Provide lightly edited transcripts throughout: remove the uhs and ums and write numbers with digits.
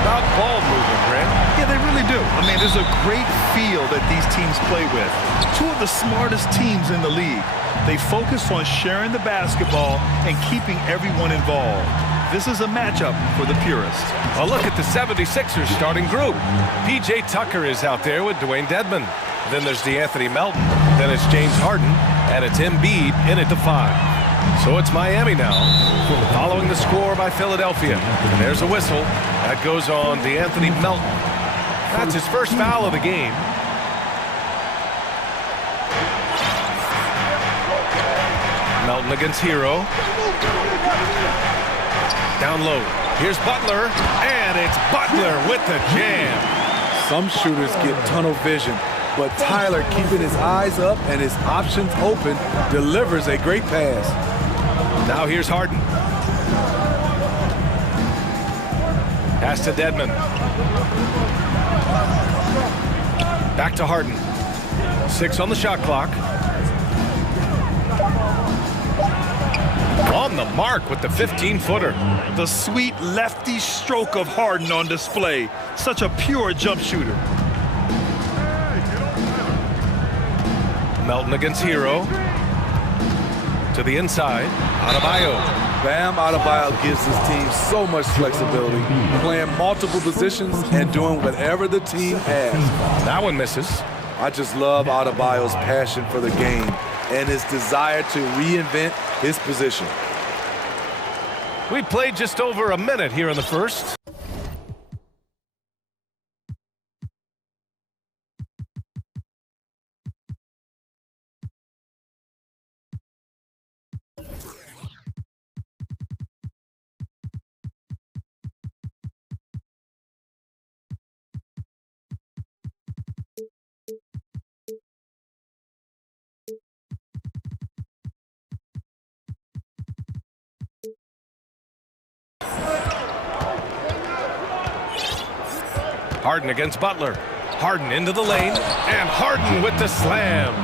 about ball movement, Grant? Yeah, they really do. I mean, there's a great feel that these teams play with. Two of the smartest teams in the league. They focus on sharing the basketball and keeping everyone involved. This is a matchup for the purists. A look at the 76ers starting group. P.J. Tucker is out there with Dwayne Dedmon. Then there's DeAnthony Melton. Then it's James Harden. And it's Embiid in at the 5. So it's Miami now, following the score by Philadelphia. And there's a whistle. That goes on DeAnthony Melton. That's his first foul of the game. Melton against Hero. Down low. Here's Butler, and it's Butler with the jam. Some shooters get tunnel vision, but Tyler, keeping his eyes up and his options open, delivers a great pass. Now here's Harden. Pass to Dedmon. Back to Harden. 6 on the shot clock. On the mark with the 15-footer. The sweet lefty stroke of Harden on display. Such a pure jump shooter. Melton against Hero. To the inside. Adebayo. Bam Adebayo gives his team so much flexibility, playing multiple positions and doing whatever the team asks. That one misses. I just love Adebayo's passion for the game and his desire to reinvent his position. We played just over a minute here in the first. Harden against Butler. Harden into the lane, and Harden with the slam.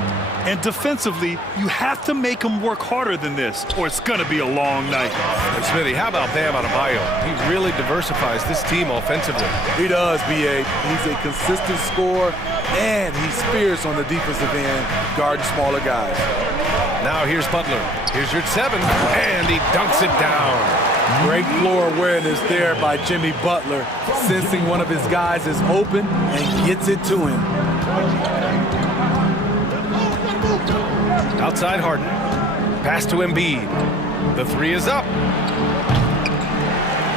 And defensively, you have to make them work harder than this, or it's going to be a long night. And Smitty, how about Bam Adebayo? He really diversifies this team offensively. He does, B.A. He's a consistent scorer, and he's fierce on the defensive end, guarding smaller guys. Now here's Butler. Here's your 7, and he dunks it down. Great floor awareness there by Jimmy Butler, sensing one of his guys is open and gets it to him. Outside Harden. Pass to Embiid. The 3 is up.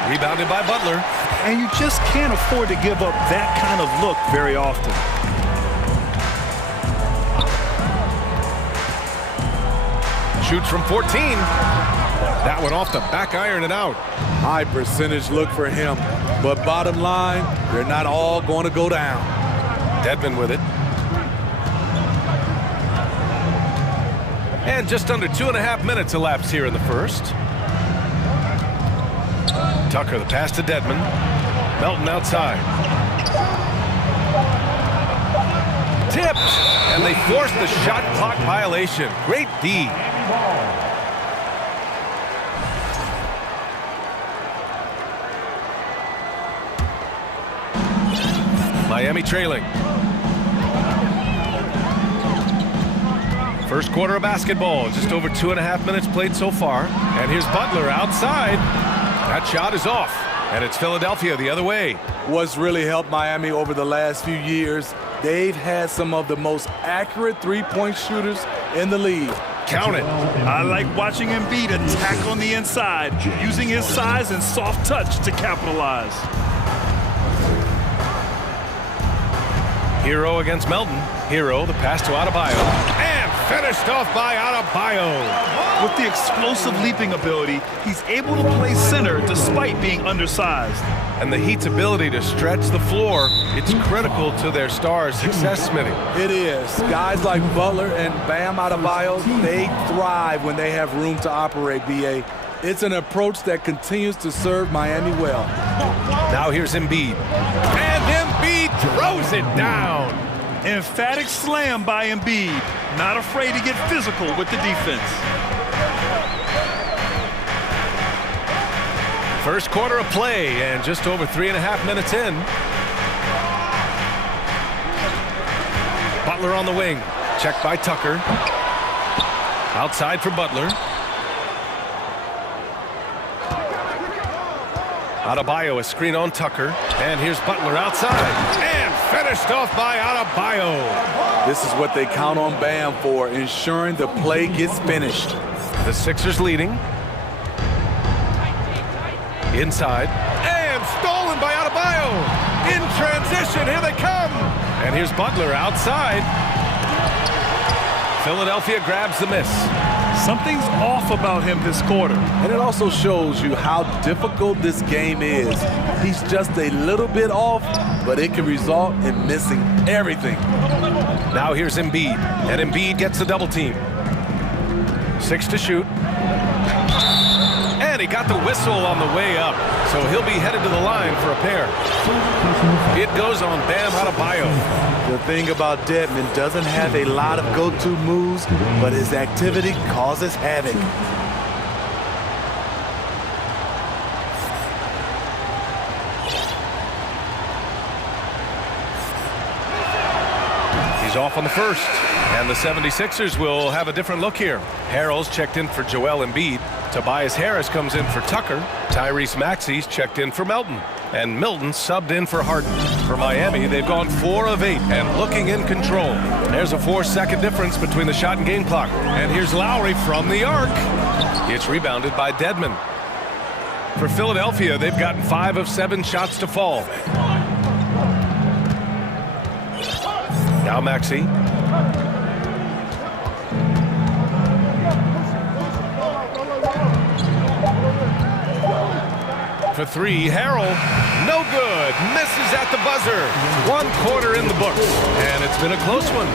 Rebounded by Butler. And you just can't afford to give up that kind of look very often. Shoots from 14. That one off the back iron and out. High percentage look for him, but bottom line, they're not all going to go down. Dedmon with it. And just under 2.5 minutes elapsed here in the first. Tucker, the pass to Dedmon. Melton outside. Tipped, and they forced the shot clock violation. Great D. Miami trailing. First quarter of basketball, just over 2.5 minutes played so far. And here's Butler outside. That shot is off, and it's Philadelphia the other way. What's really helped Miami over the last few years, they've had some of the most accurate three-point shooters in the league. Count it. I like watching Embiid attack on the inside, using his size and soft touch to capitalize. Hero against Melton. Hero, the pass to Adebayo. And finished off by Adebayo. With the explosive leaping ability, he's able to play center despite being undersized. And the Heat's ability to stretch the floor, it's critical to their stars' success, Smitty. It is. Guys like Butler and Bam Adebayo, they thrive when they have room to operate, B.A. It's an approach that continues to serve Miami well. Now here's Embiid. And Embiid throws it down. Emphatic slam by Embiid. Not afraid to get physical with the defense. First quarter of play, and just over 3.5 minutes in. Butler on the wing. Checked by Tucker. Outside for Butler. Adebayo, a screen on Tucker. And here's Butler outside. And finished off by Adebayo. This is what they count on Bam for, ensuring the play gets finished. The Sixers leading. Inside. And stolen by Adebayo. In transition, here they come. And here's Butler outside. Philadelphia grabs the miss. Something's off about him this quarter. And it also shows you how difficult this game is. He's just a little bit off, but it can result in missing everything. Now here's Embiid, and Embiid gets the double team. 6 to shoot. And he got the whistle on the way up, so he'll be headed to the line for a pair. It goes on Bam Adebayo. The thing about Dedmon doesn't have a lot of go-to moves, but his activity causes havoc. He's off on the first, and the 76ers will have a different look here. Harrell's checked in for Joel Embiid. Tobias Harris comes in for Tucker. Tyrese Maxey's checked in for Melton. And Milton subbed in for Harden. For Miami, they've gone 4 of 8 and looking in control. There's a 4-second difference between the shot and game clock. And here's Lowry from the arc. It's rebounded by Dedmon. For Philadelphia, they've gotten 5 of 7 shots to fall. Now Maxey. For 3, Harrell, no good, misses at the buzzer. 1 quarter in the books, and it's been a close one.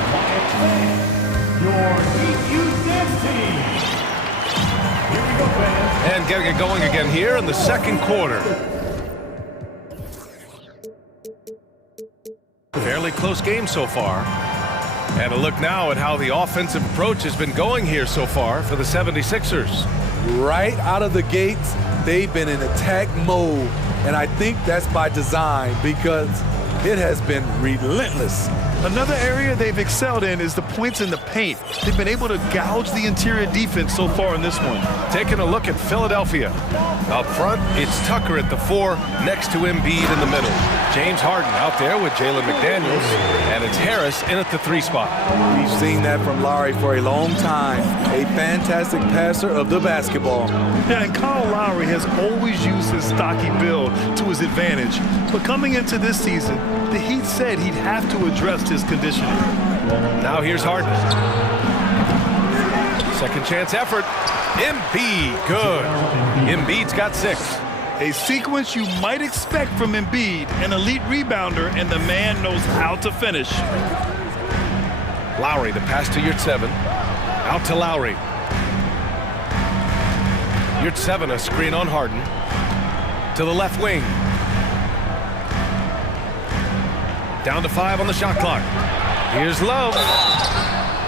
And getting it going again here in the second quarter. Fairly close game so far. And a look now at how the offensive approach has been going here so far for the 76ers. Right out of the gates, they've been in attack mode, and I think that's by design because it has been relentless. Another area they've excelled in is the points in the paint. They've been able to gouge the interior defense so far in this one. Taking a look at Philadelphia. Up front, it's Tucker at the 4, next to Embiid in the middle. James Harden out there with Jalen McDaniels, and it's Harris in at the 3 spot. We've seen that from Lowry for a long time. A fantastic passer of the basketball. Yeah, and Kyle Lowry has always used his stocky build to his advantage. But coming into this season, the Heat said he'd have to address his conditioning. Now here's Harden. Second chance effort. Embiid, good. Embiid's got 6. A sequence you might expect from Embiid, an elite rebounder, and the man knows how to finish. Lowry, the pass to Yurt-7. Out to Lowry. Yurt-7, a screen on Harden. To the left wing. Down to 5 on the shot clock. Here's Love.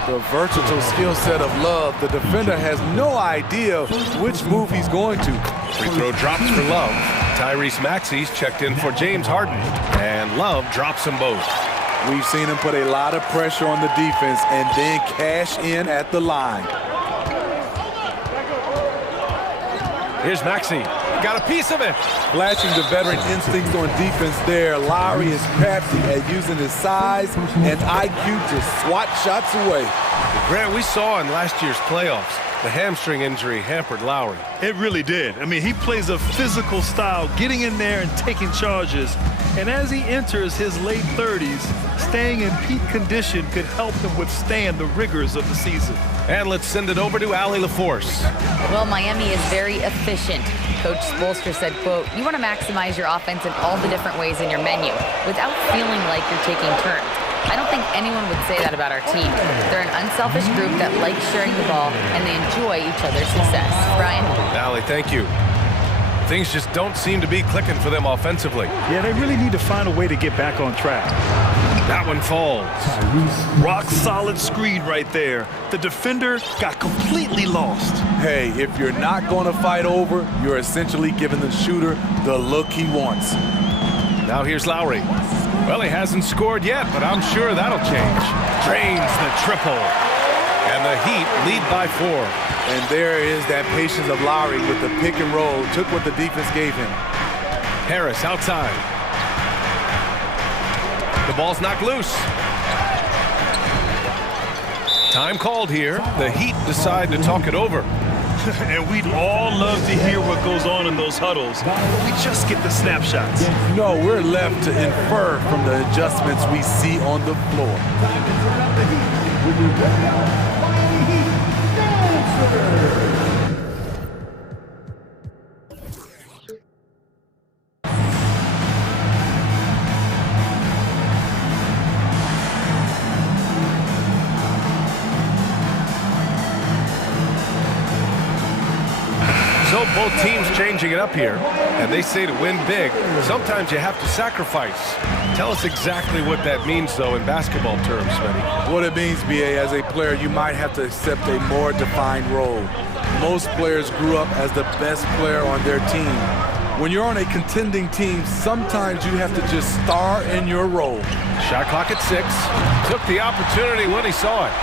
The versatile skill set of Love. The defender has no idea which move he's going to. Free throw drops for Love. Tyrese Maxey's checked in for James Harden. And Love drops them both. We've seen him put a lot of pressure on the defense and then cash in at the line. Here's Maxey. Got a piece of it. Flashing the veteran instincts on defense there. Lowry is crafty at using his size and IQ to swat shots away. Grant, we saw in last year's playoffs, the hamstring injury hampered Lowry. It really did. I mean, he plays a physical style, getting in there and taking charges. And as he enters his late 30s, staying in peak condition could help him withstand the rigors of the season. And let's send it over to Allie LaForce. Well, Miami is very efficient. Coach Spoelstra said, quote, "You want to maximize your offense in all the different ways in your menu without feeling like you're taking turns." I don't think anyone would say that about our team. They're an unselfish group that likes sharing the ball, and they enjoy each other's success. Brian? Allie, thank you. Things just don't seem to be clicking for them offensively. Yeah, they really need to find a way to get back on track. That one falls. Rock solid screen right there. The defender got completely lost. Hey, if you're not going to fight over, you're essentially giving the shooter the look he wants. Now here's Lowry. Well, he hasn't scored yet, but I'm sure that'll change. Drains the triple. And the Heat lead by 4. And there is that patience of Lowry with the pick and roll. Took what the defense gave him. Harris outside. The ball's knocked loose. Time called here. The Heat decide to talk it over. And we'd all love to hear what goes on in those huddles, but we just get the snapshots. No, we're left to infer from the adjustments we see on the floor. So both teams changing it up here, and they say to win big, sometimes you have to sacrifice. Tell us exactly what that means, though, in basketball terms, Smitty. What it means, BA, as a player, you might have to accept a more defined role. Most players grew up as the best player on their team. When you're on a contending team, sometimes you have to just star in your role. Shot clock at 6. Took the opportunity when he saw it.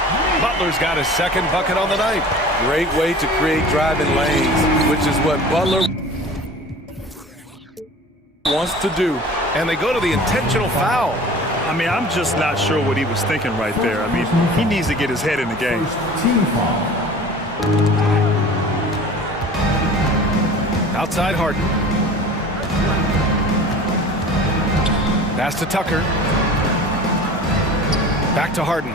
Butler's got his second bucket on the night. Great way to create driving lanes, which is what Butler wants to do. And they go to the intentional foul. I mean, I'm just not sure what he was thinking right there. I mean, he needs to get his head in the game. Outside Harden. Pass to Tucker. Back to Harden.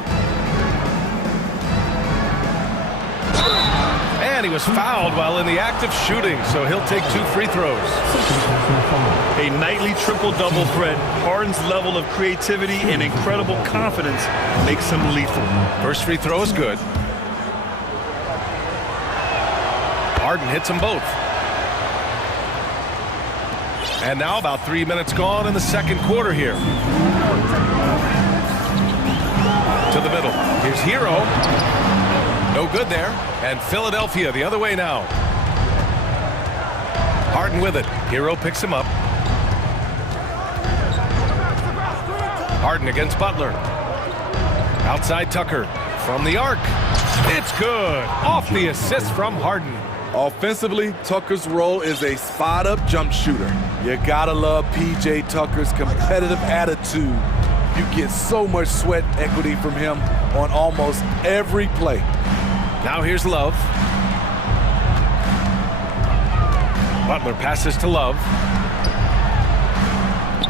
And he was fouled while in the act of shooting, so he'll take 2 free throws. A nightly triple-double threat. Harden's level of creativity and incredible confidence makes him lethal. First free throw is good. Harden hits them both. And now about 3 minutes gone in the second quarter here. To the middle. Here's Hero. No good there. And Philadelphia the other way now. Harden with it. Hero picks him up. Harden against Butler. Outside Tucker. From the arc. It's good. Off the assist from Harden. Offensively, Tucker's role is a spot-up jump shooter. You gotta love P.J. Tucker's competitive attitude. You get so much sweat equity from him on almost every play. Now here's Love. Butler passes to Love.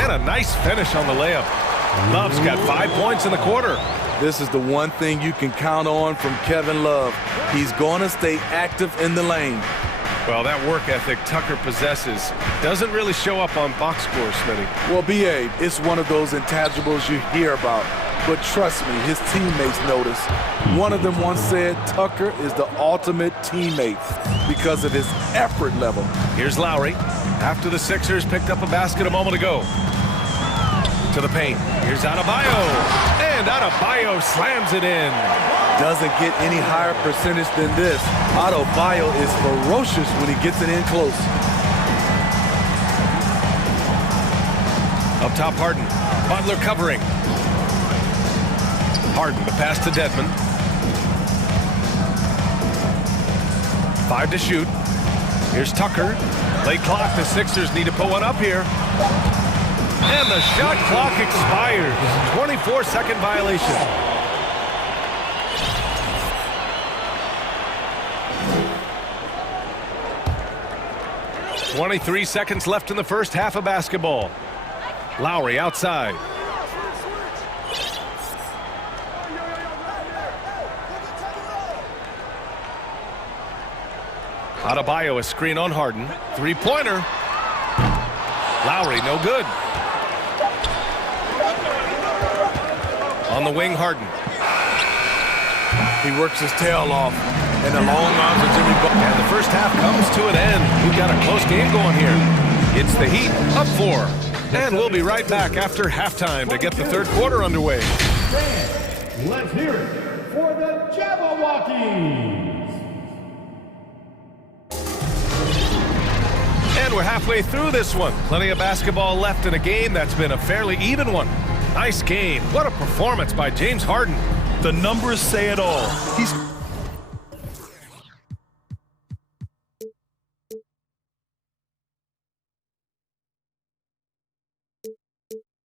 And a nice finish on the layup. Love's got 5 points in the quarter. This is the one thing you can count on from Kevin Love. He's going to stay active in the lane. Well, that work ethic Tucker possesses doesn't really show up on box scores, Smitty. Well, B.A., it's one of those intangibles you hear about. But trust me, his teammates notice. One of them once said Tucker is the ultimate teammate because of his effort level. Here's Lowry. After the Sixers picked up a basket a moment ago. To the paint. Here's Adebayo. And Adebayo slams it in. Doesn't get any higher percentage than this. Adebayo is ferocious when he gets it in close. Up top, Harden. Butler covering. Harden, the pass to Dedmon. 5 to shoot. Here's Tucker. Late clock. The Sixers need to put one up here. And the shot clock expires. 24-second violation. .23 seconds left in the first half of basketball. Lowry outside. Adebayo, a screen on Harden. Three-pointer. Lowry, no good. On the wing, Harden. He works his tail off. And the long arms of Jimmy Butler. And the first half comes to an end. We've got a close game going here. It's the Heat up 4. And we'll be right back after halftime to get the third quarter underway. Let's hear it for the Jabberwockies. And we're halfway through this one. Plenty of basketball left in a game that's been a fairly even one. Nice game. What a performance by James Harden. The numbers say it all. He's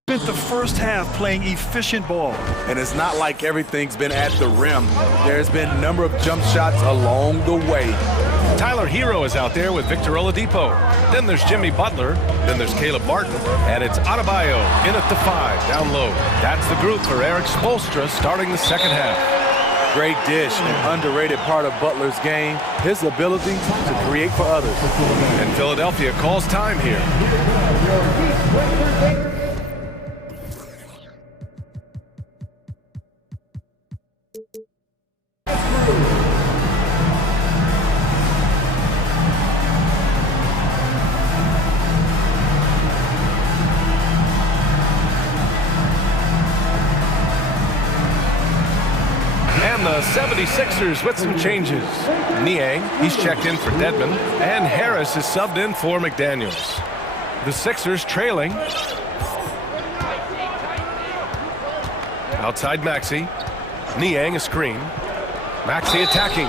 spent the first half playing efficient ball. And it's not like everything's been at the rim. There's been a number of jump shots along the way. Tyler Hero is out there with Victor Oladipo. Then there's Jimmy Butler. Then there's Caleb Martin. And it's Adebayo in at the 5, down low. That's the group for Eric Spoelstra starting the second half. Great dish, an underrated part of Butler's game, his ability to create for others. And Philadelphia calls time here. And the 76ers with some changes. Niang, he's checked in for Dedmon, and Harris is subbed in for McDaniels. The Sixers trailing. Outside Maxey. Niang a screen. Maxey attacking.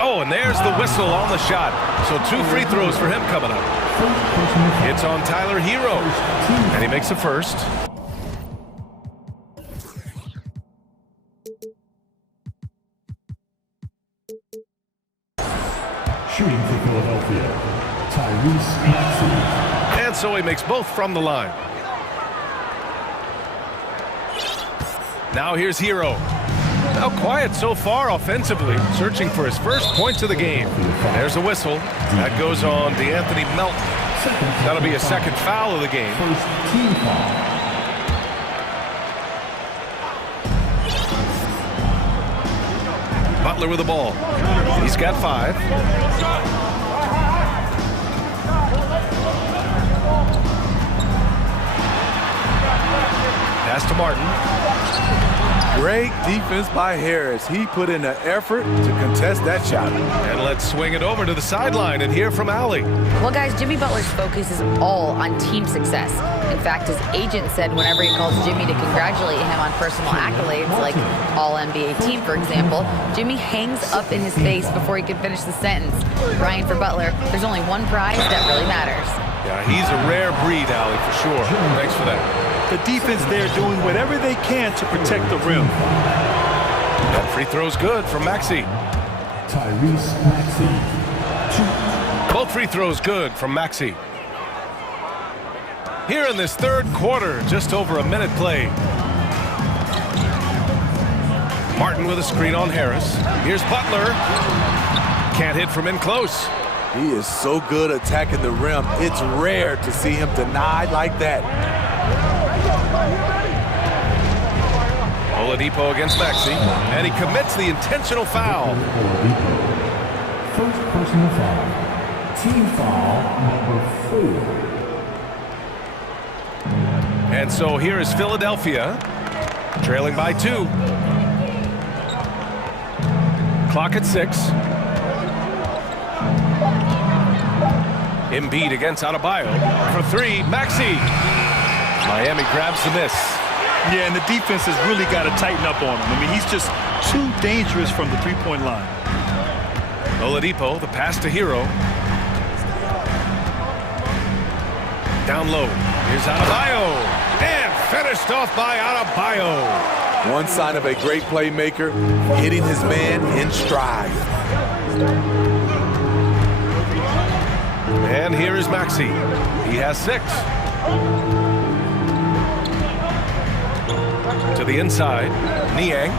Oh, and there's the whistle on the shot. So 2 free throws for him coming up. It's on Tyler Hero, and he makes the first. Shooting for Philadelphia, Tyrese Maxey. And so he makes both from the line. Now here's Hero. Now quiet so far offensively, searching for his first points of the game. There's a whistle. That goes on DeAnthony Melton. That'll be a second foul of the game. First team foul. Butler with the ball. He's got 5. Pass to Martin. Great defense by Harris. He put in an effort to contest that shot. And let's swing it over to the sideline and hear from Allie. Well, guys, Jimmy Butler's focus is all on team success. In fact, his agent said whenever he calls Jimmy to congratulate him on personal accolades, like All-NBA team, for example, Jimmy hangs up in his face before he can finish the sentence. Brian, for Butler, there's only one prize that really matters. Yeah, he's a rare breed, Allie, for sure. Thanks for that. The defense there doing whatever they can to protect the rim. That free throw's good from Maxey. Tyrese Maxey. 2. Both free throws good from Maxey. Here in this third quarter, just over a minute played. Martin with a screen on Harris. Here's Butler. Can't hit from in close. He is so good attacking the rim. It's rare to see him denied like that. Oladipo against Maxey, and he commits the intentional foul. First personal foul. Team foul number 4. And so here is Philadelphia, trailing by 2. Clock at 6. Embiid against Adebayo for 3. Maxey. Miami grabs the miss. Yeah, and the defense has really got to tighten up on him. I mean, he's just too dangerous from the three-point line. Oladipo, the pass to Hero. Down low. Here's Adebayo. And finished off by Adebayo. One sign of a great playmaker, hitting his man in stride. And here is Maxey. He has 6. To the inside. Niang.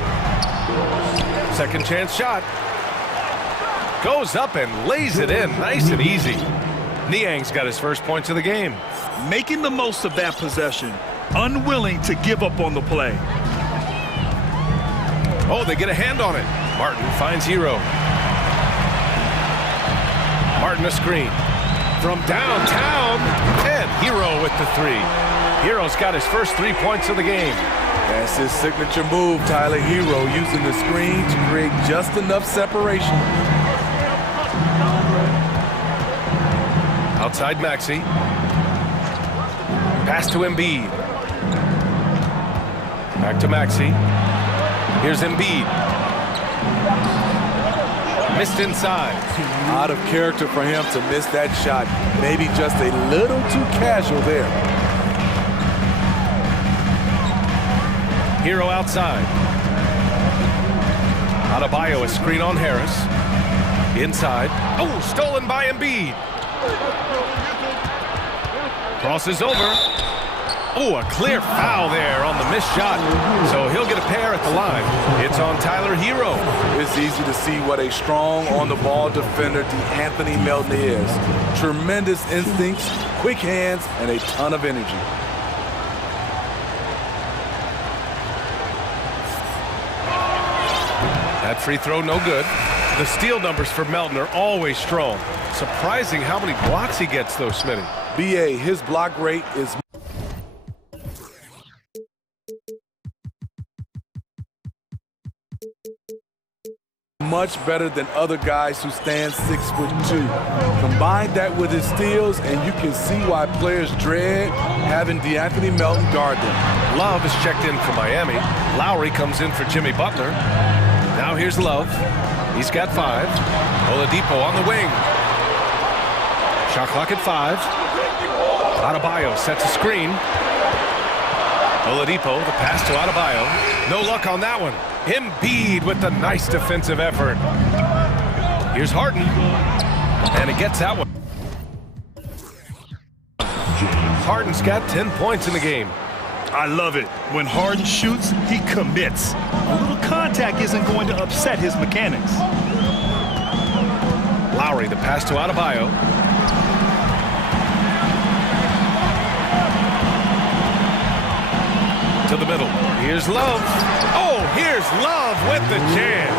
Second chance shot. Goes up and lays it in. Nice and easy. Niang's got his first points of the game. Making the most of that possession. Unwilling to give up on the play. Oh, they get a hand on it. Martin finds Hero. Martin a screen. From downtown, and Hero with the 3. Hero's got his first 3 points of the game. That's his signature move, Tyler Hero, using the screen to create just enough separation. Outside Maxey. Pass to Embiid. Back to Maxey. Here's Embiid. Missed inside. Out of character for him to miss that shot. Maybe just a little too casual there. Hero outside. Adebayo, a screen on Harris. Inside. Oh, stolen by Embiid. Crosses over. Oh, a clear foul there on the missed shot. So he'll get a pair at the line. It's on Tyler Hero. It's easy to see what a strong on-the-ball defender Anthony Melton is. Tremendous instincts, quick hands, and a ton of energy. That free throw, no good. The steal numbers for Melton are always strong. Surprising how many blocks he gets, though, Smitty. BA, his block rate is much better than other guys who stand 6'2". Combine that with his steals, and you can see why players dread having DeAnthony Melton guard them. Love is checked in for Miami. Lowry comes in for Jimmy Butler. Now here's Love. He's got 5. Oladipo on the wing. Shot clock at 5. Adebayo sets a screen. Oladipo, the pass to Adebayo. No luck on that one. Embiid with the nice defensive effort. Here's Harden. And it gets that one. Harden's got 10 points in the game. I love it. When Harden shoots, he commits. A little contact isn't going to upset his mechanics. Lowry, the pass to Adebayo. To the middle. Here's Love. Oh, here's Love with the jam.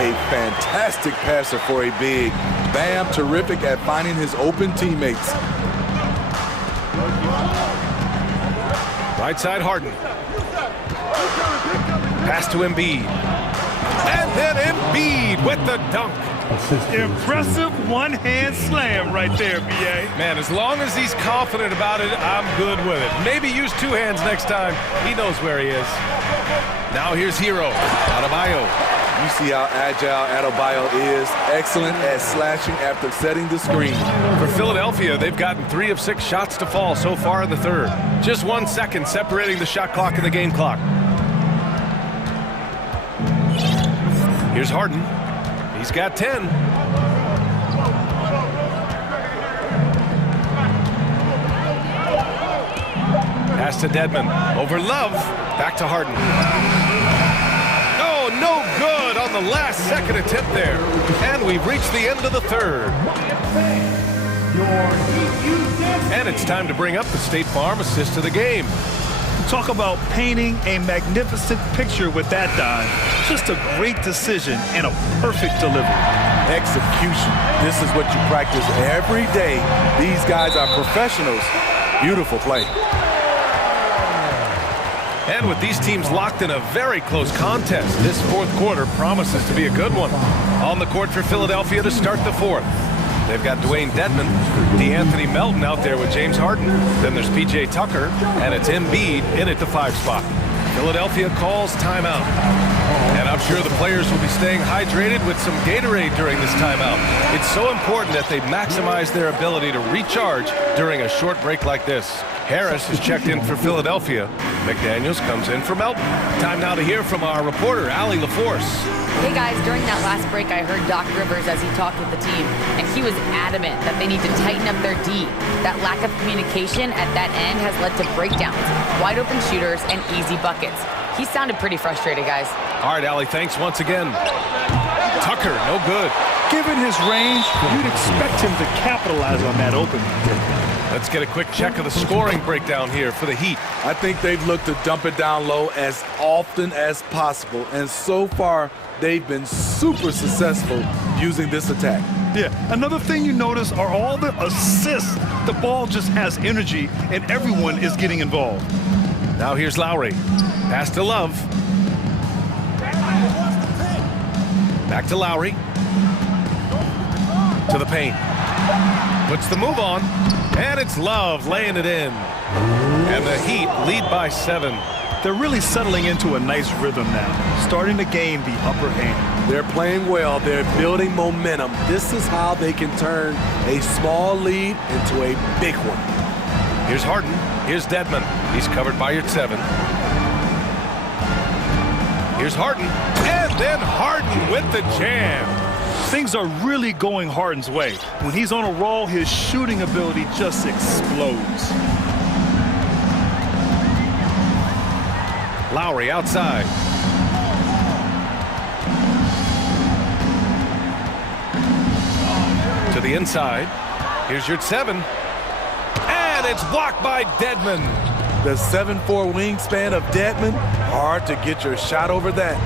A fantastic passer for a big. Bam, terrific at finding his open teammates. Right side, Harden. Pass to Embiid. And then Embiid with the dunk. Impressive one-hand slam right there, B.A. Man, as long as he's confident about it, I'm good with it. Maybe use 2 hands next time. He knows where he is. Now here's Hero. Adebayo. You see how agile Adebayo is. Excellent at slashing after setting the screen. For Philadelphia, they've gotten 3 of 6 shots to fall so far in the third. Just 1 second separating the shot clock and the game clock. Here's Harden. He's got 10. Pass to Dedmon. Over Love. Back to Harden. Oh, no good on the last second attempt there. And we've reached the end of the third. And it's time to bring up the State Farm assist of the game. Talk about painting a magnificent picture with that dive. Just a great decision and a perfect delivery. Execution. This is what you practice every day. These guys are professionals. Beautiful play. And with these teams locked in a very close contest, this fourth quarter promises to be a good one. On the court for Philadelphia to start the fourth. They've got Dwayne Dedmon, DeAnthony Melton out there with James Harden. Then there's PJ Tucker, and it's Embiid in at the 5 spot. Philadelphia calls timeout. And I'm sure the players will be staying hydrated with some Gatorade during this timeout. It's so important that they maximize their ability to recharge during a short break like this. Harris is checked in for Philadelphia. McDaniels comes in for Melton. Time now to hear from our reporter, Allie LaForce. Hey guys, during that last break, I heard Doc Rivers as he talked with the team, and he was adamant that they need to tighten up their D. That lack of communication at that end has led to breakdowns, wide open shooters, and easy buckets. He sounded pretty frustrated, guys. All right, Allie, thanks once again. Tucker, no good. Given his range, you'd expect him to capitalize on that opening. Let's get a quick check of the scoring breakdown here for the Heat. I think they've looked to dump it down low as often as possible, and so far they've been super successful using this attack. Yeah, another thing you notice are all the assists. The ball just has energy, and everyone is getting involved. Now here's Lowry. Pass to Love. Back to Lowry. To the paint. Puts the move on. And it's Love laying it in. And the Heat lead by 7. They're really settling into a nice rhythm now, starting to gain the upper hand. They're playing well. They're building momentum. This is how they can turn a small lead into a big one. Here's Harden. Here's Dedmon. He's covered by your 7. Here's Harden. And then Harden with the jam. Things are really going Harden's way. When he's on a roll, his shooting ability just explodes. Lowry outside. To the inside. Here's your 7. And it's blocked by Dedmon. The 7'4" wingspan of Dedmon, hard to get your shot over that.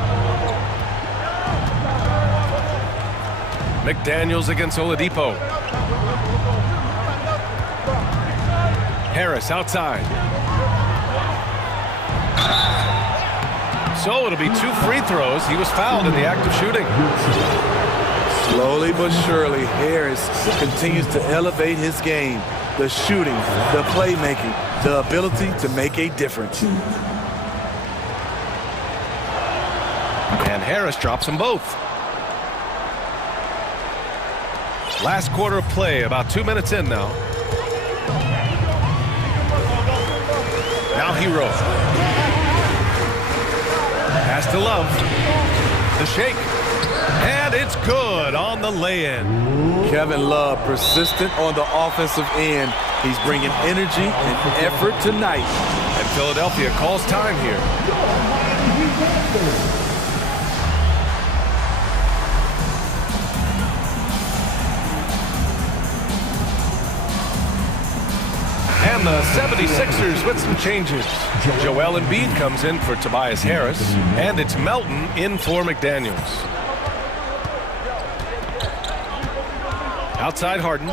McDaniels against Oladipo. Harris outside. So it'll be 2 free throws. He was fouled in the act of shooting. Slowly but surely, Harris continues to elevate his game. The shooting, the playmaking, the ability to make a difference. And Harris drops them both. Last quarter of play, about 2 minutes in now. Now Hero. Pass to Love. The shake. And it's good on the lay-in. Kevin Love persistent on the offensive end. He's bringing energy and effort tonight. And Philadelphia calls time here. And the 76ers with some changes. Joel Embiid comes in for Tobias Harris. And it's Melton in for McDaniels. Outside Harden.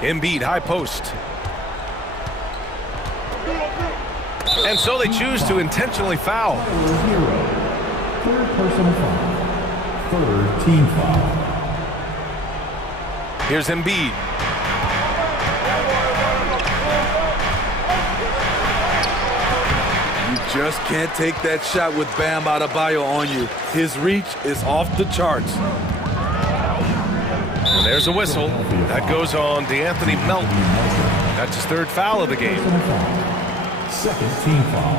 Embiid high post. And so they choose to intentionally foul. Third personal foul. Third team foul. Here's Embiid. You just can't take that shot with Bam Adebayo on you. His reach is off the charts. And there's a whistle. That goes on DeAnthony Melton. That's his 3rd foul of the game. Second team foul.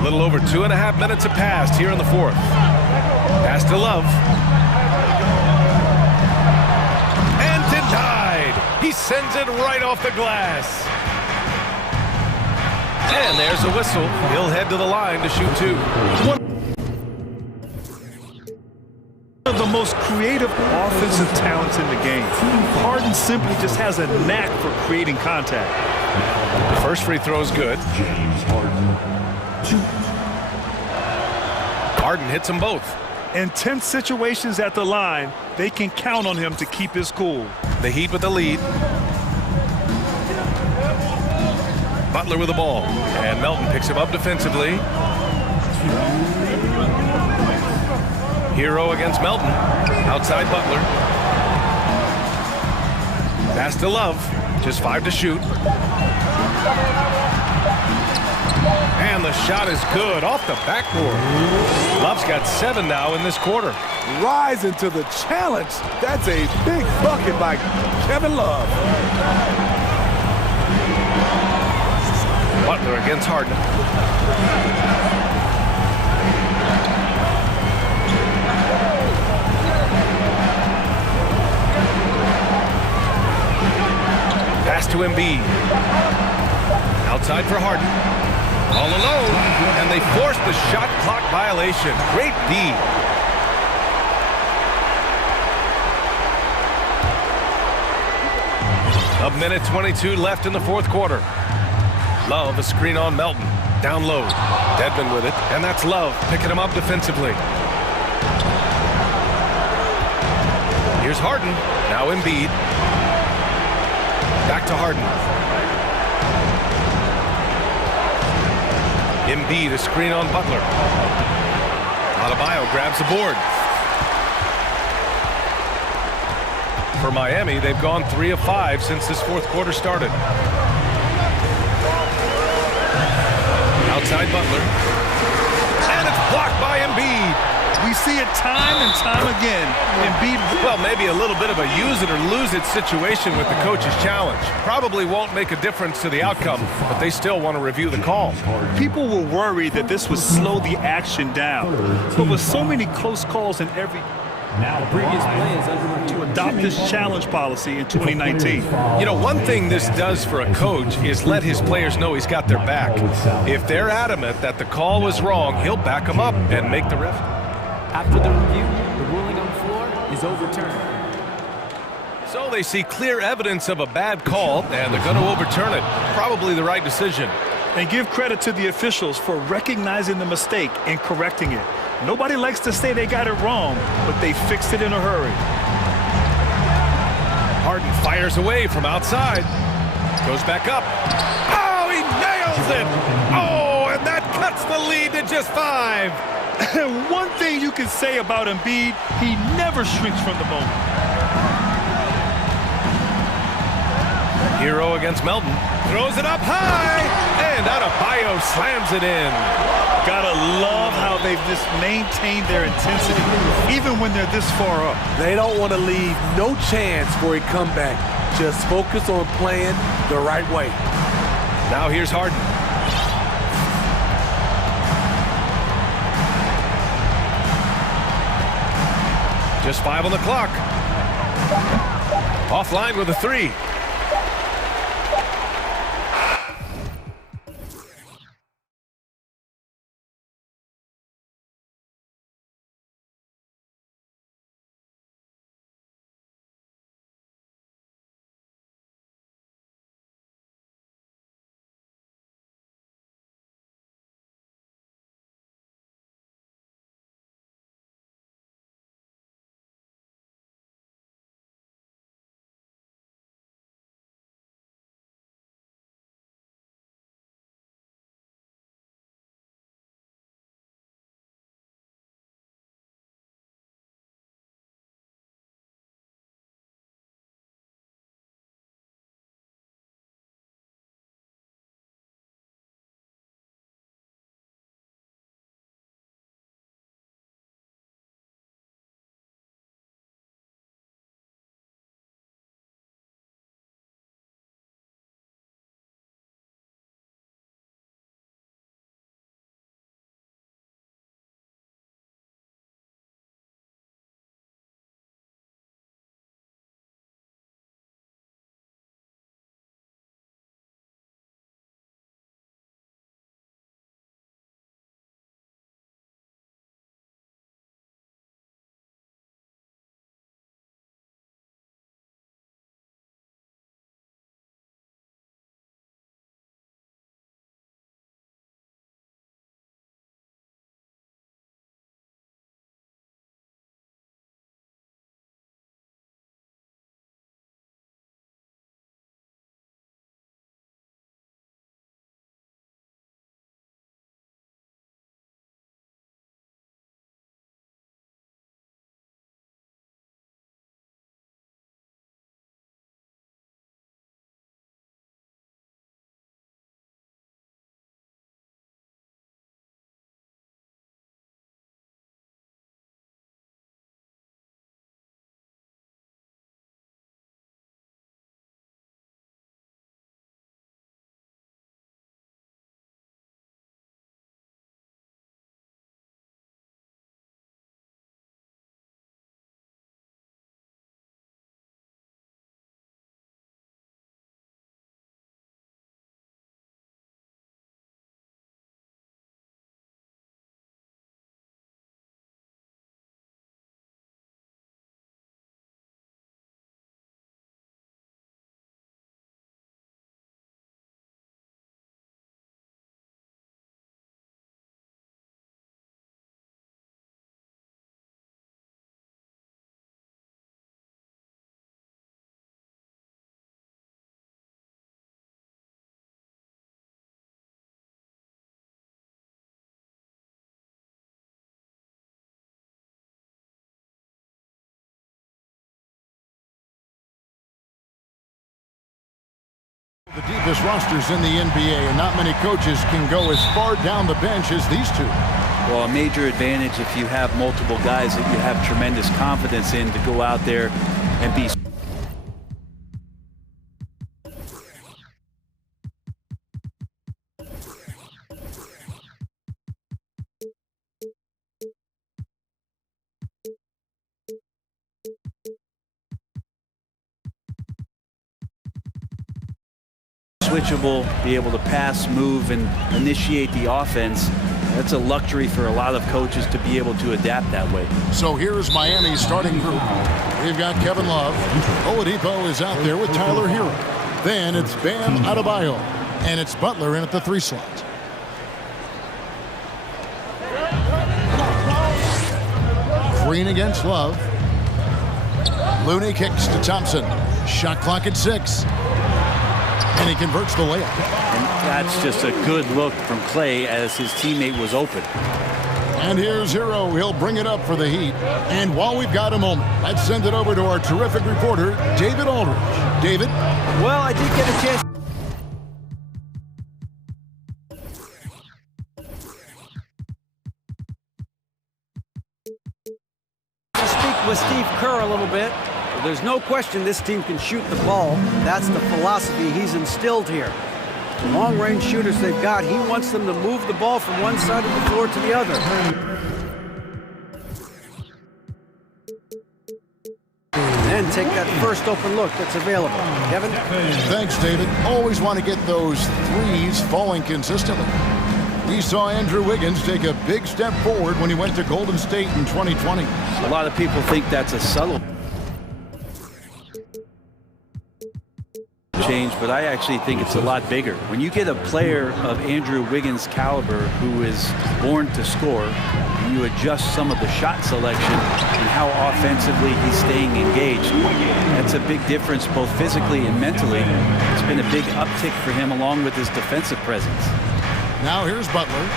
A little over 2.5 minutes have passed here in the 4th. Pass to Love. And denied. He sends it right off the glass. And there's a whistle. He'll head to the line to shoot 2. One of the most creative offensive talents in the game. Harden simply just has a knack for creating contact. The first free throw is good. James Harden. 2. Harden hits them both. In tense situations at the line, they can count on him to keep his cool. The Heat with the lead. Butler with the ball. And Melton picks him up defensively. Hero against Melton. Outside Butler. Pass to Love. Just 5 to shoot. And the shot is good off the backboard. Love's got 7 now in this quarter. Rising to the challenge. That's a big bucket by Kevin Love. Butler against Harden. Pass to Embiid. Outside for Harden. All alone, and they force the shot clock violation. Great D. A minute 22 left in the 4th quarter. Love, a screen on Melton. Down low. Dedmon with it. And that's Love picking him up defensively. Here's Harden. Now Embiid. Back to Harden. Embiid, a screen on Butler. Adebayo grabs the board. For Miami, they've gone 3 of 5 since this fourth quarter started. Outside Butler. And it's blocked by Embiid. We see it time and time again. Embiid, well, maybe a little bit of a use it or lose it situation with the coach's challenge. Probably won't make a difference to the outcome, but they still want to review the call. people were worried that this would slow the action down. But with so many close calls in every Previous plans to adopt this challenge policy in 2019. You know, one thing this does for a coach is let his players know he's got their back. If they're adamant that the call was wrong, he'll back them up and make the ref. After the review, the ruling on the floor is overturned. So they see clear evidence of a bad call, and they're going to overturn it. Probably the right decision. And give credit to the officials for recognizing the mistake and correcting it. Nobody likes to say they got it wrong, but they fixed it in a hurry. Harden fires away from outside. Goes back up. Oh, he nails it! Oh, and that cuts the lead to just 5. One thing you can say about Embiid, he never shrinks from the moment. Hero against Melton. Throws it up high, and Adebayo slams it in. Gotta love how they've just maintained their intensity, even when they're this far up. They don't want to leave no chance for a comeback. Just focus on playing the right way. Now here's Harden. Just 5 on the clock. Offline with a 3. The deepest rosters in the NBA, and not many coaches can go as far down the bench as these two. Well, a major advantage if you have multiple guys that you have tremendous confidence in to go out there and be. Switchable, be able to pass, move, and initiate the offense. That's a luxury for a lot of coaches to be able to adapt that way. So here's Miami's starting group. We've got Kevin Love. Oladipo is out there with Tyler Hero. Then it's Bam Adebayo. And it's Butler in at the 3 slot. Green against Love. Looney kicks to Thompson. Shot clock at 6. And he converts the layup. And that's just a good look from Clay as his teammate was open. And here's Hero. He'll bring it up for the Heat. And while we've got a moment, let's send it over to our terrific reporter, David Aldridge. David? Well, I did get a chance to speak with Steve Kerr a little bit. There's no question this team can shoot the ball. That's the philosophy he's instilled here. The long-range shooters they've got, he wants them to move the ball from one side of the floor to the other. And take that first open look that's available. Kevin? Thanks, David. Always want to get those threes falling consistently. We saw Andrew Wiggins take a big step forward when he went to Golden State in 2020. A lot of people think that's a subtle change, but I actually think it's a lot bigger. When you get a player of Andrew Wiggins' caliber who is born to score, and you adjust some of the shot selection and how offensively he's staying engaged, that's a big difference both physically and mentally. It's been a big uptick for him along with his defensive presence. Now here's Butler.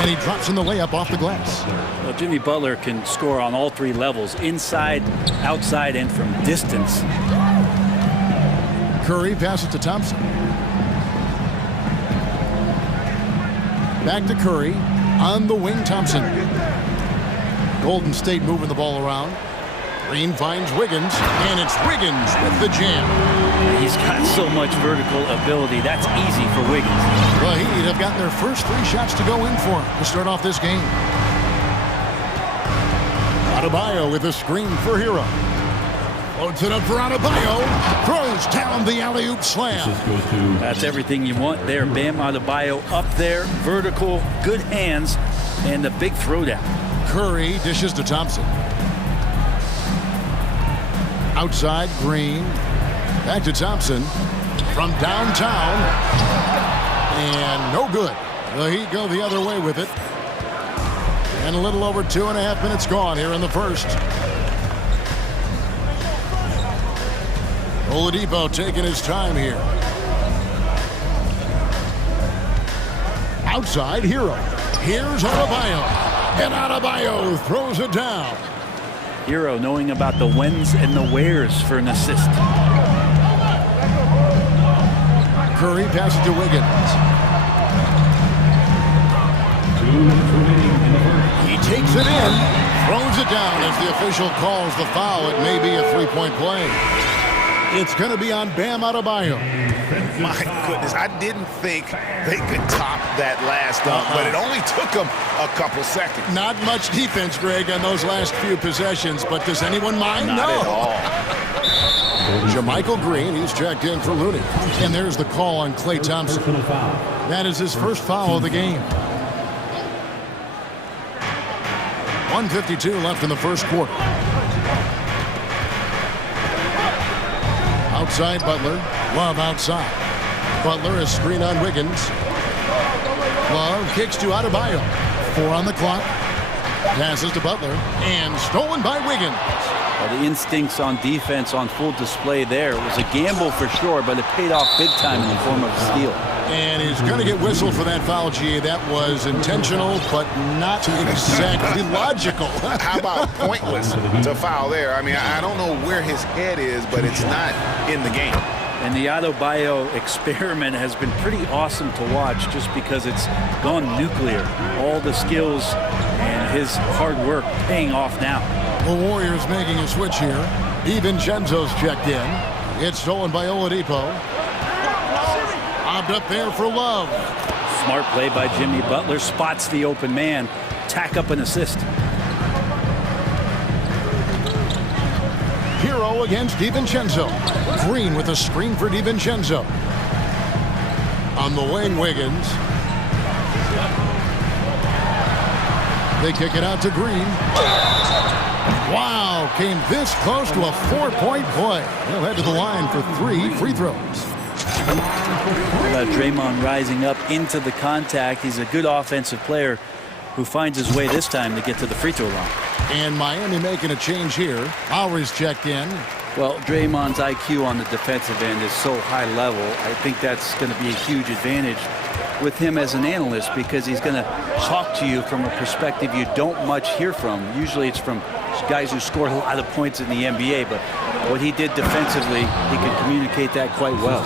And he drops in the layup off the glass. Well, Jimmy Butler can score on all 3 levels, inside, outside, and from distance. Curry passes to Thompson. Back to Curry. On the wing, Thompson. Golden State moving the ball around. Green finds Wiggins, and it's Wiggins with the jam. He's got so much vertical ability. That's easy for Wiggins. The Heat have gotten their first 3 shots to go in for him to start off this game. Adebayo with a screen for Hero. Floats it up for Adebayo. Throws down the alley-oop slam. That's everything you want there. Bam Adebayo up there, vertical, good hands, and the big throwdown. Curry dishes to Thompson. Outside, Green. Back to Thompson. From downtown. And no good. The Heat go the other way with it. And a little over 2.5 minutes gone here in the first. Oladipo taking his time here. Outside, Hero. Here's Adebayo. And Adebayo throws it down. Hero knowing about the whens and the wheres for an assist. Curry passes to Wiggins. He takes it in, throws it down as the official calls the foul. It may be a 3-point play. It's going to be on Bam Adebayo. My goodness, I didn't think they could top that last dunk, but it only took them a couple seconds. Not much defense, Greg, on those last few possessions, but does anyone mind? Not at all. Jermichael Green, he's checked in for Looney. And there's the call on Klay Thompson. That is his first foul of the game. 1:52 left in the first quarter. Outside Butler. Love outside. Butler is screen on Wiggins. Love kicks to Adebayo. 4 on the clock. Passes to Butler. And stolen by Wiggins. The instincts on defense on full display there. It was a gamble for sure, but it paid off big time in the form of a steal. And he's going to get whistled for that foul, GA. That was intentional, but not exactly logical. How about pointless to foul there? I mean, I don't know where his head is, but it's not in the game. And the Adebayo experiment has been pretty awesome to watch just because it's gone nuclear. All the skills and his hard work paying off now. The Warriors making a switch here. DiVincenzo's checked in. It's stolen by Oladipo. Lobbed up there for Love. Smart play by Jimmy Butler. Spots the open man. Tack up an assist. Hero against DiVincenzo. Green with a screen for DiVincenzo. On the wing, Wiggins. They kick it out to Green. Wow, came this close to a 4-point play. They'll head to the line for 3 free throws. Draymond rising up into the contact. He's a good offensive player who finds his way this time to get to the free throw line. And Miami making a change here. Lowry's checked in. Well, Draymond's IQ on the defensive end is so high level. I think that's going to be a huge advantage with him as an analyst because he's going to talk to you from a perspective you don't much hear from. Usually it's from guys who scored a lot of points in the NBA, but what he did defensively, he could communicate that quite well.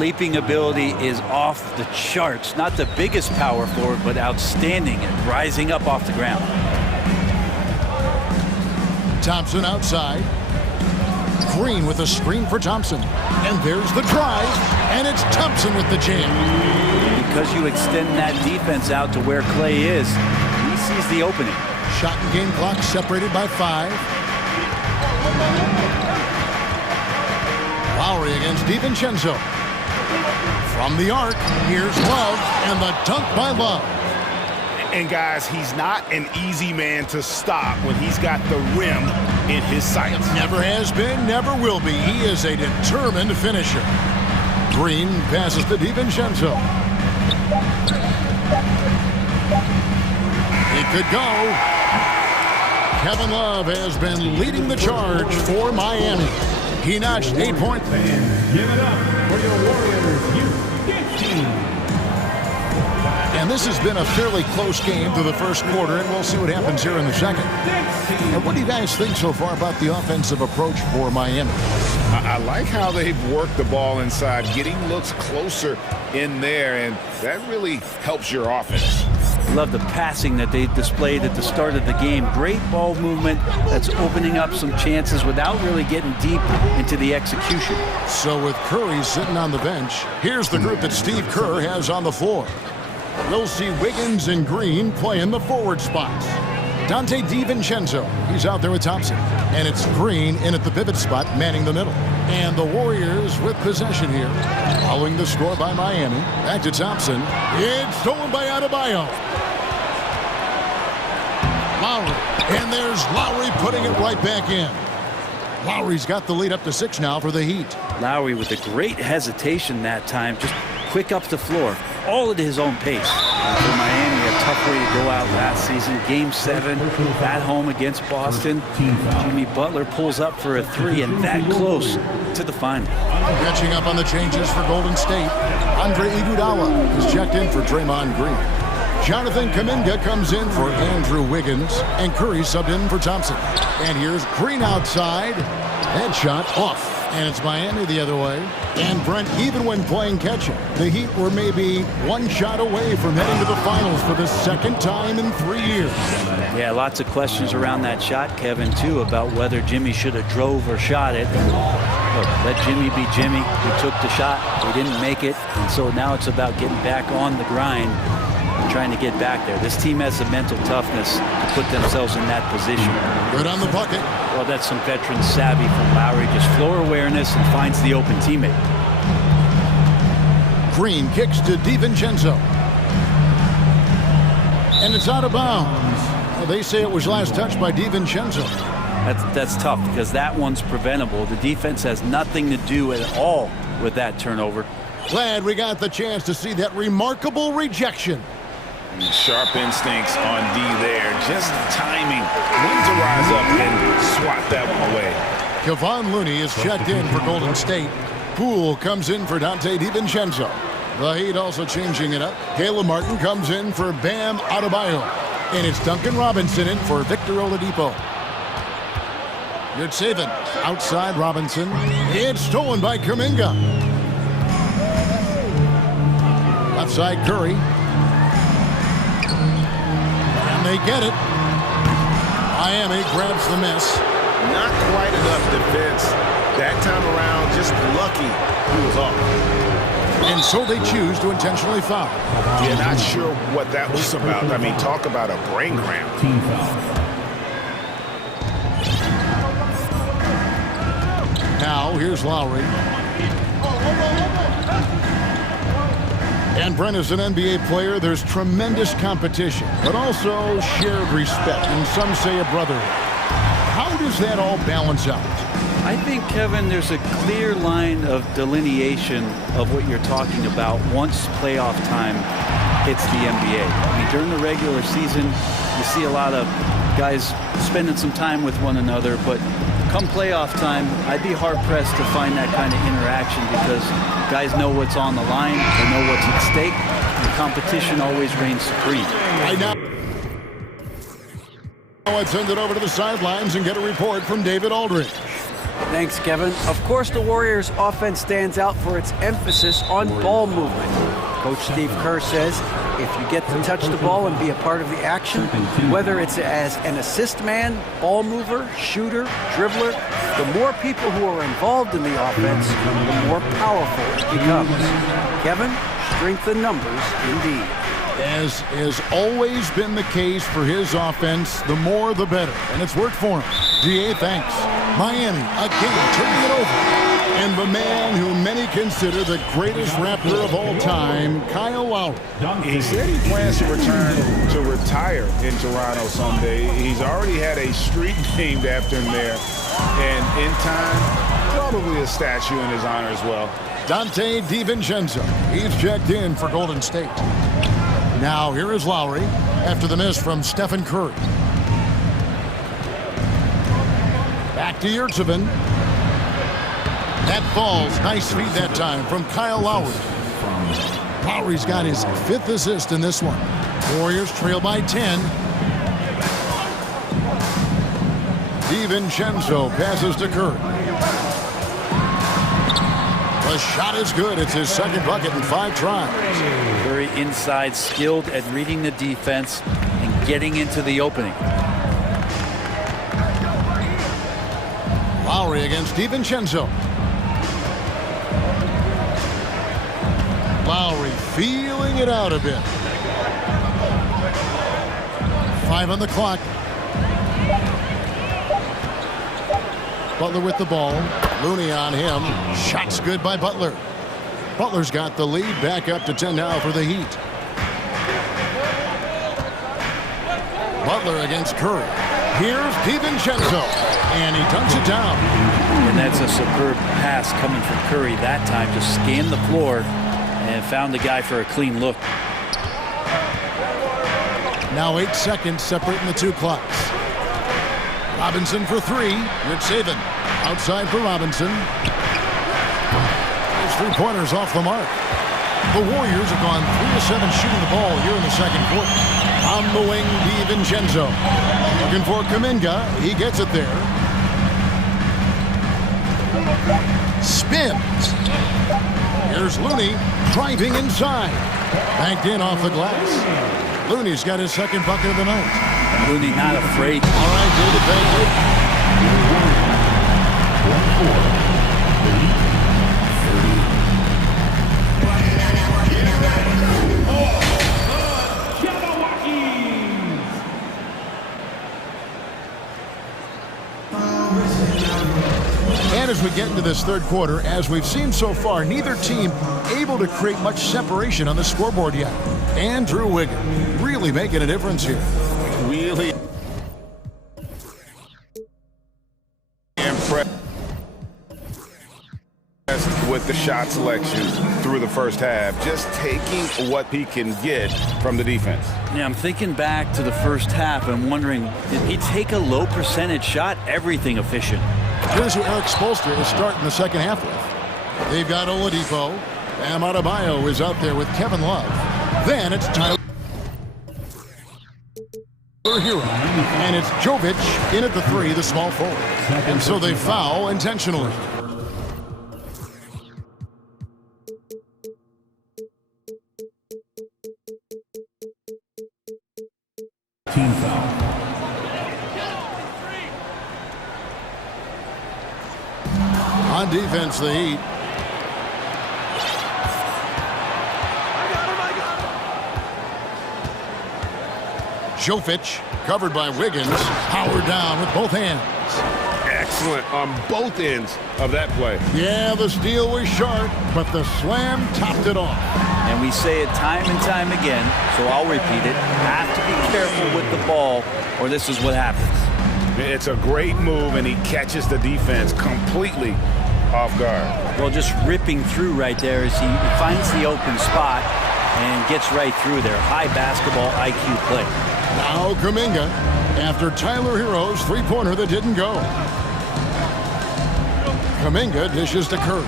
Leaping ability is off the charts. Not the biggest power forward, but outstanding and rising up off the ground. Thompson outside. Green with a screen for Thompson. And there's the drive, and it's Thompson with the jam. Because you extend that defense out to where Clay is, he sees the opening. Shot and game clock separated by 5. Lowry against DiVincenzo. From the arc, here's Love, and the dunk by Love. And guys, he's not an easy man to stop when he's got the rim in his sights. Never has been, never will be. He is a determined finisher. Green passes to DiVincenzo. It could go. Kevin Love has been leading the charge for Miami. He notched 8 points. Give it up for your Warriors youth team. And this has been a fairly close game through the first quarter, and we'll see what happens here in the second. And what do you guys think so far about the offensive approach for Miami? I like how they've worked the ball inside, getting looks closer in there, and that really helps your offense. Love the passing that they displayed at the start of the game. Great ball movement that's opening up some chances without really getting deep into the execution. So with Curry sitting on the bench, here's the group that Steve Kerr has on the floor. We'll see Wiggins and Green play in the forward spots. Dante DiVincenzo, he's out there with Thompson. And it's Green in at the pivot spot, manning the middle. And the Warriors with possession here. Following the score by Miami. Back to Thompson. It's stolen by Adebayo. Lowry. And there's Lowry putting it right back in. Lowry's got the lead up to 6 now for the Heat. Lowry with a great hesitation that time. Just quick up the floor. All at his own pace. For Miami, a tough way to go out last season. Game 7 at home against Boston. Jimmy Butler pulls up for a 3 and that close to the final. Catching up on the changes for Golden State. Andre Iguodala is checked in for Draymond Green. Jonathan Kuminga comes in for Andrew Wiggins. And Curry subbed in for Thompson. And here's Green outside. That shot off. And it's Miami the other way. And Brent, even when playing catch-up, the Heat were maybe 1 shot away from heading to the finals for the second time in 3 years. Yeah, lots of questions around that shot, Kevin, too, about whether Jimmy should have drove or shot it. Look, let Jimmy be Jimmy. He took the shot. He didn't make it. And so now it's about getting back on the grind and trying to get back there. This team has the mental toughness to put themselves in that position. Good on the bucket. Well, that's some veteran savvy from Lowry. Just floor awareness and finds the open teammate. Green kicks to DiVincenzo. And it's out of bounds. Well, they say it was last touched by DiVincenzo. That's tough because that one's preventable. The defense has nothing to do at all with that turnover. Glad we got the chance to see that remarkable rejection. Sharp instincts on D there. Just timing when to rise up and swat that one away. Kevon Looney is checked in for Golden State. Poole comes in for Dante DiVincenzo. The Heat also changing it up. Caleb Martin comes in for Bam Adebayo. And it's Duncan Robinson in for Victor Oladipo. Yurtseven outside Robinson. It's stolen by Kuminga. Left side Curry. And they get it. Miami grabs the miss. Not quite enough defense. That time around, just lucky he was off. And so they choose to intentionally foul. Yeah, not sure what that was about. I mean, talk about a brain cramp. Team foul. Now, here's Lowry. And Brent, as an NBA player, there's tremendous competition, but also shared respect, and some say a brotherhood. How does that all balance out? I think, Kevin, there's a clear line of delineation of what you're talking about once playoff time hits the NBA. I mean, during the regular season, you see a lot of guys spending some time with one another, but come playoff time, I'd be hard-pressed to find that kind of interaction because guys know what's on the line, they know what's at stake, and competition always reigns supreme. Now let's send it over to the sidelines and get a report from David Aldridge. Thanks, Kevin. Of course, the Warriors' offense stands out for its emphasis on ball movement. Coach Steve Kerr says if you get to touch the ball and be a part of the action, whether it's as an assist man, ball mover, shooter, dribbler, the more people who are involved in the offense, the more powerful it becomes. Kevin, strength in numbers indeed. As has always been the case for his offense, the more the better. And it's worked for him. DA, thanks. Miami, again, turning it over. And the man who many consider the greatest Raptor of all time, Kyle Lowry. He said he plans to return to retire in Toronto someday. He's already had a street named after him there. And in time, probably a statue in his honor as well. Dante DiVincenzo. He's checked in for Golden State. Now here is Lowry after the miss from Stephen Curry. Back to Yurtseven. That falls. Nice feed that time from Kyle Lowry. Lowry's got his 5th assist in this one. Warriors trail by 10. DiVincenzo passes to Curry. The shot is good. It's his 2nd bucket in 5 tries. Very inside, skilled at reading the defense and getting into the opening. Lowry against DiVincenzo. Lowry feeling it out a bit. 5 on the clock. Butler with the ball. Looney on him. Shot's good by Butler. Butler's got the lead. Back up to 10 now for the Heat. Butler against Curry. Here's DiVincenzo. And he dunks it down. And that's a superb pass coming from Curry that time. Just scanned the floor and found the guy for a clean look. Now 8 seconds separating the 2 clocks. Robinson for 3. Yurtseven outside for Robinson. His 3-pointers off the mark. The Warriors have gone 3 of 7 shooting the ball here in the 2nd quarter. On the wing, DiVincenzo. Looking for Kuminga. He gets it there. Spins. Here's Looney driving inside. Banked in off the glass. Looney's got his 2nd bucket of the night. Looney not afraid. All right, David, thank you. And as we get into this 3rd quarter, as we've seen so far, neither team able to create much separation on the scoreboard yet. And Drew Wiggins really making a difference here. Really impressed with the shot selection. through the first half, just taking what he can get from the defense. Yeah, I'm thinking back to the first half and wondering, did he take a low percentage shot? Everything efficient. Here's who Eric Spoelstra is starting the second half with. They've got Oladipo. Bam Adebayo is out there with Kevin Love. Then it's Tyler Hero. And it's Jovic in at the three, the small forward. And so they foul intentionally. Team foul. On defense, the Heat. Jovic, covered by Wiggins, powered down with both hands. Excellent on both ends of that play. Yeah, the steal was sharp, but the slam topped it off. And we say it time and time again, so I'll repeat it. Have to be careful with the ball, or this is what happens. It's a great move, and he catches the defense completely off guard. Well, just ripping through right there as he finds the open spot and gets right through there. High basketball IQ play. Now Kuminga, after Tyler Hero's three-pointer that didn't go. Kuminga dishes to Curry.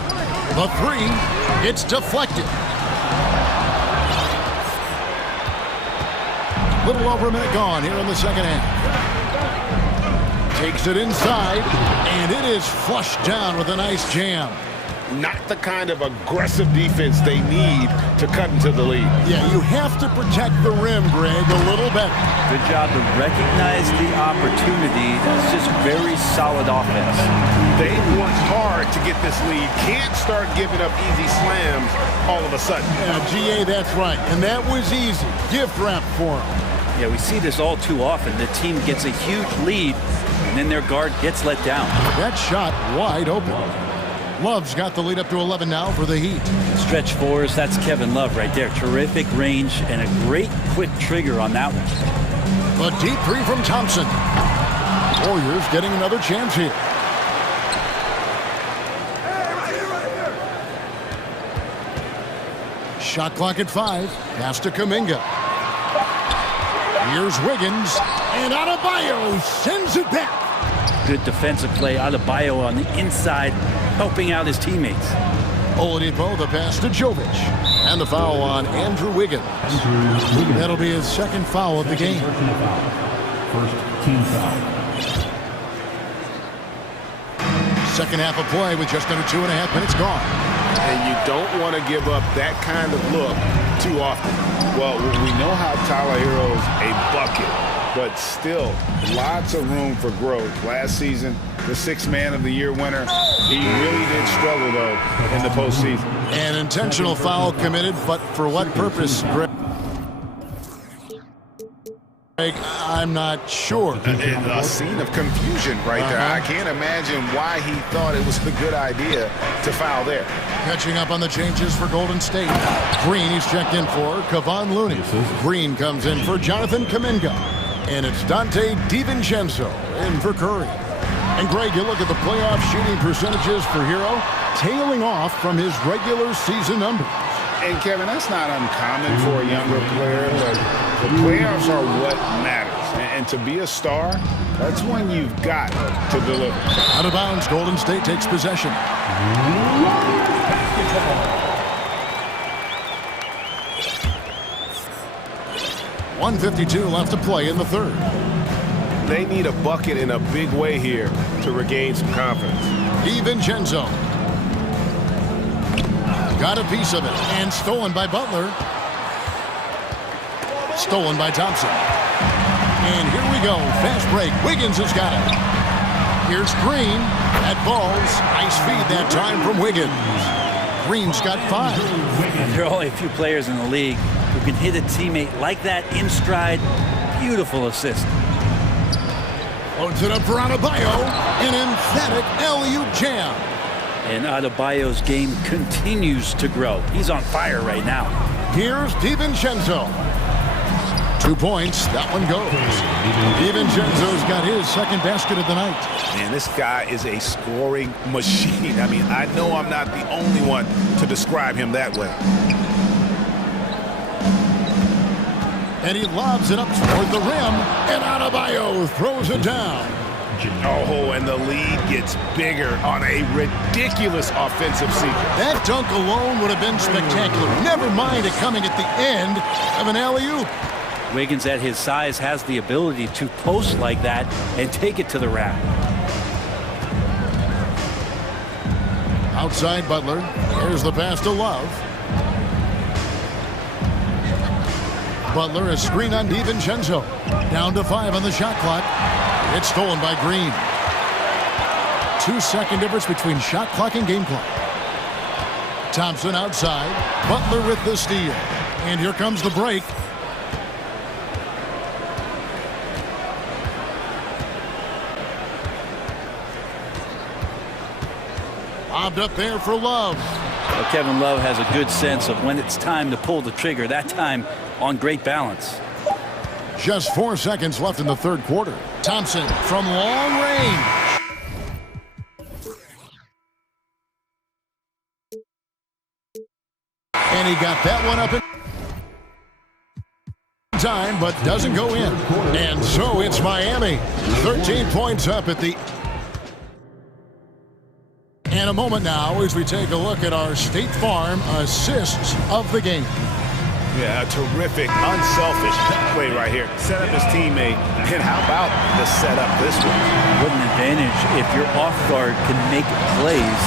The three, it's deflected. Little over a minute gone here in the second half. Takes it inside, and it is flushed down with a nice jam. Not the kind of aggressive defense they need to cut into the lead. Yeah, you have to protect the rim, Greg, a little better. Good job to recognize the opportunity. It's just very solid offense. They worked hard to get this lead. Can't start giving up easy slams all of a sudden. Yeah, GA, that's right. And that was easy. Gift wrap for them. Yeah, we see this all too often. The team gets a huge lead, and then their guard gets let down. That shot wide open. Love's got the lead up to 11 now for the Heat. Stretch fours, that's Kevin Love right there. Terrific range and a great quick trigger on that one. A deep three from Thompson. Warriors getting another chance here. Shot clock at 5. Pass to Kuminga. Here's Wiggins. And Adebayo sends it back. Good defensive play. Adebayo on the inside, helping out his teammates. Oladipo, the pass to Jovic. And the foul on Andrew Wiggins. That'll be his second foul of the game. First team foul. Second half of play with just under 2.5 minutes gone. And you don't want to give up that kind of look too often. Well, we know how Tyler Hero's a bucket, but still lots of room for growth. Last season, the Sixth Man of the Year winner, he really did struggle, though, in the postseason. An intentional foul committed, but for what purpose, Greg? I'm not sure. A scene of confusion right there. I can't imagine why he thought it was a good idea to foul there. Catching up on the changes for Golden State. Green he's checked in for Kevon Looney. Green comes in for Jonathan Kuminga. And it's Dante DiVincenzo in for Curry. And Greg, you look at the playoff shooting percentages for Hero, tailing off from his regular season numbers. And Kevin, that's not uncommon for a younger player, but the playoffs are what matters. And to be a star, that's when you've got to deliver. Out of bounds, Golden State takes possession. 1:52 left to play in the third. They need a bucket in a big way here to regain some confidence. DiVincenzo. Got a piece of it, and stolen by Butler. Stolen by Thompson. And here we go, fast break. Wiggins has got it. Here's Green at balls. Nice feed that time from Wiggins. Green's got 5. There are only a few players in the league who can hit a teammate like that in stride. Beautiful assist. Loads it up for Adebayo. An emphatic alley-oop jam. And Adebayo's game continues to grow. He's on fire right now. Here's DiVincenzo. 2 points. That one goes. DiVincenzo's got his second basket of the night. Man, this guy is a scoring machine. I mean, I know I'm not the only one to describe him that way. And he lobs it up toward the rim, and Adebayo throws it down. Oh, and the lead gets bigger on a ridiculous offensive sequence. That dunk alone would have been spectacular. Never mind it coming at the end of an alley-oop. Wiggins at his size has the ability to post like that and take it to the rack. Outside Butler. Here's the pass to Love. Butler, a screen on DiVincenzo. Down to 5 on the shot clock. It's stolen by Green. 2-second difference between shot clock and game clock. Thompson outside. Butler with the steal. And here comes the break. Lobbed up there for Love. Well, Kevin Love has a good sense of when it's time to pull the trigger. That time on great balance. Just 4 seconds left in the third quarter. Thompson from long range. And he got that one up in time, but doesn't go in. And so it's Miami. 13 points up at the... And a moment now as we take a look at our State Farm assists of the game. Yeah, a terrific, unselfish play right here. Set up his teammate, and how about the setup this one? What an advantage if your off guard can make plays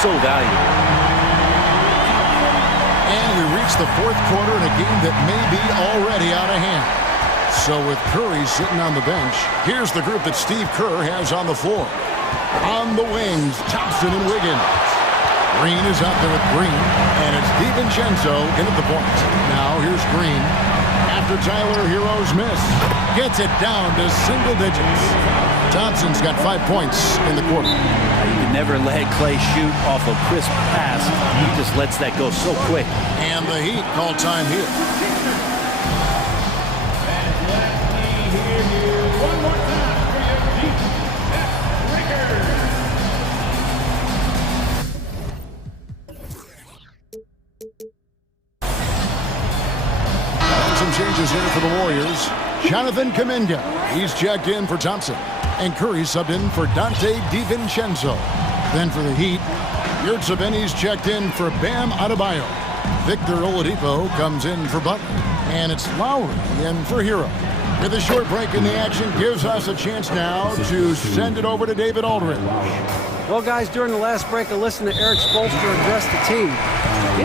so valuable. And we reach the fourth quarter in a game that may be already out of hand. So with Curry sitting on the bench, here's the group that Steve Kerr has on the floor. On the wings, Thompson and Wiggins. Green is out there with Green, and it's DiVincenzo in at the point. Now here's Green. After Tyler Hero's miss, gets it down to single digits. Thompson's got 5 points in the quarter. You can never let Clay shoot off a crisp pass. He just lets that go so quick. And the Heat call time here. Changes here for the Warriors. Jonathan Kuminga. He's checked in for Thompson. And Curry subbed in for Dante DiVincenzo. Then for the Heat, Yurtseven Benny's checked in for Bam Adebayo. Victor Oladipo comes in for Butler. And it's Lowry in for Hero. With a short break in the action, gives us a chance now to send it over to David Aldridge. Well, guys, during the last break, I listened to Eric Spoelstra address the team.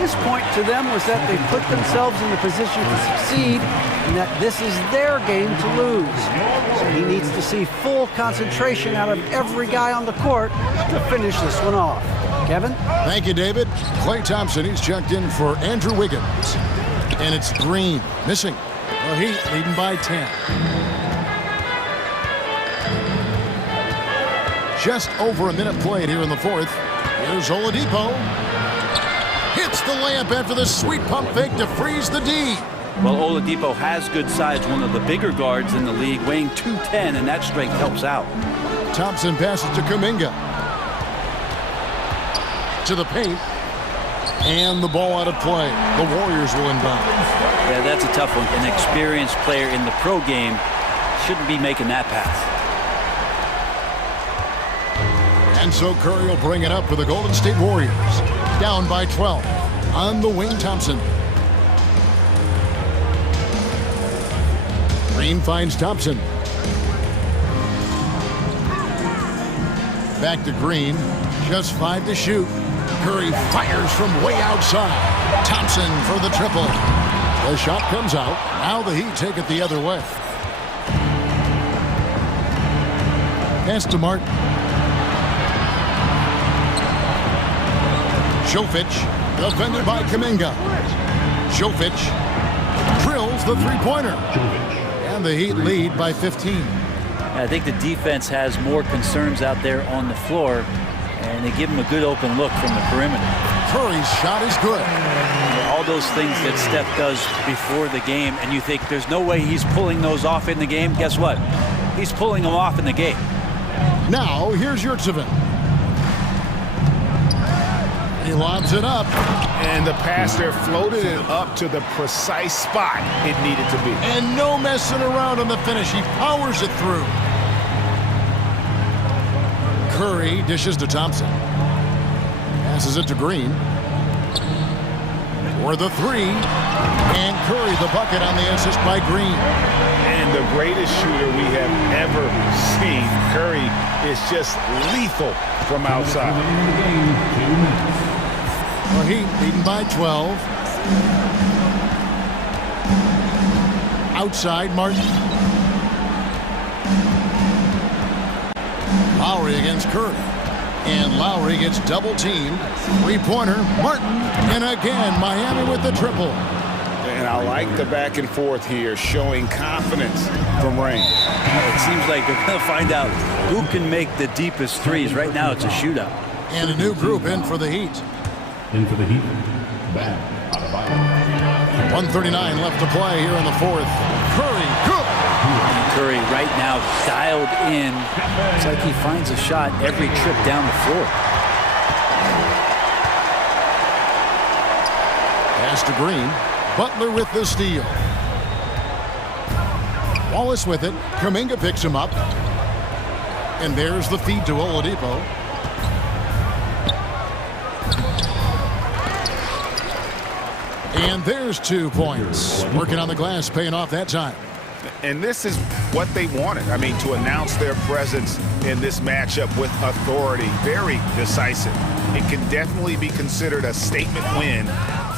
His point to them was that they put themselves in the position to succeed and that this is their game to lose. So he needs to see full concentration out of every guy on the court to finish this one off. Kevin? Thank you, David. Klay Thompson, he's checked in for Andrew Wiggins. And it's Green missing. The Heat leading by 10. Just over a minute played here in the fourth. Here's Oladipo. Hits the layup after the sweet pump fake to freeze the D. Well, Oladipo has good size, one of the bigger guards in the league, weighing 210, and that strength helps out. Thompson passes to Kuminga. To the paint. And the ball out of play. The Warriors will inbound. Yeah, that's a tough one. An experienced player in the pro game shouldn't be making that pass. And so Curry will bring it up for the Golden State Warriors. Down by 12. On the wing, Thompson. Green finds Thompson. Back to Green. Just 5 to shoot. Curry fires from way outside. Thompson for the triple. The shot comes out. Now the Heat take it the other way. Pass to Martin. Jovic, defended by Kuminga. Jovic drills the three-pointer. And the Heat lead by 15. I think the defense has more concerns out there on the floor, and they give him a good open look from the perimeter. Curry's shot is good. All those things that Steph does before the game, and you think there's no way he's pulling those off in the game. Guess what? He's pulling them off in the game. Now, here's Yurtsevin. He lobs it up. And the pass there floated it up to the precise spot it needed to be. And no messing around on the finish. He powers it through. Curry dishes to Thompson. Passes it to Green. For the three. And Curry the bucket on the assist by Green. And the greatest shooter we have ever seen. Curry is just lethal from outside. The Heat leading by 12. Outside, Martin. Lowry against Curry. And Lowry gets double-teamed. Three-pointer, Martin. And again, Miami with the triple. And I like the back and forth here, showing confidence from range. It seems like they're going to find out who can make the deepest threes. Right now, it's a shootout. And a new group in for the Heat. In for the Heat, Bam Adebayo. 1:39 left to play here in the fourth. Curry, good. Curry right now dialed in. It's like he finds a shot every trip down the floor. Pass to Green. Butler with the steal. Wallace with it. Kuminga picks him up. And there's the feed to Oladipo. And there's 2 points. Working on the glass, paying off that time. And this is what they wanted. I mean, to announce their presence in this matchup with authority. Very decisive. It can definitely be considered a statement win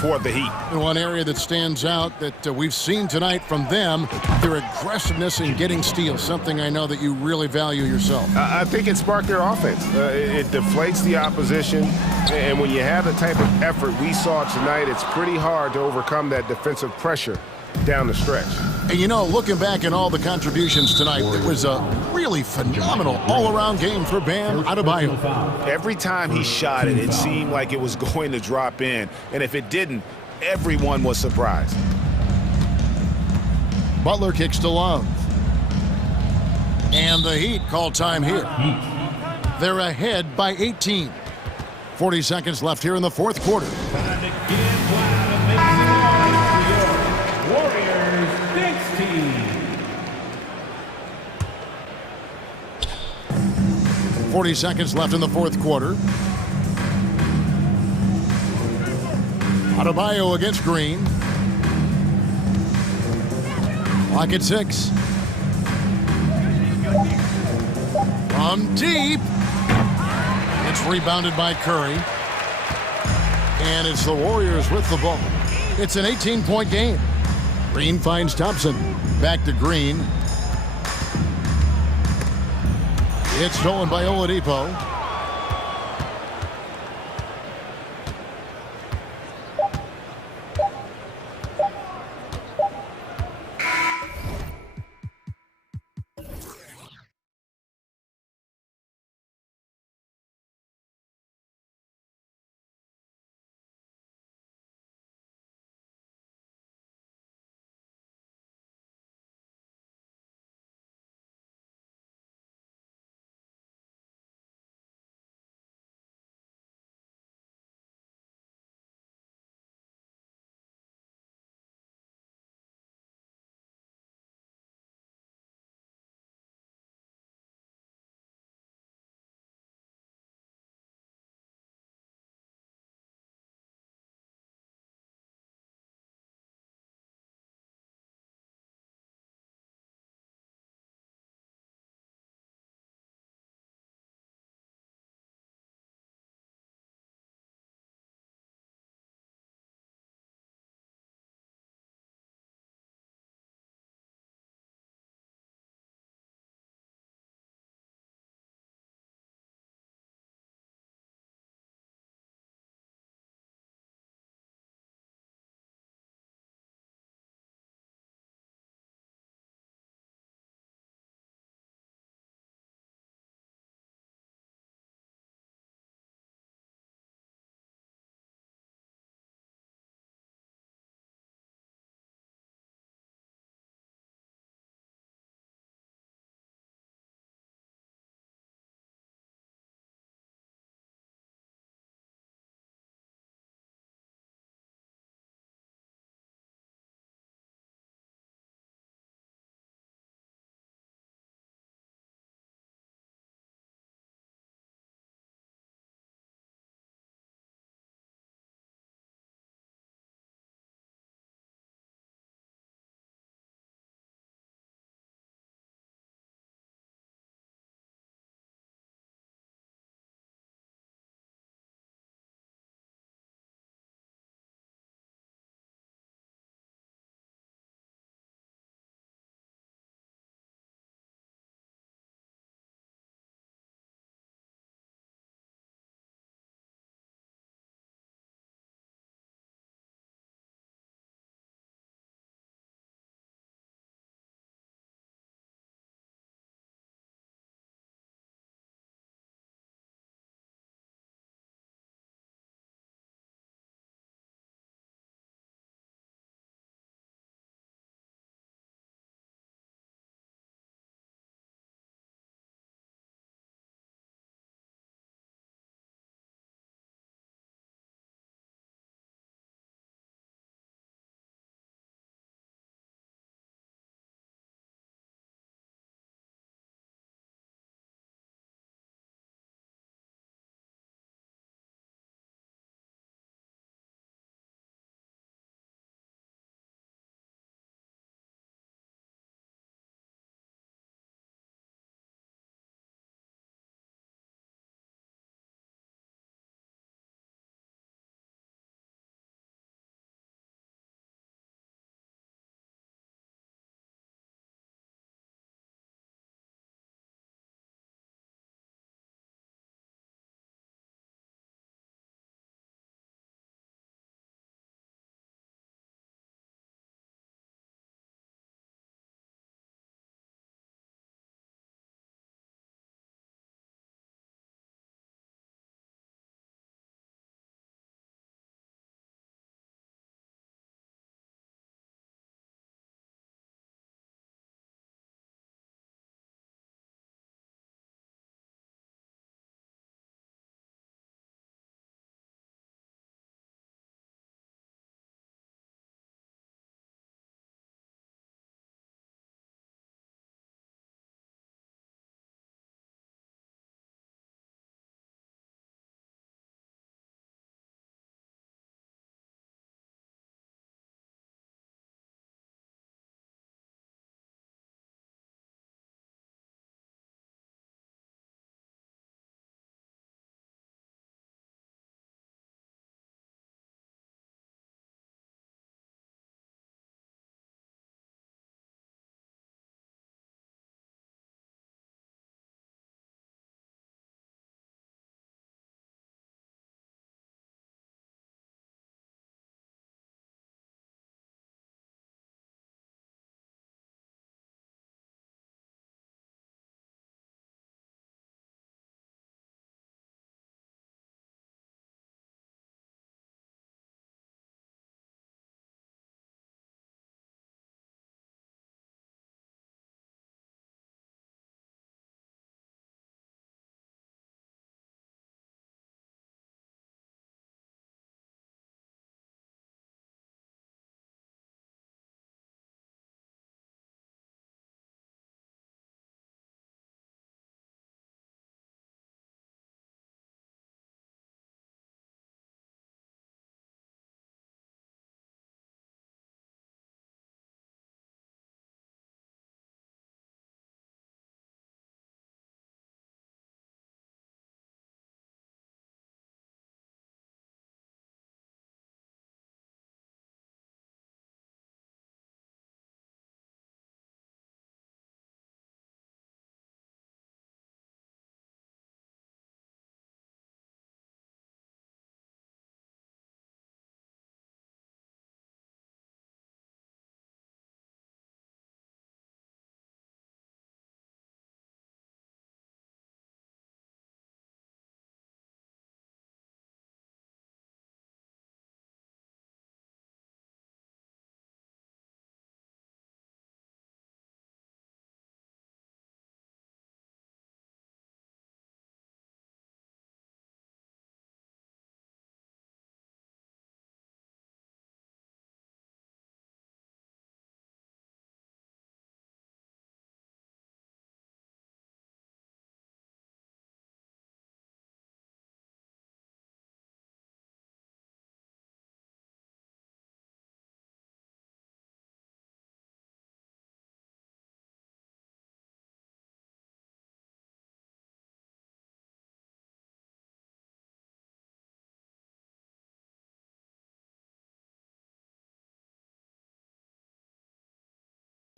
for the Heat. One area that stands out that we've seen tonight from them, their aggressiveness in getting steals, something I know that you really value yourself. I think it sparked their offense. It deflates the opposition, and when you have the type of effort we saw tonight, it's pretty hard to overcome that defensive pressure down the stretch. And you know, looking back at all the contributions tonight, it was a really phenomenal all-around game for Bam Adebayo. Every time he shot it, it seemed like it was going to drop in. And if it didn't, everyone was surprised. Butler kicks to Love. And the Heat call time here. They're ahead by 18. 40 seconds left here in the fourth quarter. Warriors, thanks team. 40 seconds left in the fourth quarter. Adebayo against Green. Clock at 6. From deep. It's rebounded by Curry. And it's the Warriors with the ball. It's an 18-point game. Green finds Thompson. Back to Green. It's stolen by Oladipo.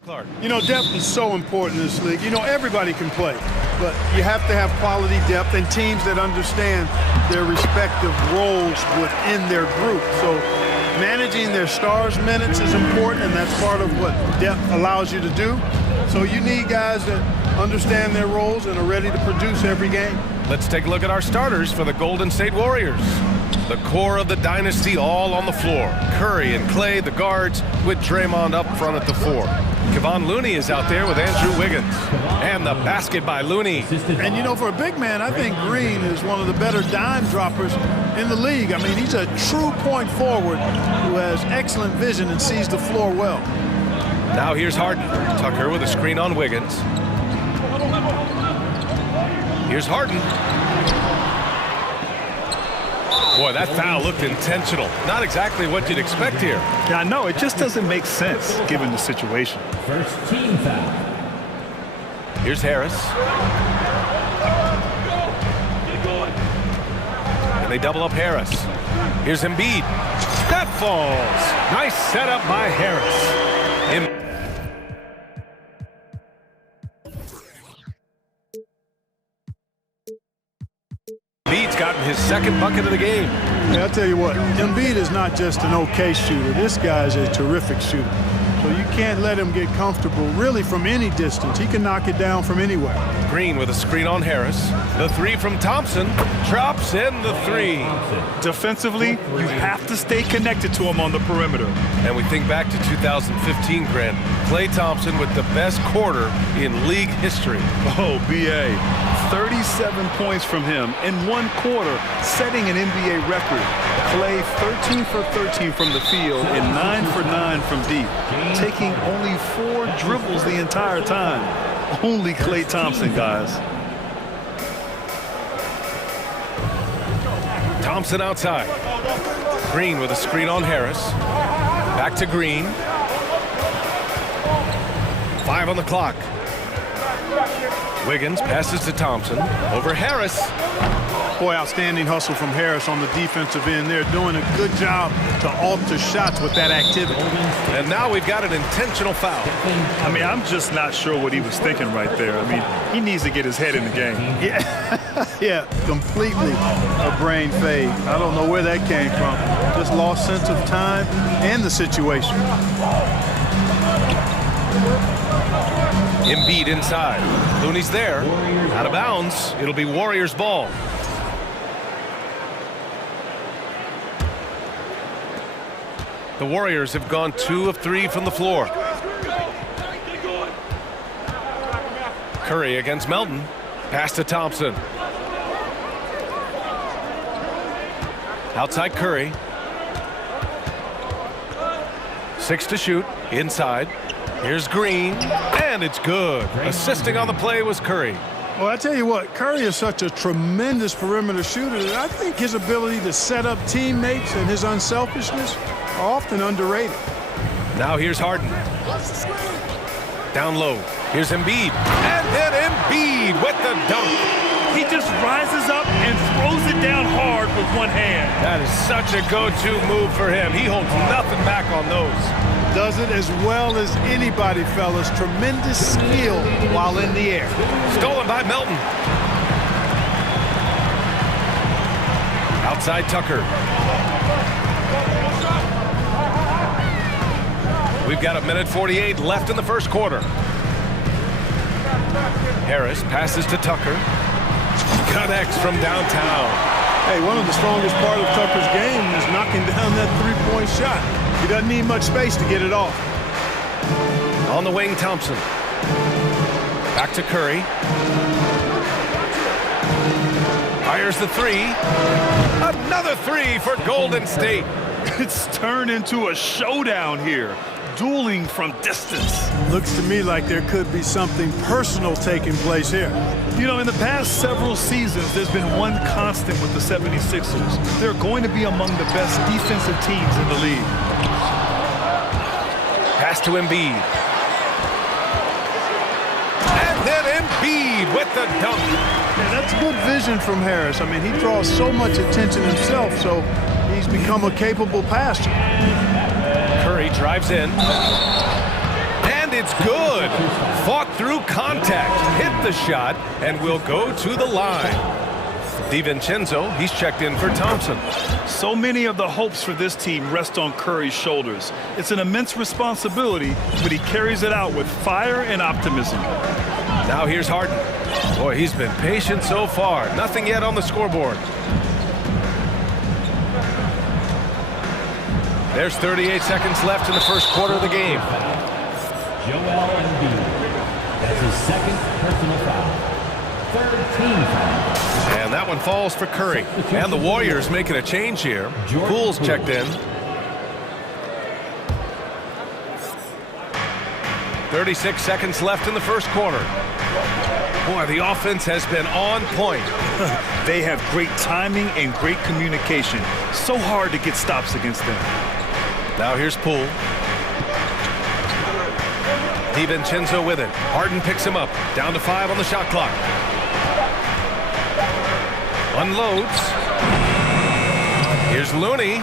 Clark. You know, depth is so important in this league. You know, everybody can play, but you have to have quality depth and teams that understand their respective roles within their group. So managing their stars' minutes is important, and that's part of what depth allows you to do. So you need guys that understand their roles and are ready to produce every game. Let's take a look at our starters for the Golden State Warriors. The core of the dynasty all on the floor. Curry and Clay, the guards, with Draymond up front at the 4. Kevon Looney is out there with Andrew Wiggins. And the basket by Looney. And you know, for a big man, I think Green is one of the better dime droppers in the league. I mean, he's a true point forward who has excellent vision and sees the floor well. Now here's Harden. Tucker with a screen on Wiggins. Here's Harden. Boy, that foul looked intentional. Not exactly what you'd expect here. Yeah, I know. It just doesn't make sense given the situation. First team foul. Here's Harris. And they double up Harris. Here's Embiid. That falls. Nice setup by Harris. Embiid's gotten his second bucket of the game. Yeah, I'll tell you what, Embiid is not just an okay shooter. This guy is a terrific shooter. So you can't let him get comfortable really from any distance. He can knock it down from anywhere. Green with a screen on Harris. The 3 from Thompson. Drops in the 3. Defensively, you have to stay connected to him on the perimeter. And we think back to 2015, Grant. Klay Thompson with the best quarter in league history. Oh, B.A. 37 points from him in one quarter, setting an NBA record. Klay 13 for 13 from the field and 9 for 9 from deep, taking only 4 dribbles the entire time. Only Klay Thompson, guys. Thompson outside. Green with a screen on Harris. Back to Green. 5 on the clock. Wiggins passes to Thompson. Over Harris. Boy, outstanding hustle from Harris on the defensive end. They're doing a good job to alter shots with that activity. And now we've got an intentional foul. I mean, I'm just not sure what he was thinking right there. I mean, he needs to get his head in the game. Yeah, yeah, completely a brain fade. I don't know where that came from. Just lost sense of time and the situation. Embiid inside. Looney's there. Out of bounds. It'll be Warriors ball. The Warriors have gone 2 of 3 from the floor. Curry against Melton. Pass to Thompson. Outside Curry. 6 to shoot. Inside. Here's Green. And it's good. Assisting on the play was Curry. Well, I tell you what, Curry is such a tremendous perimeter shooter that I think his ability to set up teammates and his unselfishness are often underrated. Now here's Harden. Down low. Here's Embiid. And then Embiid with the dunk. He just rises up and throws it down hard with one hand. That is such a go-to move for him. He holds nothing back on those. Does it as well as anybody, fellas. Tremendous skill while in the air. Stolen by Melton. Outside Tucker. We've got 1:48 left in the first quarter. Harris passes to Tucker. Connects from downtown. Hey, one of the strongest part of Tucker's game is knocking down that three-point shot. He doesn't need much space to get it off. On the wing, Thompson. Back to Curry. Fires the 3. Another 3 for Golden State. It's turned into a showdown here. Dueling from distance. Looks to me like there could be something personal taking place here. You know, in the past several seasons, there's been one constant with the 76ers. They're going to be among the best defensive teams in the league. Pass to Embiid. And then Embiid with the dunk. Yeah, that's good vision from Harris. I mean, he draws so much attention himself, so he's become a capable passer. Curry drives in. And it's good. Fought through contact, hit the shot, and will go to the line. DiVincenzo, he's checked in for Thompson. So many of the hopes for this team rest on Curry's shoulders. It's an immense responsibility, but he carries it out with fire and optimism. Now here's Harden. Boy, he's been patient so far. Nothing yet on the scoreboard. There's 38 seconds left in the first quarter of the game. Joel Embiid. That's his second personal foul. Third team foul. And that one falls for Curry. And the Warriors making a change here. Poole's checked in. 36 seconds left in the first quarter. Boy, the offense has been on point. They have great timing and great communication. So hard to get stops against them. Now here's Poole. DiVincenzo with it. Harden picks him up. Down to 5 on the shot clock. Unloads. Here's Looney.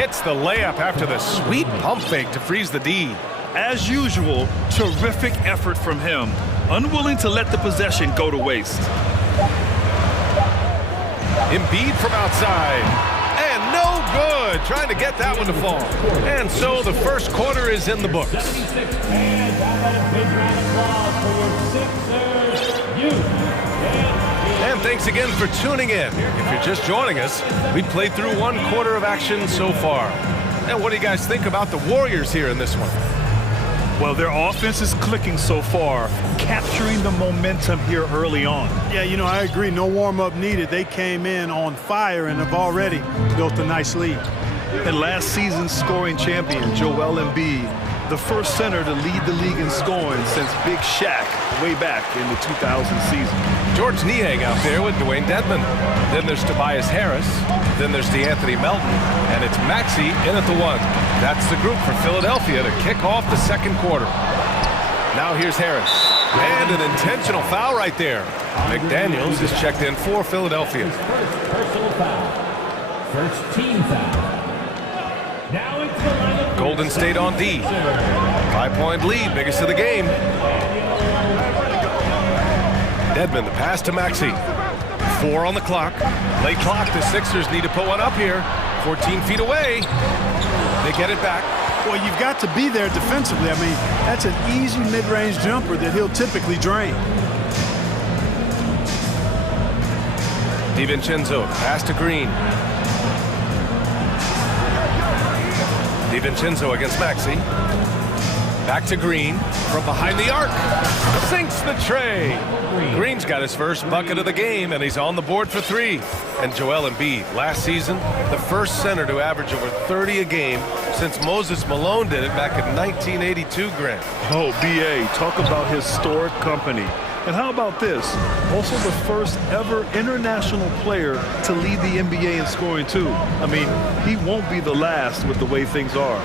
Hits the layup after the sweet pump fake to freeze the D. As usual, terrific effort from him. Unwilling to let the possession go to waste. Embiid from outside. And no good. Trying to get that one to fall. And so the first quarter is in the books. And a big round of applause for your Sixers. And thanks again for tuning in. If you're just joining us, we've played through one quarter of action so far. And what do you guys think about the Warriors here in this one? Well, their offense is clicking so far, capturing the momentum here early on. Yeah, you know, I agree. No warm-up needed. They came in on fire and have already built a nice lead. And last season's scoring champion, Joel Embiid, the first center to lead the league in scoring since Big Shaq way back in the 2000 season. George Niang out there with Dwayne Dedmon. Then there's Tobias Harris. Then there's D'Anthony Melton. And it's Maxey in at the 1. That's the group for Philadelphia to kick off the second quarter. Now here's Harris. And an intentional foul right there. McDaniels is checked in for Philadelphia. First personal foul. First team foul. Now it's the lineup. Golden State on D. 5-point lead, biggest of the game. Dedmon, the pass to Maxey. 4 on the clock. Late clock, the Sixers need to put one up here. 14 feet away. They get it back. Well, you've got to be there defensively. I mean, that's an easy mid-range jumper that he'll typically drain. DiVincenzo, pass to Green. DiVincenzo against Maxey. Back to Green from behind the arc. Sinks the tray. Green's got his first bucket of the game, and he's on the board for 3. And Joel Embiid, last season, the first center to average over 30 a game since Moses Malone did it back in 1982, Grant. Oh, B.A., talk about historic company. And how about this? Also the first ever international player to lead the NBA in scoring, too. I mean, he won't be the last with the way things are.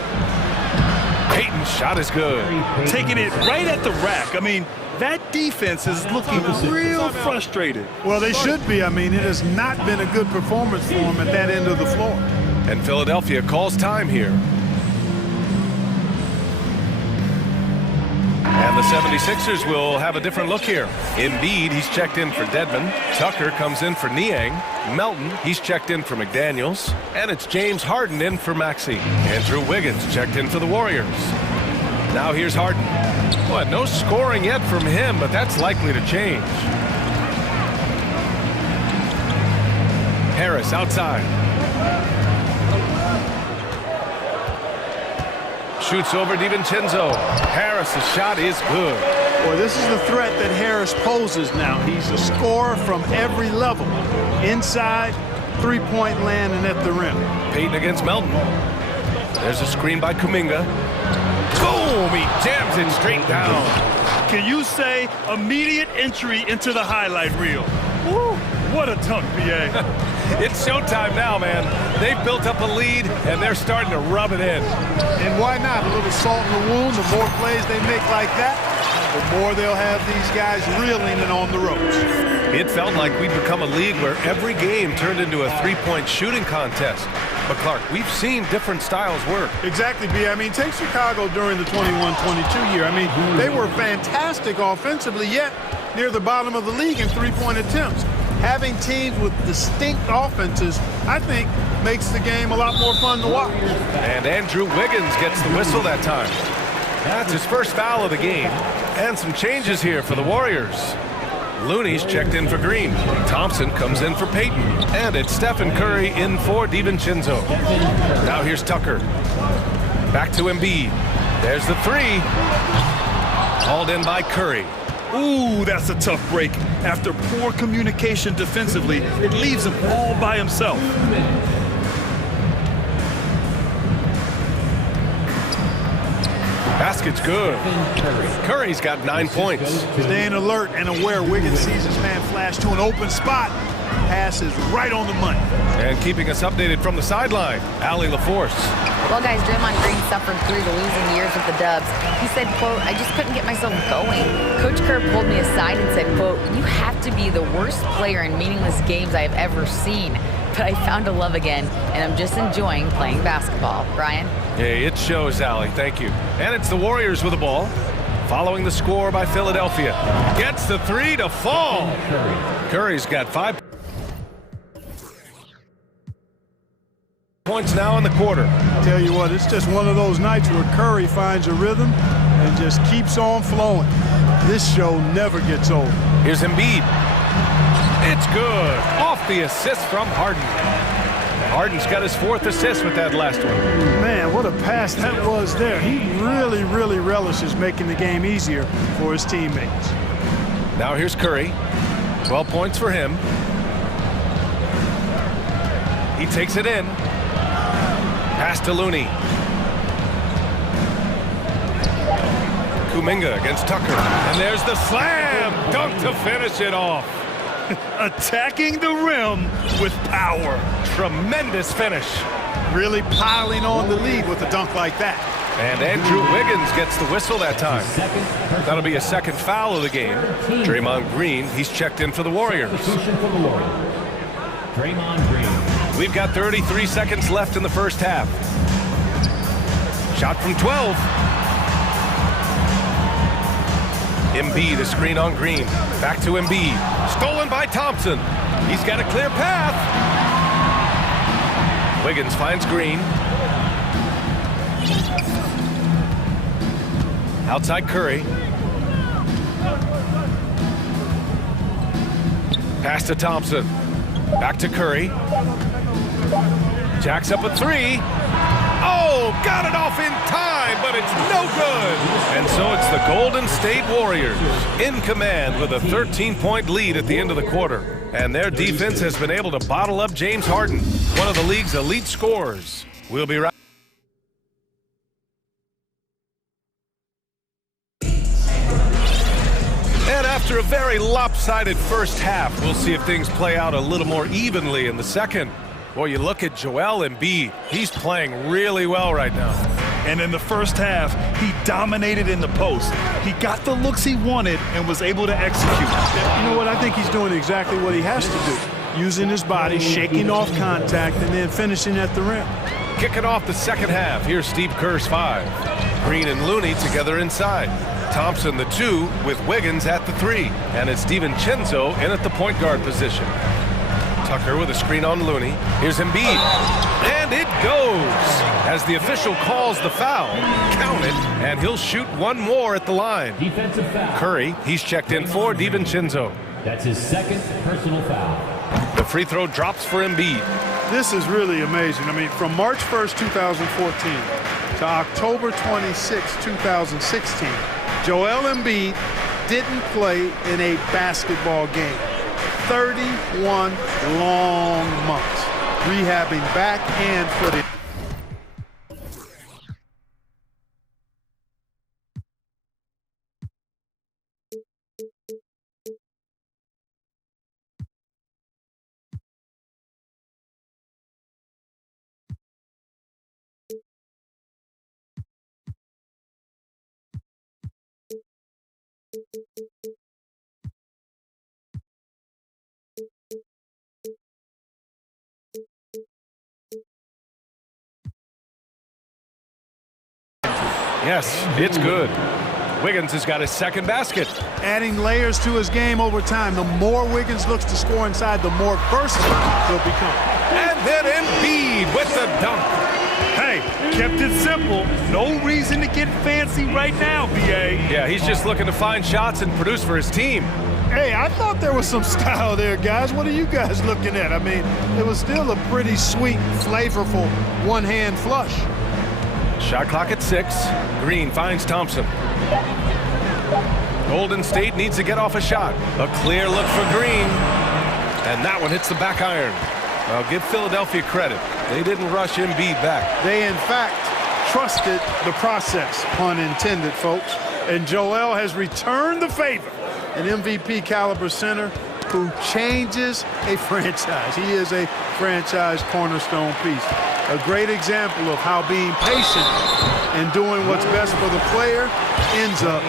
Payton's shot is good. Taking it right at the rack. I mean, that defense is looking real frustrated. Well, they should be. I mean, it has not been a good performance for them at that end of the floor. And Philadelphia calls time here. And the 76ers will have a different look here. Embiid, he's checked in for Dedmon. Tucker comes in for Niang. Melton, he's checked in for McDaniels. And it's James Harden in for Maxey. Andrew Wiggins checked in for the Warriors. Now here's Harden. Well, no scoring yet from him, but that's likely to change. Harris outside. Shoots over DiVincenzo. Harris' shot is good. Boy, this is the threat that Harris poses now. He's a scorer from every level. Inside, three-point land, and at the rim. Payton against Melton. There's a screen by Kuminga. Boom! He jams it straight down. Can you say immediate entry into the highlight reel? Woo! What a dunk, B.A. It's showtime now, man. They've built up a lead, and they're starting to rub it in. And why not? A little salt in the wound. The more plays they make like that, the more they'll have these guys reeling and on the ropes. It felt like we'd become a league where every game turned into a three-point shooting contest. But Clark, we've seen different styles work. Exactly, B. I mean, take Chicago during the 21-22 year. I mean, they were fantastic offensively, yet near the bottom of the league in three-point attempts. Having teams with distinct offenses, I think, makes the game a lot more fun to watch. And Andrew Wiggins gets the whistle that time. That's his first foul of the game. And some changes here for the Warriors. Looney's checked in for Green. Thompson comes in for Payton. And it's Stephen Curry in for DiVincenzo. Now here's Tucker. Back to Embiid. There's the three. Hauled in by Curry. Ooh, that's a tough break. After poor communication defensively, it leaves him all by himself. Basket's good. Curry's got 9 points. Staying alert and aware, Wiggins sees his man flash to an open spot. Pass is right on the money. And keeping us updated from the sideline, Allie LaForce. Well, guys, Draymond Green suffered through the losing years with the Dubs. He said, quote, I just couldn't get myself going. Coach Kerr pulled me aside and said, quote, you have to be the worst player in meaningless games I have ever seen. But I found a love again, and I'm just enjoying playing basketball. Brian? Hey, it shows, Allie. Thank you. And it's the Warriors with the ball. Following the score by Philadelphia. Gets the three to fall. Curry's got 5 points now in the quarter. Tell you what, it's just one of those nights where Curry finds a rhythm and just keeps on flowing. This show never gets old. Here's Embiid. It's good. Off the assist from Harden. Harden's got his 4th assist with that last one. Man, what a pass that was there. He really, really relishes making the game easier for his teammates. Now here's Curry. 12 points for him. He takes it in. Pass to Looney. Kuminga against Tucker. And there's the slam dunk to finish it off. Attacking the rim with power. Tremendous finish. Really piling on the lead with a dunk like that. And Andrew Wiggins gets the whistle that time. That'll be a second foul of the game. Draymond Green, he's checked in for the Warriors. Draymond Green. We've got 33 seconds left in the first half. Shot from 12. Embiid, a screen on Green. Back to Embiid. Stolen by Thompson. He's got a clear path. Wiggins finds Green. Outside Curry. Pass to Thompson. Back to Curry. Jacks up a three. Oh, got it off in time, but it's no good. And so it's the Golden State Warriors in command with a 13-point lead at the end of the quarter. And their defense has been able to bottle up James Harden, one of the league's elite scorers. We'll be right. And after a very lopsided first half, we'll see if things play out a little more evenly in the second. Well, you look at Joel Embiid. He's playing really well right now. And in the first half, he dominated in the post. He got the looks he wanted and was able to execute. You know what? I think he's doing exactly what he has to do. Using his body, shaking off contact, and then finishing at the rim. Kicking off the second half, here's Steve Kerr's 5. Green and Looney together inside. Thompson the 2 with Wiggins at the 3. And it's DiVincenzo in at the point guard position. Tucker with a screen on Looney. Here's Embiid. And it goes. As the official calls the foul, count it, and he'll shoot one more at the line. Defensive foul. Curry, he's checked in for DiVincenzo. That's his 2nd personal foul. The free throw drops for Embiid. This is really amazing. I mean, from March 1st, 2014 to October 26, 2016, Joel Embiid didn't play in a basketball game. 31 long months rehabbing back and foot. Yes, it's good. Wiggins has got his second basket. Adding layers to his game over time. The more Wiggins looks to score inside, the more versatile he'll become. And then Embiid with the dunk. Hey, kept it simple. No reason to get fancy right now, B.A. Yeah, he's just looking to find shots and produce for his team. Hey, I thought there was some style there, guys. What are you guys looking at? I mean, it was still a pretty sweet, flavorful one-hand flush. Shot clock at 6. Green finds Thompson. Golden State needs to get off a shot. A clear look for Green. And that one hits the back iron. I'll give Philadelphia credit. They didn't rush Embiid back. They, in fact, trusted the process, pun intended, folks. And Joel has returned the favor. An MVP caliber center who changes a franchise. He is a franchise cornerstone piece. A great example of how being patient and doing what's best for the player ends up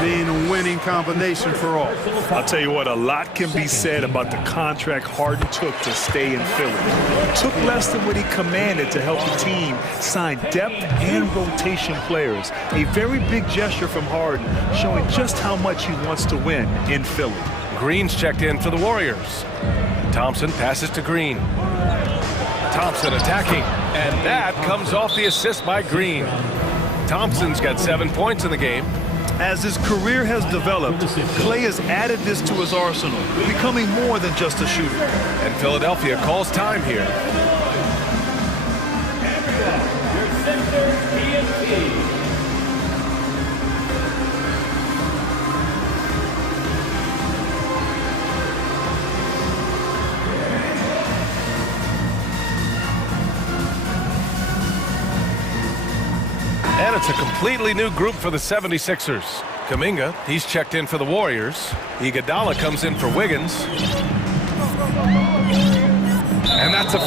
being a winning combination for all. I'll tell you what, a lot can be said about the contract Harden took to stay in Philly. It took less than what he commanded to help the team sign depth and rotation players. A very big gesture from Harden, showing just how much he wants to win in Philly. Green's checked in for the Warriors. Thompson passes to Green. Thompson attacking, and that comes off the assist by Green. Thompson's got 7 points in the game. As his career has developed, Klay has added this to his arsenal, becoming more than just a shooter. And Philadelphia calls time here. And it's a completely new group for the 76ers. Kuminga, he's checked in for the Warriors. Iguodala comes in for Wiggins. And that's a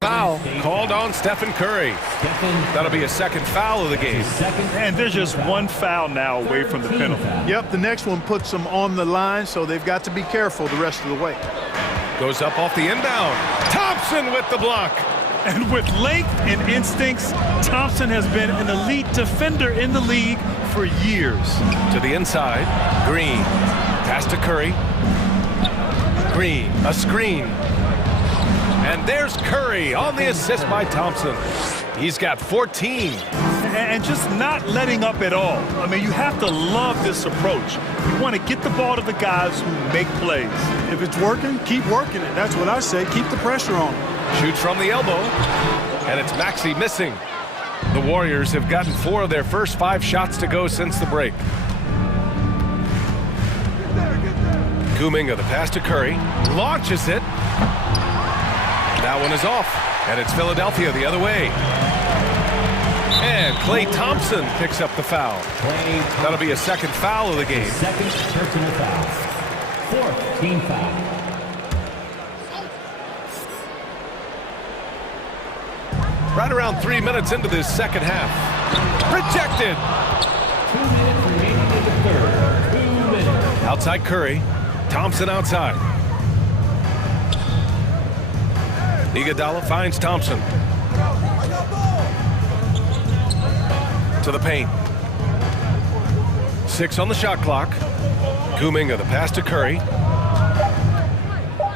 foul called on Stephen Curry. That'll be a second foul of the game. And there's just one foul now away from the penalty. Yep, the next one puts them on the line, so they've got to be careful the rest of the way. Goes up off the inbound. Thompson with the block. And with length and instincts, Thompson has been an elite defender in the league for years. To the inside, Green. Pass to Curry. Green, a screen. And there's Curry on the assist by Thompson. He's got 14. And just not letting up at all. I mean, you have to love this approach. You want to get the ball to the guys who make plays. If it's working, keep working it. That's what I say. Keep the pressure on. Shoots from the elbow. And it's Maxey missing. The Warriors have gotten 4 of their first 5 shots to go since the break. Kuminga, the pass to Curry. Launches it. That one is off. And it's Philadelphia the other way. And Klay Thompson picks up the foul. That'll be a second foul of the game. Second personal foul. 4th team foul. Right around 3 minutes into this second half. Rejected. 2 minutes remaining in the third. 2 minutes. Outside Curry. Thompson outside. Iguodala finds Thompson. To the paint. 6 on the shot clock. Kuminga, the pass to Curry.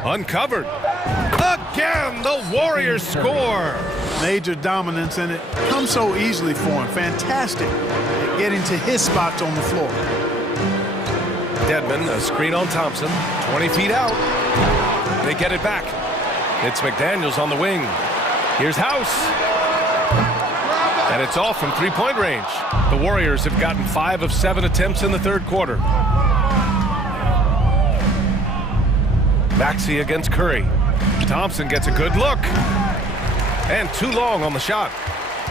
Uncovered. Again, the Warriors score. Major dominance, and it comes so easily for him. Fantastic at getting to his spots on the floor. Dedmon, a screen on Thompson. 20 feet out. They get it back. It's McDaniels on the wing. Here's House. And it's off from three-point range. The Warriors have gotten 5 of 7 attempts in the third quarter. Maxey against Curry. Thompson gets a good look. And too long on the shot.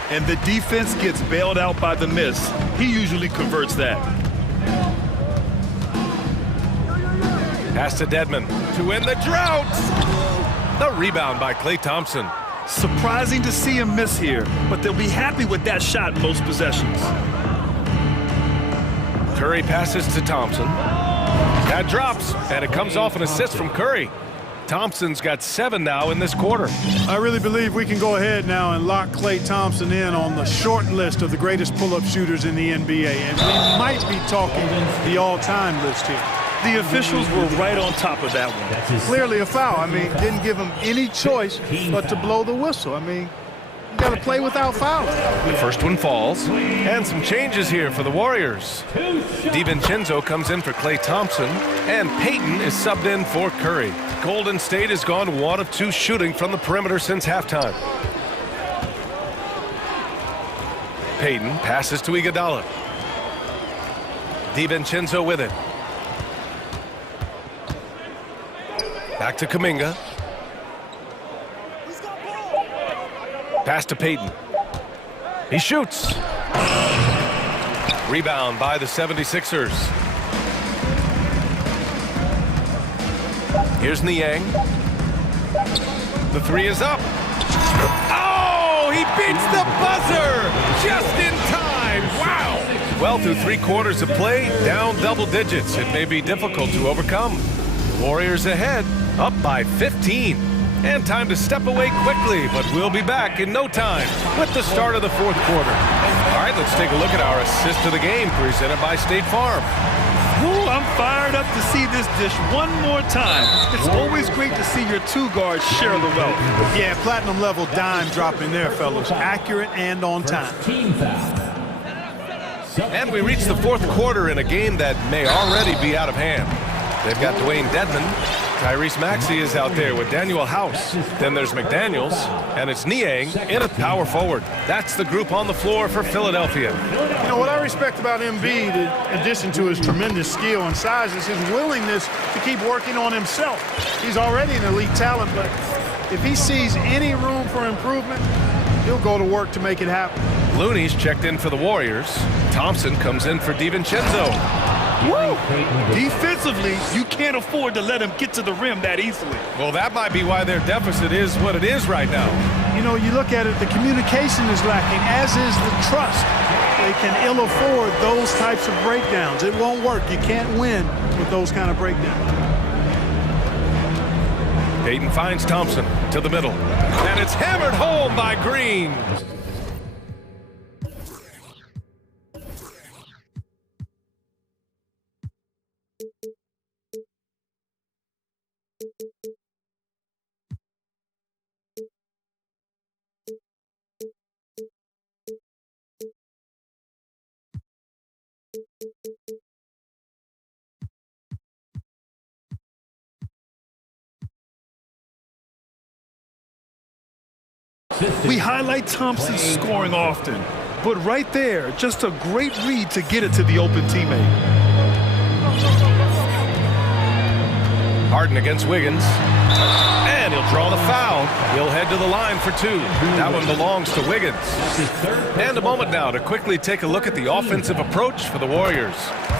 And the defense gets bailed out by the miss. He usually converts that. Pass to Dedmon to win the drought. The rebound by Klay Thompson. Surprising to see him miss here, but they'll be happy with that shot most possessions. Curry passes to Thompson. That drops, and it comes off an assist from Curry. Thompson's got 7 now in this quarter. I really believe we can go ahead now and lock Klay Thompson in on the short list of the greatest pull-up shooters in the NBA. And we might be talking the all-time list here. The officials were right on top of that one. Clearly a foul. I mean, didn't give him any choice but to blow the whistle. I mean, you got to play without fouls. The first one falls. And some changes here for the Warriors. DiVincenzo comes in for Klay Thompson. And Payton is subbed in for Curry. Golden State has gone 1 of 2 shooting from the perimeter since halftime. Payton passes to Iguodala. DiVincenzo with it. Back to Kuminga. Pass to Payton. He shoots. Rebound by the 76ers. Here's Niang. The 3 is up. Oh, he beats the buzzer just in time. Wow. Well, through 3 quarters of play, down double digits. It may be difficult to overcome. Warriors ahead, up by 15. And time to step away quickly, but we'll be back in no time with the start of the 4th quarter. All right, let's take a look at our assist of the game presented by State Farm. Ooh, I'm fired up to see this dish one more time. It's always great to see your 2 guards share the wealth. Yeah, platinum level dime dropping there, fellas. Accurate and on time. And we reach the 4th quarter in a game that may already be out of hand. They've got Dwayne Dedmon. Tyrese Maxey is out there with Daniel House. Then there's McDaniels, and it's Niang in at power forward. That's the group on the floor for Philadelphia. You know, what I respect about Embiid, in addition to his tremendous skill and size, is his willingness to keep working on himself. He's already an elite talent, but if he sees any room for improvement, he'll go to work to make it happen. Looney's checked in for the Warriors. Thompson comes in for DiVincenzo. Woo! Defensively, you can't afford to let him get to the rim that easily. Well, that might be why their deficit is what it is right now. You know, you look at it, the communication is lacking, as is the trust. They can ill afford those types of breakdowns. It won't work. You can't win with those kind of breakdowns. Payton finds Thompson to the middle. And it's hammered home by Green. We highlight Thompson's scoring often, but right there, just a great read to get it to the open teammate. Harden against Wiggins. And he'll draw the foul. He'll head to the line for 2. That one belongs to Wiggins. And a moment now to quickly take a look at the offensive approach for the Warriors.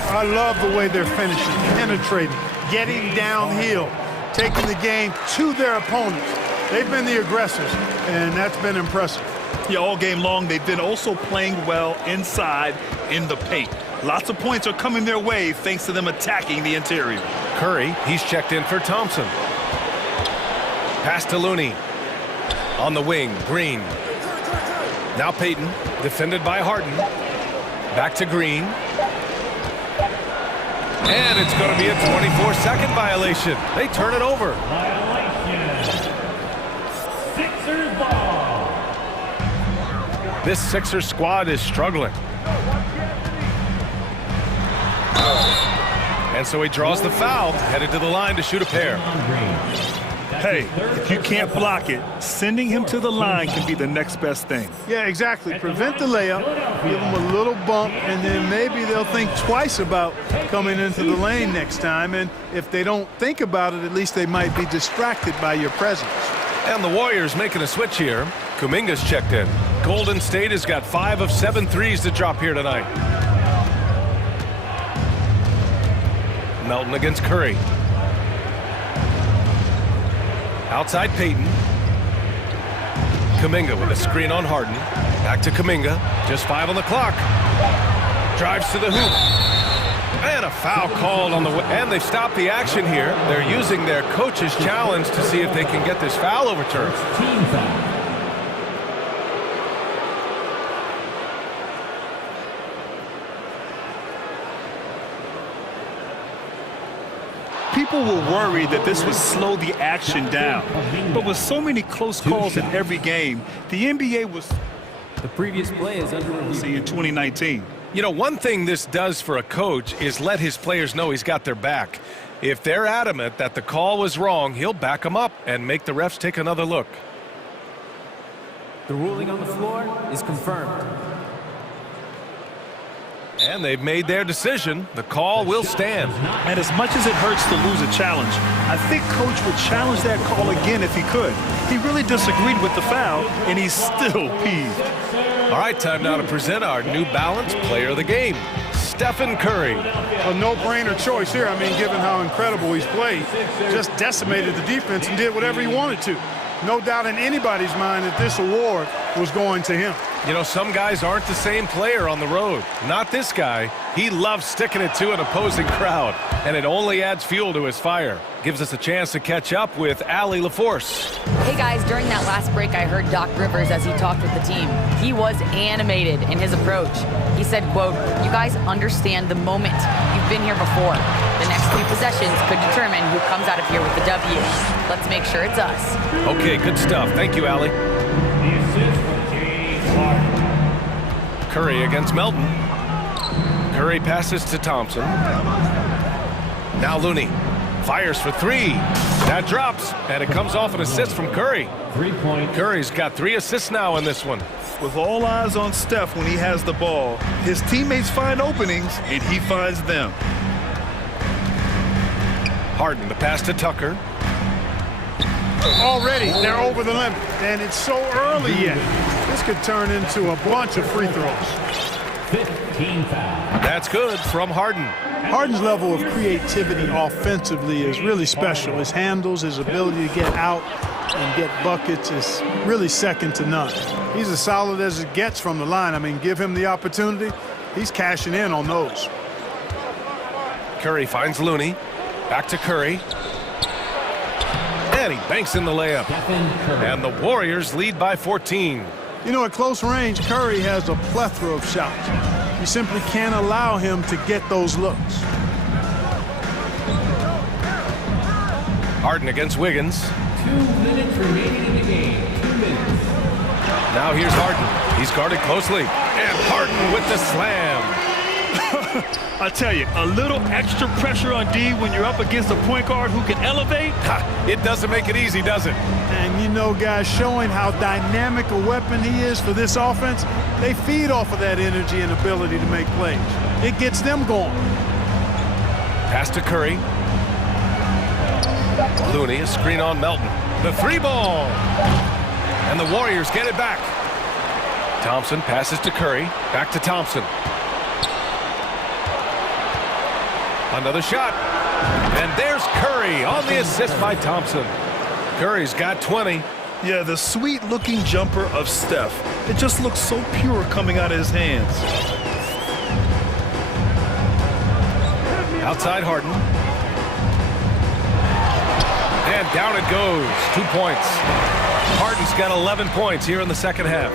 I love the way they're finishing, penetrating, getting downhill, taking the game to their opponents. They've been the aggressors, and that's been impressive. Yeah, all game long, they've been also playing well inside in the paint. Lots of points are coming their way thanks to them attacking the interior. Curry, he's checked in for Thompson. Pass to Looney. On the wing, Green. Now Payton, defended by Harden. Back to Green. And it's going to be a 24-second violation. They turn it over. Sixers ball. This Sixers squad is struggling. And so he draws the foul, headed to the line to shoot a pair. Hey, if you can't block it, sending him to the line can be the next best thing. Yeah, exactly. Prevent the layup, give them a little bump, and then maybe they'll think twice about coming into the lane next time. And if they don't think about it, at least they might be distracted by your presence. And the Warriors making a switch here. Kuminga's checked in. Golden State has got 5 of 7 threes to drop here tonight. Melton against Curry. Outside Payton. Kuminga with a screen on Harden. Back to Kuminga. Just 5 on the clock. Drives to the hoop. And a foul called on the way. And they've stopped the action here. They're using their coach's challenge to see if they can get this foul overturned. Team foul. People were worried that this would slow the action down. But with so many close calls in every game, the NBA was The previous play is under review. in 2019. You know, one thing this does for a coach is let his players know he's got their back. If they're adamant that the call was wrong, he'll back them up and make the refs take another look. The ruling on the floor is confirmed. And they've made their decision. The call will stand. And as much as it hurts to lose a challenge, I think Coach would challenge that call again if he could. He really disagreed with the foul, and he's still peeved. All right, time now to present our New Balance Player of the Game, Stephen Curry. A no-brainer choice here. I mean, given how incredible he's played, just decimated the defense and did whatever he wanted to. No doubt in anybody's mind that this award was going to him. You know, some guys aren't the same player on the road. Not this guy. He loves sticking it to an opposing crowd, and it only adds fuel to his fire. Gives us a chance to catch up with Allie LaForce. Hey guys, during that last break, I heard Doc Rivers as he talked with the team. He was animated in his approach. He said, quote, "You guys understand the moment. You've been here before. The next 3 possessions could determine who comes out of here with the W. Let's make sure it's us." Okay, good stuff. Thank you, Allie. The assist for James Harden. Curry against Melton. Curry passes to Thompson. Now Looney fires for 3. That drops, and it comes off an assist from Curry. 3-point. Curry's got 3 assists now in this one. With all eyes on Steph when he has the ball, his teammates find openings, and he finds them. Harden, the pass to Tucker. Already, they're over the limit, and it's so early yet. This could turn into a bunch of free throws. 15 foul. That's good from Harden. Harden's level of creativity offensively is really special. His handles, his ability to get out and get buckets is really second to none. He's as solid as it gets from the line. I mean, give him the opportunity, he's cashing in on those. Curry finds Looney. Back to Curry. And he banks in the layup. Stephen Curry. And the Warriors lead by 14. You know, at close range, Curry has a plethora of shots. You simply can't allow him to get those looks. Harden against Wiggins. 2 minutes remaining in the game. 2 minutes. Now here's Harden. He's guarded closely. And Harden with the slam. I tell you, a little extra pressure on D when you're up against a point guard who can elevate. It doesn't make it easy, does it? And you know, guys, showing how dynamic a weapon he is for this offense, they feed off of that energy and ability to make plays. It gets them going. Pass to Curry. Looney, a screen on Melton. The 3-ball. And the Warriors get it back. Thompson passes to Curry. Back to Thompson. Another shot. And there's Curry on the assist by Thompson. Curry's got 20. Yeah, the sweet-looking jumper of Steph. It just looks so pure coming out of his hands. Outside Harden. And down it goes. 2 points. Harden's got 11 points here in the second half.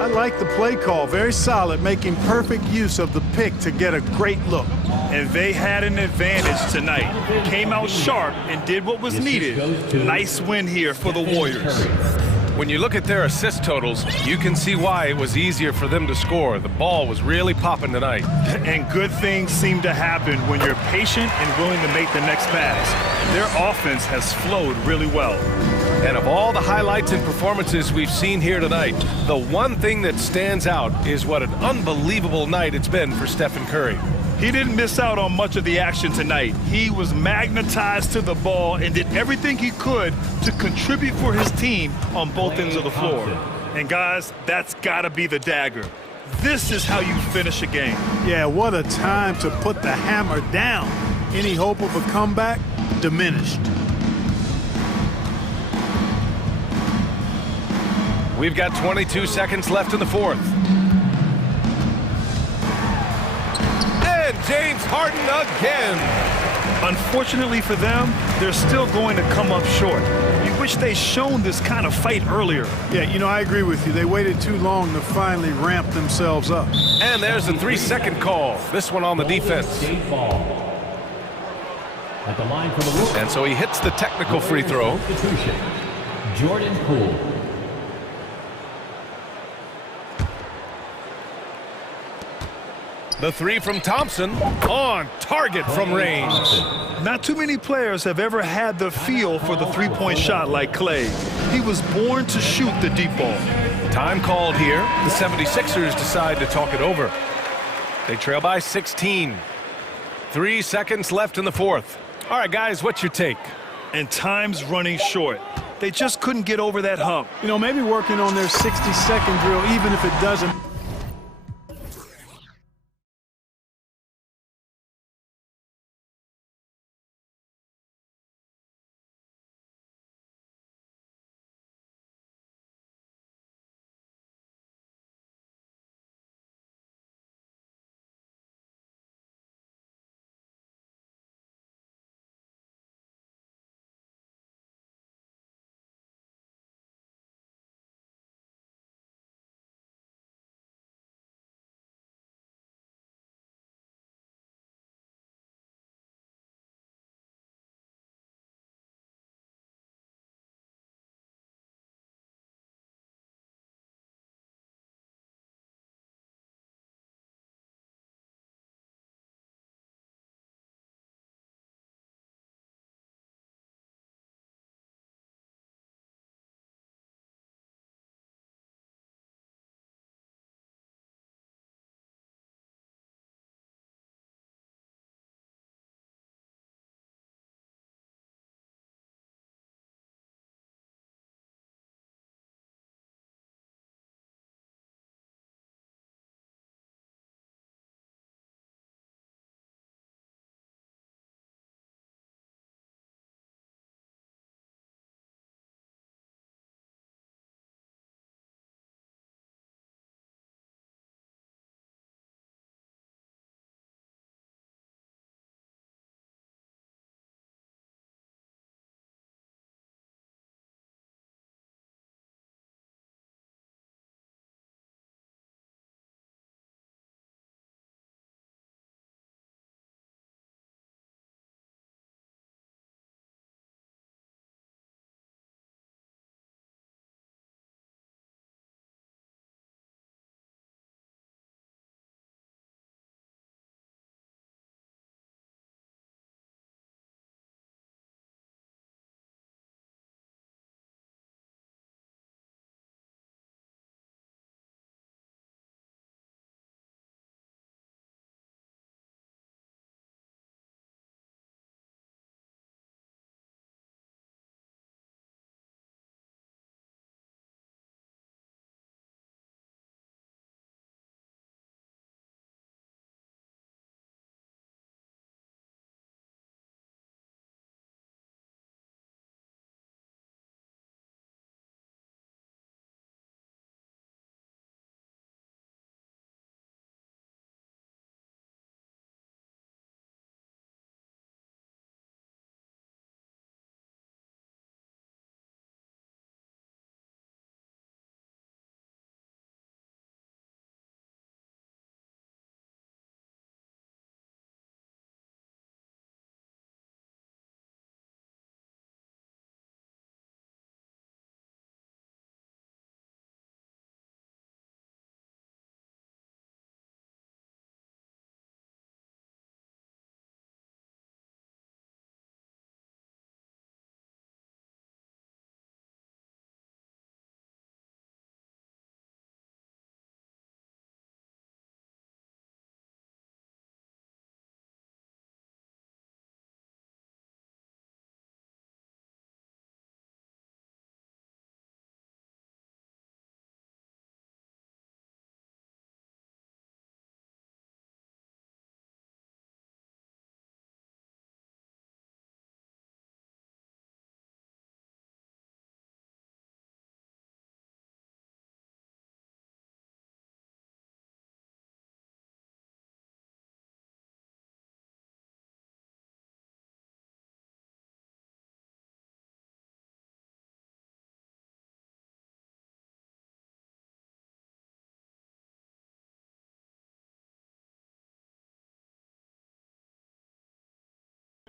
I like the play call. Very solid, making perfect use of the pick to get a great look. And they had an advantage tonight. Came out sharp and did what was needed. Nice win here for the Warriors. When you look at their assist totals, you can see why it was easier for them to score. The ball was really popping tonight. And good things seem to happen when you're patient and willing to make the next pass. Their offense has flowed really well. And of all the highlights and performances we've seen here tonight, the one thing that stands out is what an unbelievable night it's been for Stephen Curry. He didn't miss out on much of the action tonight. He was magnetized to the ball and did everything he could to contribute for his team on both ends of the floor. And guys, that's gotta be the dagger. This is how you finish a game. Yeah, what a time to put the hammer down. Any hope of a comeback? Diminished. We've got 22 seconds left in the fourth. And James Harden again. Unfortunately for them, they're still going to come up short. You wish they'd shown this kind of fight earlier. Yeah, you know, I agree with you. They waited too long to finally ramp themselves up. And there's a 3-second call. This one on the defense. State ball. At the line for the rookie. And so he hits the technical free throw. Institution, Jordan Poole. The three from Thompson, on target from range. Not too many players have ever had the feel for the three-point shot like Clay. He was born to shoot the deep ball. Time called here. The 76ers decide to talk it over. They trail by 16. 3 seconds left in the fourth. All right, guys, what's your take? And time's running short. They just couldn't get over that hump. You know, maybe working on their 60-second drill, even if it doesn't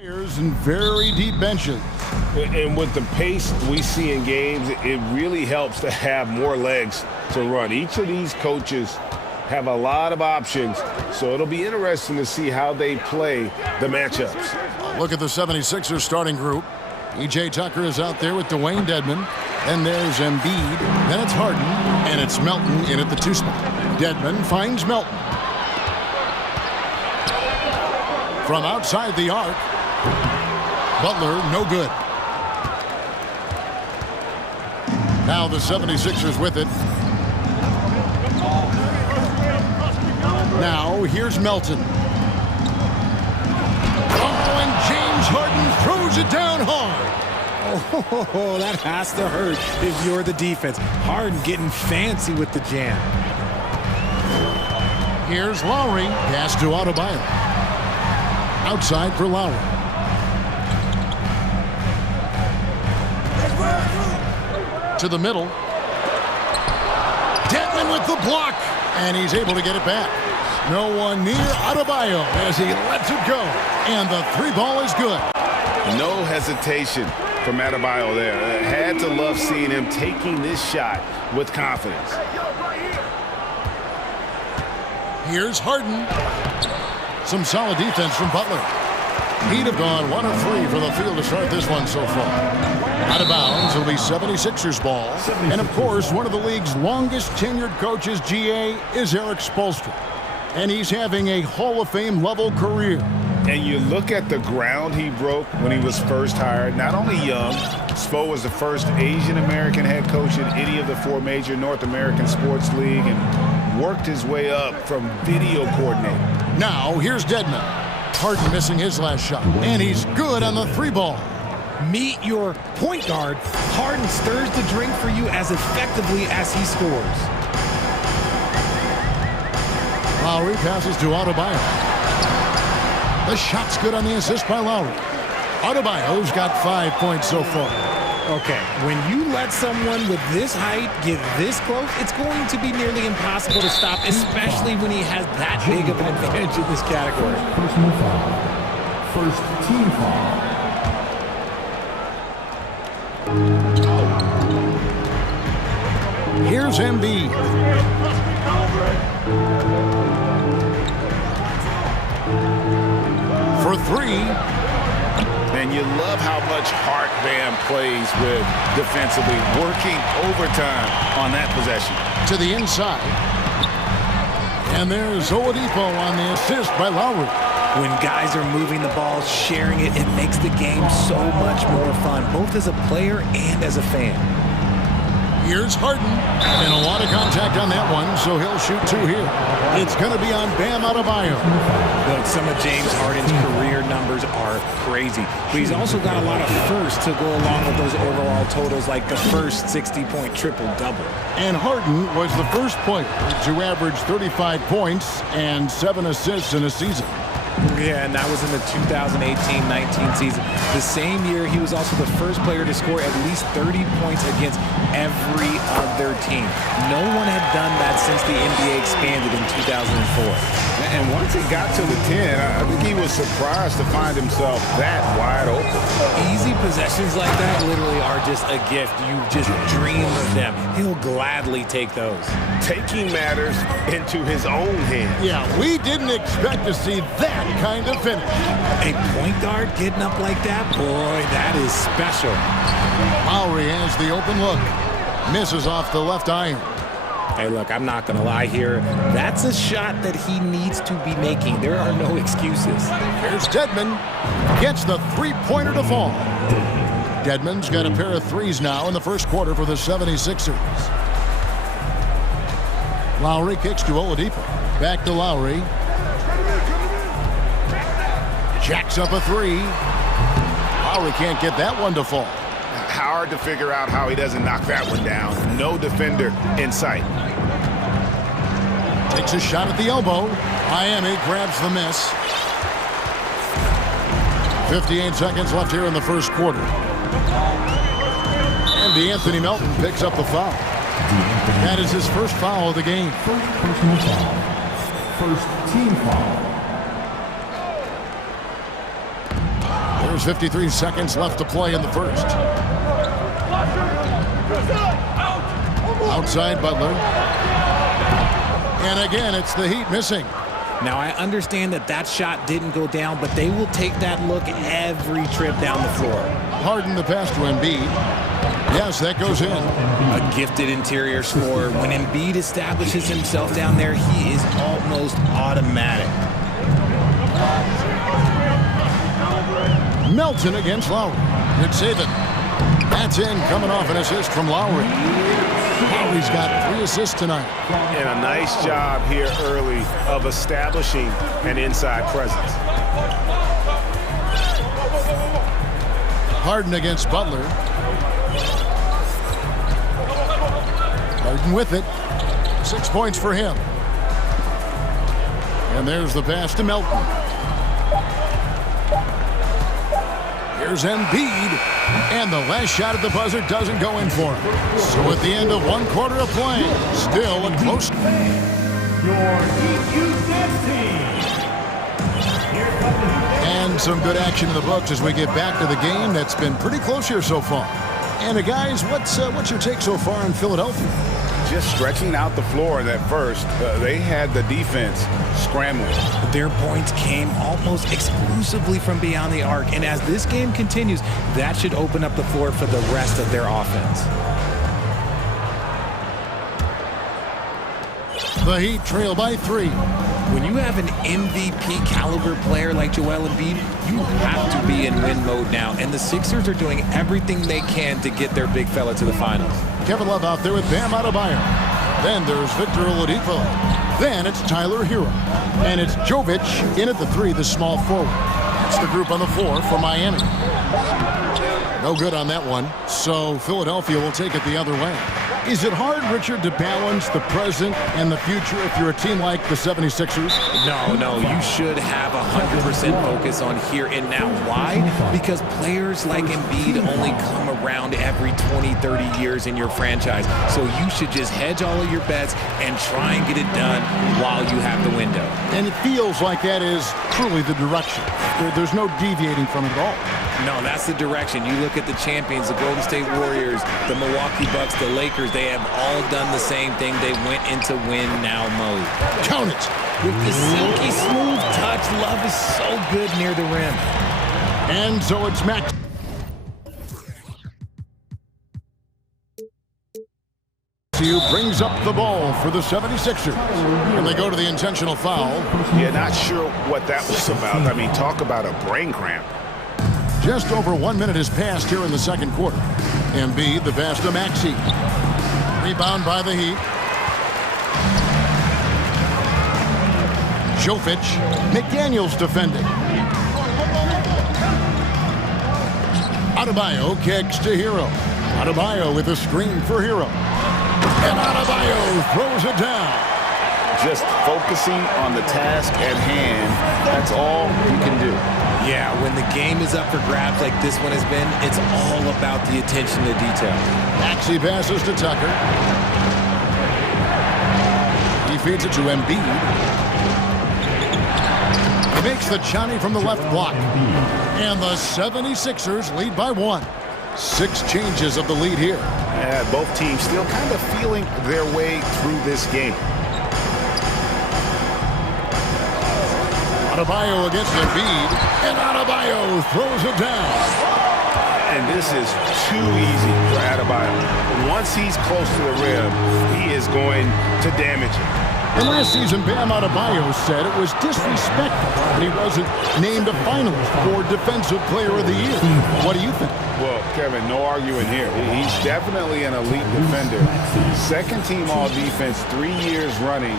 And very deep benches. And with the pace we see in games, it really helps to have more legs to run. Each of these coaches have a lot of options, so it'll be interesting to see how they play the matchups. Look at the 76ers starting group. E.J. Tucker is out there with Dwayne Dedmon. Then there's Embiid. Then it's Harden. And it's Melton in at the 2 spot. Dedmon finds Melton. From outside the arc. Butler, no good. Now the 76ers with it. Now here's Melton. Oh, and James Harden throws it down hard. Oh, that has to hurt if you're the defense. Harden getting fancy with the jam. Here's Lowry. Pass to Adebayo. Outside for Lowry. To the middle. Dedmon with the block. And he's able to get it back. No one near Adebayo as he lets it go. And the 3 ball is good. No hesitation from Adebayo there. Had to love seeing him taking this shot with confidence. Here's Harden. Some solid defense from Butler. He'd have gone 1 of 3 for the field to start this one so far. Out of bounds, it'll be 76ers ball. And of course, one of the league's longest tenured coaches, GA, is Eric Spoelstra. And he's having a Hall of Fame level career. And you look at the ground he broke when he was first hired. Not only young, Spo was the first Asian American head coach in any of the 4 major North American sports league and worked his way up from video coordinator. Now here's Dedmon. Harden missing his last shot. And he's good on the 3 ball. Meet your point guard. Harden stirs the drink for you as effectively as he scores. Lowry passes to Adebayo. The shot's good on the assist by Lowry. Adebayo's got 5 points so far. Okay, when you let someone with this height get this close, it's going to be nearly impossible to stop, especially when he has that big of an advantage in this category. Personal foul. First team foul. Here's Embiid. For 3. And you love how much heart Bam plays with defensively, working overtime on that possession. To the inside. And there's Oladipo on the assist by Lowry. When guys are moving the ball, sharing it, it makes the game so much more fun, both as a player and as a fan. Here's Harden. And a lot of contact on that one, so he'll shoot 2 here. It's going to be on Bam Adebayo. Look, some of James Harden's career numbers are crazy. But he's also got a lot of firsts to go along with those overall totals, like the first 60-point triple-double. And Harden was the first player to average 35 points and 7 assists in a season. Yeah, and that was in the 2018-19 season. The same year, he was also the first player to score at least 30 points against every other team. No one had done that since the NBA expanded in 2004. And once he got to the 10, I think he was surprised to find himself that wide open. Easy possessions like that literally are just a gift. You just dream of them. He'll gladly take those. Taking matters into his own hands. Yeah, we didn't expect to see that kind of finish. A point guard getting up like that, boy, that is special. Lowry has the open look. Misses off the left iron. Hey, look, I'm not going to lie here. That's a shot that he needs to be making. There are no excuses. Here's Dedmon. Gets the 3-pointer to fall. Dedmon's got a pair of 3s now in the first quarter for the 76ers. Lowry kicks to Oladipo. Back to Lowry. Jacks up a 3. Lowry can't get that one to fall. Hard to figure out how he doesn't knock that one down. No defender in sight. Takes a shot at the elbow. Miami grabs the miss. 58 seconds left here in the first quarter. And Anthony Melton picks up the foul. That is his first foul of the game. First personal foul. First team foul. There's 53 seconds left to play in the first. Outside Butler. And again, it's the Heat missing. Now, I understand that shot didn't go down, but they will take that look every trip down the floor. Harden the pass to Embiid. Yes, that goes in. A gifted interior scorer. When Embiid establishes himself down there, he is almost automatic. Melton against Lowry. Good saving. That's in, coming off an assist from Lowry. Lowry's got 3 assists tonight. And a nice job here early of establishing an inside presence. Harden against Butler. Harden with it. 6 points for him. And there's the pass to Melton. Here's Embiid. And the last shot at the buzzer doesn't go in for him. So at the end of 1 quarter of play, still a close. And some good action in the books as we get back to the game that's been pretty close here so far. And guys, what's your take so far in Philadelphia? Just stretching out the floor in that first. They had the defense scrambling. Their points came almost exclusively from beyond the arc. And as this game continues, that should open up the floor for the rest of their offense. The Heat trail by 3. When you have an MVP caliber player like Joel Embiid, you have to be in win mode now. And the Sixers are doing everything they can to get their big fella to the finals. Kevin Love out there with Bam Adebayo. Then there's Victor Oladipo. Then it's Tyler Hero. And it's Jovic in at the 3, the small forward. That's the group on the floor for Miami. No good on that one. So Philadelphia will take it the other way. Is it hard, Richard, to balance the present and the future if you're a team like the 76ers? No, you should have 100% focus on here and now. Why? Because players like Embiid only come around every 20, 30 years in your franchise. So you should just hedge all of your bets and try and get it done while you have the window. And it feels like that is truly the direction. There's no deviating from it at all. No, that's the direction. You look at the champions, the Golden State Warriors, the Milwaukee Bucks, the Lakers, they have all done the same thing. They went into win-now mode. Count it. With the silky smooth touch, Love is so good near the rim. And so it's Max. Brings up the ball for the 76ers. And they go to the intentional foul. Yeah, not sure what that was about. I mean, talk about a brain cramp. Just over 1 minute has passed here in the second quarter. Embiid, the pass to Maxey. Rebound by the Heat. Jovic. McDaniels defending. Adebayo kicks to Hero. Adebayo with a screen for Hero. And Adebayo throws it down. Just focusing on the task at hand. That's all you can do. Yeah, when the game is up for grabs like this one has been, it's all about the attention to detail. Maxey passes to Tucker. He feeds it to Embiid. He makes the Johnny from the left block. And the 76ers lead by 1. 6 changes of the lead here. Yeah, both teams still kind of feeling their way through this game. Adebayo against Embiid, and Adebayo throws it down. And this is too easy for Adebayo. Once he's close to the rim, he is going to damage it. And last season, Bam Adebayo said it was disrespectful that he wasn't named a finalist for Defensive Player of the Year. What do you think? Well, Kevin, no arguing here. He's definitely an elite defender. Second team all-defense 3 years running.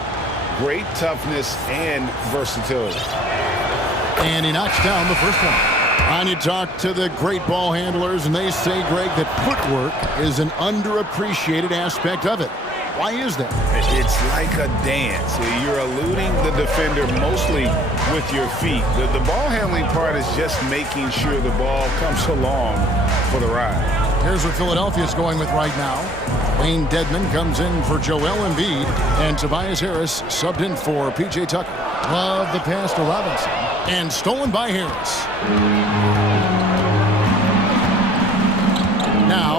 Great toughness and versatility. And he knocks down the first one. And you talk to the great ball handlers, and they say, Greg, that footwork is an underappreciated aspect of it. Why is that? It's like a dance. You're eluding the defender mostly with your feet. The ball handling part is just making sure the ball comes along for the ride. Here's what Philadelphia's going with right now. Wayne Dedmon comes in for Joel Embiid, and Tobias Harris subbed in for P.J. Tucker. Love the pass to Robinson, and stolen by Harris.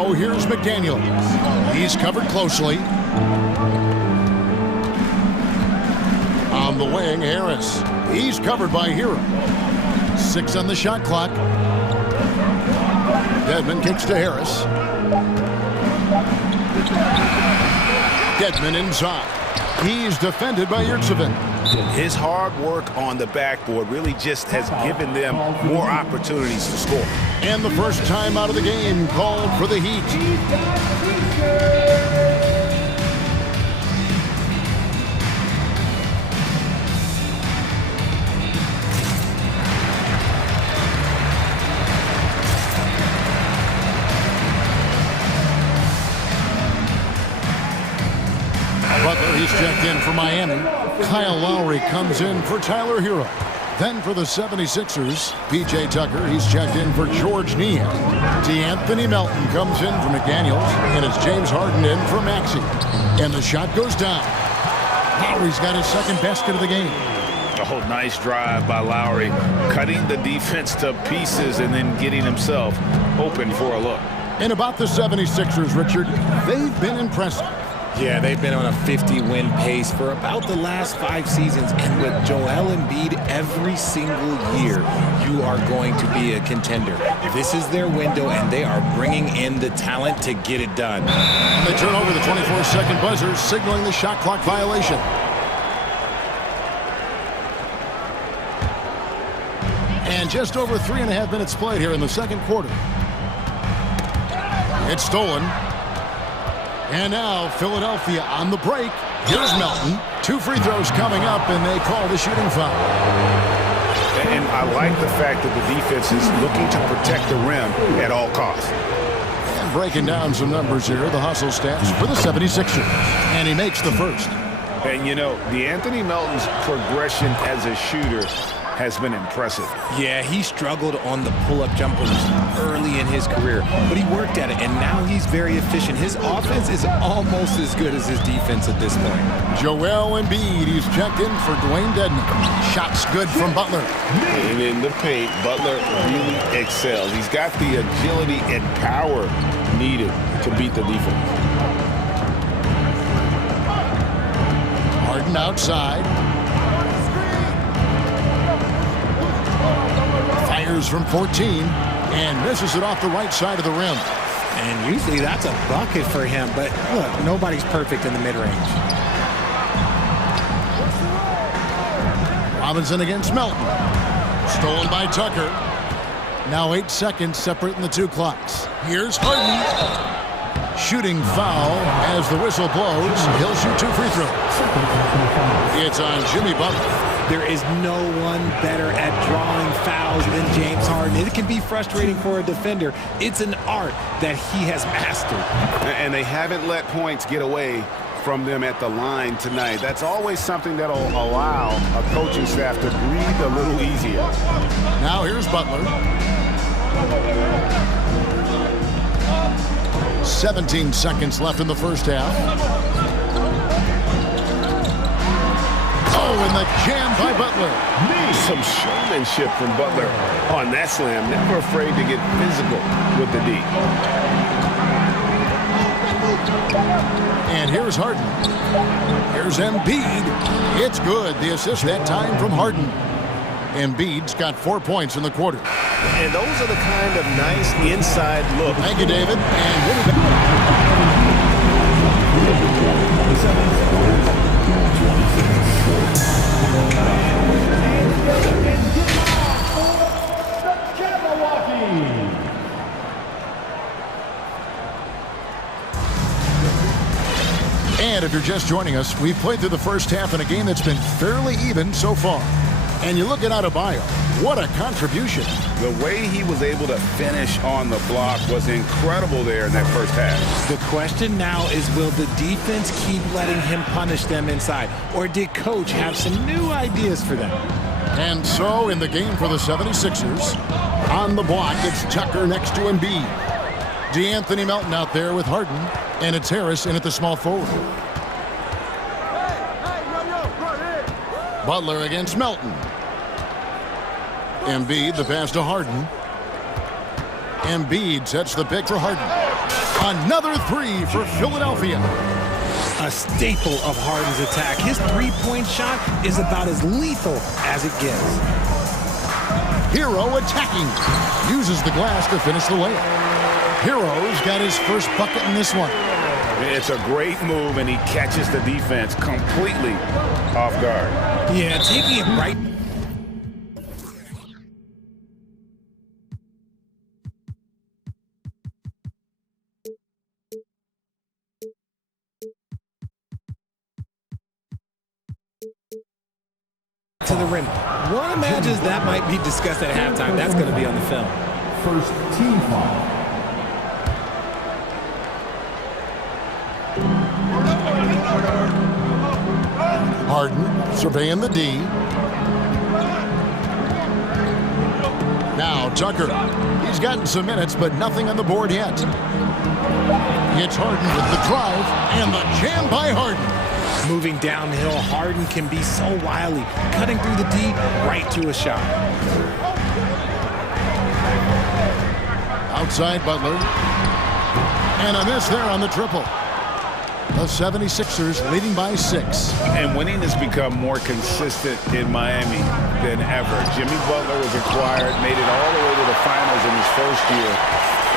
Now here's McDaniel. He's covered closely. On the wing, Harris. He's covered by Hero. 6 on the shot clock. Dedmon kicks to Harris. Dedmon inside. He's defended by Yurtsevin. His hard work on the backboard really just has given them more opportunities to score. And the first time out of the game called for the Heat. Butler, he's checked in for Miami. Kyle Lowry comes in for Tyler Hero. Then for the 76ers, P.J. Tucker, he's checked in for George Niang. D'Anthony Melton comes in for McDaniels, and it's James Harden in for Maxey. And the shot goes down. Lowry's got his second basket of the game. Oh, nice drive by Lowry, cutting the defense to pieces and then getting himself open for a look. And about the 76ers, Richard, they've been impressive. Yeah, they've been on a 50-win pace for about the last 5 seasons. And with Joel Embiid every single year, you are going to be a contender. This is their window, and they are bringing in the talent to get it done. And they turn over the 24-second buzzer, signaling the shot clock violation. And just over 3.5 minutes played here in the second quarter. It's stolen. And now Philadelphia on the break. Here's Melton. 2 free throws coming up, and they call the shooting foul. And I like the fact that the defense is looking to protect the rim at all costs. And breaking down some numbers here, the hustle stats for the 76ers. And he makes the first. And, you know, D'Anthony Melton's progression as a shooter has been impressive. Yeah, he struggled on the pull-up jumpers early in his career, but he worked at it, and now he's very efficient. His offense is almost as good as his defense at this point. Joel Embiid, he's checked in for Dwayne Dedmon. Shots good from Butler. And in the paint, Butler really excels. He's got the agility and power needed to beat the defense. Harden outside. Fires from 14 and misses it off the right side of the rim. And usually that's a bucket for him, but look, nobody's perfect in the mid-range. Robinson against Melton. Stolen by Tucker. Now 8 seconds separating the 2 clocks. Here's Harden. Shooting foul as the whistle blows. He'll shoot 2 free throws. It's on Jimmy Butler. There is no one better at drawing fouls than James Harden. It can be frustrating for a defender. It's an art that he has mastered. And they haven't let points get away from them at the line tonight. That's always something that'll allow a coaching staff to breathe a little easier. Now here's Butler. 17 seconds left in the first half. Oh, and the jam by Butler. Some showmanship from Butler on that slam. Never afraid to get physical with the D. And here's Harden. Here's Embiid. It's good. The assist that time from Harden. Embiid's got 4 points in the quarter. And those are the kind of nice inside looks. Thank you, David. And we'll be back. And if you're just joining us, we've played through the first half in a game that's been fairly even so far. And you look at Adebayo, what a contribution. The way he was able to finish on the block was incredible there in that first half. The question now is, will the defense keep letting him punish them inside? Or did Coach have some new ideas for them? And so in the game for the 76ers, on the block, it's Tucker next to Embiid. D'Anthony Melton out there with Harden, and it's Harris in at the small forward. Butler against Melton. Embiid, the pass to Harden. Embiid sets the pick for Harden. Another three for Philadelphia. A staple of Harden's attack. His three-point shot is about as lethal as it gets. Hero attacking. Uses the glass to finish the layup. Hero's got his first bucket in this one. It's a great move, and he catches the defense completely off guard. Yeah, taking it right. To the rim. One imagines that might be discussed at halftime. That's going to be on the film. First team foul. Harden surveying the D. Now Tucker. He's gotten some minutes, but nothing on the board yet. It's Harden with the drive and the jam by Harden. Moving downhill, Harden can be so wily, cutting through the D right to a shot. Outside Butler. And a miss there on the triple. The 76ers leading by 6. And winning has become more consistent in Miami than ever. Jimmy Butler was acquired, made it all the way to the finals in his first year,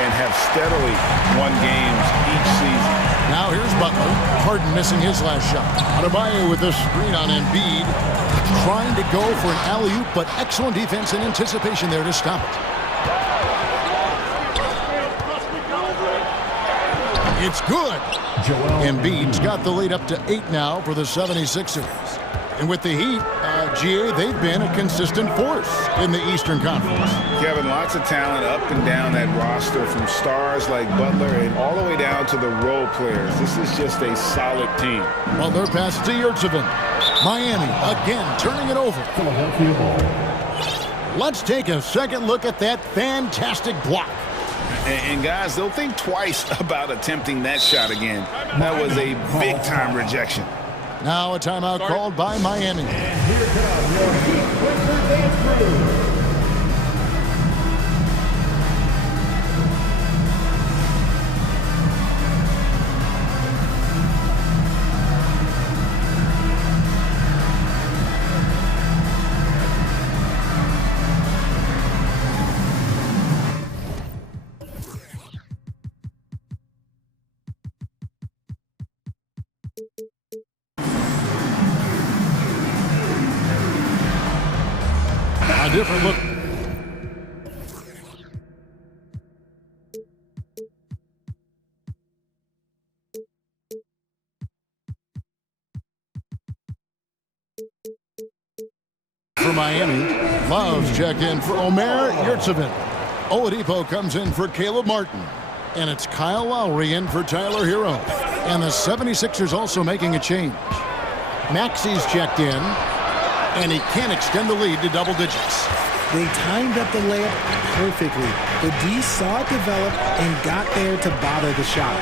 and have steadily won games each season. Now here's Butler. Harden missing his last shot. Adebayo with the screen on Embiid. Trying to go for an alley-oop, but excellent defense and anticipation there to stop it. It's good. Embiid's got the lead up to 8 now for the 76ers. And with the Heat, GA, they've been a consistent force in the Eastern Conference. Kevin, lots of talent up and down that roster, from stars like Butler and all the way down to the role players. This is just a solid team. Butler passes to Yurtsevin. Miami again turning it over. Let's take a second look at that fantastic block. And guys, they'll think twice about attempting that shot again. That was a big-time rejection. Now a timeout called by Miami. And here come your Heat Clippers and crew. A different look. For Miami, Love's checked in for Omer Yurtsevin. Oladipo comes in for Caleb Martin. And it's Kyle Lowry in for Tyler Hero. And the 76ers also making a change. Maxi's checked in. And he can extend the lead to double digits. They timed up the layup perfectly. The D saw it develop and got there to bother the shot.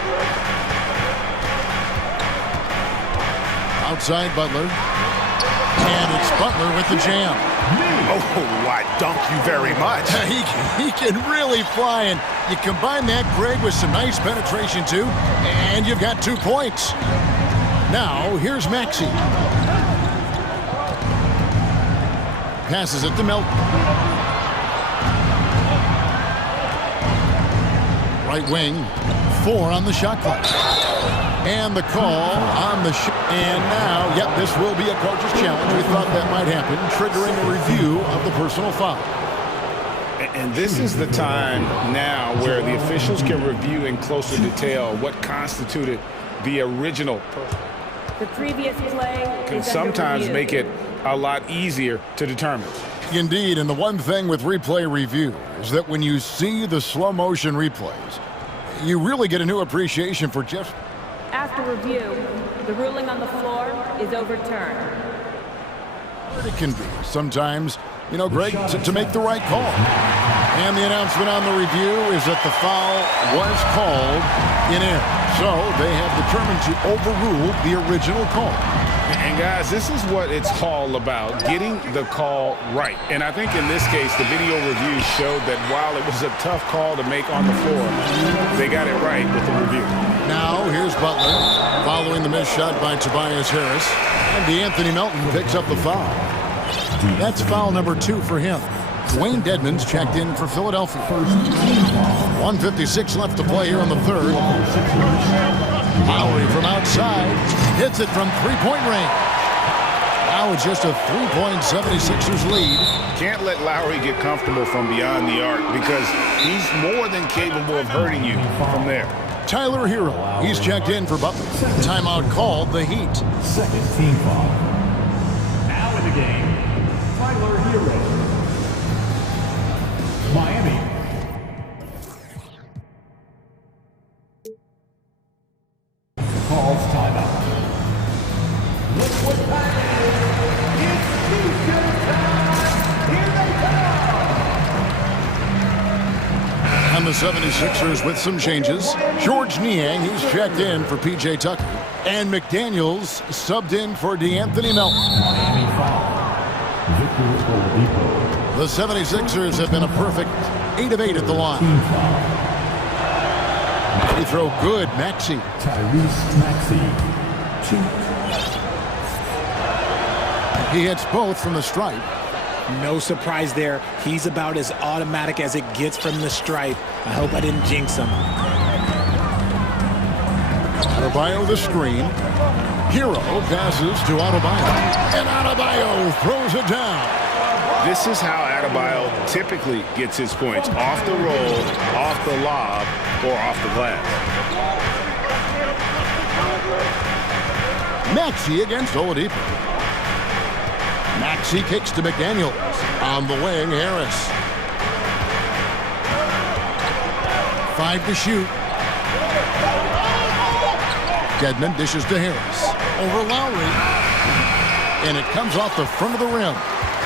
Outside Butler. And it's Butler with the jam. Oh, I dunk you very much. He can really fly, and you combine that, Greg, with some nice penetration, too, and you've got 2 points. Now, here's Maxey. Passes it to Melton. Right wing, 4 on the shot clock. And the call on the shot. And now, yep, this will be a coach's challenge. We thought that might happen, triggering a review of the personal foul. And this is the time now where the officials can review in closer detail what constituted the original. The previous play can sometimes make it a lot easier to determine. Indeed, and the one thing with replay review is that when you see the slow motion replays, you really get a new appreciation for just... After review, the ruling on the floor is overturned. It can be sometimes, you know, Greg, to make the right call. And the announcement on the review is that the foul was called in error. So they have determined to overrule the original call. And guys, this is what it's all about, getting the call right. And I think in this case, the video review showed that while it was a tough call to make on the floor, they got it right with the review. Now here's Butler following the missed shot by Tobias Harris. And D'Anthony Melton picks up the foul. That's foul number 2 for him. Dwayne Dedmon's checked in for Philadelphia. 1:56 left to play here in the third. Lowry from outside hits it from three-point range. Now it's just a 3-point 76ers lead. Can't let Lowry get comfortable from beyond the arc because he's more than capable of hurting you from there. Tyler Hero, he's checked in for Butler. Timeout called, the Heat. Second team foul. Now in the game, Tyler Hero. Miami. Calls timeout. Look what's happening. It's Houston time. Here they come. And the 76ers with some changes. George Niang, he's checked in for P.J. Tucker. And McDaniels subbed in for D'Anthony Melton. Miami foul. Victor Oladipo. The 76ers have been a perfect 8 of 8 at the line. Free throw good, Maxey. Tyrese Maxey. He hits both from the stripe. No surprise there. He's about as automatic as it gets from the stripe. I hope I didn't jinx him. Adebayo the screen. Hero passes to Adebayo. And Adebayo throws it down. This is how Adebayo typically gets his points. Off the roll, off the lob, or off the glass. Maxey against Oladipo. Maxey kicks to McDaniels. On the wing, Harris. 5 to shoot. Dedmon dishes to Harris. Over Lowry. And it comes off the front of the rim.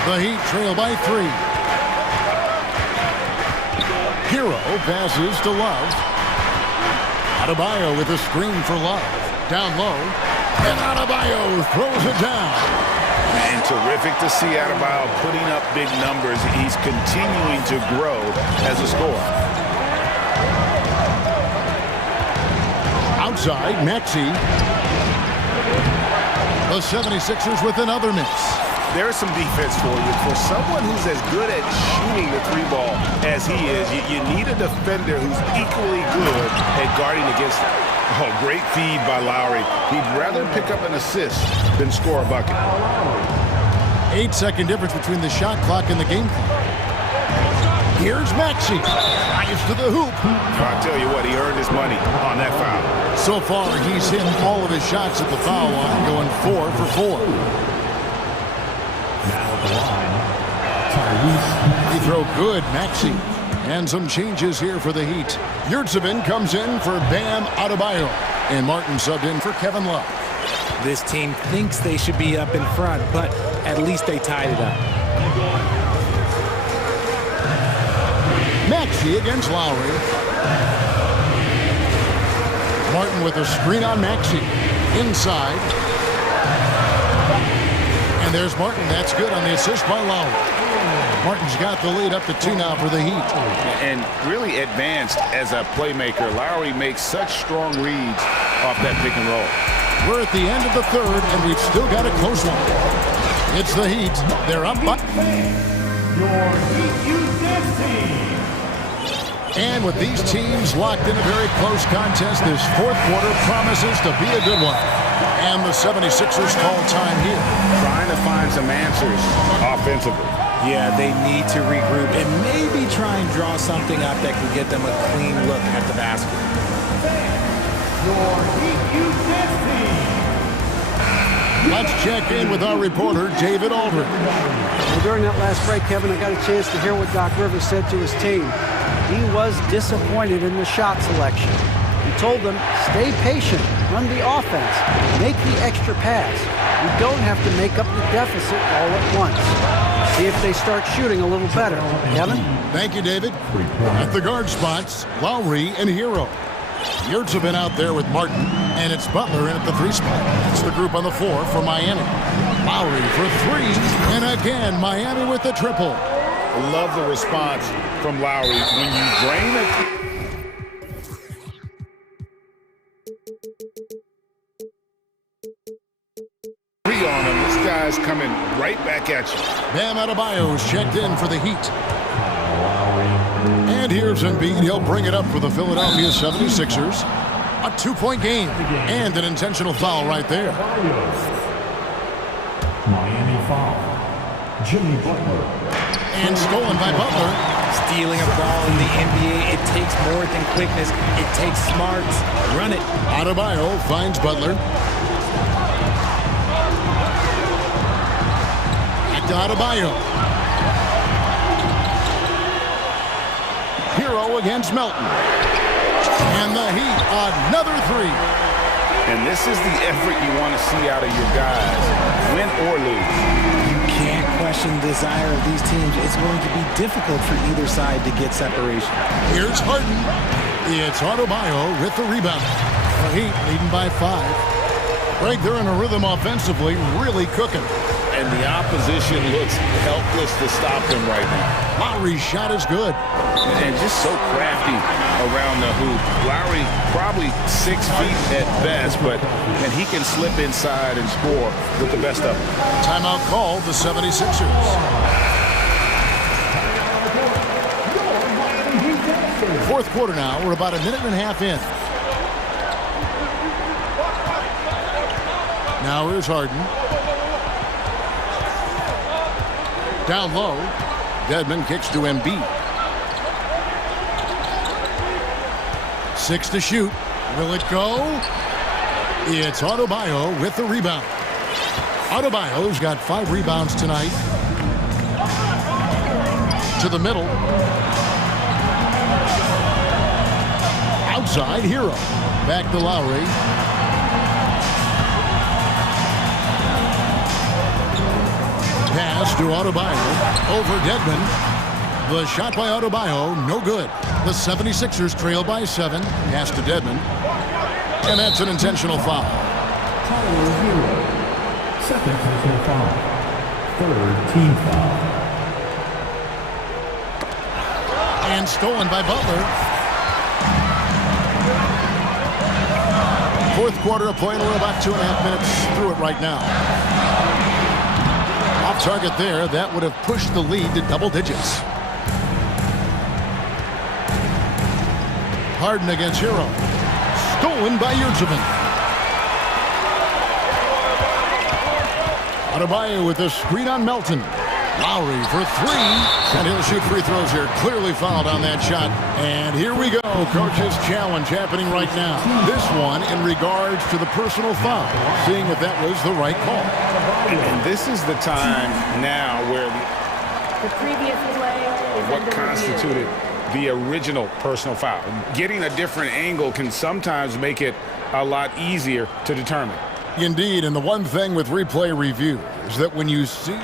The Heat trail by 3. Hero passes to Love. Adebayo with a screen for Love. Down low. And Adebayo throws it down. And terrific to see Adebayo putting up big numbers. He's continuing to grow as a scorer. Outside, Maxey. The 76ers with another miss. There's some defense for you. For someone who's as good at shooting the 3-ball as he is, you need a defender who's equally good at guarding against him. Oh, great feed by Lowry. He'd rather pick up an assist than score a bucket. 8-second difference between the shot clock and the game clock. Here's Maxey. Drives to the hoop. I'll tell you what, he earned his money on that foul. So far, he's hit all of his shots at the foul line, going 4 for 4. Now at the line, Tyrese. He throw good, Maxey. And some changes here for the Heat. Yurtsevin comes in for Bam Adebayo. And Martin subbed in for Kevin Love. This team thinks they should be up in front, but at least they tied it up. Maxey against Lowry. Martin with a screen on Maxey. Inside. And there's Martin. That's good on the assist by Lowry. Martin's got the lead up to 2 now for the Heat. And really advanced as a playmaker. Lowry makes such strong reads off that pick and roll. We're at the end of the third, and we've still got a close one. It's the Heat. They're up by... Your Heat team. And with these teams locked in a very close contest, this fourth quarter promises to be a good one. And the 76ers call time here. Trying to find some answers offensively. Yeah, they need to regroup and maybe try and draw something up that can get them a clean look at the basket. Your Heat team. Let's check in with our reporter, David Aldridge. Well, during that last break, Kevin, I got a chance to hear what Doc Rivers said to his team. He was disappointed in the shot selection. He told them, stay patient, run the offense, make the extra pass. You don't have to make up the deficit all at once. See if they start shooting a little better. Kevin? Thank you, David. At the guard spots, Lowry and Hero. Yurtsevin out there with Martin, and it's Butler in at the 3 spot. It's the group on the 4 for Miami. Lowry for 3, and again, Miami with the triple. I love the response from Lowry. When you drain it. On him, this guy's coming right back at you. Bam Adebayo's checked in for the Heat. And here's Embiid. He'll bring it up for the Philadelphia 76ers. A 2-point game and an intentional foul right there. Miami foul. Jimmy Butler. And stolen by Butler. Stealing a ball in the NBA, it takes more than quickness. It takes smarts. Run it. Adebayo finds Butler. Adebayo. Hero against Melton. And the Heat, another 3. And this is the effort you want to see out of your guys, win or lose. You can't question the desire of these teams. It's going to be difficult for either side to get separation. Here's Harden. It's Adebayo with the rebound. The Heat leading by 5. Greg, they're in a rhythm offensively, really cooking. And the opposition looks helpless to stop them right now. Lowry's shot is good. And just so crafty around the hoop. Lowry probably 6 feet at best, and he can slip inside and score with the best of them. Timeout called the 76ers. Fourth quarter now. We're about a minute and a half in. Now here's Harden. Down low. Dedmon kicks to Embiid. 6 to shoot. Will it go? It's Adebayo with the rebound. Adebayo's got 5 rebounds tonight. To the middle. Outside, Hero. Back to Lowry. Pass to Adebayo. Over Dedmon. The shot by Adebayo, no good. The 76ers trail by 7. Pass to Dedmon. And that's an intentional foul. Second intentional foul. Third team foul. And stolen by Butler. Fourth quarter of play, and we're about 2.5 minutes through it right now. Off target there, that would have pushed the lead to double digits. Harden against Hero. Stolen by Yurtsevin. Adebayo with a screen on Melton. Lowry for 3. And he'll shoot free throws here. Clearly fouled on that shot. And here we go. Coach's challenge happening right now. This one in regards to the personal foul. Seeing if that was the right call. And this is the time now where the previous play is what constituted the original personal foul. Getting a different angle can sometimes make it a lot easier to determine. Indeed, and the one thing with replay review is that when you see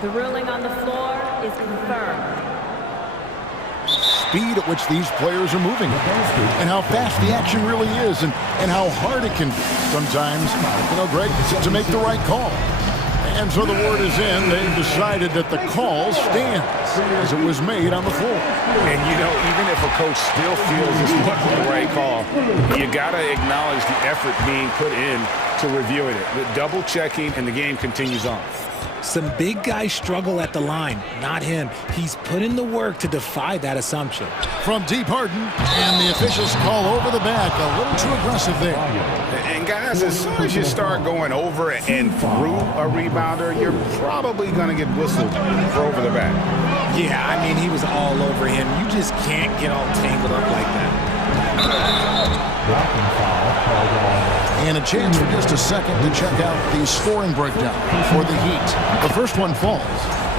the ruling on the floor is confirmed. Speed at which these players are moving and how fast the action really is and how hard it can be sometimes, Greg, to make the right call. And so the word is in. They've decided that the call stands as it was made on the floor. And, even if a coach still feels this wasn't the right call, you got to acknowledge the effort being put in to reviewing it. The double checking, and the game continues on. Some big guys struggle at the line, not him. He's put in the work to defy that assumption. From deep, Harden, and the officials call over the back. A little too aggressive there. And guys, as soon as you start going over and through a rebounder, you're probably going to get whistled for over the back. Yeah, I mean, he was all over him. You just can't get all tangled up like that. And a chance for just a second to check out the scoring breakdown for the Heat. The first one falls.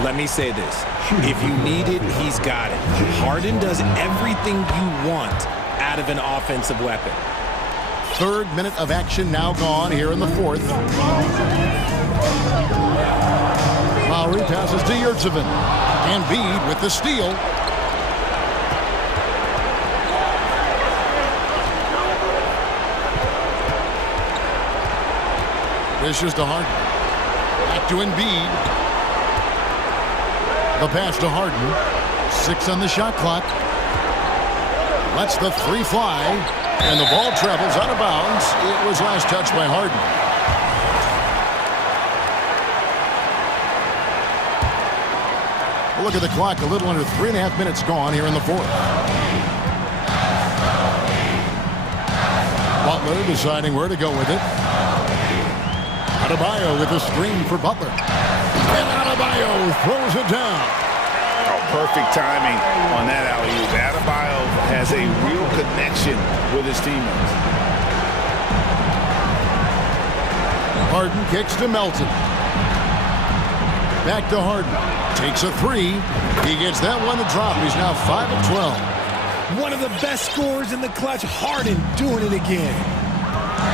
Let me say this. If you need it, he's got it. Harden does everything you want out of an offensive weapon. Third minute of action now gone here in the fourth. Lowry passes to Yurtsevin. Embiid with the steal. Dishes to Harden. Back to Embiid. The pass to Harden. 6 on the shot clock. Lets the three fly. And the ball travels out of bounds. It was last touched by Harden. Look at the clock. A little under 3.5 minutes gone here in the fourth. Butler deciding where to go with it. Adebayo with a screen for Butler. And Adebayo throws it down. Oh, perfect timing on that alley-oop. Adebayo has a real connection with his teammates. Harden kicks to Melton. Back to Harden. Takes a three. He gets that one to drop. He's now 5 of 12. One of the best scorers in the clutch. Harden doing it again.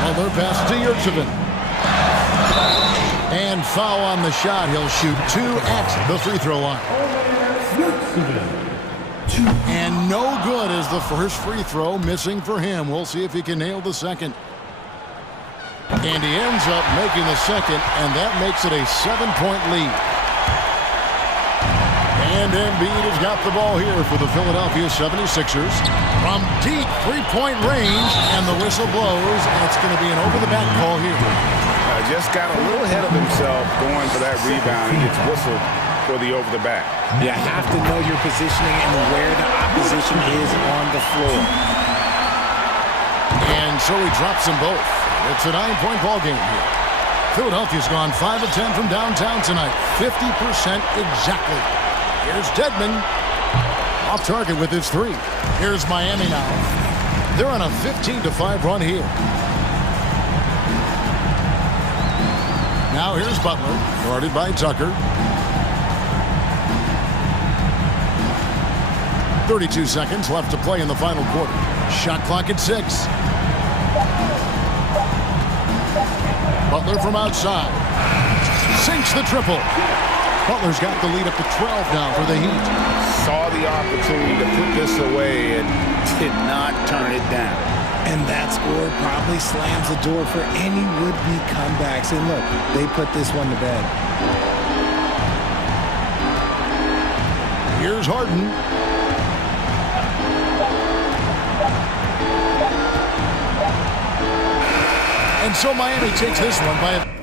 Butler passes to Yurtseven. And foul on the shot. He'll shoot 2 at the free throw line. And no good as the first free throw missing for him. We'll see if he can nail the second. And he ends up making the second, and that makes it a 7-point lead. And Embiid has got the ball here for the Philadelphia 76ers. From deep three-point range, and the whistle blows, and it's going to be an over-the-back call here. Just got a little ahead of himself going for that rebound. He gets whistled for the over-the-back. You have to know your positioning and where the opposition is on the floor. And so he drops them both. It's a 9-point ball game here. Philadelphia's gone 5 of 10 from downtown tonight. 50% exactly. Here's Dedmon. Off target with his three. Here's Miami now. They're on a 15-5 run here. Now here's Butler, guarded by Tucker. 32 seconds left to play in the final quarter. Shot clock at 6. Butler from outside. Sinks the triple. Butler's got the lead up to 12 now for the Heat. Saw the opportunity to put this away and did not turn it down. And that score probably slams the door for any would-be comebacks. And look, they put this one to bed. Here's Harden. And so Miami takes this one by a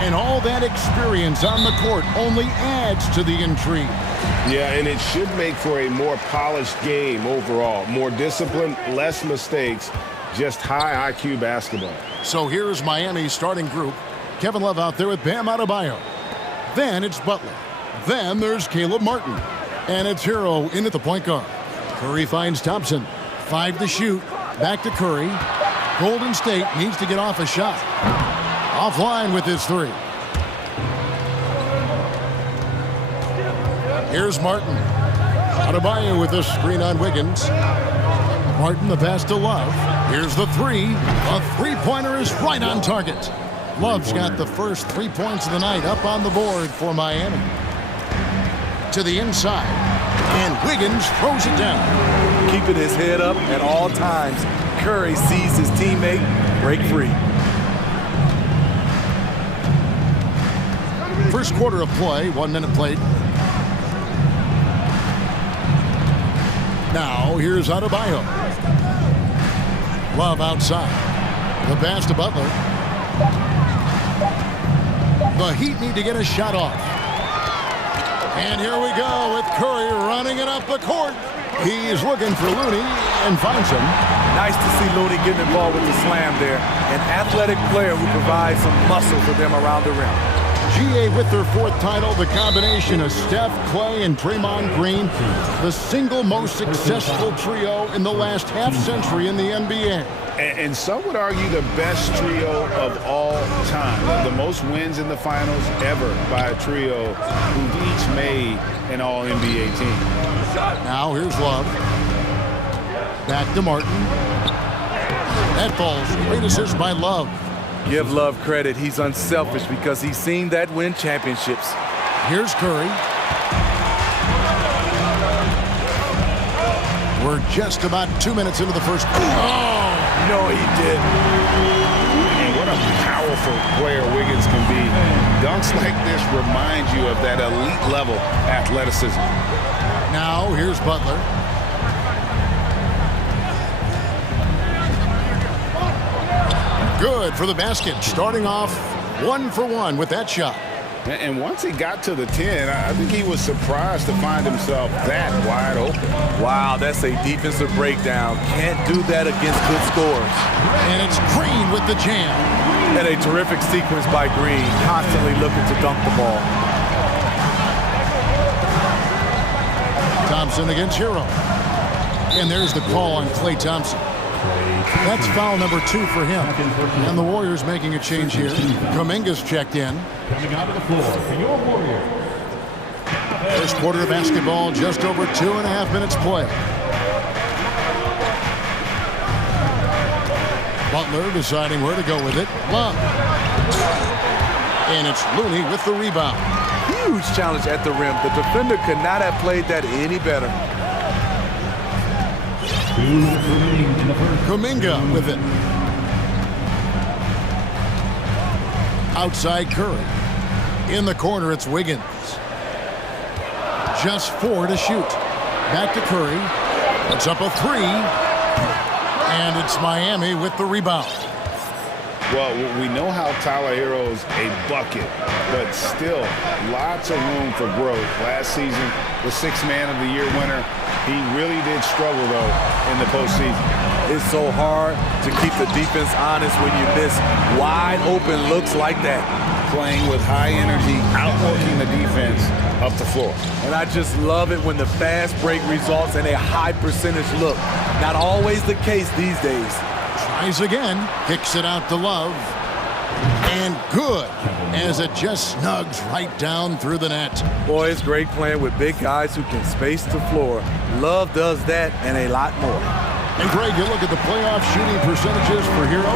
And all that experience on the court only adds to the intrigue. Yeah, and it should make for a more polished game overall. More discipline, less mistakes, just high IQ basketball. So here's Miami's starting group. Kevin Love out there with Bam Adebayo. Then it's Butler. Then there's Caleb Martin. And it's Hero in at the point guard. Curry finds Thompson. 5 to shoot. Back to Curry. Golden State needs to get off a shot. Offline with his 3. Here's Martin. Adebayo with a screen on Wiggins. Martin the pass to Love. Here's the 3. A three-pointer is right on target. Love's got the first 3 points of the night up on the board for Miami. To the inside. And Wiggins throws it down. Keeping his head up at all times. Curry sees his teammate break free. First quarter of play, 1 minute played. Now, here's Adebayo. Love outside. The pass to Butler. The Heat need to get a shot off. And here we go with Curry running it up the court. He's looking for Looney and finds him. Nice to see Looney getting involved with the slam there. An athletic player who provides some muscle for them around the rim. GA with their 4th title, the combination of Steph, Clay, and Draymond Green, the single most successful trio in the last half-century in the NBA. And some would argue the best trio of all time. The most wins in the finals ever by a trio who've each made an all-NBA team. Now here's Love. Back to Martin. That falls. Great assist by Love. Give Love credit. He's unselfish because he's seen that win championships. Here's Curry. We're just about 2 minutes into the first quarter. Oh, no, he did. And what a powerful player Wiggins can be. Dunks like this remind you of that elite level athleticism. Now here's Butler. Good for the basket. Starting off 1 for 1 with that shot. And once he got to the 10, I think he was surprised to find himself that wide open. Wow, that's a defensive breakdown. Can't do that against good scores. And it's Green with the jam. And a terrific sequence by Green, constantly looking to dunk the ball. Thompson against Hero. And there's the call on Klay Thompson. That's foul number 2 for him. And the Warriors making a change here. Kuminga's checked in. Coming out of the floor for your Warriors. First quarter of basketball, just over 2.5 minutes play. Butler deciding where to go with it. Love. And it's Looney with the rebound. Huge challenge at the rim. The defender could not have played that any better. Kuminga with it. Outside Curry. In the corner, it's Wiggins. Just 4 to shoot. Back to Curry. Puts up a 3. And it's Miami with the rebound. Well, we know how Tyler Hero's a bucket, but still lots of room for growth. Last season, the 6th Man of the Year winner, he really did struggle, though, in the postseason. It's so hard to keep the defense honest when you miss wide open looks like that. Playing with high energy, outworking the defense up the floor. And I just love it when the fast break results in a high percentage look. Not always the case these days. Tries again, kicks it out to Love. And good, as it just snugs right down through the net. Boy, it's great playing with big guys who can space the floor. Love does that and a lot more. And Greg, you look at the playoff shooting percentages for Hero,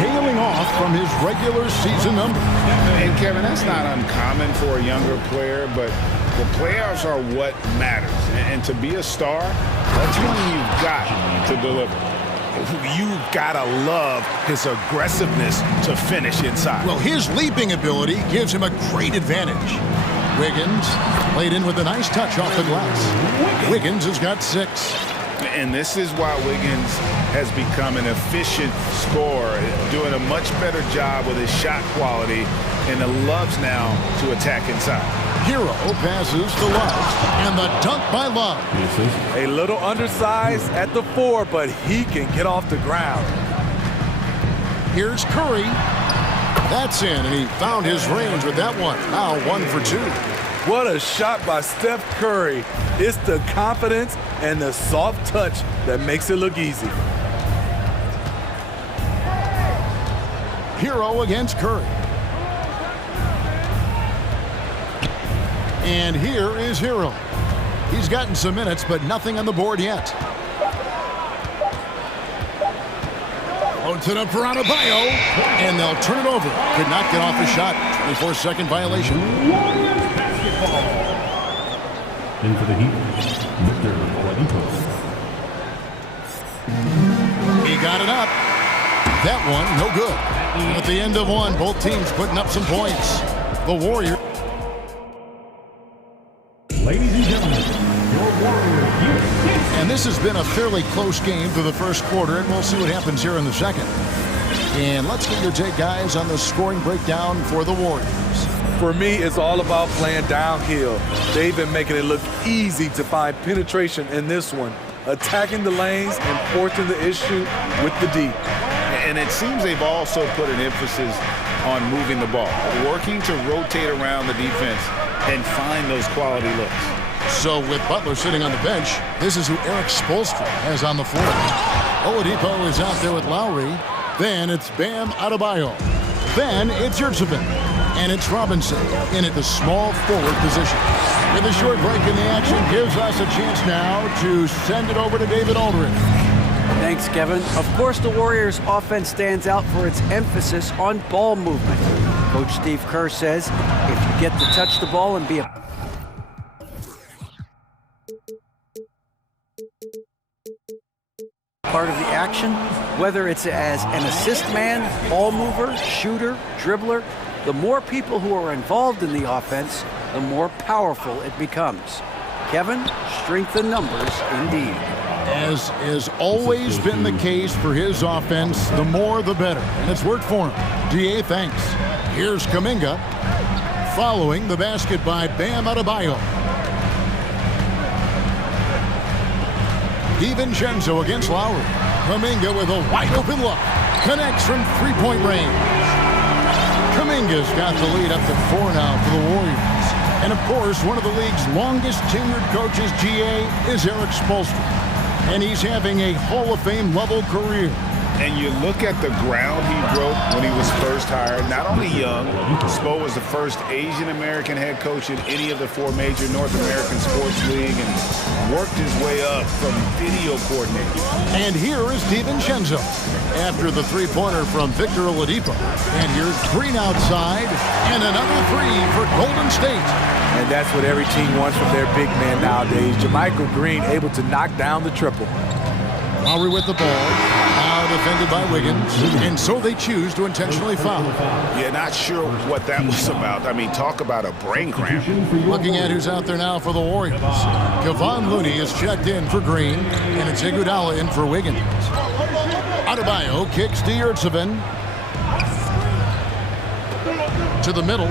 tailing off from his regular season number. And Kevin, that's not uncommon for a younger player, but the playoffs are what matters. And to be a star, that's when you've got to deliver. You've got to love his aggressiveness to finish inside. Well, his leaping ability gives him a great advantage. Wiggins played in with a nice touch off the glass. Wiggins has got 6. And this is why Wiggins has become an efficient scorer, doing a much better job with his shot quality, and loves now to attack inside. Hero passes to Love, and the dunk by Love. A little undersized at the 4, but he can get off the ground. Here's Curry. That's in, and he found his range with that one. Now 1 for 2. What a shot by Steph Curry. It's the confidence and the soft touch that makes it look easy. Hero against Curry. And here is Hero. He's gotten some minutes, but nothing on the board yet. Loads it up for Adebayo, and they'll turn it over. Could not get off the shot. 24-second violation. In for the Heat, Victor Oladipo. He got it up. That one, no good. At the end of one, both teams putting up some points. The Warriors. Ladies and gentlemen, your Warriors. And this has been a fairly close game for the first quarter, and we'll see what happens here in the second. And let's get your take, guys, on the scoring breakdown for the Warriors. For me, it's all about playing downhill. They've been making it look easy to find penetration in this one, attacking the lanes and forcing the issue with the D. And it seems they've also put an emphasis on moving the ball, working to rotate around the defense and find those quality looks. So with Butler sitting on the bench, this is who Eric Spoelstra has on the floor. Oladipo is out there with Lowry. Then it's Bam Adebayo. Then it's Yurtsevin. And it's Robinson in at the small forward position. With a short break in the action, gives us a chance now to send it over to David Aldridge. Thanks, Kevin. Of course, the Warriors' offense stands out for its emphasis on ball movement. Coach Steve Kerr says, if you get to touch the ball and be a part of the action, whether it's as an assist man, ball mover, shooter, dribbler, the more people who are involved in the offense, the more powerful it becomes. Kevin, strength in numbers indeed. As has always been the case for his offense, the more the better. And it's worked for him. DA, thanks. Here's Kuminga. Following the basket by Bam Adebayo. DiVincenzo against Lowry. Kuminga with a wide open look. Connects from three-point range. Kuminga's got the lead up to 4 now for the Warriors. And of course, one of the league's longest tenured coaches, GA, is Eric Spoelstra. And he's having a Hall of Fame level career. And you look at the ground he broke when he was first hired. Not only young, Spo was the first Asian-American head coach in any of the 4 major North American sports league and worked his way up from video coordinator. And here is DiVincenzo after the three-pointer from Victor Oladipo. And here's Green outside and another 3 for Golden State. And that's what every team wants from their big man nowadays. JaMychal Green able to knock down the triple. Lowry with the ball. Now defended by Wiggins. And so they choose to intentionally foul. Yeah, not sure what that was about. I mean, talk about a brain cramp. Looking at who's out there now for the Warriors. Kevon Looney is checked in for Green. And it's Iguodala in for Wiggins. Adebayo kicks to Yurtsevin. To the middle.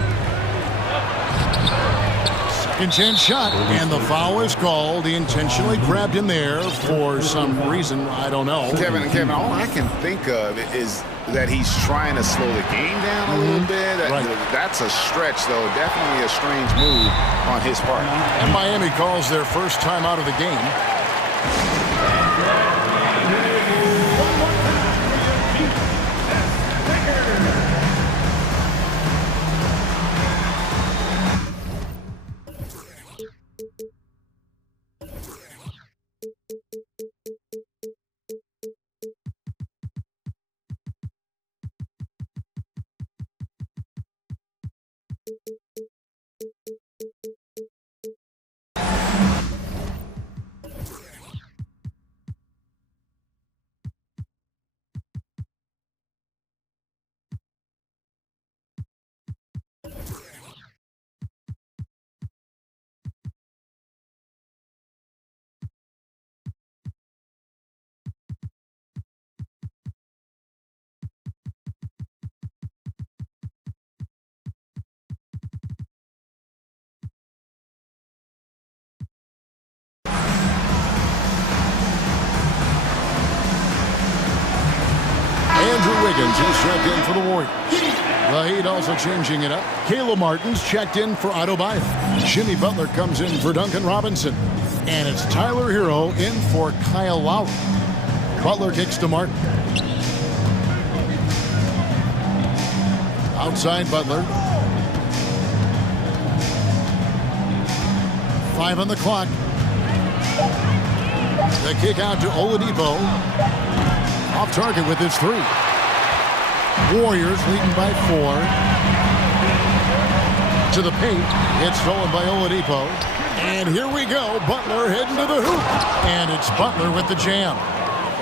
Second chance shot, and the foul is called. He intentionally grabbed him there for some reason. I don't know. Kevin, all I can think of is that he's trying to slow the game down a little bit. Right. That's a stretch, though. Definitely a strange move on his part. And Miami calls their first time out of the game. Wiggins, who's checked in for the Warriors. The Heat also changing it up. Kayla Martin's checked in for Otto Bayer. Jimmy Butler comes in for Duncan Robinson. And it's Tyler Hero in for Kyle Lowry. Butler kicks to Martin. Outside Butler. 5 on the clock. The kick out to Oladipo. Off target with his 3. Warriors leading by 4. To the paint. It's stolen by Oladipo. And here we go. Butler heading to the hoop. And it's Butler with the jam.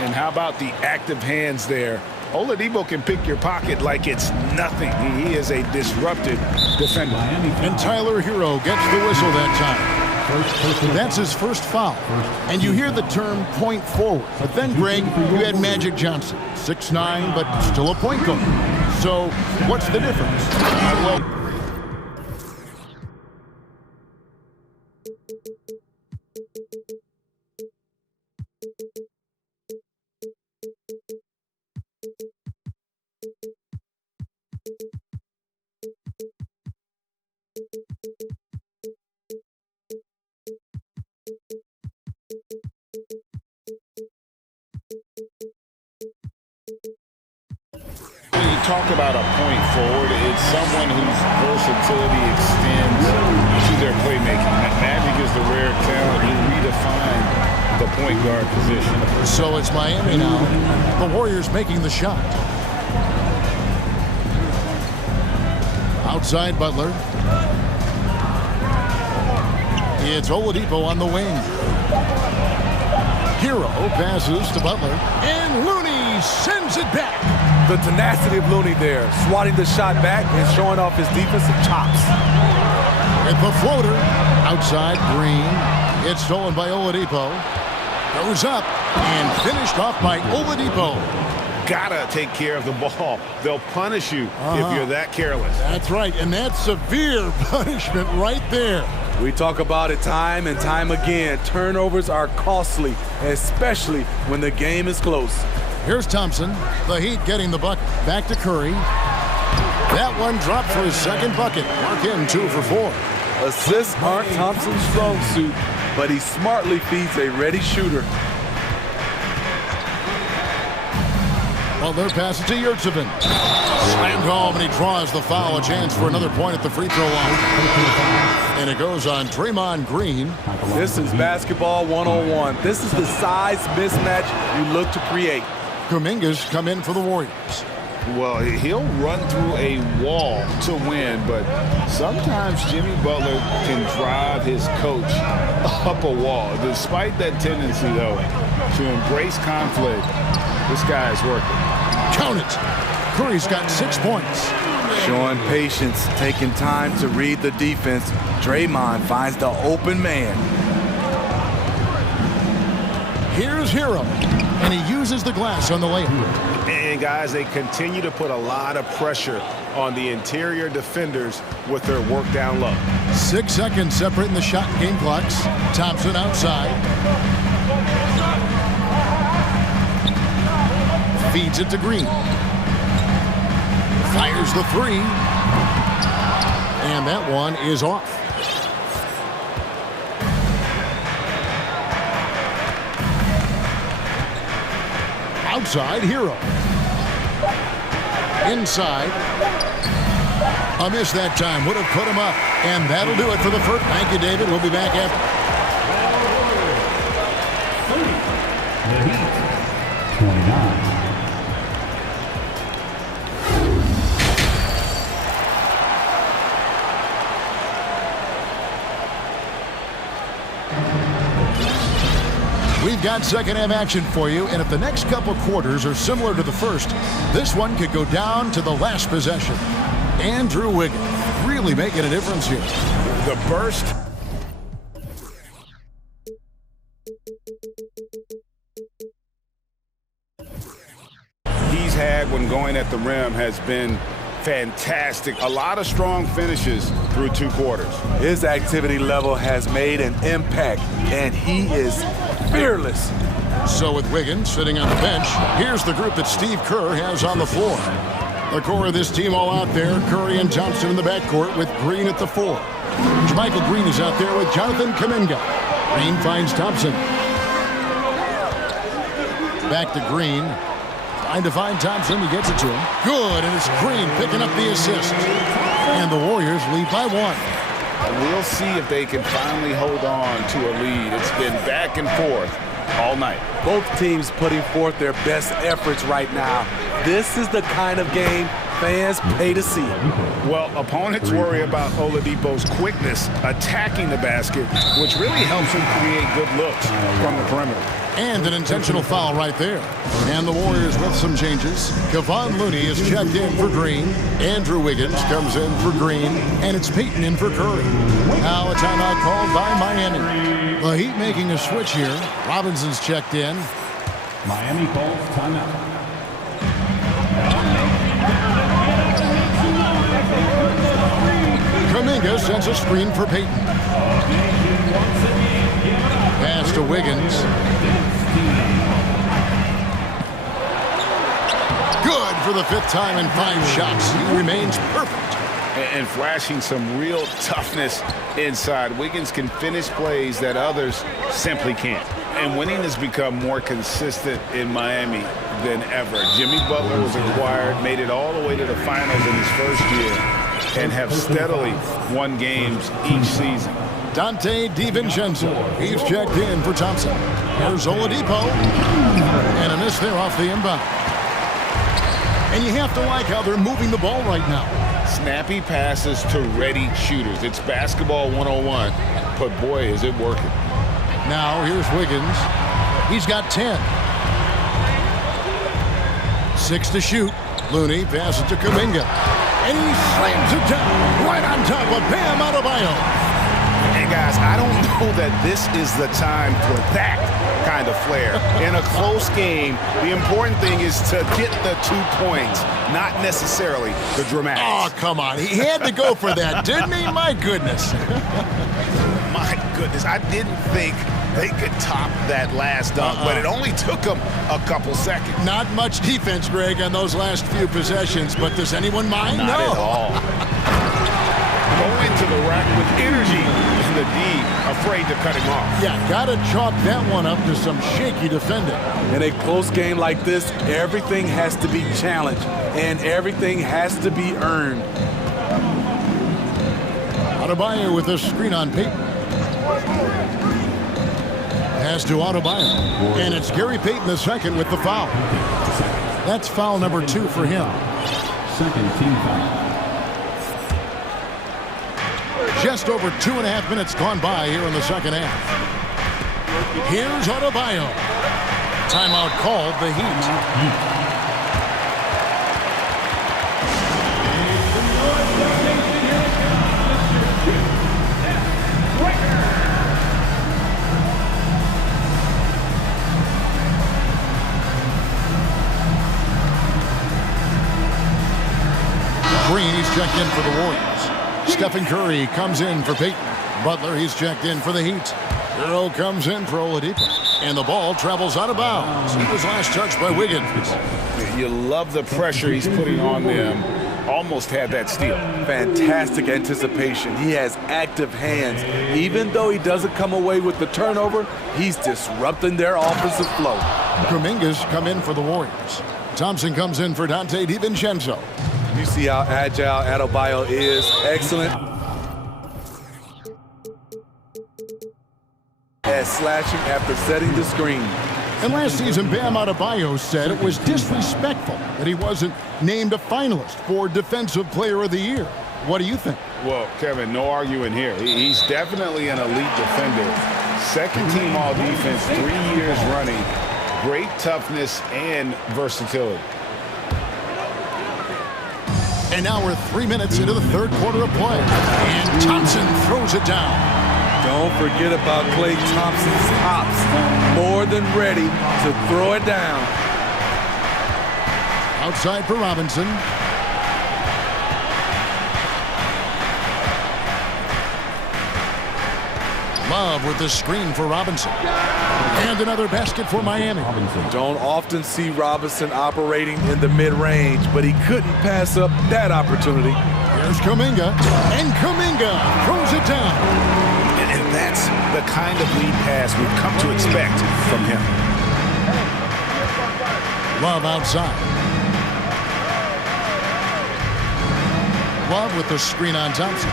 And how about the active hands there? Oladipo can pick your pocket like it's nothing. He is a disruptive defender. And Tyler Hero gets the whistle that time. That's his first foul. And you hear the term point forward. But then, Greg, you had Magic Johnson. 6'9", but still a point guard. So what's the difference? Well, talk about a point forward, it's someone whose versatility extends to their playmaking. Magic is the rare talent who redefined the point guard position. So it's Miami now. The Warriors making the shot. Outside Butler. It's Oladipo on the wing. Hero passes to Butler. And Looney sends it back. The tenacity of Looney there, swatting the shot back and showing off his defensive chops. At the floater, outside Green. It's stolen by Oladipo. Goes up and finished off by Oladipo. Gotta take care of the ball. They'll punish you if you're that careless. That's right, and that's severe punishment right there. We talk about it time and time again. Turnovers are costly, especially when the game is close. Here's Thompson. The Heat getting the buck back to Curry. That one dropped for his second bucket. Mark in 2 for 4. Assists aren't Thompson's strong suit, but he smartly feeds a ready shooter. Well, their pass it to Yurtsevin. Slammed home, and he draws the foul. A chance for another point at the free throw line. And it goes on Draymond Green. This is basketball 101. This is the size mismatch you look to create. Kuminga's come in for the Warriors. Well, he'll run through a wall to win, but sometimes Jimmy Butler can drive his coach up a wall. Despite that tendency, though, to embrace conflict, this guy is working. Count it. Curry's got 6 points. Showing patience, taking time to read the defense. Draymond finds the open man. Here's Hero, and he uses the glass on the layup. And guys, they continue to put a lot of pressure on the interior defenders with their work down low. 6 seconds separating the shot and game clocks. Thompson outside. Feeds it to Green. Fires the 3. And that one is off. Outside, Hero. Inside. A miss that time. Would have put him up. And that'll do it for the first. Thank you, David. We'll be back after. The Heat, 29. We've got second half action for you, and if the next couple quarters are similar to the first, this one could go down to the last possession. Andrew Wiggins really making a difference here. The burst. He's had when going at the rim has been fantastic. A lot of strong finishes through 2 quarters. His activity level has made an impact, and he is fearless. So with Wiggins sitting on the bench, here's the group that Steve Kerr has on the floor. The core of this team all out there, Curry and Thompson in the backcourt with Green at the 4. Michael Green is out there with Jonathan Kuminga. Green finds Thompson. Back to Green. Trying to find Thompson. He gets it to him. Good, and it's Green picking up the assist. And the Warriors lead by 1. We'll see if they can finally hold on to a lead. It's been back and forth all night. Both teams putting forth their best efforts right now. This is the kind of game fans pay to see. Well, opponents worry about Oladipo's quickness attacking the basket, which really helps him create good looks from the perimeter. And an intentional foul right there. And the Warriors with some changes. Kevon Looney is checked in for Green. Andrew Wiggins comes in for Green. And it's Peyton in for Curry. Now a timeout called by Miami. The Heat making a switch here. Robinson's checked in. Miami calls timeout. Kuminga sends a screen for Peyton. Pass to Wiggins. Good for the 5th time in 5 shots. He remains perfect. And flashing some real toughness inside. Wiggins can finish plays that others simply can't. And winning has become more consistent in Miami than ever. Jimmy Butler was acquired, made it all the way to the finals in his first year, and have steadily won games each season. Dante DiVincenzo. He's checked in for Thompson. Here's Oladipo. And a miss there off the inbound. And you have to like how they're moving the ball right now. Snappy passes to ready shooters. It's basketball 101, but boy, is it working. Now here's Wiggins. He's got 10. 6 to shoot. Looney passes to Kuminga. And he slams it down right on top of Bam Adebayo. And guys, I don't know that this is the time for that kind of flair. In a close game, the important thing is to get the 2 points, not necessarily the dramatics. Oh, come on. He had to go for that, didn't he? My goodness. My goodness, I didn't think they could top that last dunk, but it only took them a couple seconds. Not much defense, Greg, on those last few possessions, but does anyone mind? Not no. at all. Go into the rack with energy, and the D afraid to cut him off. Yeah, gotta chalk that one up to some shaky defending. In a close game like this, everything has to be challenged, and everything has to be earned. Adebayo with a screen on Peyton. Pass to Adebayo. And it's Gary Payton II with the foul. That's foul number 2 for him. Second team foul. Just over 2.5 minutes gone by here in the second half. Here's Adebayo. Timeout called the Heat. Green, he's checked in for the Warriors. Stephen Curry comes in for Peyton. Butler, he's checked in for the Heat. Hero comes in for Oladipo. And the ball travels out of bounds. He was last touched by Wiggins. You love the pressure he's putting on them. Almost had that steal. Fantastic anticipation. He has active hands. Even though he doesn't come away with the turnover, he's disrupting their offensive flow. Kuminga's come in for the Warriors. Thompson comes in for Dante DiVincenzo. You see how agile Adebayo is. Excellent at slashing after setting the screen. And last season, Bam Adebayo said it was disrespectful that he wasn't named a finalist for Defensive Player of the Year. What do you think? Well, Kevin, no arguing here. He's definitely an elite defender. Second team all defense, 3 years running. Great toughness and versatility. And now we're 3 minutes into the third quarter of play. And Thompson throws it down. Don't forget about Klay Thompson's hops. More than ready to throw it down. Outside for Robinson. Love with the screen for Robinson. And another basket for Miami. Don't often see Robinson operating in the mid-range, but he couldn't pass up that opportunity. Here's Kuminga, and Kuminga throws it down. And that's the kind of lead pass we've come to expect from him. Love outside. Love with the screen on Thompson.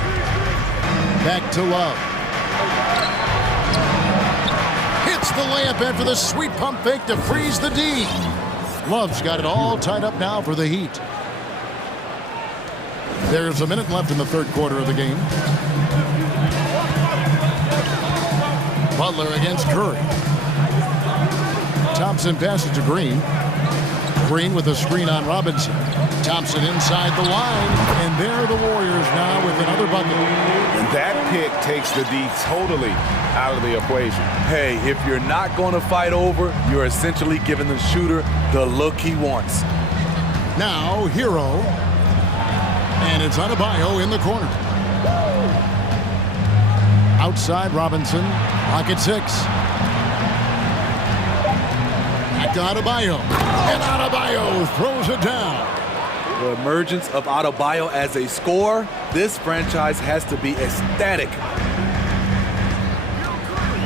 Back to Love. Hits the layup after the sweet pump fake to freeze the D. Love's got it all tied up now for the Heat. There's a minute left in the third quarter of the game. Butler against Curry. Thompson passes to Green. Green with a screen on Robinson. Thompson inside the line, and there are the Warriors now with another bucket. And that pick takes the D totally out of the equation. Hey, if you're not going to fight over, you're essentially giving the shooter the look he wants. Now, Hero. And it's Adebayo in the corner. Outside Robinson. Pocket 6. Back to Adebayo. And Adebayo throws it down. The emergence of Adebayo as a scorer, this franchise has to be ecstatic.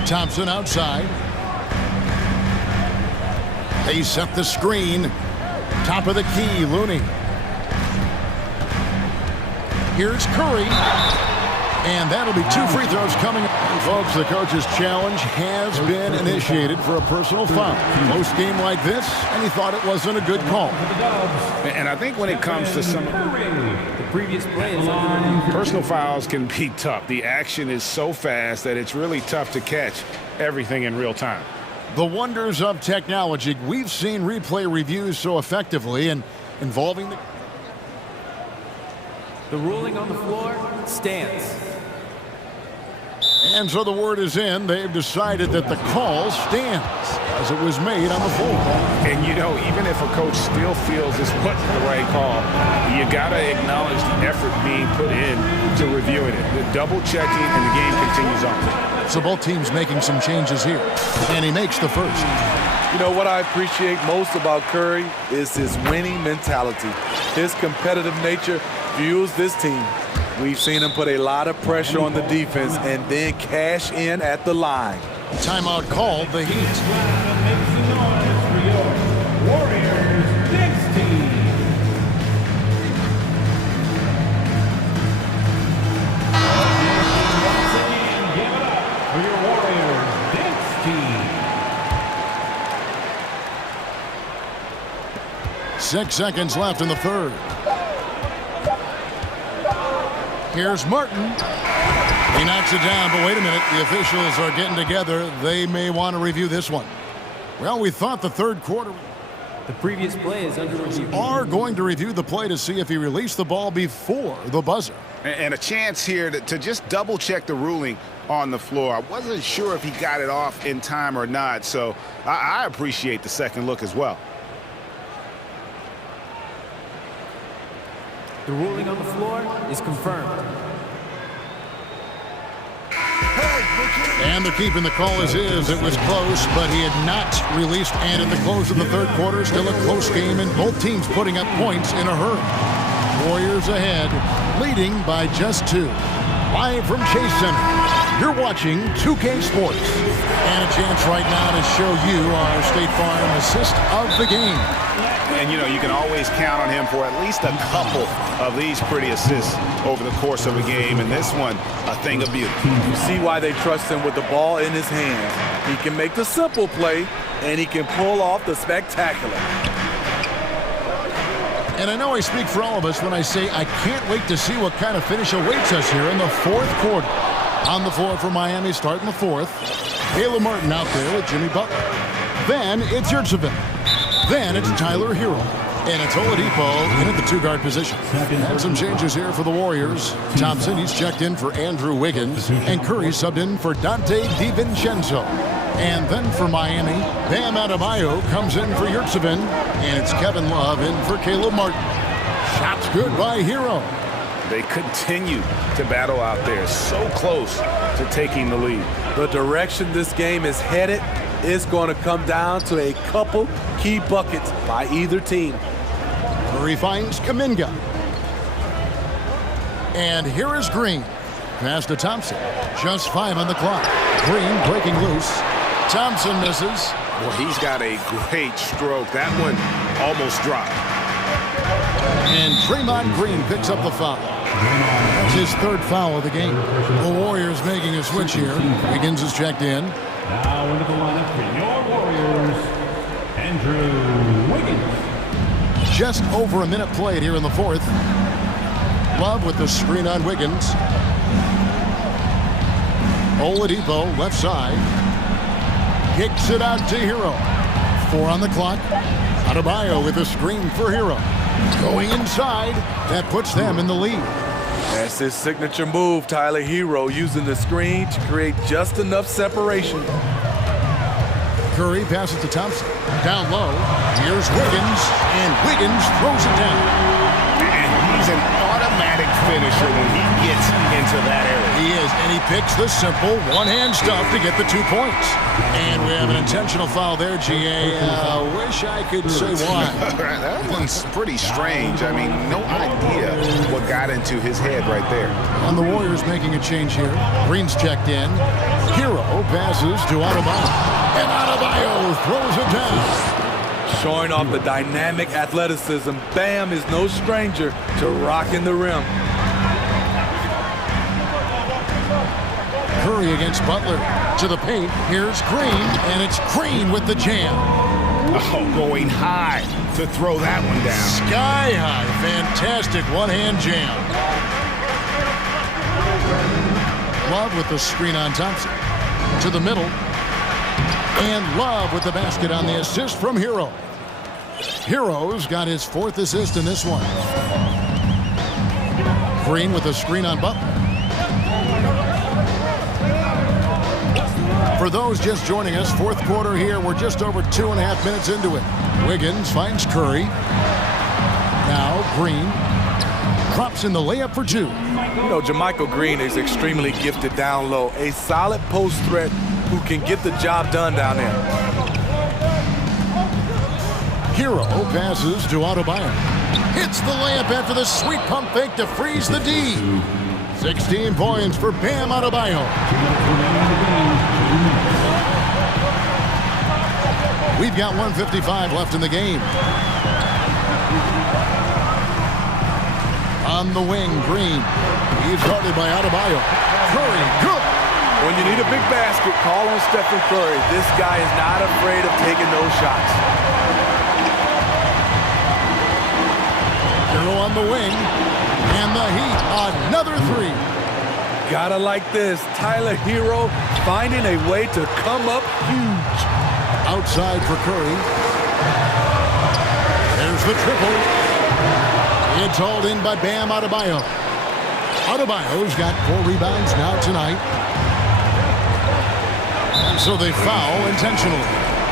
Thompson outside. They set the screen. Top of the key, Looney. Here's Curry. And that'll be 2 free throws coming. And folks, the coach's challenge has been initiated for a personal foul. Most game like this, and he thought it wasn't a good call. And I think when it comes to some The previous play is on. personal fouls can be tough. The action is so fast that it's really tough to catch everything in real time. The wonders of technology. We've seen replay reviews so effectively and involving The ruling on the floor stands. And so the word is in. They've decided that the call stands as it was made on the floor. And, you know, even if a coach still feels this wasn't the right call, you got to acknowledge the effort being put in to reviewing it. The double checking, and the game continues on. So both teams making some changes here. And he makes the first. You know, what I appreciate most about Curry is his winning mentality. His competitive nature fuels this team. We've seen him put a lot of pressure on the defense and then cash in at the line. Timeout called, the Heat. Make some noise for your Warriors next team. Once again, give it up for your Warriors next team. 6 seconds left in the third. Here's Martin. He knocks it down, but wait a minute. The officials are getting together. They may want to review this one. Well, we thought the third quarter. The previous play is under review. Are going to review the play to see if he released the ball before the buzzer. And a chance here to just double check the ruling on the floor. I wasn't sure if he got it off in time or not, so I appreciate the second look as well. The ruling on the floor is confirmed. And they're keeping the call as is. It was close, but he had not released. And at the close of the third quarter, still a close game, and both teams putting up points in a hurry. Warriors ahead, leading by just 2. Live from Chase Center, you're watching 2K Sports. And a chance right now to show you our State Farm assist of the game. And, you know, you can always count on him for at least a couple of these pretty assists over the course of a game. And this one, a thing of beauty. You see why they trust him with the ball in his hands. He can make the simple play, and he can pull off the spectacular. And I know I speak for all of us when I say I can't wait to see what kind of finish awaits us here in the fourth quarter. On the floor for Miami, starting the fourth. Caleb Martin out there with Jimmy Butler. Then it's Yurtsevin. Then it's Tyler Hero. And it's Oladipo in at the 2-guard position. And some changes here for the Warriors. Thompson, he's checked in for Andrew Wiggins. And Curry subbed in for Dante DiVincenzo. And then for Miami, Bam Adebayo comes in for Yurtsevin. And it's Kevin Love in for Caleb Martin. Shots good by Hero. They continue to battle out there, so close to taking the lead. The direction this game is headed is going to come down to a couple key buckets by either team. Curry finds Kuminga. And here is Green. Pass to Thompson. Just 5 on the clock. Green breaking loose. Thompson misses. Well, he's got a great stroke. That one almost dropped. And Draymond Green picks up the foul. That's his 3rd foul of the game. The Warriors making a switch here. Wiggins is checked in. Now into the lineup for your Warriors, Andrew Wiggins. Just over a minute played here in the 4th. Love with the screen on Wiggins. Oladipo left side. Kicks it out to Hero. 4 on the clock. Adebayo with a screen for Hero. Going inside. That puts them in the lead. That's his signature move, Tyler Hero, using the screen to create just enough separation. Curry passes to Thompson. Down low. Here's Wiggins. And Wiggins throws it down. And he's an automatic finisher when he gets into that area. He is, and he picks the simple one-hand stuff to get the 2 points. And we have an intentional foul there, GA. Wish I could say why. That one's pretty strange. I mean, no idea what got into his head right there. And the Warriors making a change here. Green's checked in. Hero passes to Adebayo. And Adebayo throws it down. Showing off the dynamic athleticism, Bam is no stranger to rocking the rim. Curry against Butler. To the paint. Here's Green. And it's Green with the jam. Oh, going high to throw that one down. Sky high. Fantastic one-hand jam. Love with the screen on Thompson. To the middle. And Love with the basket on the assist from Hero. Hero's got his 4th assist in this one. Green with the screen on Butler. For those just joining us, 4th quarter here. We're just over 2.5 minutes into it. Wiggins finds Curry. Now Green drops in the layup for 2. You know, JaMychal Green is extremely gifted down low. A solid post threat who can get the job done down there. Hero passes to Adebayo. Hits the layup after the sweet pump fake to freeze the D. 16 points for Bam Adebayo. We've got 1:55 left in the game. On the wing, Green. He's guarded by Adebayo. Curry, good. When you need a big basket, call on Stephen Curry. This guy is not afraid of taking those shots. Hero on the wing. And the Heat, another 3. Gotta like this. Tyler Hero finding a way to come up huge. Outside for Curry. There's the triple. It's hauled in by Bam Adebayo. Adebayo's got 4 rebounds now tonight. So they foul intentionally.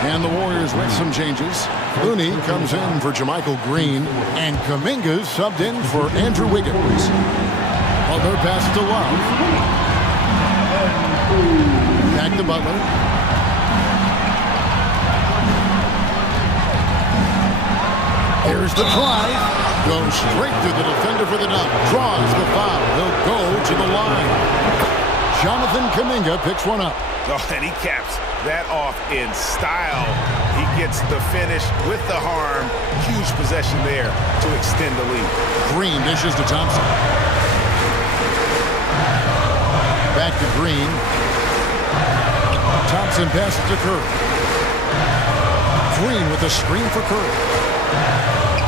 And the Warriors with some changes. Looney comes in for JaMychal Green. And Kuminga's subbed in for Andrew Wiggins. Butler pass to Love. Back to Butler. Here's the drive. Goes straight through the defender for the dunk. Draws the foul. He'll go to the line. Jonathan Kuminga picks one up. Oh, and he caps that off in style. He gets the finish with the harm. Huge possession there to extend the lead. Green dishes to Thompson. Back to Green. Thompson passes to Curry. Green with a screen for Curry.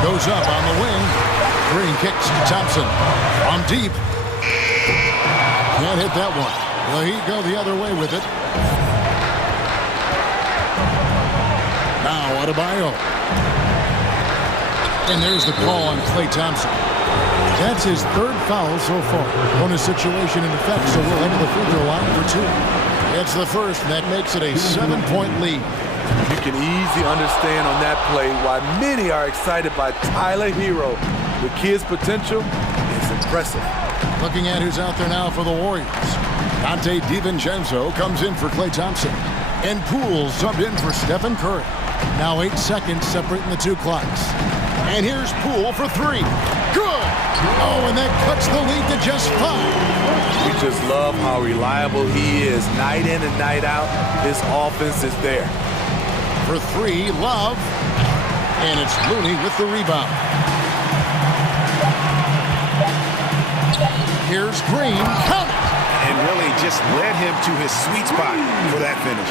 Goes up on the wing. Green kicks to Thompson. From deep. Can't hit that one. Well, he'd go the other way with it. Now Adebayo. And there's the call on Klay Thompson. That's his 3rd foul so far. Bonus situation in effect, so we'll head to the free throw line for 2. It's the first, and that makes it a 7-point lead. You can easily understand on that play why many are excited by Tyler Hero. The kid's potential is impressive. Looking at who's out there now for the Warriors. Dante DiVincenzo comes in for Klay Thompson. And Poole subbed in for Stephen Curry. Now 8 seconds separating the two clocks. And here's Poole for three. Good! Oh, and that cuts the lead to just 5. We just love how reliable he is. Night in and night out, his offense is there. For three, Love. And it's Looney with the rebound. Here's Green. Count it! And really just led him to his sweet spot for that finish.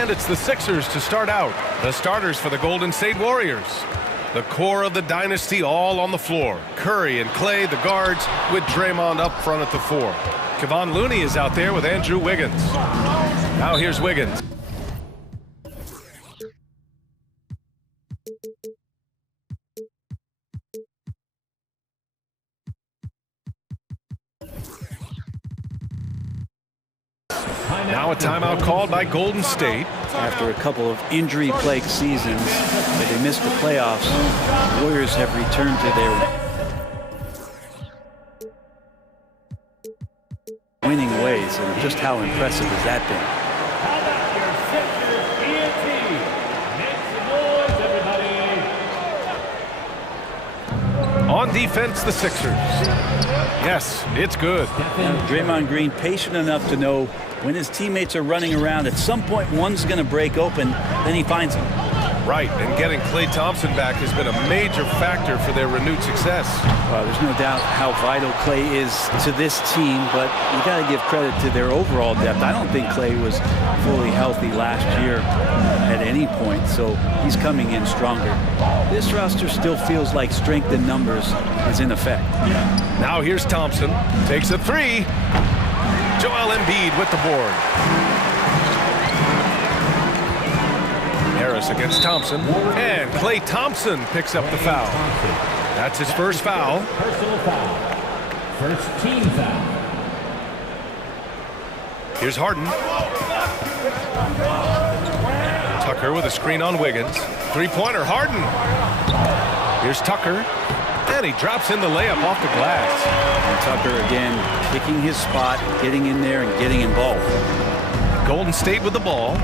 And it's the Sixers to start out. The starters for the Golden State Warriors. The core of the dynasty all on the floor. Curry and Clay, the guards, with Draymond up front at the 4. Kevon Looney is out there with Andrew Wiggins. Now here's Wiggins. Now a timeout called by Golden State. After a couple of injury-plagued seasons where they missed the playoffs, the Warriors have returned to their winning ways, and just how impressive has that been? On defense, the Sixers. Yes, it's good. Now, Draymond Green patient enough to know when his teammates are running around, at some point one's going to break open, then he finds them. Right, and getting Klay Thompson back has been a major factor for their renewed success. Well, there's no doubt how vital Klay is to this team, but you got to give credit to their overall depth. I don't think Klay was fully healthy last year at any point, so he's coming in stronger. This roster still feels like strength in numbers is in effect. Now here's Thompson, takes a 3. Joel Embiid with the board. Harris against Thompson, and Klay Thompson picks up the foul. That's his first foul. Personal foul. First team foul. Here's Harden. Tucker with a screen on Wiggins. Three-pointer, Harden. Here's Tucker, and he drops in the layup off the glass. And Tucker again picking his spot, getting in there and getting involved. Golden State with the ball.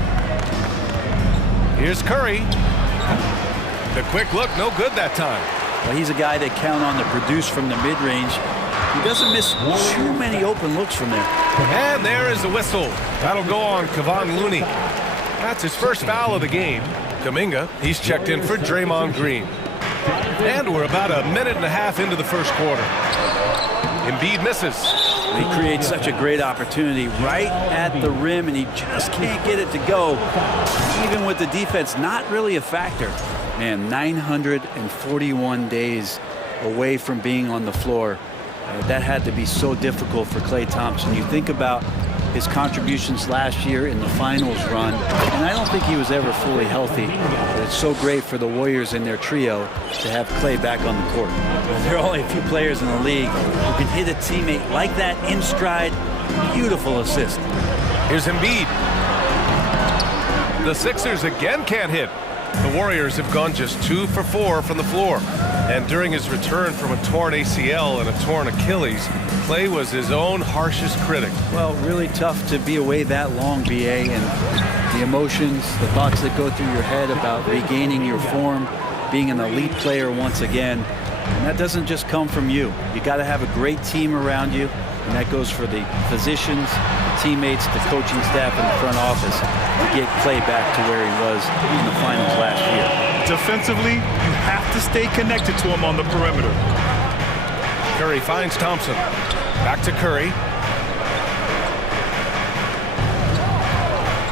Here's Curry. The quick look, no good that time. Well, he's a guy that count on to produce from the mid-range. He doesn't miss too many open looks from there. And there is the whistle. That'll go on Kevon Looney. That's his first foul of the game. Kuminga, he's checked in for Draymond Green. And we're about a minute and a half into the first quarter. Embiid misses. He creates such a great opportunity right at the rim, and he just can't get it to go. Even with the defense, not really a factor. Man, 941 days away from being on the floor. That had to be so difficult for Klay Thompson. You think about his contributions last year in the finals run, and I don't think he was ever fully healthy. But it's so great for the Warriors and their trio to have Klay back on the court. There are only a few players in the league who can hit a teammate like that in stride. Beautiful assist. Here's Embiid. The Sixers again can't hit. The Warriors have gone just 2 for 4 from the floor. And during his return from a torn ACL and a torn Achilles, Klay was his own harshest critic. Well, really tough to be away that long, BA, and the emotions, the thoughts that go through your head about regaining your form, being an elite player once again. And that doesn't just come from you. You got to have a great team around you, and that goes for the physicians, the teammates, the coaching staff, and the front office to get Klay back to where he was in the finals last year. Defensively, you have to stay connected to him on the perimeter. Curry finds Thompson. Back to Curry.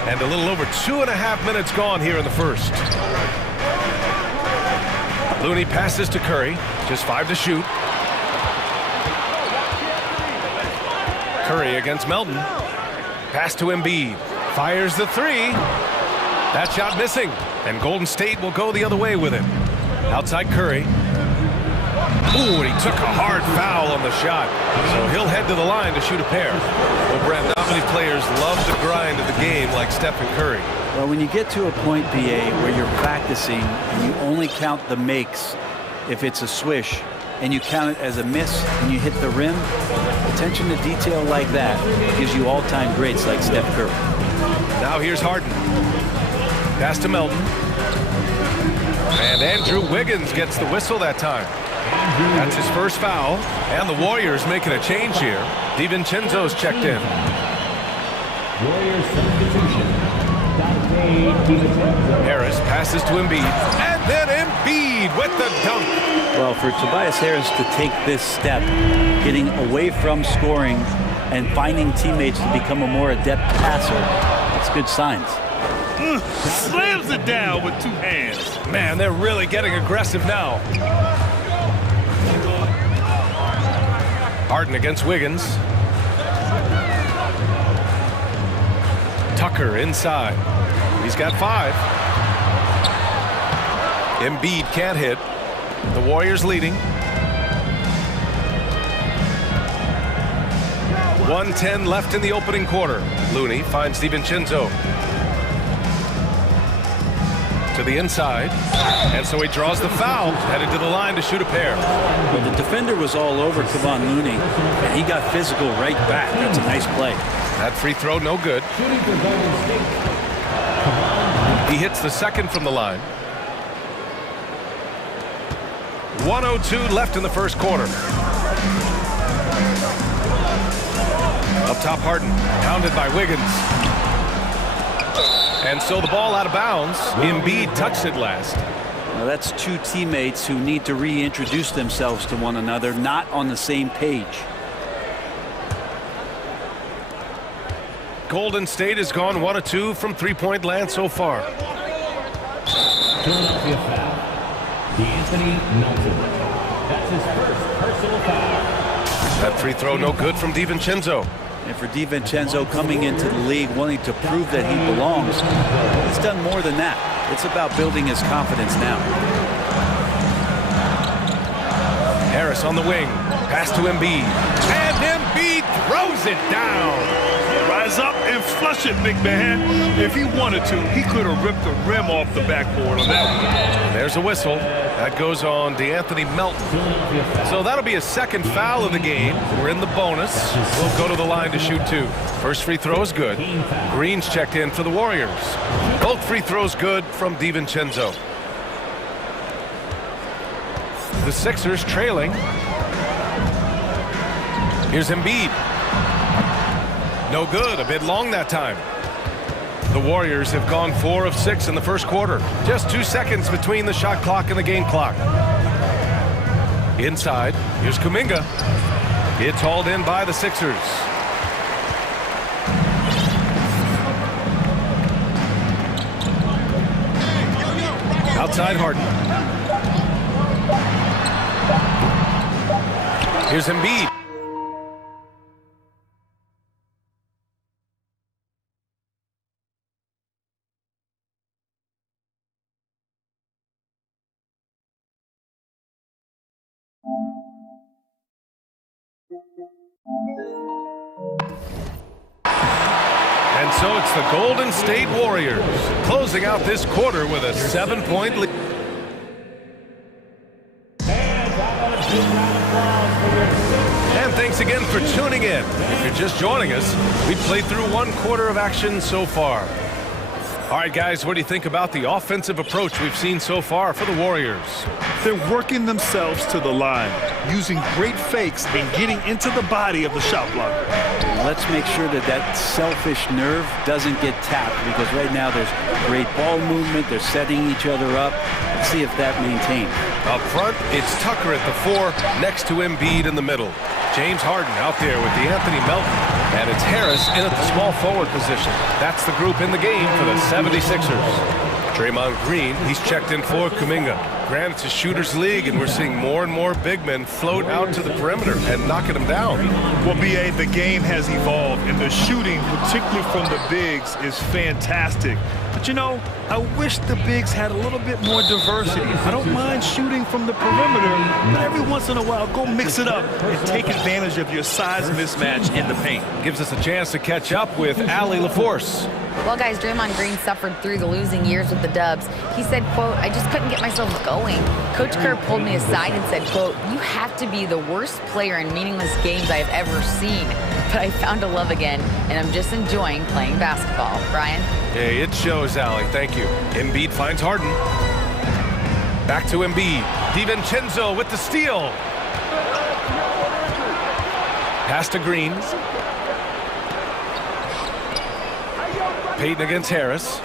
And a little over 2.5 minutes gone here in the first. Looney passes to Curry. Just 5 to shoot. Curry against Melton. Pass to Embiid. Fires the 3. That shot missing. And Golden State will go the other way with it. Outside Curry. Ooh, and he took a hard foul on the shot. So he'll head to the line to shoot a pair. Well, Brent, not many players love the grind of the game like Stephen Curry. Well, when you get to a point, BA, where you're practicing and you only count the makes if it's a swish, and you count it as a miss when you hit the rim, attention to detail like that gives you all-time greats like Steph Curry. Now here's Harden. Pass to Melton. And Andrew Wiggins gets the whistle that time. That's his first foul. And the Warriors making a change here. DiVincenzo's checked in. Warriors substitution. Harris passes to Embiid. And then Embiid with the dunk. Well, for Tobias Harris to take this step, getting away from scoring and finding teammates to become a more adept passer, that's good signs. Slams it down with two hands. Man, they're really getting aggressive now. Harden against Wiggins. Tucker inside. He's got 5. Embiid can't hit. The Warriors leading. 1:10 left in the opening quarter. Looney finds DiVincenzo. To the inside. And so he draws the foul, headed to the line to shoot a pair. Well, the defender was all over Kevon Looney, and he got physical right back. That's a nice play. That free throw, no good. He hits the second from the line. 1:02 left in the first quarter. Up top, Harden, pounded by Wiggins. And so the ball out of bounds. Embiid touched it last. Now that's two teammates who need to reintroduce themselves to one another, not on the same page. Golden State has gone 1 of 2 from three-point land so far. Philadelphia foul. D'Anthony Melton. That's his first personal foul. That free throw no good from DiVincenzo. And for DiVincenzo coming into the league wanting to prove that he belongs, he's done more than that. It's about building his confidence now. Harris on the wing. Pass to Embiid. And Embiid throws it down. Rise up and flush it, big man. If he wanted to, he could have ripped the rim off the backboard on that one. There's a whistle. That goes on D'Anthony Melton. So that'll be a second foul of the game. We're in the bonus. We'll go to the line to shoot 2. First free throw is good. Green's checked in for the Warriors. Both free throws good from DiVincenzo. The Sixers trailing. Here's Embiid. No good. A bit long that time. The Warriors have gone 4 of 6 in the first quarter. Just 2 seconds between the shot clock and the game clock. Inside, here's Kuminga. It's hauled in by the Sixers. Outside Harden. Here's Embiid. And so it's the Golden State Warriors closing out this quarter with a 7-point lead. And thanks again for tuning in. If you're just joining us, we've played through 1 quarter of action so far. All right, guys, what do you think about the offensive approach we've seen so far for the Warriors? They're working themselves to the line, using great fakes and getting into the body of the shot blocker. Let's make sure that that selfish nerve doesn't get tapped, because right now there's great ball movement. They're setting each other up. Let's see if that maintains. Up front, it's Tucker at the 4, next to Embiid in the middle. James Harden out there with D'Anthony Melton. And it's Harris in at the small forward position. That's the group in the game for the 76ers. Draymond Green, he's checked in for Kuminga. Granted, it's a shooter's league, and we're seeing more and more big men float out to the perimeter and knocking them down. Well, B.A., the game has evolved, and the shooting, particularly from the bigs, is fantastic. But, you know, I wish the bigs had a little bit more diversity. I don't mind shooting from the perimeter, but every once in a while, go mix it up and take advantage of your size mismatch in the paint. Gives us a chance to catch up with Allie LaForce. Well, guys, Draymond Green suffered through the losing years with the Dubs. He said, quote, "I just couldn't get myself going." Coach Kerr pulled me aside and said, quote, "You have to be the worst player in meaningless games I have ever seen. But I found a love again, and I'm just enjoying playing basketball." Brian? Hey, it shows, Allie. Thank you. Embiid finds Harden. Back to Embiid. DiVincenzo with the steal. Pass to Green. Payton against Harris.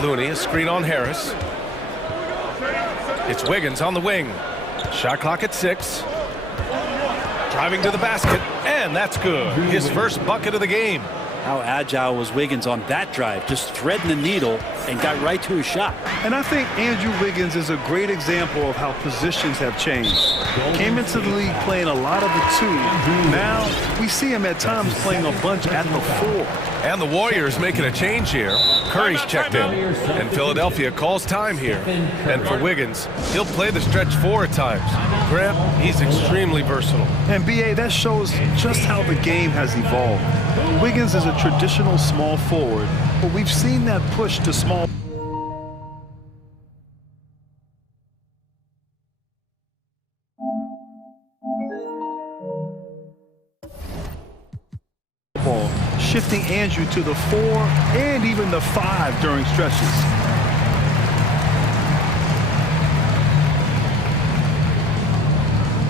Looney, a screen on Harris. It's Wiggins on the wing. Shot clock at 6. Driving to the basket, and that's good. His first bucket of the game. How agile was Wiggins on that drive, just threading the needle and got right to his shot. And I think Andrew Wiggins is a great example of how positions have changed. Came into the league playing a lot of the 2. Now we see him at times playing a bunch at the 4. And the Warriors making a change here. Curry's checked in, and Philadelphia calls time here. And for Wiggins, he'll play the stretch 4 at times. Graham, he's extremely versatile. And B.A., that shows just how the game has evolved. Wiggins is a traditional small forward, but we've seen that push to small. Shifting Andrew to the 4 and even the 5 during stretches.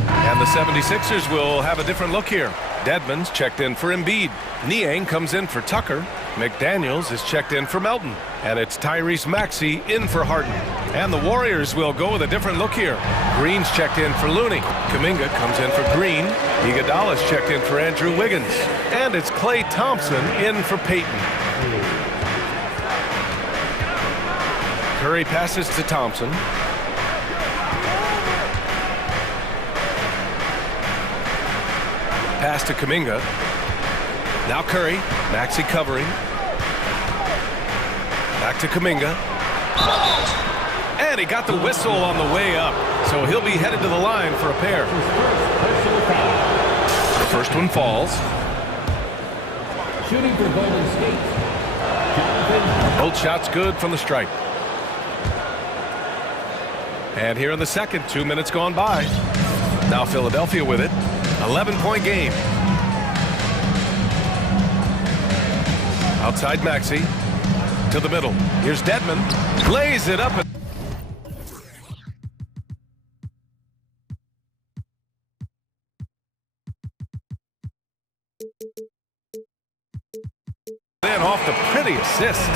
And the 76ers will have a different look here. Dedmon's checked in for Embiid. Niang comes in for Tucker. McDaniels is checked in for Melton. And it's Tyrese Maxey in for Harden. And the Warriors will go with a different look here. Green's checked in for Looney. Kuminga comes in for Green. Iguodala's checked in for Andrew Wiggins. And it's Klay Thompson in for Payton. Curry passes to Thompson. Pass to Kuminga. Now Curry. Maxey covering. Back to Kuminga. And he got the whistle on the way up. So he'll be headed to the line for a pair. The first one falls. Shooting for Golden State. Both shots good from the stripe. And here in the second, 2 minutes gone by. Now Philadelphia with it. 11-point game. Outside Maxey. To the middle. Here's Dedmon. Lays it up. Then off the pretty assist.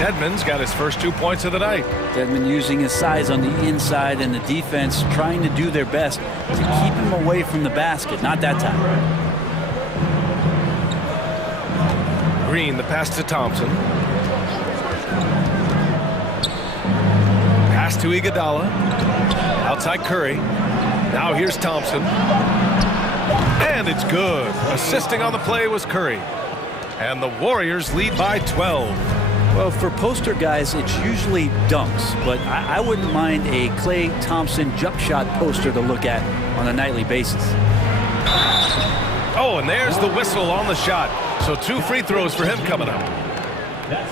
Dedmon's got his first 2 points of the night. Dedmon using his size on the inside and the defense trying to do their best to keep him away from the basket. Not that time. Green, the pass to Thompson. Pass to Iguodala. Outside Curry. Now here's Thompson. And it's good. Assisting on the play was Curry. And the Warriors lead by 12. Well, for poster guys, it's usually dunks, but I wouldn't mind a Klay Thompson jump shot poster to look at on a nightly basis. Oh, and there's the whistle on the shot. So 2 free throws for him coming up.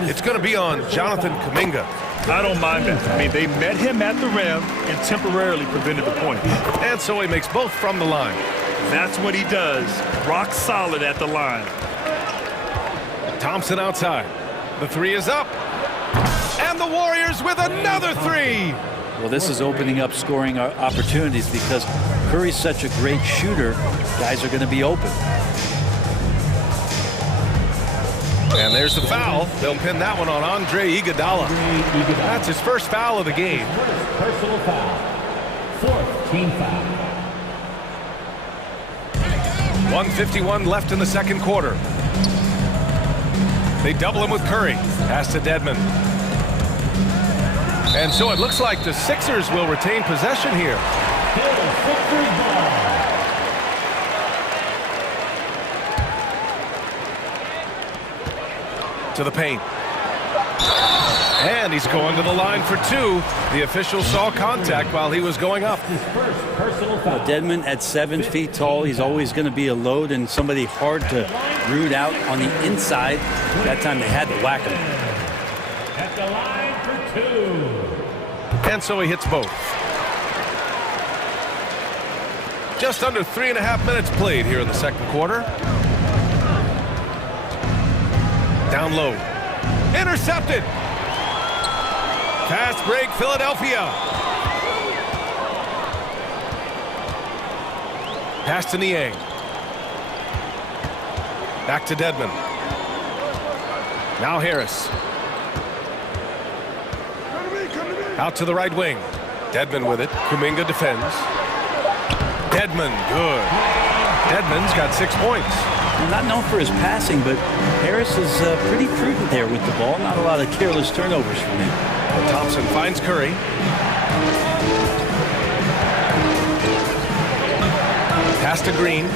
It's going to be on Jonathan Kuminga. I don't mind that. I mean, they met him at the rim and temporarily prevented the point. And so he makes both from the line. That's what he does. Rock solid at the line. Thompson outside. The 3 is up. And the Warriors with another 3. Well, this is opening up scoring opportunities because Curry's such a great shooter. Guys are going to be open. And there's the foul. They'll pin that one on Andre Iguodala. That's his first foul of the game. Personal foul. 4th team foul. 1:51 left in the second quarter. They double him with Curry. Pass to Dedmon. And so it looks like the Sixers will retain possession here. To the paint. And he's going to the line for 2. The official saw contact while he was going up. Dedmon at 7 feet tall, he's always going to be a load and somebody hard to root out on the inside. That time they had to whack him. At the line for 2. And so he hits both. Just under 3.5 minutes played here in the second quarter. Down low. Intercepted. Fast break, Philadelphia. Pass to Niang. Back to Dedmon. Now Harris. Out to the right wing. Dedmon with it. Kuminga defends. Dedmon, good. Dedmon's got 6 points. Not known for his passing, but Harris is pretty prudent there with the ball. Not a lot of careless turnovers from him. Thompson finds Curry. Pass to Green.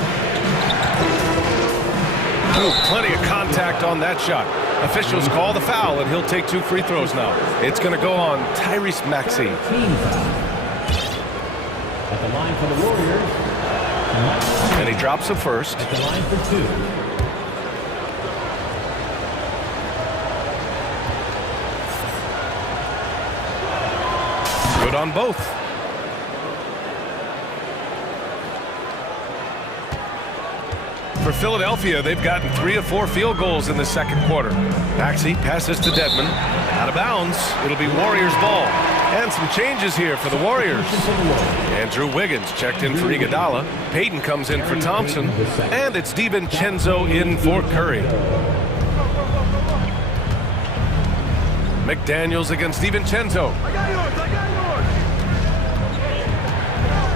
Ooh, plenty of contact on that shot. Officials call the foul, and he'll take 2 free throws now. It's going to go on Tyrese Maxey. At the line for the Warriors. And he drops the first. At the line for 2. Good on both. For Philadelphia, they've gotten 3 of 4 field goals in the second quarter. Maxey passes to Dedmon. Out of bounds. It'll be Warriors ball. And some changes here for the Warriors. Andrew Wiggins checked in for Iguodala. Payton comes in for Thompson. And it's DiVincenzo in for Curry. McDaniels against DiVincenzo.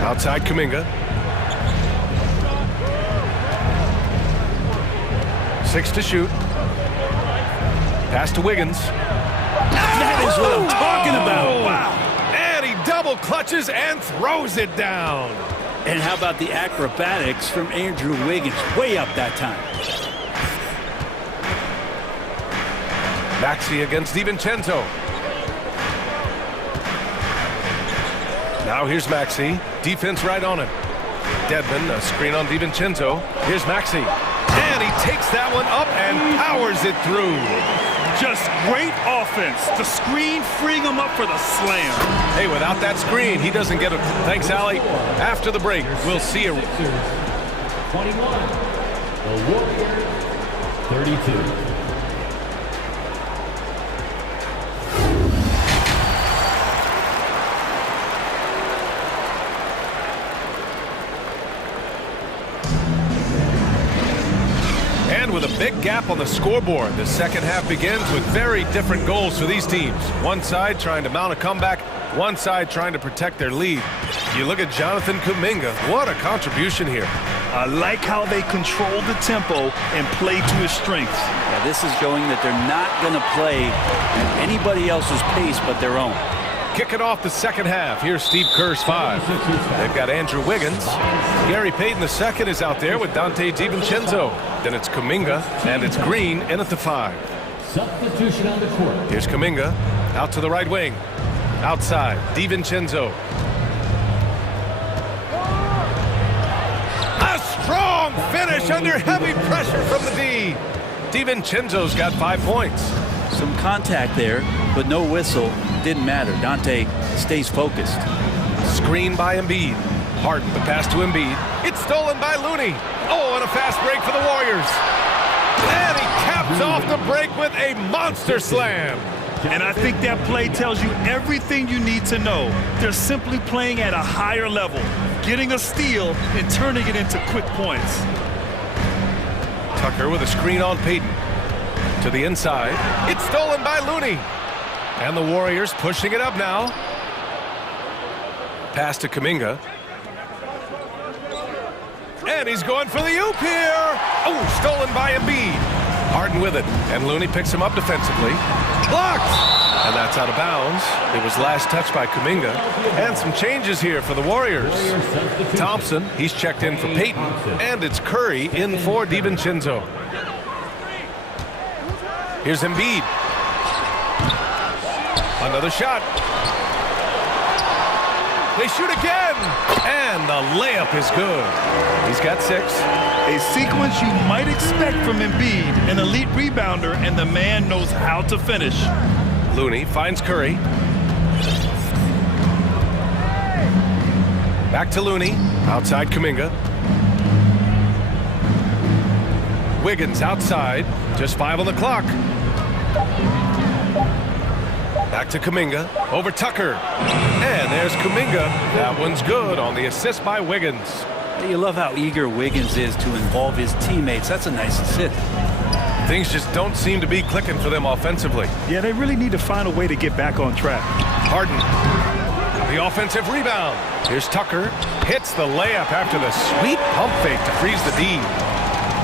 Outside Kuminga. 6 to shoot. Pass to Wiggins. That is what I'm talking about. Wow. And he double clutches and throws it down. And how about the acrobatics from Andrew Wiggins? Way up that time. Maxey against DiVincenzo. Now here's Maxey. Defense right on him. Dedmon, a screen on DiVincenzo. Here's Maxey. And he takes that one up and powers it through. Just great offense. The screen freeing him up for the slam. Hey, without that screen, he doesn't get it. Thanks, Allie. After the break, we'll see you. 21. The Warriors, 32. With a big gap on the scoreboard, the second half begins with very different goals for these teams. One side trying to mount a comeback, one side trying to protect their lead. You look at Jonathan Kuminga, what a contribution here. I like how they control the tempo and play to his strengths. Yeah, this is showing that they're not going to play at anybody else's pace but their own. Kicking off the second half, here's Steve Kerr's 5. They've got Andrew Wiggins. Gary Payton II is out there with Dante DiVincenzo. Then it's Kuminga, and it's Green in at the 5. Substitution on the court. Here's Kuminga, out to the right wing. Outside, DiVincenzo. A strong finish under heavy pressure from the D. DiVincenzo's got 5 points. Some contact there, but no whistle. Didn't matter. Dante stays focused. Screen by Embiid. Harden, the pass to Embiid. It's stolen by Looney. Oh, and a fast break for the Warriors. And he caps off the break with a monster slam. And I think that play tells you everything you need to know. They're simply playing at a higher level, getting a steal and turning it into quick points. Tucker with a screen on Payton. To the inside. It's stolen by Looney. And the Warriors pushing it up now. Pass to Kuminga. And he's going for the oop here. Oh, stolen by Embiid. Harden with it. And Looney picks him up defensively. Blocked. And that's out of bounds. It was last touched by Kuminga. And some changes here for the Warriors. Thompson, he's checked in for Payton. And it's Curry in for DiVincenzo. Here's Embiid. Another shot. They shoot again. And the layup is good. He's got 6. A sequence you might expect from Embiid, an elite rebounder, and the man knows how to finish. Looney finds Curry. Back to Looney. Outside Kuminga. Wiggins outside. Just 5 on the clock. Back to Kuminga. Over Tucker. And there's Kuminga. That one's good on the assist by Wiggins. You love how eager Wiggins is to involve his teammates. That's a nice assist. Things just don't seem to be clicking for them offensively. Yeah, they really need to find a way to get back on track. Harden. The offensive rebound. Here's Tucker. Hits the layup after the sweet pump fake to freeze the D.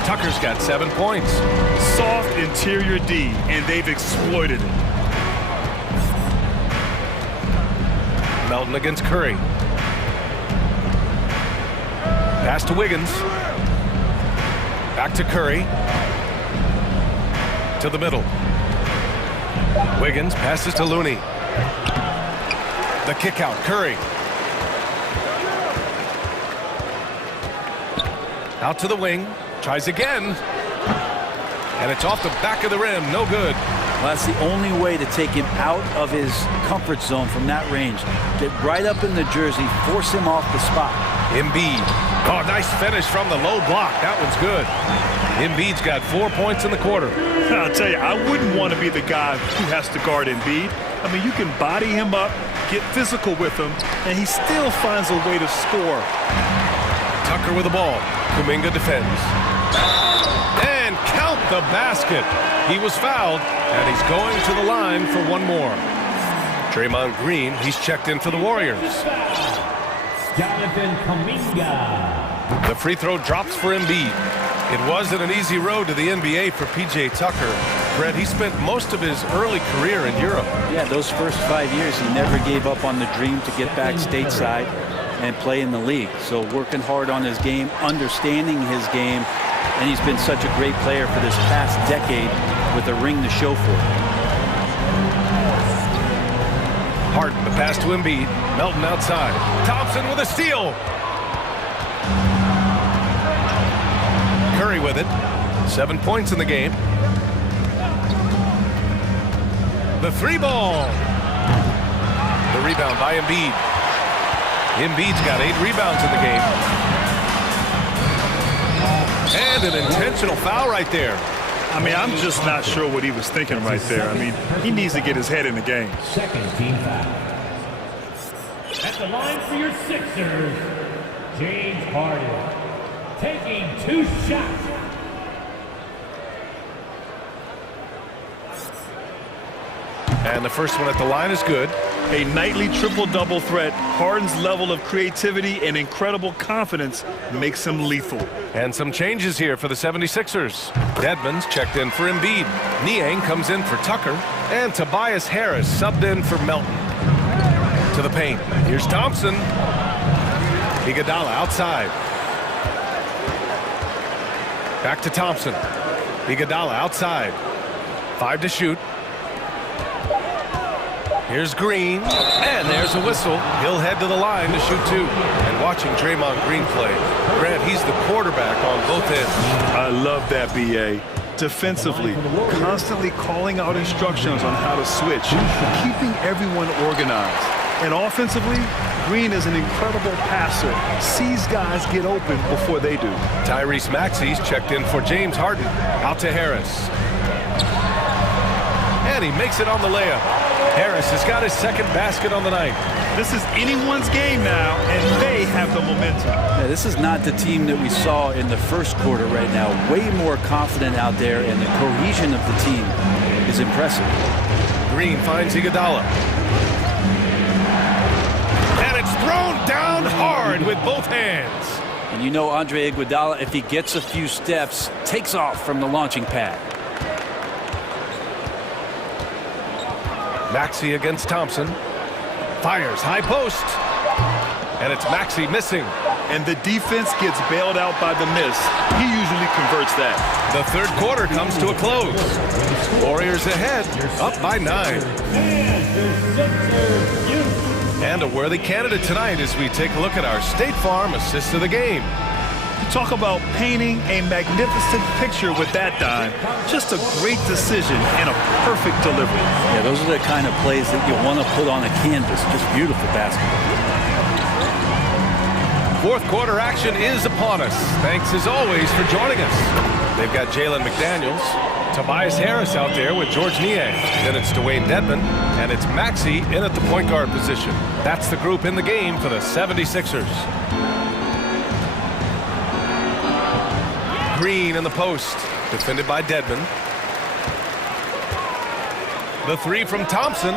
Tucker's got 7 points. Soft interior D, and they've exploited it. Melton against Curry. Pass to Wiggins. Back to Curry. To the middle. Wiggins passes to Looney. The kick out, Curry. Out to the wing. Tries again. And it's off the back of the rim. No good. Well, that's the only way to take him out of his comfort zone from that range. Get right up in the jersey, force him off the spot. Embiid. Oh, nice finish from the low block. That one's good. Embiid's got 4 points in the quarter. I'll tell you, I wouldn't want to be the guy who has to guard Embiid. I mean, you can body him up, get physical with him, and he still finds a way to score. Tucker with the ball. Kuminga defends. And count the basket. He was fouled, and he's going to the line for one more. Draymond Green, he's checked in for the Warriors. The free throw drops for Embiid. It wasn't an easy road to the NBA for P.J. Tucker. Brett, he spent most of his early career in Europe. Yeah, those first 5 years, he never gave up on the dream to get back stateside and play in the league. So working hard on his game, understanding his game, and he's been such a great player for this past decade with a ring to show for it. Harden, the pass to Embiid. Melton outside. Thompson with a steal. Curry with it. 7 points in the game. The three ball. The rebound by Embiid. Embiid's got 8 rebounds in the game. And an intentional foul right there. I mean, I'm just not sure what he was thinking right there. I mean, he needs to get his head in the game. Second team foul. At the line for your Sixers, James Harden, taking 2 shots. And the first one at the line is good. A nightly triple-double threat. Harden's level of creativity and incredible confidence makes him lethal. And some changes here for the 76ers. Dedmon's checked in for Embiid. Niang comes in for Tucker. And Tobias Harris subbed in for Melton. To the paint. Here's Thompson. Iguodala outside. Back to Thompson. Iguodala outside. 5 to shoot. Here's Green, and there's a whistle. He'll head to the line to shoot 2. And watching Draymond Green play, Grant, he's the quarterback on both ends. I love that, B.A. Defensively, constantly calling out instructions on how to switch, keeping everyone organized. And offensively, Green is an incredible passer, sees guys get open before they do. Tyrese Maxey's checked in for James Harden. Out to Harris. And he makes it on the layup. Harris has got his second basket on the night. This is anyone's game now, and they have the momentum. Yeah, this is not the team that we saw in the first quarter right now. Way more confident out there, and the cohesion of the team is impressive. Green finds Iguodala. And it's thrown down hard with both hands. And you know Andre Iguodala, if he gets a few steps, takes off from the launching pad. Maxey against Thompson. Fires high post. And it's Maxey missing. And the defense gets bailed out by the miss. He usually converts that. The third quarter comes to a close. Warriors ahead, up by 9. And a worthy candidate tonight as we take a look at our State Farm assist of the game. Talk about painting a magnificent picture with that dime. Just a great decision and a perfect delivery. Yeah, those are the kind of plays that you want to put on a canvas. Just beautiful basketball. Fourth quarter action is upon us. Thanks as always for joining us. They've got Jalen McDaniels, Tobias Harris out there with George Niang. Then it's Dwayne Dedmon, and it's Maxey in at the point guard position. That's the group in the game for the 76ers. Green in the post, defended by Dedmon. The three from Thompson.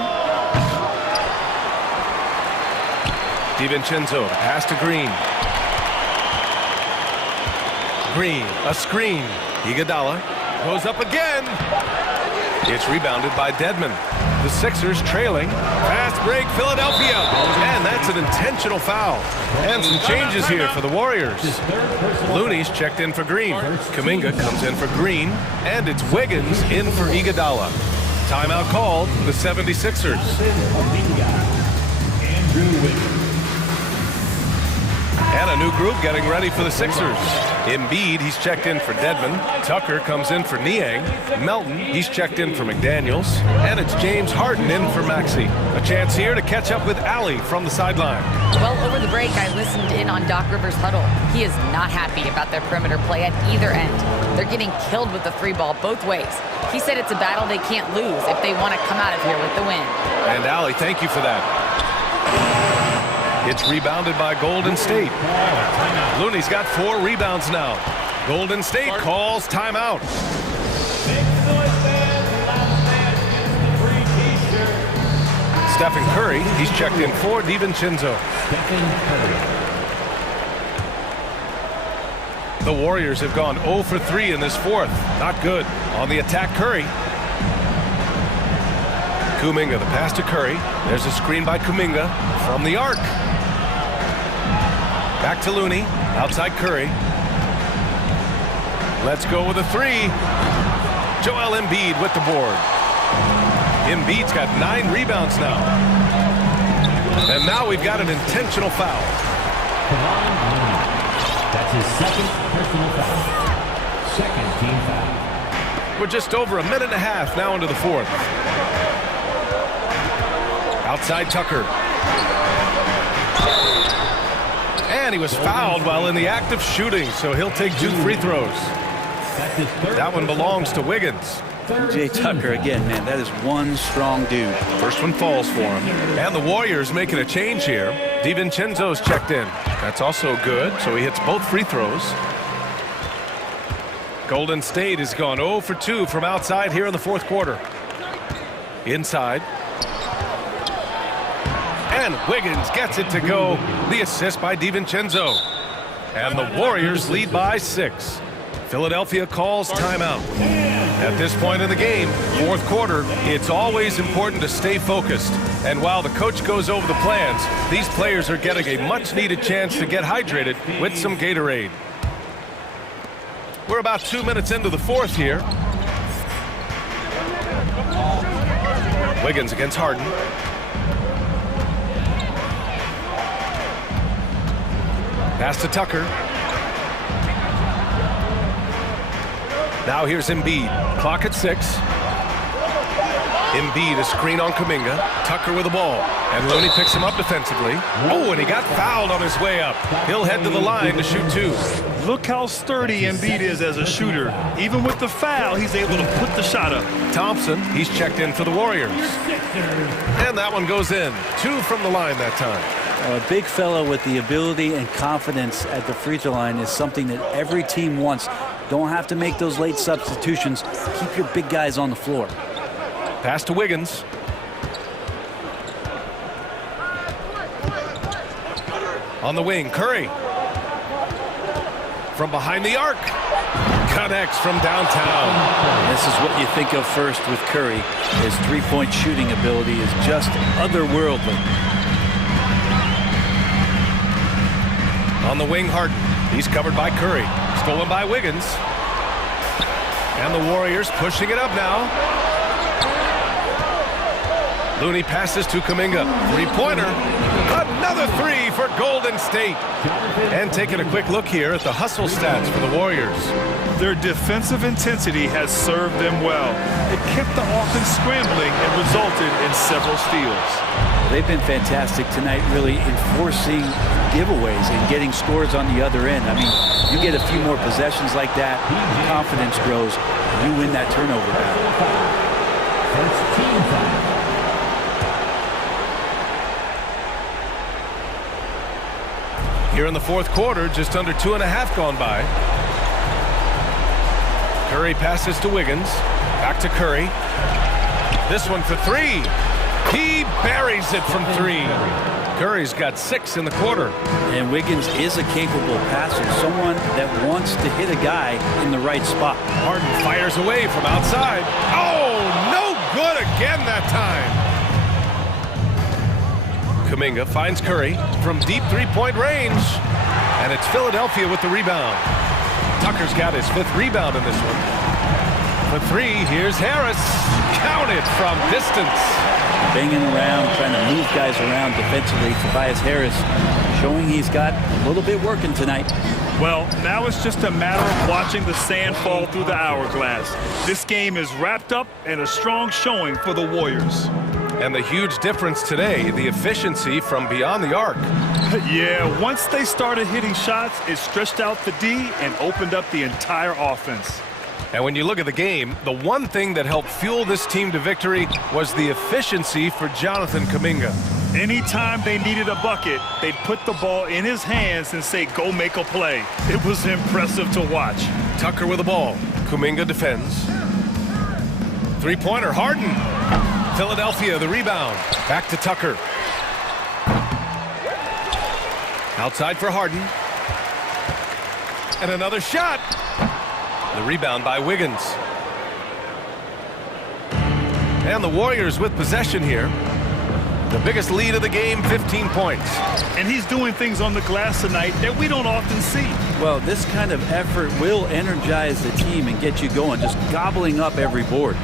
DiVincenzo, pass to Green. Green, a screen. Iguodala goes up again. It's rebounded by Dedmon. The Sixers trailing. Fast break, Philadelphia. And that's an intentional foul. And some changes here for the Warriors. Looney's checked in for Green. Kuminga comes in for Green. And it's Wiggins in for Iguodala. Timeout called, the 76ers. And a new group getting ready for the Sixers. Embiid, he's checked in for Dedmon. Tucker comes in for Niang. Melton, he's checked in for McDaniels. And it's James Harden in for Maxey. A chance here to catch up with Allie from the sideline. Well, over the break, I listened in on Doc Rivers' huddle. He is not happy about their perimeter play at either end. They're getting killed with the three ball both ways. He said it's a battle they can't lose if they want to come out of here with the win. And Allie, thank you for that. It's rebounded by Golden State. Looney's got 4 rebounds now. Golden State calls timeout. Stephen Curry, he's checked in for DiVincenzo. The Warriors have gone 0 for 3 in this fourth. Not good. On the attack, Curry. Kuminga, the pass to Curry. There's a screen by Kuminga from the arc. Back to Looney, outside Curry. Let's go with a 3. Joel Embiid with the board. Embiid's got 9 rebounds now. And now we've got an intentional foul. That's his second personal foul. Second team foul. We're just over a minute and a half now into the fourth. Outside Tucker. And he was fouled while in the act of shooting, so he'll take 2 free throws. That one belongs to Wiggins. Jay Tucker again, man, that is one strong dude. First one falls for him. And the Warriors making a change here. DiVincenzo's checked in. That's also good, so he hits both free throws. Golden State has gone 0 for 2 from outside here in the fourth quarter. Inside. And Wiggins gets it to go. The assist by DiVincenzo. And the Warriors lead by 6. Philadelphia calls timeout. At this point in the game, fourth quarter, it's always important to stay focused. And while the coach goes over the plans, these players are getting a much-needed chance to get hydrated with some Gatorade. We're about 2 minutes into the fourth here. Wiggins against Harden. Pass to Tucker. Now here's Embiid. Clock at 6. Embiid, a screen on Kuminga. Tucker with the ball. And Looney picks him up defensively. Oh, and he got fouled on his way up. He'll head to the line to shoot 2. Look how sturdy Embiid is as a shooter. Even with the foul, he's able to put the shot up. Thompson, he's checked in for the Warriors. And that one goes in. 2 from the line that time. A big fellow with the ability and confidence at the free throw line is something that every team wants. Don't have to make those late substitutions. Keep your big guys on the floor. Pass to Wiggins. On the wing, Curry. From behind the arc. Connects from downtown. This is what you think of first with Curry. His three-point shooting ability is just otherworldly. On the wing, Harden. He's covered by Curry. Stolen by Wiggins. And the Warriors pushing it up now. Looney passes to Kuminga. Three-pointer. Another 3 for Golden State. And taking a quick look here at the hustle stats for the Warriors. Their defensive intensity has served them well. It kept the offense scrambling and resulted in several steals. They've been fantastic tonight, really enforcing giveaways and getting scores on the other end. I mean, you get a few more possessions like that, confidence grows, you win that turnover battle. First team foul. Here in the fourth quarter, just under 2.5 gone by. Curry passes to Wiggins. Back to Curry. This one for 3. He buries it from 3. Curry's got 6 in the quarter. And Wiggins is a capable passer, someone that wants to hit a guy in the right spot. Harden fires away from outside. Oh, no good again that time. Kuminga finds Curry from deep three-point range. And it's Philadelphia with the rebound. Tucker's got his 5th rebound in this one. For 3, here's Harris. Counted from distance. Banging around, trying to move guys around defensively. Tobias Harris showing he's got a little bit working tonight. Well, now it's just a matter of watching the sand fall through the hourglass. This game is wrapped up in a strong showing for the Warriors. And the huge difference today, the efficiency from beyond the arc. Yeah, once they started hitting shots, it stretched out the D and opened up the entire offense. And when you look at the game, the one thing that helped fuel this team to victory was the efficiency for Jonathan Kuminga. Anytime they needed a bucket, they'd put the ball in his hands and say, go make a play. It was impressive to watch. Tucker with the ball. Kuminga defends. Three-pointer, Harden. Philadelphia, the rebound. Back to Tucker. Outside for Harden. And another shot. The rebound by Wiggins. And the Warriors with possession here. The biggest lead of the game, 15 points. And he's doing things on the glass tonight that we don't often see. Well, this kind of effort will energize the team and get you going, just gobbling up every board.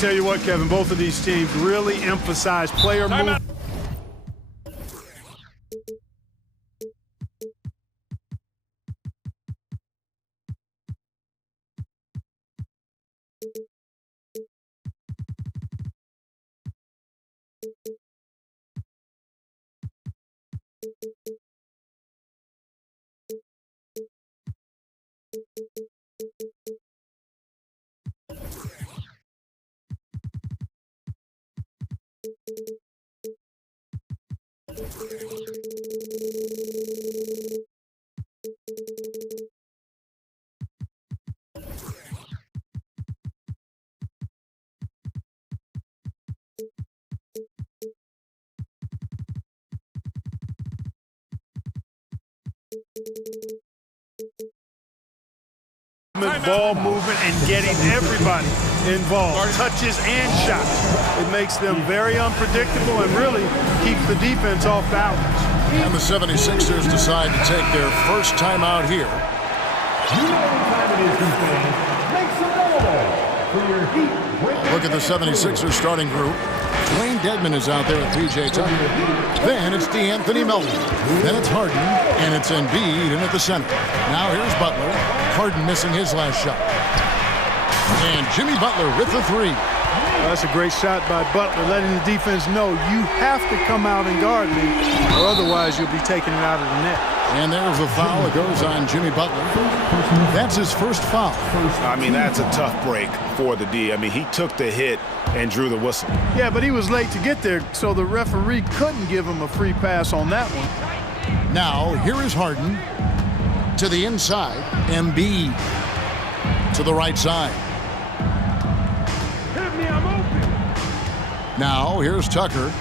Tell you what, Kevin, both of these teams really emphasize player movement. Ball movement and getting everybody involved, touches and shots. It makes them very unpredictable and really keeps the defense off balance. And the 76ers decide to take their first time out here. You know what time it is, defense. Make some noise for your Heat. Look at the 76ers starting group. Dwayne Dedmon is out there with P.J. Tucker. Then it's D'Anthony Melton. Then it's Harden, and it's Embiid in at the center. Now here's Butler. Harden missing his last shot. And Jimmy Butler with the three. Well, that's a great shot by Butler, letting the defense know you have to come out and guard me, or otherwise you'll be taking it out of the net. And there's the foul that goes on Jimmy Butler. That's his first foul. I mean, that's a tough break for the D. I mean, he took the hit and drew the whistle. Yeah, but he was late to get there, so the referee couldn't give him a free pass on that one. Now, here is Harden to the inside. Embiid to the right side. Now, here's Tucker.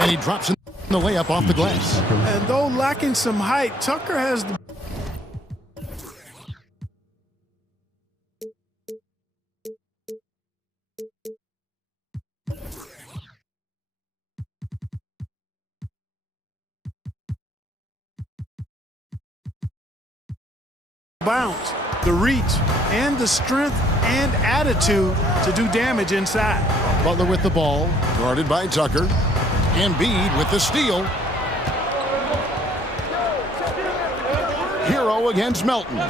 And he drops in the layup off the glass. And though lacking some height, Tucker has the bounce, the reach, and the strength and attitude to do damage inside. Butler with the ball, guarded by Tucker. Embiid with the steal. Hero against Melton.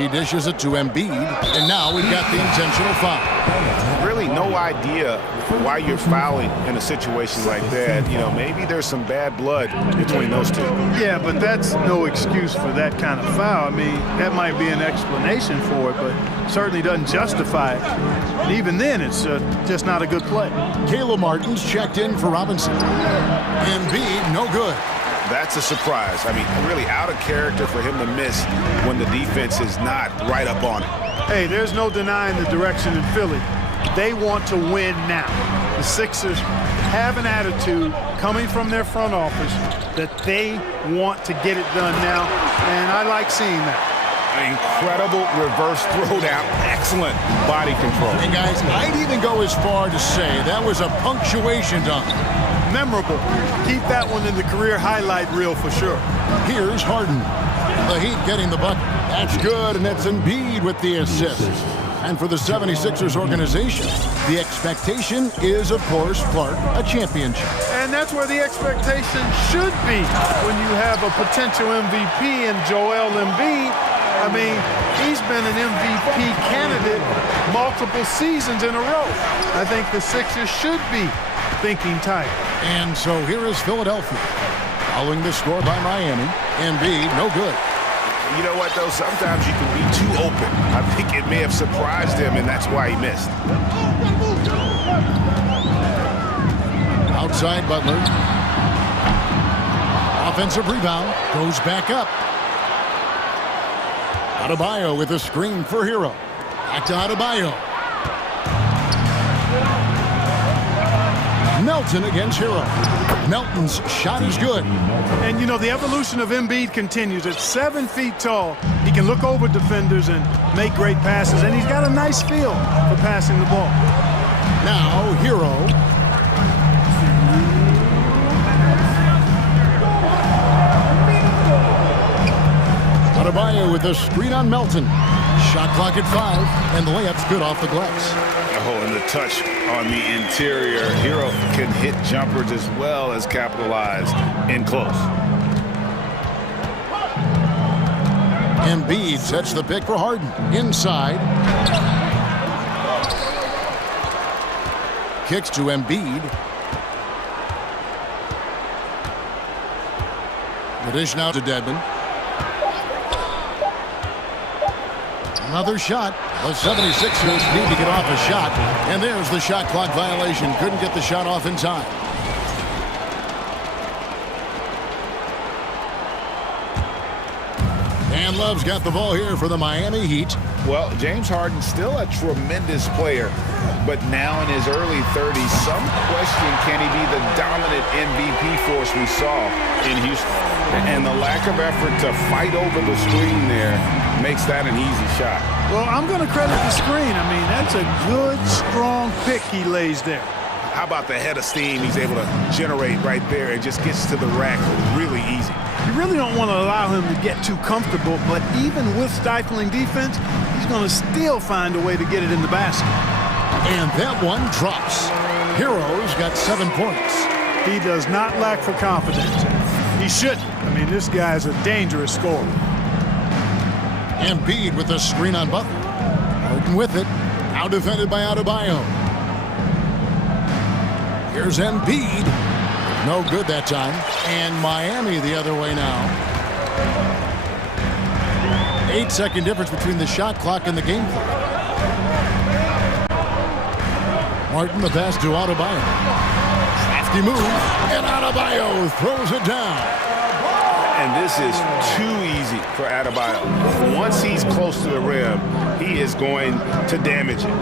He dishes it to Embiid, and now we've got the intentional foul. Really no idea why you're fouling in a situation like that. You know, maybe there's some bad blood between those two. Yeah, but that's no excuse for that kind of foul. I mean, that might be an explanation for it, but certainly doesn't justify it. And even then, it's just not a good play. Caleb Martin's checked in for Robinson. Embiid, no good. That's a surprise. I mean, really out of character for him to miss when the defense is not right up on it. Hey, there's no denying the direction in Philly. They want to win now. The Sixers have an attitude coming from their front office that they want to get it done now, and I like seeing that. Incredible reverse throwdown. Excellent body control. And guys, I'd even go as far to say that was a punctuation dunk. Memorable. Keep that one in the career highlight reel for sure. Here's Harden. The Heat getting the bucket. That's good, and that's Embiid with the assist. And for the 76ers organization, the expectation is, of course, Clark, a championship. And that's where the expectation should be when you have a potential MVP in Joel Embiid. I mean, he's been an MVP candidate multiple seasons in a row. I think the Sixers should be thinking tight. And so here is Philadelphia. Following the score by Miami, Embiid, no good. You know what, though? Sometimes you can be too open. I think it may have surprised him, and that's why he missed. Outside Butler. Offensive rebound. Goes back up. Adebayo with a screen for Hero. Back to Adebayo. Melton against Hero. Melton's shot is good. And, you know, the evolution of Embiid continues. At 7 feet tall, he can look over defenders and make great passes, and he's got a nice feel for passing the ball. Now, Hero. Adebayo with a screen on Melton. Shot clock at 5, and the layup's good off the glass. Oh, and the touch on the interior. Hero can hit jumpers as well as capitalize in close. Embiid sets the pick for Harden. Inside. Kicks to Embiid. The dish now to Dedmon. Another shot. The 76ers need to get off a shot. And there's the shot clock violation. Couldn't get the shot off in time. And Love's got the ball here for the Miami Heat. Well, James Harden's still a tremendous player, but now in his early 30s, some question can he be the dominant MVP force we saw in Houston. And the lack of effort to fight over the screen there makes that an easy shot. Well, I'm going to credit the screen. I mean, that's a good, strong pick he lays there. How about the head of steam he's able to generate right there? It just gets to the rack really easy. You really don't want to allow him to get too comfortable, but even with stifling defense, he's going to still find a way to get it in the basket. And that one drops. Hero's got 7 points. He does not lack for confidence. He shouldn't. I mean, this guy's a dangerous scorer. Embiid with the screen on Butler. Harden with it. Now defended by Adebayo. Here's Embiid. No good that time. And Miami the other way now. 8-second difference between the shot clock and the game clock. Martin the pass to Adebayo. Crafty move. And Adebayo throws it down. And this is too easy for Adebayo. Once he's close to the rim, he is going to damage it.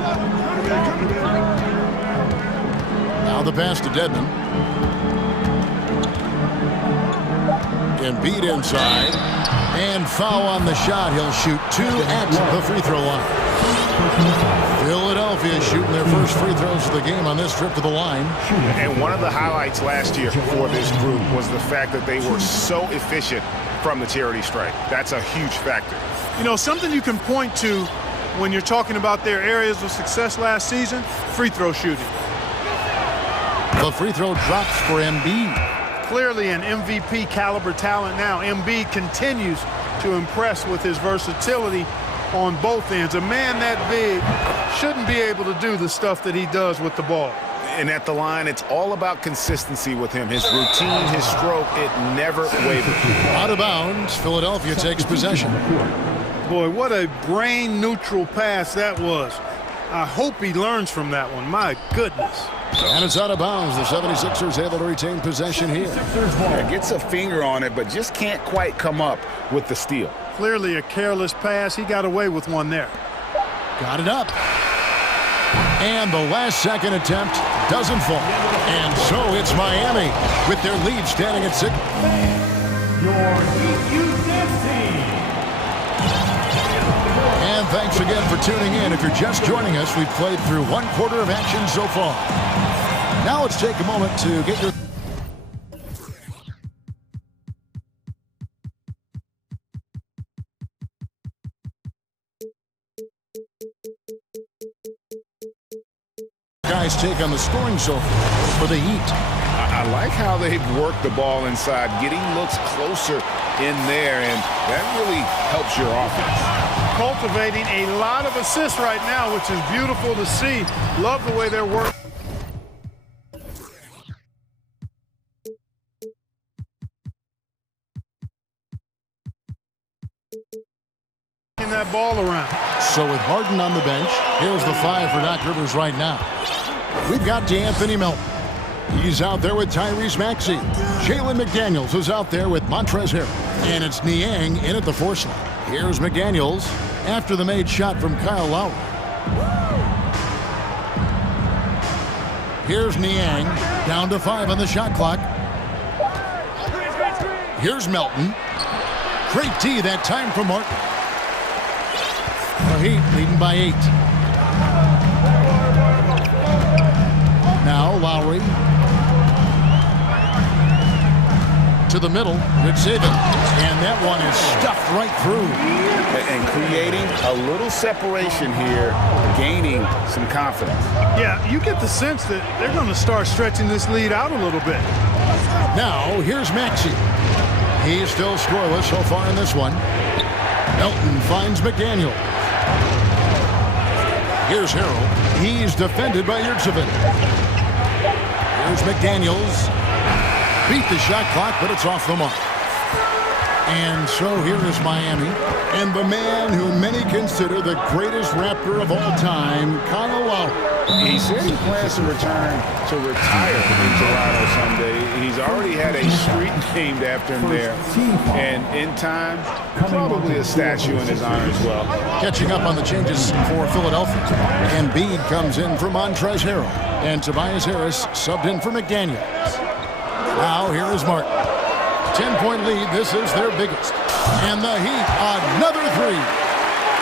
Now the pass to Dedmon. Embiid inside. And foul on the shot. He'll shoot 2 at the free throw line. Philadelphia shooting their first free throws of the game on this trip to the line. And one of the highlights last year for this group was the fact that they were so efficient from the charity stripe. That's a huge factor. You know, something you can point to when you're talking about their areas of success last season, free throw shooting. The free throw drops for Embiid. Clearly an MVP caliber talent now. Embiid continues to impress with his versatility on both ends. A man that big shouldn't be able to do the stuff that he does with the ball. And at the line, it's all about consistency with him. His routine, his stroke, it never wavers. Out of bounds, Philadelphia takes possession. Boy, what a brain-neutral pass that was. I hope he learns from that one. My goodness. And it's out of bounds. The 76ers able to retain possession here. Gets a finger on it, but just can't quite come up with the steal. Clearly a careless pass. He got away with one there. Got it up. And the last second attempt doesn't fall. And so it's Miami with their lead standing at 6. And thanks again for tuning in. If you're just joining us, we've played through 1/4 of action so far. Now let's take a moment to get your guys take on the scoring so far for the Heat. I like how they've worked the ball inside, getting looks closer in there, and that really helps your offense. Cultivating a lot of assists right now, which is beautiful to see. Love the way they're working. That ball around. So with Harden on the bench, here's the 5 for Doc Rivers right now. We've got D'Anthony Melton. He's out there with Tyrese Maxey. Jalen McDaniels is out there with Montrezl Harrell. And it's Niang in at the 4 slot. Here's McDaniels after the made shot from Kyle Lowry. Here's Niang down to 5 on the shot clock. Here's Melton. Great D that time from Martin. The Heat leading by 8. Now Lowry to the middle. Good save it. And that one is stuffed right through. And creating a little separation here, gaining some confidence. Yeah, you get the sense that they're going to start stretching this lead out a little bit. Now here's Maxey. He's still scoreless so far in this one. Melton finds McDaniel. Here's Harrell. He's defended by Yurtseven. Here's McDaniels. Beat the shot clock, but it's off the mark. And so here is Miami. And the man who many consider the greatest Raptor of all time, Kyle Lowry. He said he plans to return to retire in Toronto someday. He's already had a street named after him there. And in time, probably a statue in his honor as well. Catching up on the changes for Philadelphia. Embiid comes in for Montrezl Harrell. And Tobias Harris subbed in for McDaniels. Now here is Martin. 10-point lead. This is their biggest. And the Heat, another three.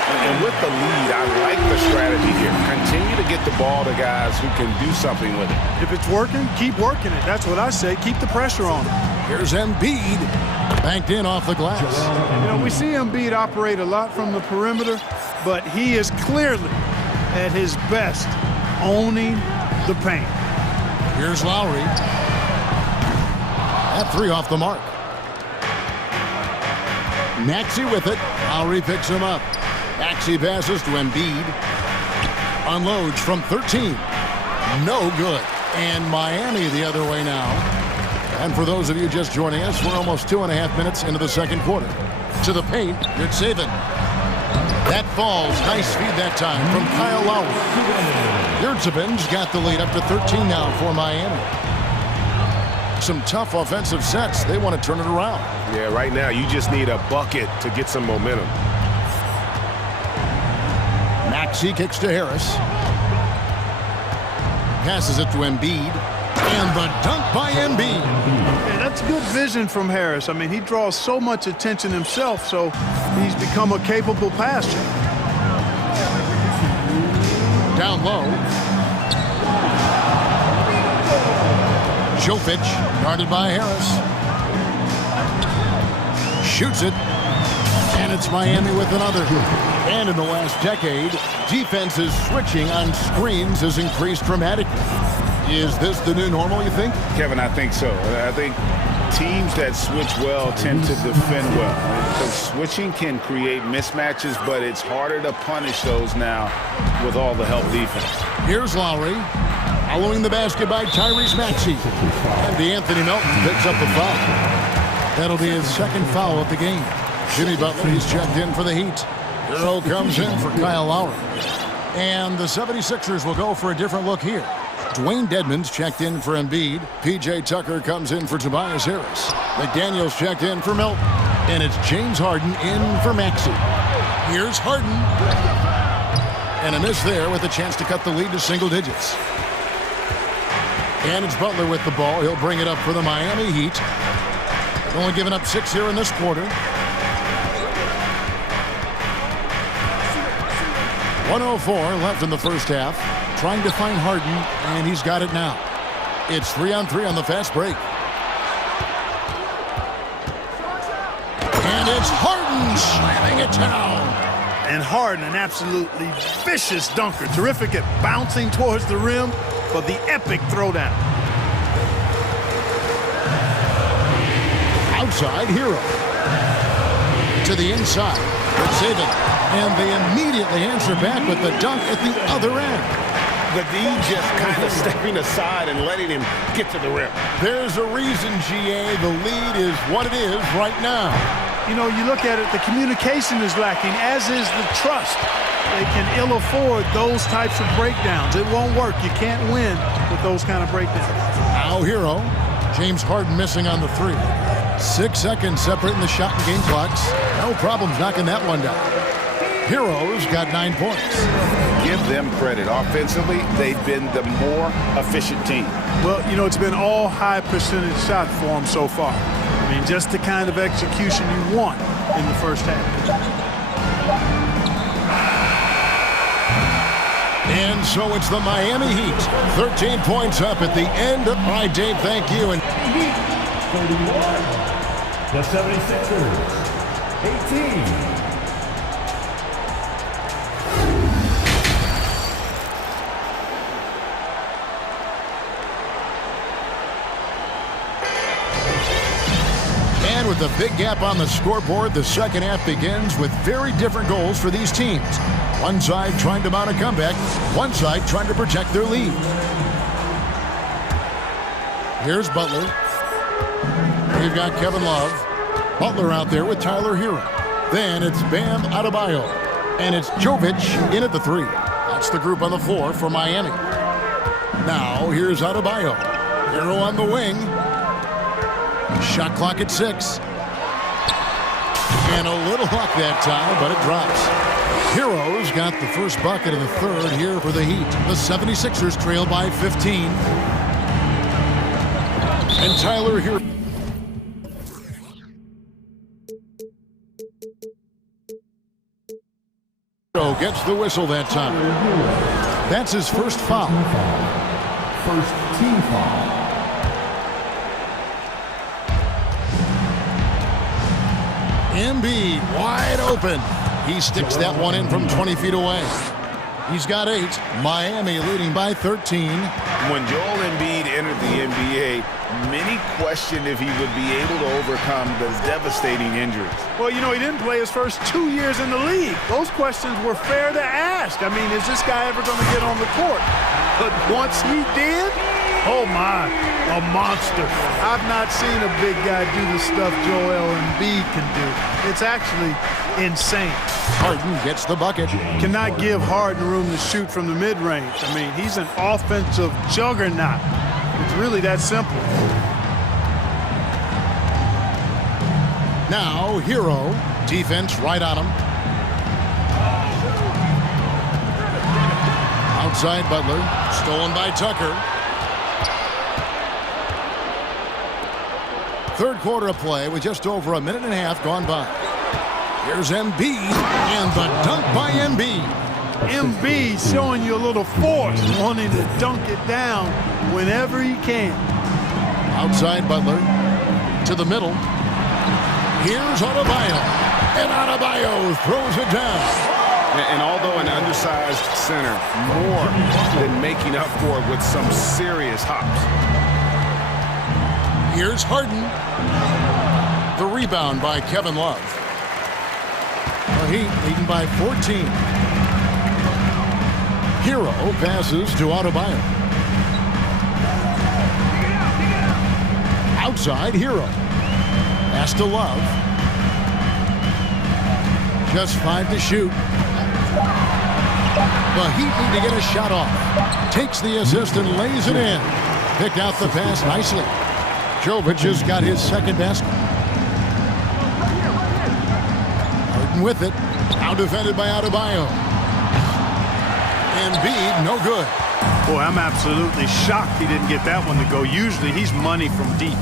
And with the lead, I like the strategy here. Continue to get the ball to guys who can do something with it. If it's working, keep working it. That's what I say. Keep the pressure on him. Here's Embiid. Banked in off the glass. You know, we see Embiid operate a lot from the perimeter, but he is clearly at his best owning the paint. Here's Lowry. That three off the mark. Maxey with it. Lowry picks him up. Maxey passes to Embiid. Unloads from 13. No good. And Miami the other way now. And for those of you just joining us, we're almost 2.5 minutes into the second quarter. To the paint, Yurtseven. That falls. Nice feed that time from Kyle Lowry. Yurtseven's got the lead up to 13 now for Miami. Some tough offensive sets. They want to turn it around. Yeah, right now you just need a bucket to get some momentum. Maxey kicks to Harris. Passes it to Embiid. And the dunk by Embiid. Yeah, that's good vision from Harris. I mean, he draws so much attention himself, so he's become a capable passer. Down low. Jovic, guarded by Harris. Shoots it. And it's Miami with another. And in the last decade, defenses switching on screens has increased dramatically. Is this the new normal, you think? Kevin, I think so. I think teams that switch well tend to defend well. Because switching can create mismatches, but it's harder to punish those now with all the help defense. Here's Lowry. Following the basket by Tyrese Maxey. And Anthony Melton picks up the foul. That'll be his second foul of the game. Jimmy Butler, he's checked in for the Heat. Hero comes in for Kyle Lowry. And the 76ers will go for a different look here. Dwayne Dedmon's checked in for Embiid. P.J. Tucker comes in for Tobias Harris. McDaniels checked in for Melton. And it's James Harden in for Maxey. Here's Harden. And a miss there with a chance to cut the lead to single digits. And it's Butler with the ball. He'll bring it up for the Miami Heat. Only giving up 6 here in this quarter. 1:04 left in the first half. Trying to find Harden, and he's got it now. It's 3-on-3 on the fast break. And it's Harden slamming it down. And Harden, an absolutely vicious dunker. Terrific at bouncing towards the rim, but the epic throwdown. Outside, Hero. To the inside. Save it. And they immediately answer back with the dunk at the other end. The D just kind of stepping aside and letting him get to the rim. There's a reason, GA, the lead is what it is right now. You know, you look at it, the communication is lacking, as is the trust. They can ill afford those types of breakdowns. It won't work. You can't win with those kind of breakdowns. Now Hero. James Harden missing on the three. 6 seconds separating the shot and game clocks. No problems knocking that one down. Hero's got 9 points. Give them credit. Offensively, they've been the more efficient team. Well, you know, it's been all high percentage shot for them so far. I mean, just the kind of execution you want in the first half. And so it's the Miami Heat. 13 points up at the end. All right, Dave, thank you. And 31. The 76ers. 18. And with a big gap on the scoreboard, the second half begins with very different goals for these teams. One side trying to mount a comeback, one side trying to protect their lead. Here's Butler. We've got Kevin Love. Butler out there with Tyler Hero. Then it's Bam Adebayo. And it's Jovic in at the 3. That's the group on the floor for Miami. Now here's Adebayo. Hero on the wing. Shot clock at 6. And a little luck that time, but it drops. Hero's got the first bucket of the third here for the Heat. The 76ers trail by 15. And Tyler Hero gets the whistle that time. That's his first foul. First team foul. Embiid wide open. He sticks that one in from 20 feet away. He's got 8. Miami leading by 13. When Joel Embiid entered the NBA, many questioned if he would be able to overcome the devastating injuries. Well, you know, he didn't play his first 2 years in the league. Those questions were fair to ask. I mean, is this guy ever going to get on the court? But once he did, oh my, a monster. I've not seen a big guy do the stuff Joel Embiid can do. It's actually insane. Harden gets the bucket. Cannot give Harden room to shoot from the mid-range. I mean, he's an offensive juggernaut. It's really that simple. Now, Hero. Defense right on him. Outside Butler. Stolen by Tucker. Third quarter of play with just over a minute and a half gone by. Here's Embiid, and the dunk by Embiid. Embiid showing you a little force, wanting to dunk it down whenever he can. Outside Butler, to the middle. Here's Adebayo, and Adebayo throws it down. And although an undersized center, more than making up for it with some serious hops. Here's Harden. The rebound by Kevin Love. The Heat leading by 14. Hero passes to Adebayo. Outside Hero. Pass to Love. Just 5 to shoot. The Heat need to get a shot off. Takes the assist and lays it in. Picked out the pass nicely. Jovic has got his second basket. Harden with it. Now defended by Adebayo. Embiid, no good. Boy, I'm absolutely shocked he didn't get that one to go. Usually he's money from deep.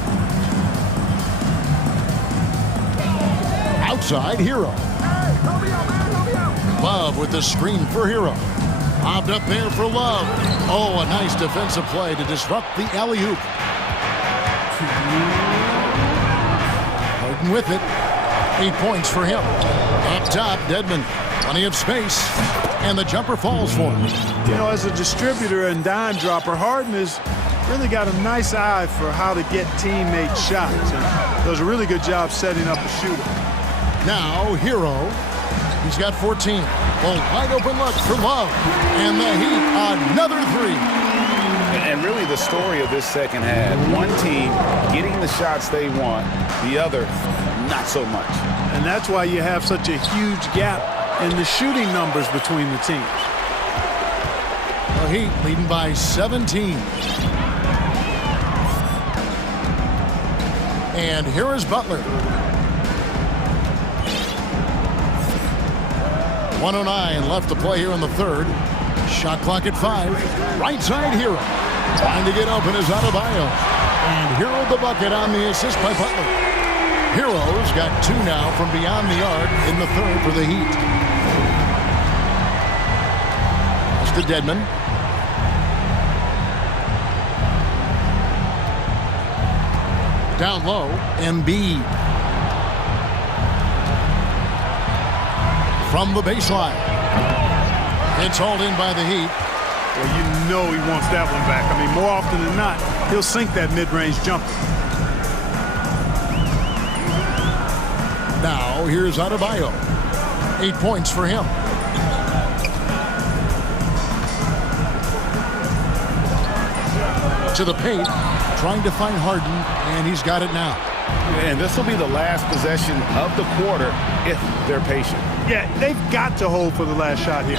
Outside Hero. Love with the screen for Hero. Popped up there for Love. Oh, a nice defensive play to disrupt the alley-oop. Harden with it. 8 points for him. Up top, Dedmon. Plenty of space. And the jumper falls for him. You know, as a distributor and dime dropper, Harden has really got a nice eye for how to get teammate shots. And does a really good job setting up a shooter. Now, Hero. He's got 14. Well, wide open look for Love. And the Heat, another 3. And really the story of this second half, one team getting the shots they want, the other not so much. And that's why you have such a huge gap in the shooting numbers between the teams. The Heat leading by 17. And here is Butler. 1:09 left to play here in the third. Shot clock at 5. Right side Hero. Trying to get open is Adebayo. And Hero the bucket on the assist by Butler. Hero's got 2 now from beyond the arc in the third for the Heat. It's to Dedmon. Down low, Embiid. From the baseline. It's hauled in by the Heat. Well, you know he wants that one back. I mean, more often than not, he'll sink that mid-range jumper. Now, here's Adebayo. 8 points for him. To the paint, trying to find Harden, and he's got it now. And this will be the last possession of the quarter if they're patient. Yeah, they've got to hold for the last shot here.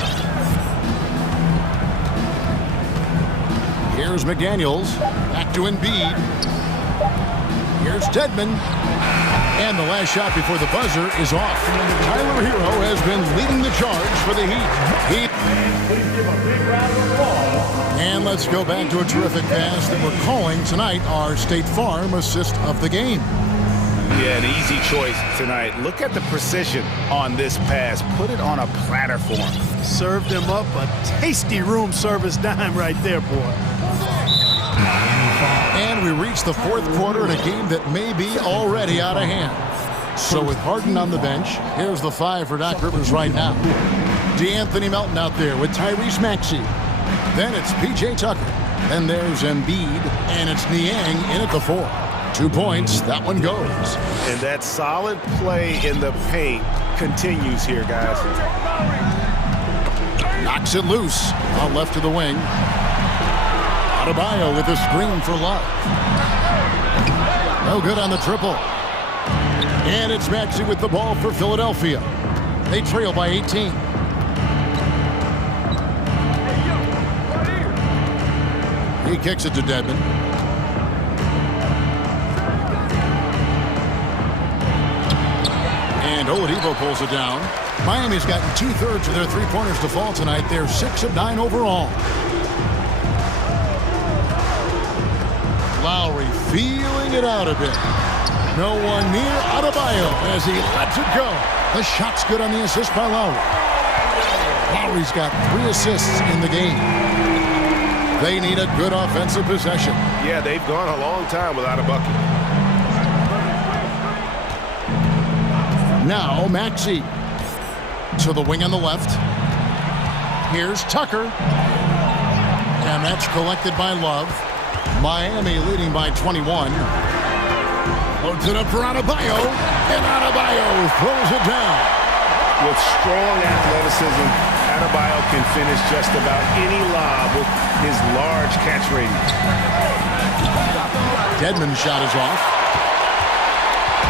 Here's McDaniels. Back to Embiid. Here's Dedmon. And the last shot before the buzzer is off. Tyler Hero has been leading the charge for the Heat. And let's go back to a terrific pass that we're calling tonight our State Farm assist of the game. Yeah, an easy choice tonight. Look at the precision on this pass. Put it on a platter for him. Served him up a tasty room service dime right there, boy. And we reach the fourth quarter in a game that may be already out of hand. So with Harden on the bench, here's the 5 for Doc Rivers right now. DeAnthony Melton out there with Tyrese Maxey. Then it's P.J. Tucker. Then there's Embiid, and it's Niang in at the 4. 2 points, that one goes. And that solid play in the paint continues here, guys. Knocks it loose on left of the wing. Adebayo with a screen for Love. No good on the triple. And it's Maxey with the ball for Philadelphia. They trail by 18. He kicks it to Dedmon. And Oladipo pulls it down. Miami's gotten 2/3 of their three-pointers to fall tonight. They're 6 of 9 overall. Lowry feeling it out a bit. No one near Adebayo as he lets it go. The shot's good on the assist by Lowry. Lowry's got 3 assists in the game. They need a good offensive possession. Yeah, they've gone a long time without a bucket. Now Maxey to the wing on the left. Here's Tucker. And that's collected by Love. Miami leading by 21. Loads it up for Adebayo. And Adebayo throws it down. With strong athleticism, Adebayo can finish just about any lob with his large catch radius. Dedmon's shot is off.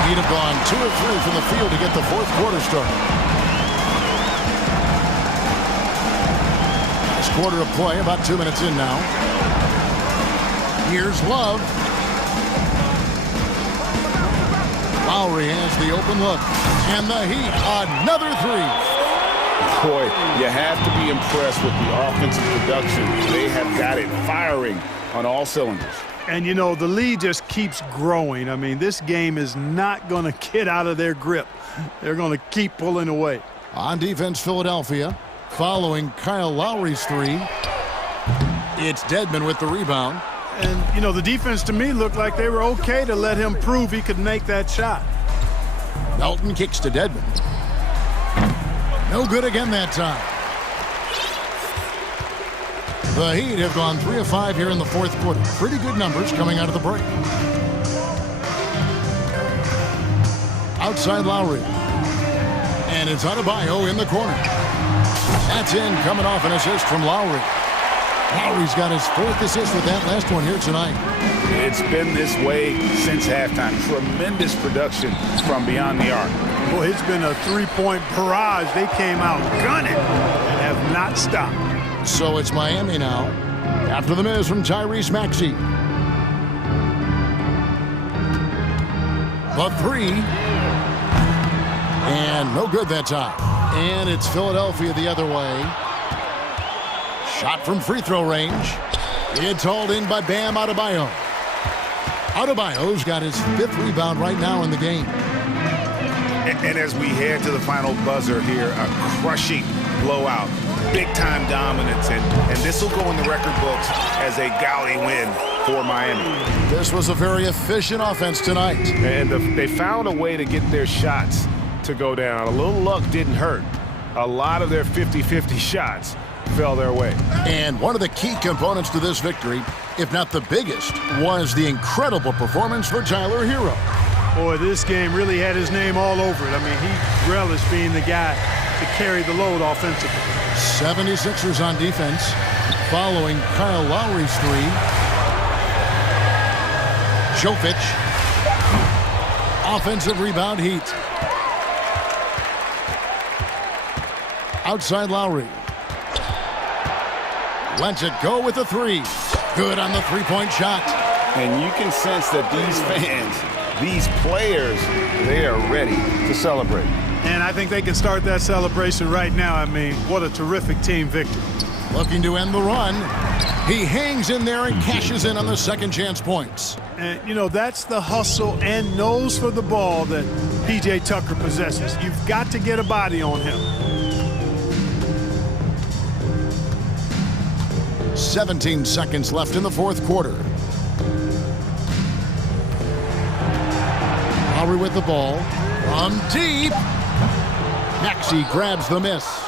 He'd have gone 2 or 3 from the field to get the fourth quarter started. This quarter of play, about 2 minutes in now. Here's Love. Lowry has the open look. And the Heat, another 3. Boy, you have to be impressed with the offensive production. They have got it firing on all cylinders. And, you know, the lead just keeps growing. I mean, this game is not going to get out of their grip. They're going to keep pulling away. On defense, Philadelphia, following Kyle Lowry's 3. It's Dedmon with the rebound. And, you know, the defense to me looked like they were okay to let him prove he could make that shot. Melton kicks to Dedmon. No good again that time. The Heat have gone 3 of 5 here in the fourth quarter. Pretty good numbers coming out of the break. Outside Lowry. And it's Adebayo in the corner. That's in, coming off an assist from Lowry. Lowry's got his 4th assist with that last one here tonight. It's been this way since halftime. Tremendous production from beyond the arc. Boy, it's been a 3-point barrage. They came out gunning and have not stopped. So it's Miami now. After the miss from Tyrese Maxey. The 3. And no good that time. And it's Philadelphia the other way. Shot from free throw range. It's hauled in by Bam Adebayo. Adebayo's got his 5th rebound right now in the game. And as we head to the final buzzer here, a crushing blowout. Big-time dominance, and this will go in the record books as a gaudy win for Miami. This was a very efficient offense tonight. And they found a way to get their shots to go down. A little luck didn't hurt. A lot of their 50-50 shots fell their way. And one of the key components to this victory, if not the biggest, was the incredible performance for Tyler Hero. Boy, this game really had his name all over it. I mean, he relished being the guy to carry the load offensively. 76ers on defense, following Kyle Lowry's 3. Jokic. Offensive rebound, Heat. Outside Lowry. Lets it go with a three. Good on the three-point shot. And you can sense that these fans, these players, they are ready to celebrate. And I think they can start that celebration right now. I mean, what a terrific team victory. Looking to end the run. He hangs in there and cashes in on the second chance points. And, you know, that's the hustle and nose for the ball that P.J. Tucker possesses. You've got to get a body on him. 17 seconds left in the fourth quarter. Lowry with the ball. From deep. Maxey grabs the miss.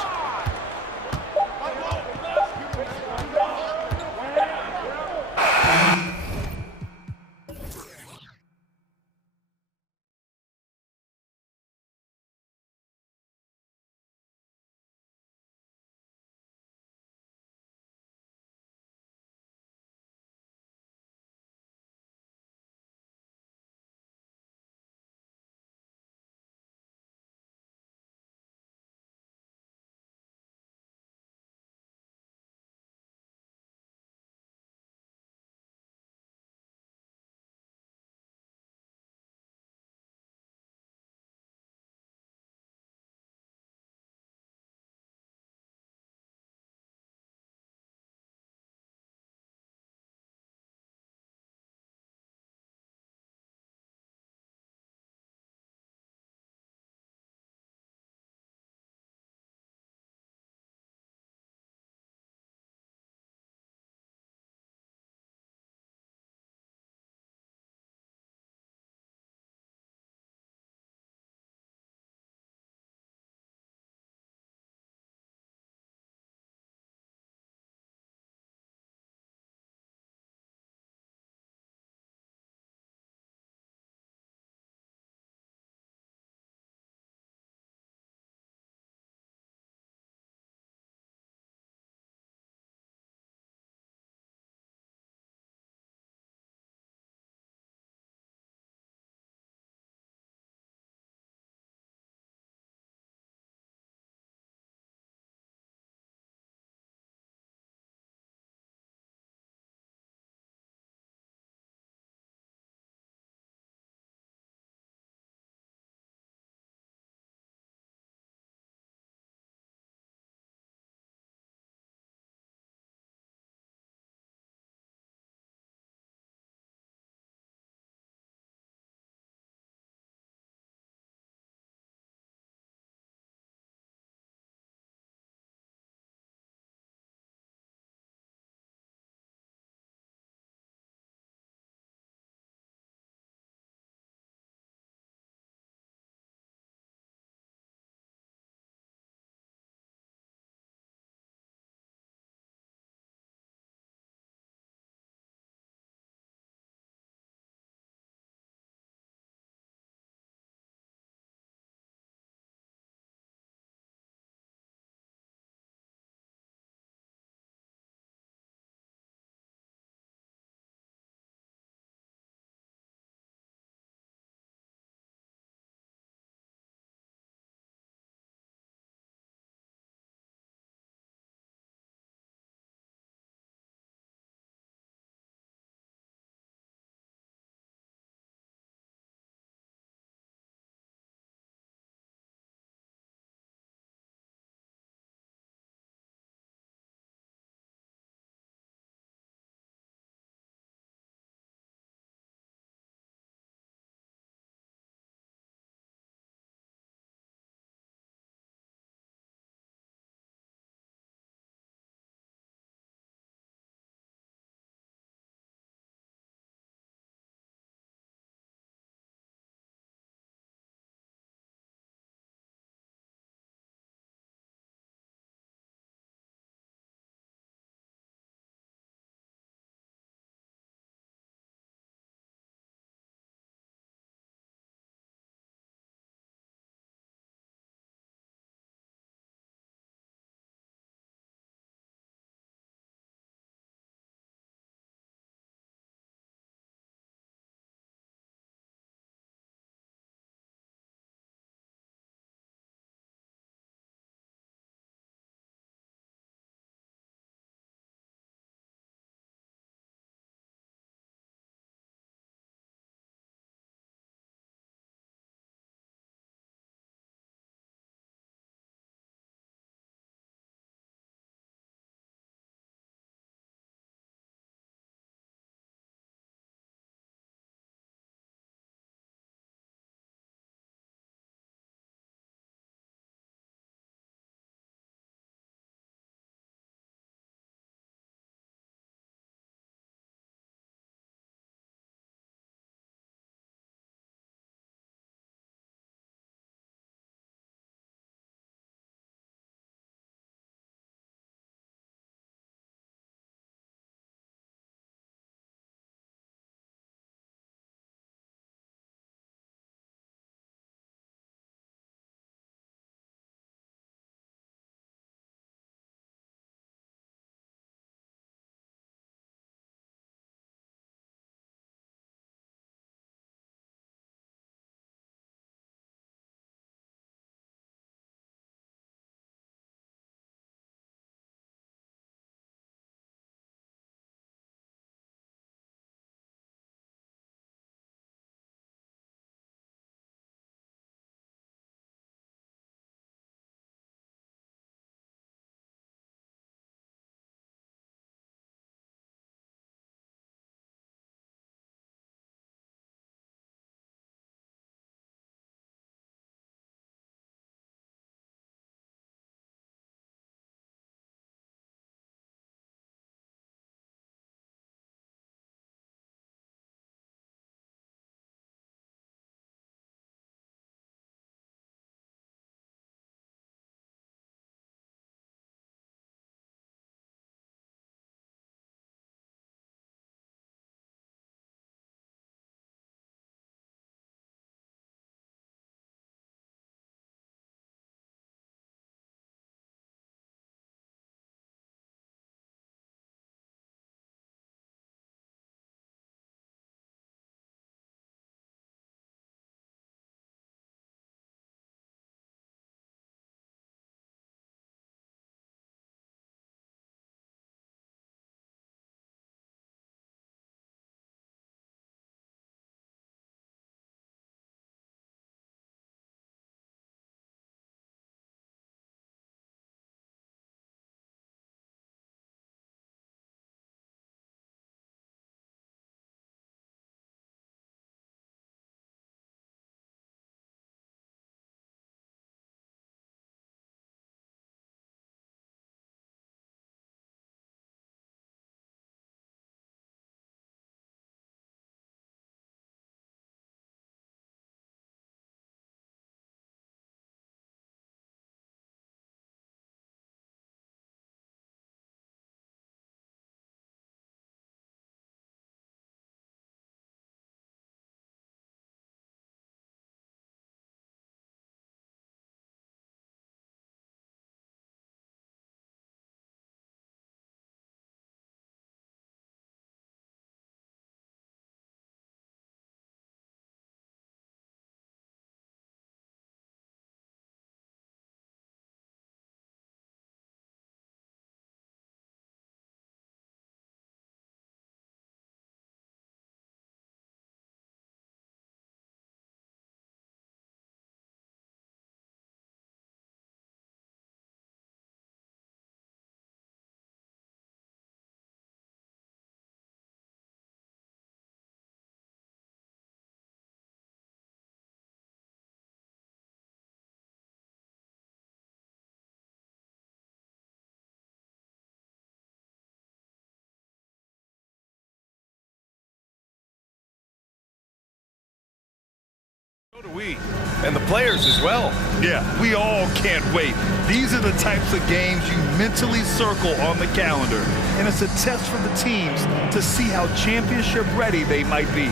So do we, and the players as well. Yeah, we all can't wait. These are the types of games you mentally circle on the calendar, and it's a test for the teams to see how championship ready they might be.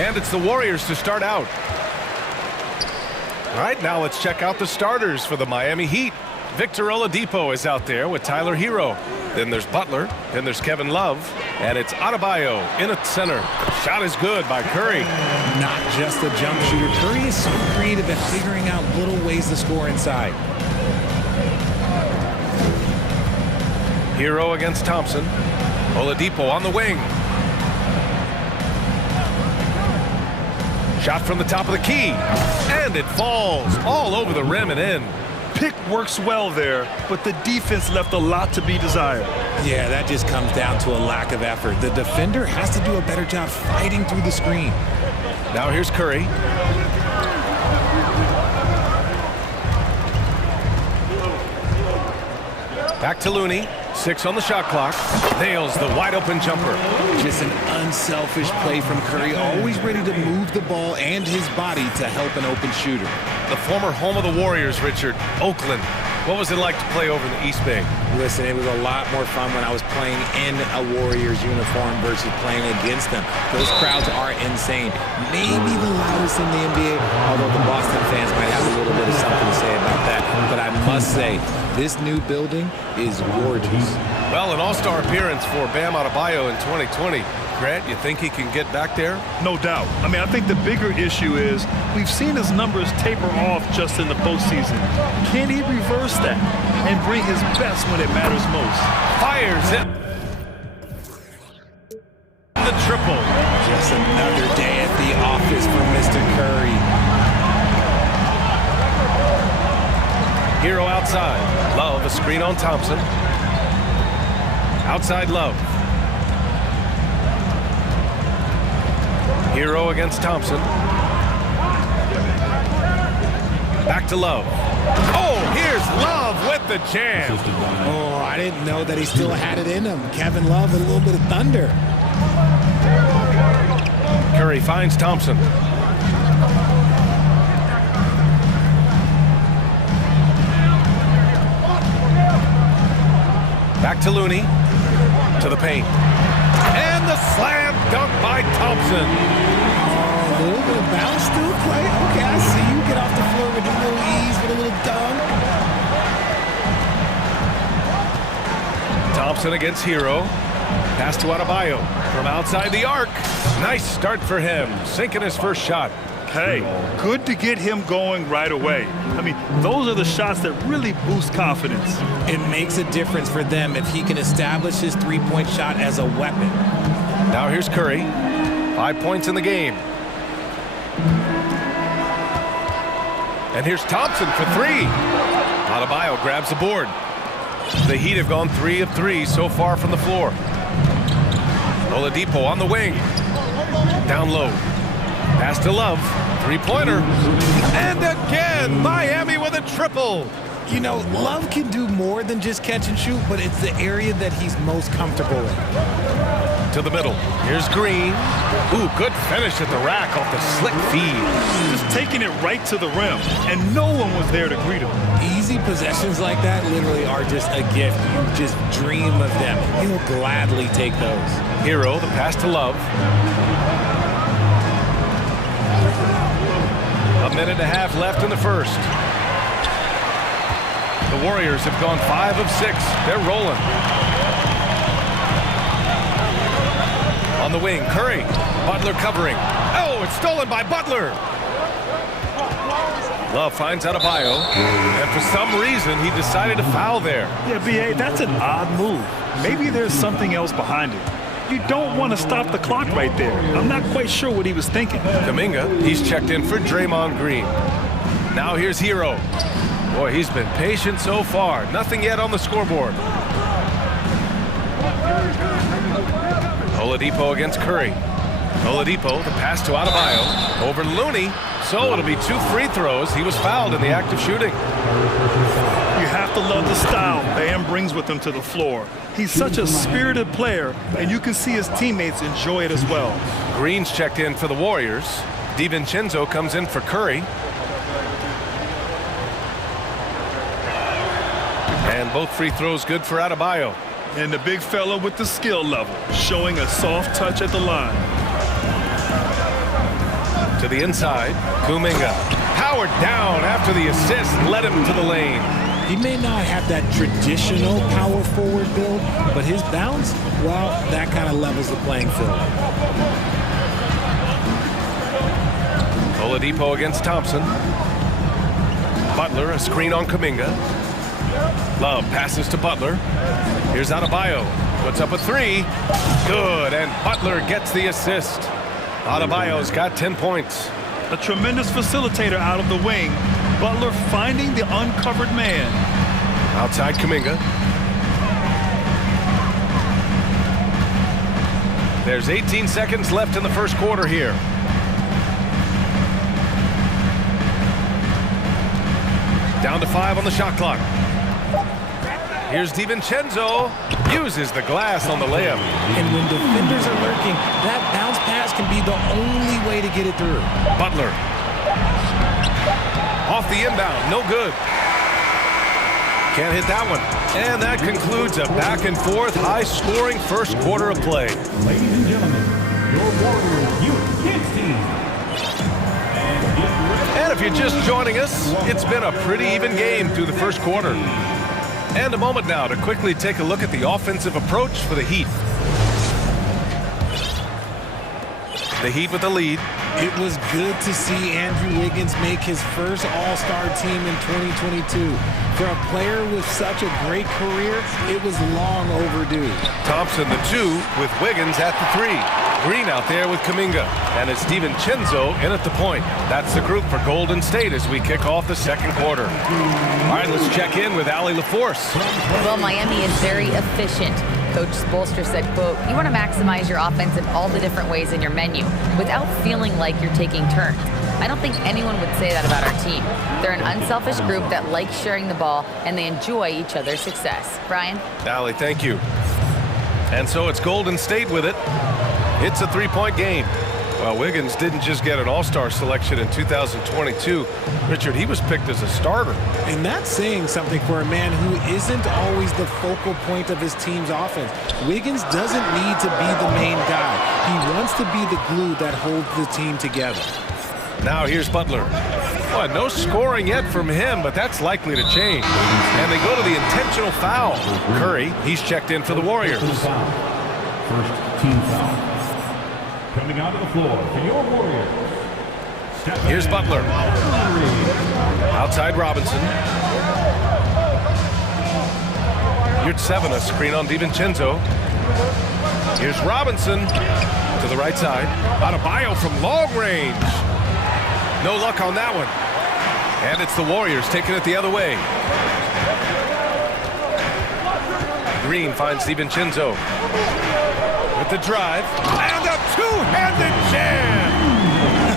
And it's the Warriors to start out. All right, now let's check out the starters for the Miami Heat. Victor Oladipo is out there with Tyler Hero. Then there's Butler. Then there's Kevin Love. And it's Adebayo in at center. Shot is good by Curry. Not just a jump shooter. Curry is so creative at figuring out little ways to score inside. Hero against Thompson. Oladipo on the wing. Shot from the top of the key. And it falls all over the rim and in. Pick works well there, but the defense left a lot to be desired. Yeah, that just comes down to a lack of effort. The defender has to do a better job fighting through the screen. Now here's Curry. Back to Looney. 6 on the shot clock. Nails the wide open jumper. Just an unselfish play from Curry, always ready to move the ball and his body to help an open shooter. The former home of the Warriors, Richard, Oakland. What was it like to play over in the East Bay? Listen, it was a lot more fun when I was playing in a Warriors uniform versus playing against them. Those crowds are insane. Maybe the loudest in the NBA, although the Boston fans might have a little bit of something to say about that. But I must say, this new building is gorgeous. Well, an all-star appearance for Bam Adebayo in 2020. Grant, you think he can get back there? No doubt. I mean, I think the bigger issue is we've seen his numbers taper off just in the postseason. Can he reverse that and bring his best when it matters most? Fires it. The triple. Just another day at the office for Mr. Curry. Hero outside. Love, a screen on Thompson. Outside Love. Hero against Thompson. Back to Love. Oh, here's Love with the jam. Oh, I didn't know that he still had it in him. Kevin Love with a little bit of thunder. Curry finds Thompson. Back to Looney. To the paint. And the slam dunk by Thompson. Oh, a little bit of bounce still play. Okay, I see you get off the floor with a little ease, with a little dunk. Thompson against Hero. Pass to Adebayo from outside the arc. Nice start for him, sinking his first shot. Hey, good to get him going right away. I mean, those are the shots that really boost confidence. It makes a difference for them if he can establish his three-point shot as a weapon. Now here's Curry. 5 points in the game. And here's Thompson for 3. Adebayo grabs the board. The Heat have gone 3 of 3 so far from the floor. Oladipo on the wing. Down low. Pass to Love. Three-pointer. And again, Miami with a triple. You know, Love can do more than just catch and shoot, but it's the area that he's most comfortable in. To the middle. Here's Green. Ooh, good finish at the rack off the slick feed. Just taking it right to the rim, and no one was there to greet him. Easy possessions like that literally are just a gift. You just dream of them. You'll gladly take those. Hero, the pass to Love. A minute and a half left in the first. The Warriors have gone 5 of 6. They're rolling. On the wing, Curry. Butler covering. Oh, it's stolen by Butler. Love finds Adebayo. And for some reason, he decided to foul there. Yeah, B.A., that's an odd move. Maybe there's something else behind it. You don't want to stop the clock right there. I'm not quite sure what he was thinking. Kuminga, he's checked in for Draymond Green. Now here's Hero. Boy, he's been patient so far. Nothing yet on the scoreboard. Oladipo against Curry. Oladipo, the pass to Adebayo. Over Looney. So it'll be 2 free throws. He was fouled in the act of shooting. You have to love the style Bam brings with him to the floor. He's such a spirited player, and you can see his teammates enjoy it as well. Green's checked in for the Warriors. DiVincenzo comes in for Curry. And both free throws good for Adebayo. And the big fella with the skill level, showing a soft touch at the line. To the inside, Kuminga. Powered down after the assist, led him to the lane. He may not have that traditional power forward build, but his bounce, well, that kind of levels the playing field. Oladipo against Thompson. Butler, a screen on Kuminga. Love passes to Butler. Here's Adebayo. Puts up a three. Good, and Butler gets the assist. Adebayo's got 10 points. A tremendous facilitator out of the wing. Butler finding the uncovered man. Outside Kuminga. There's 18 seconds left in the first quarter here. Down to 5 on the shot clock. Here's DiVincenzo. Uses the glass on the layup. And when defenders are lurking, that bounce pass can be the only way to get it through. Butler. Off the inbound. No good. Can't hit that one. And that concludes a back-and-forth, high-scoring first quarter of play. Ladies and gentlemen, your Warriors Youth Kids team. And if you're just joining us, it's been a pretty even game through the first quarter. And a moment now to quickly take a look at the offensive approach for the Heat. The Heat with the lead. It was good to see Andrew Wiggins make his first All-Star team in 2022. For a player with such a great career, it was long overdue. Thompson, the 2, with Wiggins at the 3. Green out there with Kuminga. And it's DiVincenzo in at the point. That's the group for Golden State as we kick off the second quarter. All right, let's check in with Allie LaForce. Well, Miami is very efficient. Coach Spoelstra said, quote, you want to maximize your offense in all the different ways in your menu without feeling like you're taking turns. I don't think anyone would say that about our team. They're an unselfish group that likes sharing the ball, and they enjoy each other's success. Brian? Allie, thank you. And so it's Golden State with it. It's a three-point game. Well, Wiggins didn't just get an all-star selection in 2022. Richard, he was picked as a starter. And that's saying something for a man who isn't always the focal point of his team's offense. Wiggins doesn't need to be the main guy. He wants to be the glue that holds the team together. Now here's Butler. Well, no scoring yet from him, but that's likely to change. And they go to the intentional foul. Curry, he's checked in for the Warriors. First team foul. Coming onto the floor for your Warriors. Here's Butler. Outside Robinson. You're 7, a screen on DiVincenzo. Here's Robinson to the right side. Adebayo from long range. No luck on that one. And it's the Warriors taking it the other way. Green finds DiVincenzo with the drive. And a two-handed jam!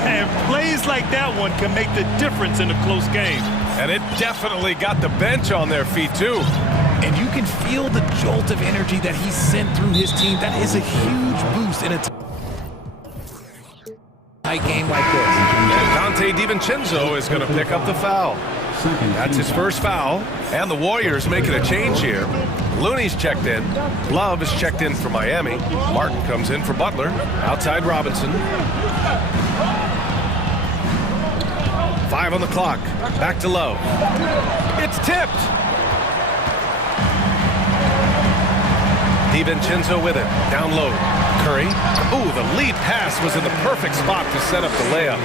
And plays like that one can make the difference in a close game. And it definitely got the bench on their feet, too. And you can feel the jolt of energy that he sent through his team. That is a huge boost in a tight game like this. And Dante DiVincenzo is going to pick up the foul. That's his first foul. And the Warriors making a change here. Looney's checked in. Love is checked in for Miami. Martin comes in for Butler. Outside Robinson. 5 on the clock. Back to Love. It's tipped. DiVincenzo with it. Down low. Curry. Ooh, the lead pass was in the perfect spot to set up the layup.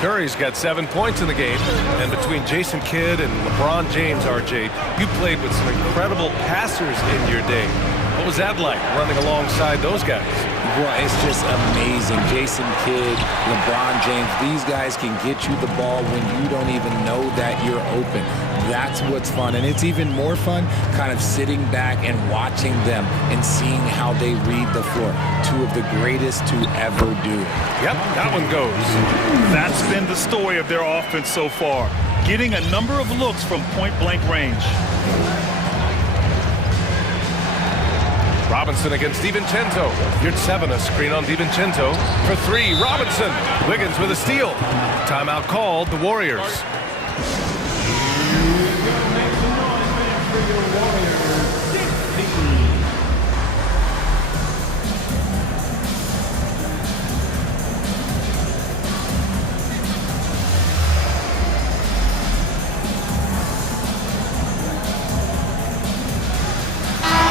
Curry's got 7 points in the game. And between Jason Kidd and LeBron James, RJ, you played with some incredible passers in your day. What was that like, running alongside those guys? Well, it's just amazing. Jason Kidd, LeBron James, these guys can get you the ball when you don't even know that you're open. That's what's fun. And it's even more fun kind of sitting back and watching them and seeing how they read the floor. Two of the greatest to ever do it. Yep, that one goes. That's been the story of their offense so far. Getting a number of looks from point-blank range. Robinson against DiVincenzo. You're 7, a screen on DiVincenzo. For 3, Robinson. Wiggins with a steal. Timeout called, the Warriors.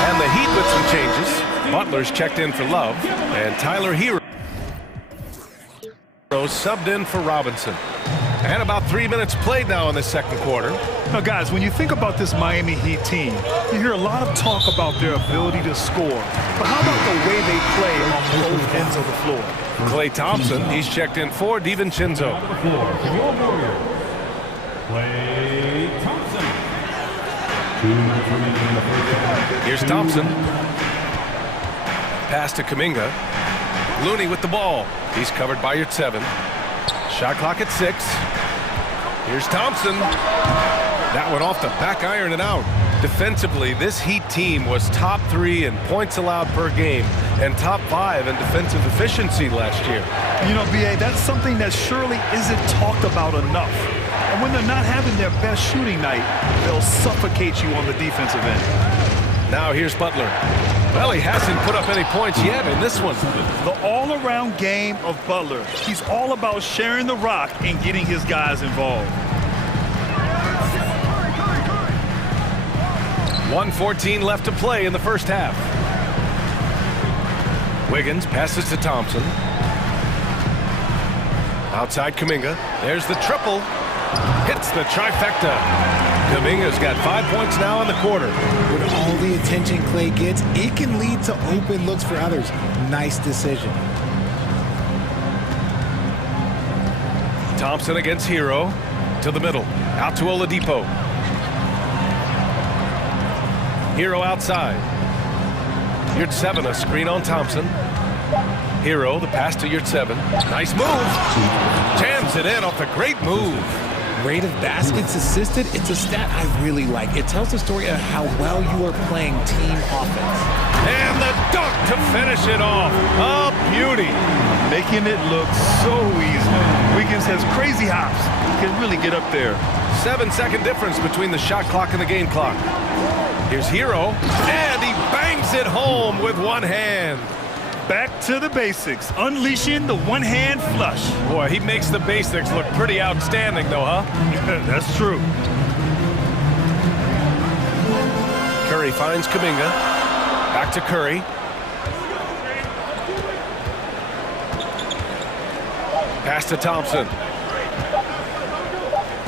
And the Heat with some changes. Butler's checked in for Love, and Tyler Hero subbed in for Robinson. And about 3 minutes played now in the second quarter. Now, guys, when you think about this Miami Heat team, you hear a lot of talk about their ability to score. But how about the way they play on both ends of the floor? Klay Thompson, he's checked in for DiVincenzo. Klay Thompson. Here's Thompson. Pass to Kuminga. Looney with the ball. He's covered by your 7. Shot clock at 6. Here's Thompson. That went off the back iron and out. Defensively, this Heat team was top 3 in points allowed per game and top 5 in defensive efficiency last year. You know, B.A., that's something that surely isn't talked about enough. And when they're not having their best shooting night, they'll suffocate you on the defensive end. Now here's Butler. Well, he hasn't put up any points yet in this one. The all-around game of Butler. He's all about sharing the rock and getting his guys involved. 1:14 left to play in the first half. Wiggins passes to Thompson. Outside Kuminga. There's the triple. Hits the trifecta. Kuminga's got 5 points now in the quarter. With all the attention Klay gets, it can lead to open looks for others. Nice decision. Thompson against Hero. To the middle. Out to Oladipo. Hero outside. Yurt 7, a screen on Thompson. Hero, the pass to Yurt 7. Nice move. Jams it in off the great move. Rate of baskets assisted, it's a stat I really like. It tells the story of how well you are playing team offense. And the dunk to finish it off. A beauty. Making it look so easy. Wiggins has crazy hops. He can really get up there. 7-second difference between the shot clock and the game clock. Here's Hero, and he bangs it home with one hand. Back to the basics, unleashing the one-hand flush. Boy, he makes the basics look pretty outstanding, though, huh? That's true. Curry finds Kuminga. Back to Curry. Pass to Thompson.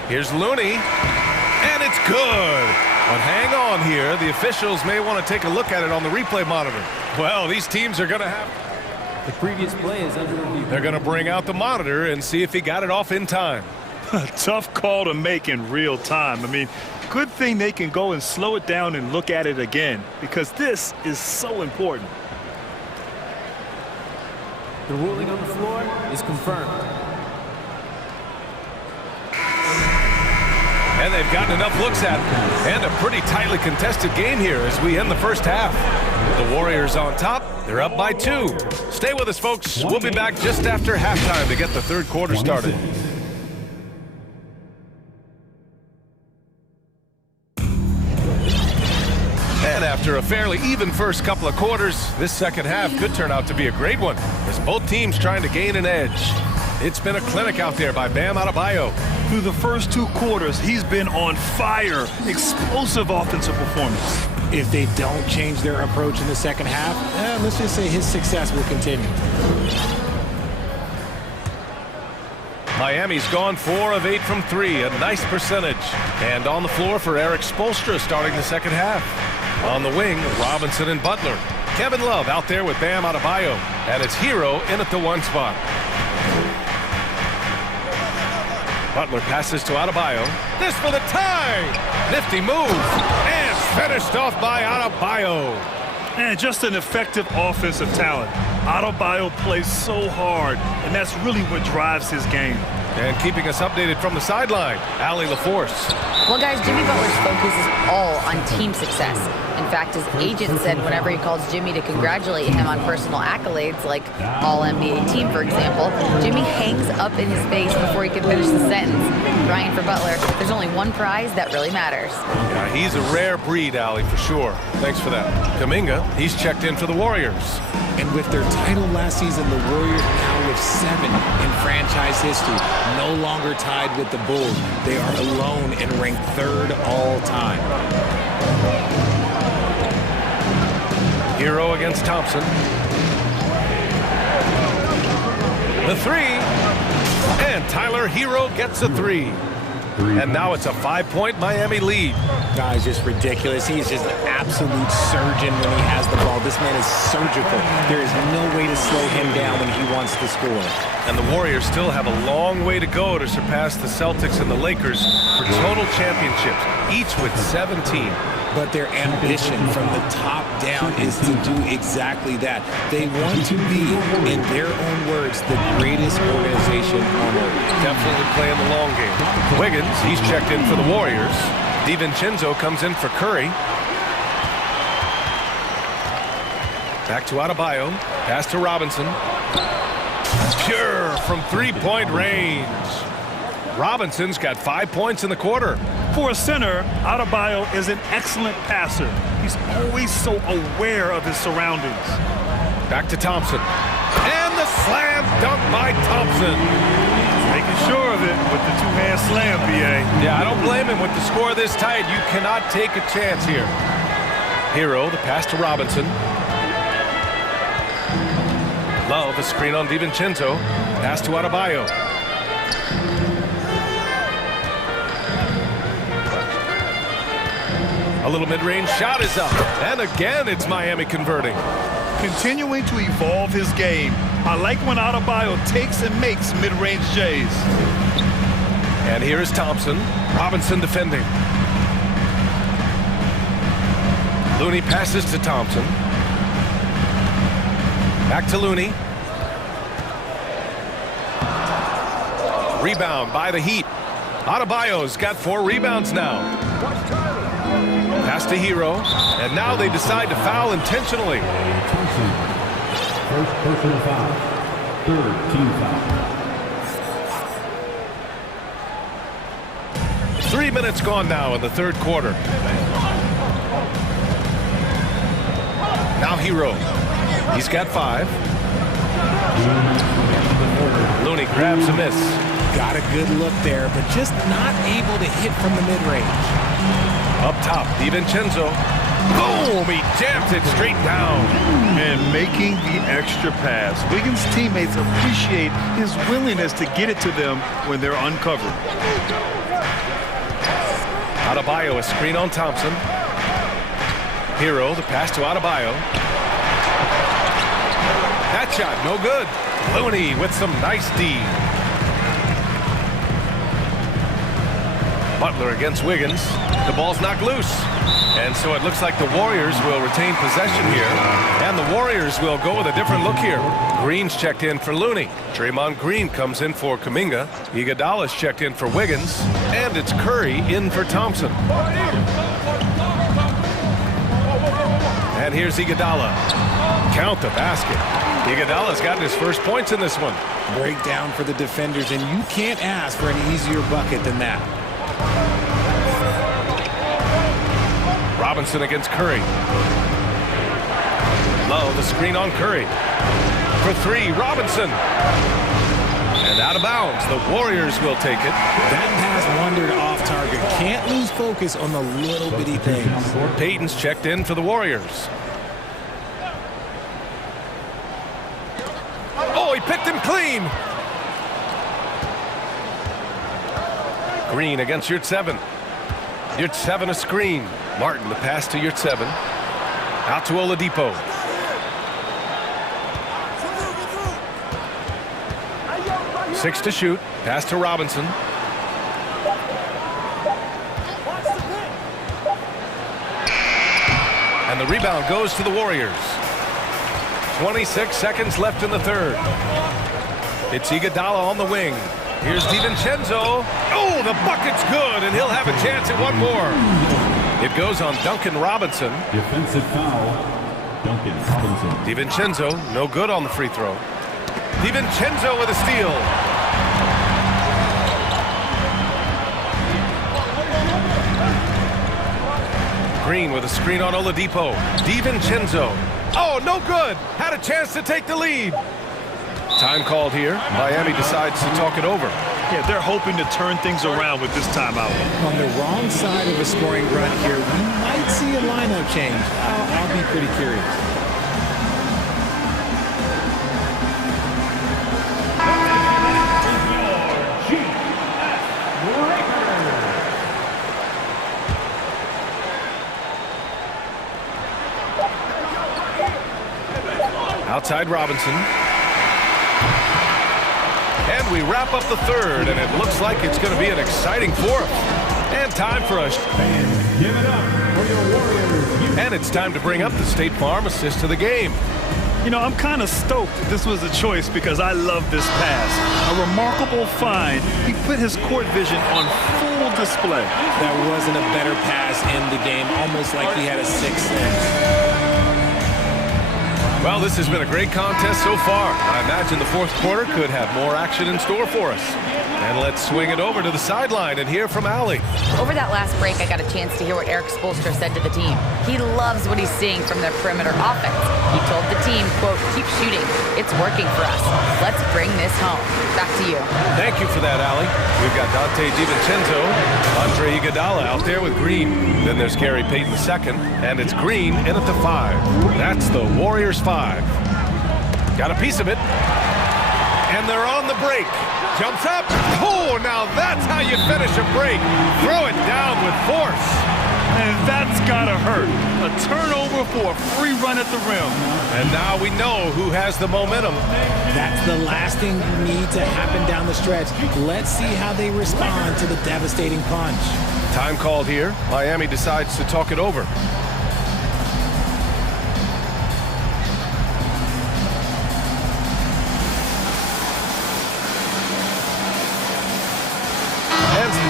Here's Looney, and it's good. But hang on here. The officials may want to take a look at it on the replay monitor. Well, these teams are going to have... The previous play is under review. They're going to bring out the monitor and see if he got it off in time. Tough call to make in real time. I mean, good thing they can go and slow it down and look at it again, because this is so important. The ruling on the floor is confirmed. And they've gotten enough looks at it. And a pretty tightly contested game here as we end the first half. The Warriors on top. They're up by 2. Stay with us, folks. We'll be back just after halftime to get the third quarter started. And after a fairly even first couple of quarters, this second half could turn out to be a great one as both teams trying to gain an edge. It's been a clinic out there by Bam Adebayo. Through the first 2 quarters, he's been on fire. Explosive offensive performance. If they don't change their approach in the second half, let's just say his success will continue. Miami's gone 4 of 8 from 3, a nice percentage. And on the floor for Eric Spoelstra starting the second half. On the wing, Robinson and Butler. Kevin Love out there with Bam Adebayo. And it's Hero in at the 1 spot. Butler passes to Adebayo. This for the tie! Nifty move. And finished off by Adebayo. And just an effective offensive talent. Adebayo plays so hard, and that's really what drives his game. And keeping us updated from the sideline, Allie LaForce. Well, guys, Jimmy Butler's focus is all on team success. In fact, his agent said whenever he calls Jimmy to congratulate him on personal accolades, like All-NBA team, for example, Jimmy hangs up in his face before he can finish the sentence. Ryan, for Butler, there's only one prize that really matters. Yeah, he's a rare breed, Allie, for sure. Thanks for that. Kuminga, he's checked in for the Warriors. And with their title last season, the Warriors now with 7 in franchise history, no longer tied with the Bulls. They are alone and ranked 3rd all time. Hero against Thompson. The 3. And Tyler Hero gets a 3. And now it's a 5-point Miami lead. Guys, just ridiculous. He is just an absolute surgeon when he has the ball. This man is surgical. There is no way to slow him down when he wants to score. And the Warriors still have a long way to go to surpass the Celtics and the Lakers for total championships, each with 17. But their ambition from the top down is to do exactly that. They want to be, in their own words, the greatest organization on earth. Definitely playing the long game. Wiggins, he's checked in for the Warriors. DiVincenzo comes in for Curry. Back to Adebayo. Pass to Robinson. Pure from three-point range. Robinson's got 5 points in the quarter. For a center, Adebayo is an excellent passer. He's always so aware of his surroundings. Back to Thompson. And the slam dunk by Thompson. Making sure of it with the two-hand slam, B.A. Yeah, I don't blame him with the score this tight. You cannot take a chance here. Hero, the pass to Robinson. Love, a screen on DiVincenzo. Pass to Adebayo. A little mid-range shot is up. And again, it's Miami converting. Continuing to evolve his game. I like when Adebayo takes and makes mid-range J's. And here is Thompson. Robinson defending. Looney passes to Thompson. Back to Looney. Rebound by the Heat. Adebayo's got 4 rebounds now. Pass to Hero, and now they decide to foul intentionally. First personal foul. 3rd team foul. 3 minutes gone now in the 3rd quarter. Now Hero. He's got 5. Looney grabs a miss. Got a good look there, but just not able to hit from the mid-range. Up top, DiVincenzo. Boom! He jammed it straight down. And making the extra pass. Wiggins' teammates appreciate his willingness to get it to them when they're uncovered. Adebayo, a screen on Thompson. Hero, the pass to Adebayo. That shot, no good. Looney with some nice D. Butler against Wiggins. The ball's knocked loose. And so it looks like the Warriors will retain possession here. And the Warriors will go with a different look here. Green's checked in for Looney. Draymond Green comes in for Kuminga. Iguodala's checked in for Wiggins. And it's Curry in for Thompson. And here's Iguodala. Count the basket. Iguodala's gotten his first points in this one. Breakdown for the defenders, and you can't ask for an easier bucket than that. Robinson against Curry. Low, the screen on Curry. For 3, Robinson. And out of bounds. The Warriors will take it. That pass wandered off target. Can't lose focus on the little bitty things. Payton's checked in for the Warriors. Oh, he picked him clean. Green against Yurt-7. Yurt-7 a screen. Martin, the pass to Yurt-7. Out to Oladipo. Six to shoot. Pass to Robinson. And the rebound goes to the Warriors. 26 seconds left in the 3rd. It's Iguodala on the wing. Here's DiVincenzo. Oh, the bucket's good, and he'll have a chance at one more. It goes on Duncan Robinson. Defensive foul, Duncan Robinson. DiVincenzo, no good on the free throw. DiVincenzo with a steal. Green with a screen on Oladipo. DiVincenzo. Oh, no good. Had a chance to take the lead. Time called here. Miami decides to talk it over. Yeah, they're hoping to turn things around with this timeout. On the wrong side of a scoring run here, we might see a lineup change. I'll be pretty curious. Outside Robinson. And we wrap up the third, and it looks like it's going to be an exciting fourth. And time for us. Give it up for your Warriors. And it's time to bring up the State Farm assist to the game. You know, I'm kind of stoked this was a choice because I love this pass. A remarkable find. He put his court vision on full display. That wasn't a better pass in the game, almost like he had a sixth sense. Well, this has been a great contest so far. I imagine the fourth quarter could have more action in store for us. And let's swing it over to the sideline and hear from Allie. Over that last break, I got a chance to hear what Eric Spoelstra said to the team. He loves what he's seeing from their perimeter offense. He told the team, quote, keep shooting. It's working for us. Let's bring this home. Back to you. Thank you for that, Allie. We've got Dante DiVincenzo, Andre Iguodala out there with Green. Then there's Gary Payton II, and it's Green in at the 5. That's the Warriors 5. Got a piece of it. And they're on the break. Jumps up. Oh, now that's how you finish a break. Throw it down with force. And that's gotta hurt. A turnover for a free run at the rim. And now we know who has the momentum. That's the last thing you need to happen down the stretch. Let's see how they respond to the devastating punch. Time called here. Miami decides to talk it over.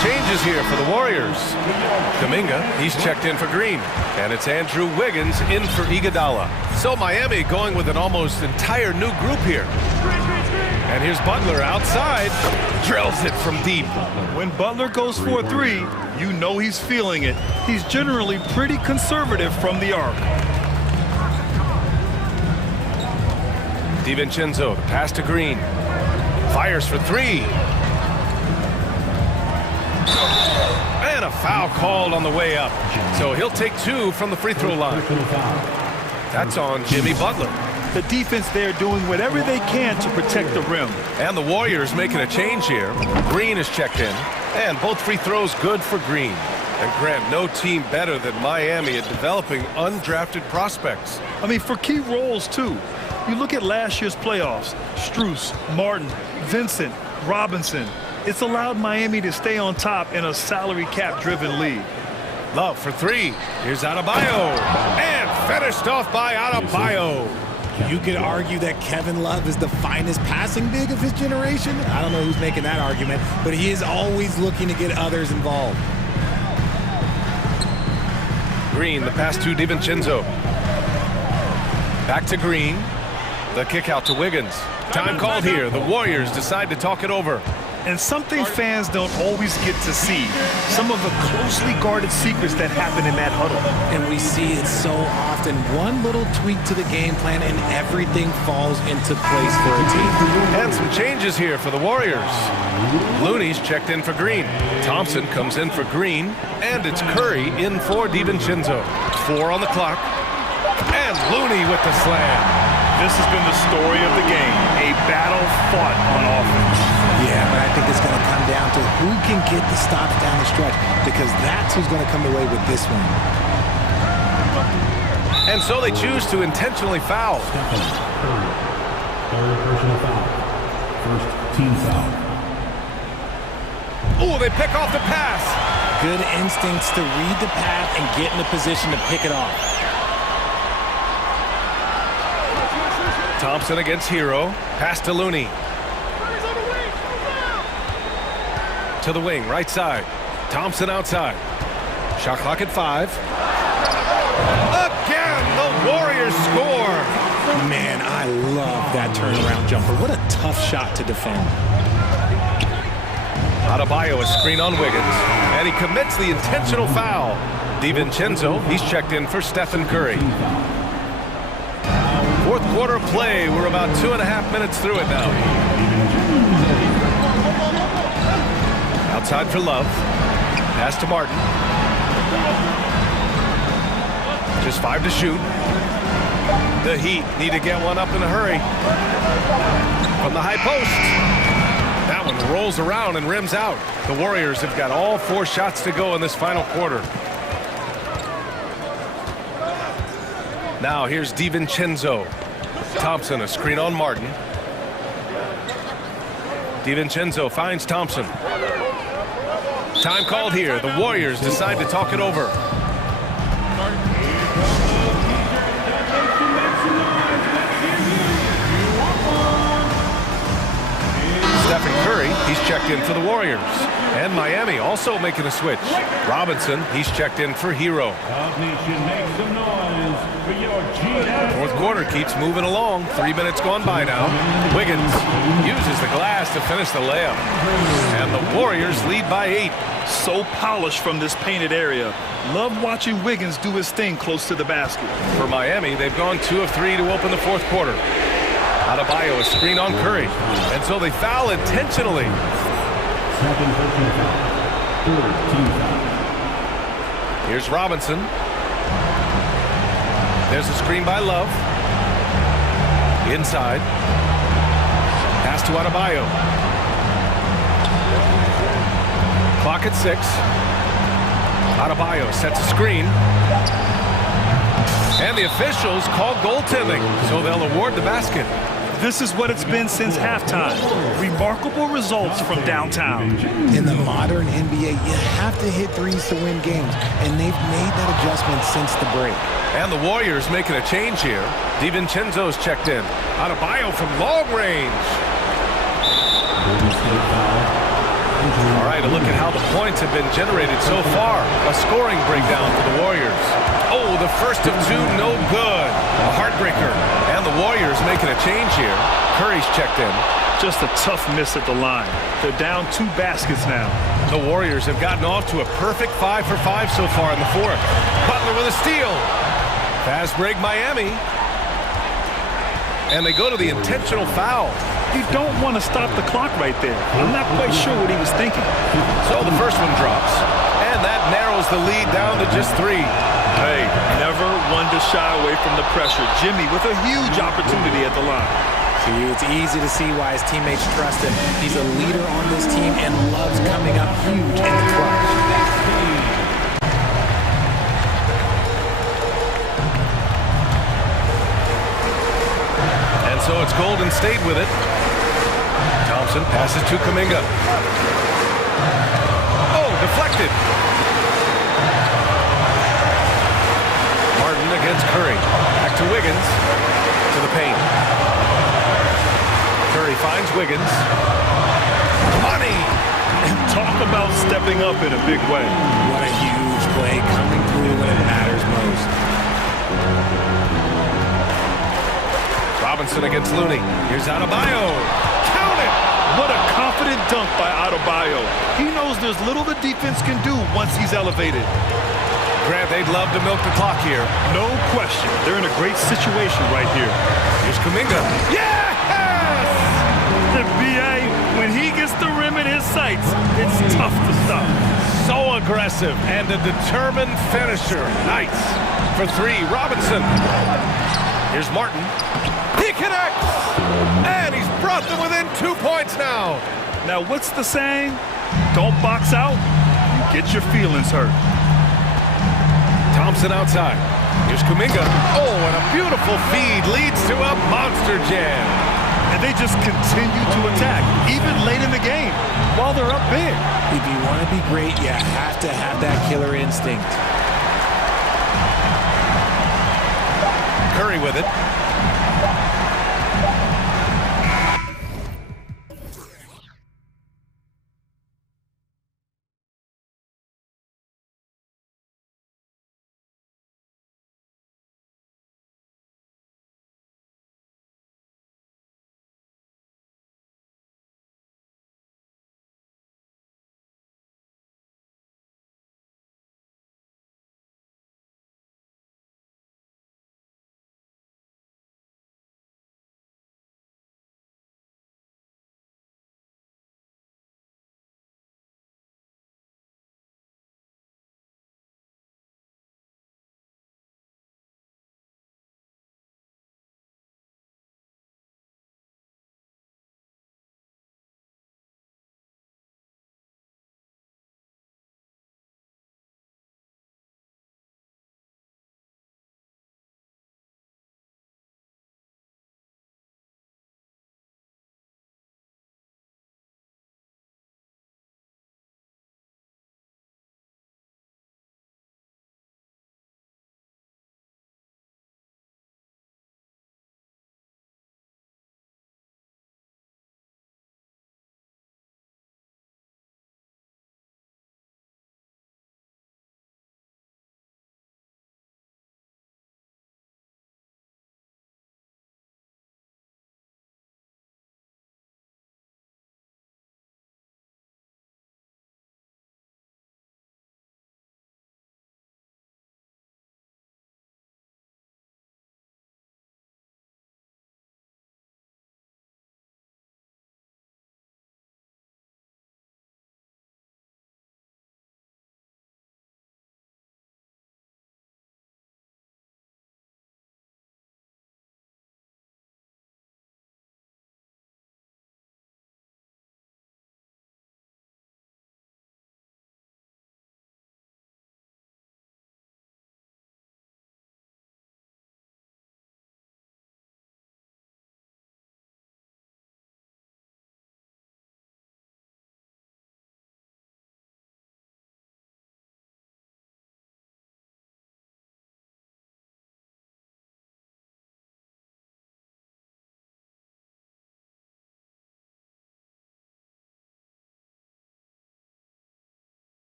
Changes here for the Warriors. Kuminga, he's checked in for Green. And it's Andrew Wiggins in for Iguodala. So Miami going with an almost entire new group here. And here's Butler outside. Drills it from deep. When Butler goes for a 3, you know he's feeling it. He's generally pretty conservative from the arc. DiVincenzo, the pass to Green. Fires for 3. And a foul called on the way up. So he'll take 2 from the free throw line. That's on Jimmy Butler. The defense there doing whatever they can to protect the rim. And the Warriors making a change here. Green is checked in. And both free throws good for Green. And Grant, no team better than Miami at developing undrafted prospects. I mean, for key roles, too. You look at last year's playoffs. Strus, Martin, Vincent, Robinson. It's allowed Miami to stay on top in a salary cap-driven league. Love for 3. Here's Adebayo. And finished off by Adebayo. You could argue that Kevin Love is the finest passing big of his generation. I don't know who's making that argument, but he is always looking to get others involved. Green, the pass to DiVincenzo. Back to Green. The kick out to Wiggins. Time called here. The Warriors decide to talk it over. And something fans don't always get to see. Some of the closely guarded secrets that happen in that huddle. And we see it so often. One little tweak to the game plan and everything falls into place for a team. And some changes here for the Warriors. Looney's checked in for Green. Thompson comes in for Green. And it's Curry in for DiVincenzo. 4 on the clock. And Looney with the slam. This has been the story of the game. A battle fought on offense. Yeah, but I think it's going to come down to who can get the stops down the stretch, because that's who's going to come away with this one. And so they choose to intentionally foul. Third personal foul. First team foul. Oh, they pick off the pass. Good instincts to read the path and get in a position to pick it off. Thompson against Hero. Pass to Looney. to the wing, right side. Thompson outside. Shot clock at 5. Again, the Warriors score. Man, I love that turnaround jumper. What a tough shot to defend. Adebayo, a screen on Wiggins, and he commits the intentional foul. DiVincenzo, he's checked in for Stephen Curry. Fourth quarter play. We're about 2.5 minutes through it now. Outside for Love. Pass to Martin. Just 5 to shoot. The Heat need to get one up in a hurry. From the high post. That one rolls around and rims out. The Warriors have got all 4 shots to go in this final quarter. Now here's DiVincenzo. Thompson, a screen on Martin. DiVincenzo finds Thompson. Time called here. The Warriors decide to talk it over. Stephen Curry, he's checked in for the Warriors. And Miami also making a switch. Robinson, he's checked in for Hero. Fourth quarter keeps moving along. 3 minutes gone by now. Wiggins uses the glass to finish the layup. And the Warriors lead by 8. So polished from this painted area. Love watching Wiggins do his thing close to the basket. For Miami, they've gone 2 of 3 to open the fourth quarter. Adebayo, a screen on Curry. And so they foul intentionally. Here's Robinson. There's a screen by Love. Inside. Pass to Adebayo. Clock at 6. Adebayo sets a screen. And the officials call goaltending, so they'll award the basket. This is what it's been since halftime. Remarkable results from downtown. In the modern NBA, you have to hit threes to win games, and they've made that adjustment since the break. And the Warriors making a change here. DiVincenzo's checked in. Adebayo from long range. All right, a look at how the points have been generated so far. A scoring breakdown for the Warriors. Oh, the first of 2, no good. A heartbreaker. And the Warriors making a change here. Curry's checked in. Just a tough miss at the line. They're down 2 baskets now. The Warriors have gotten off to a perfect 5 for 5 so far in the fourth. Butler with a steal. Fast break Miami. And they go to the intentional foul. You don't want to stop the clock right there. I'm not quite sure what he was thinking. So the first one drops. And that narrows the lead down to just 3. Hey, never one to shy away from the pressure. Jimmy with a huge opportunity at the line. See, it's easy to see why his teammates trust him. He's a leader on this team and loves coming up huge in the clutch. And so it's Golden State with it. Thompson passes to Kuminga. Oh, deflected. Martin against Curry. Back to Wiggins. To the paint. Curry finds Wiggins. Money! And talk about stepping up in a big way. What a huge play coming through when it matters most. Robinson against Looney. Here's Adebayo. Count it! What a confident dunk by Adebayo. He knows there's little the defense can do once he's elevated. Grant, they'd love to milk the clock here. No question. They're in a great situation right here. Here's Kuminga. Yes! The BA, when he gets the rim in his sights, it's tough to stop. So aggressive and a determined finisher. Nice. For 3, Robinson. Here's Martin. He connects! And he's brought them within 2 points now. Now, what's the saying? Don't box out, you get your feelings hurt. Thompson outside. Here's Kuminga. Oh, and a beautiful feed leads to a monster jam. And they just continue to attack, even late in the game, while they're up big. If you want to be great, you have to have that killer instinct. Curry with it.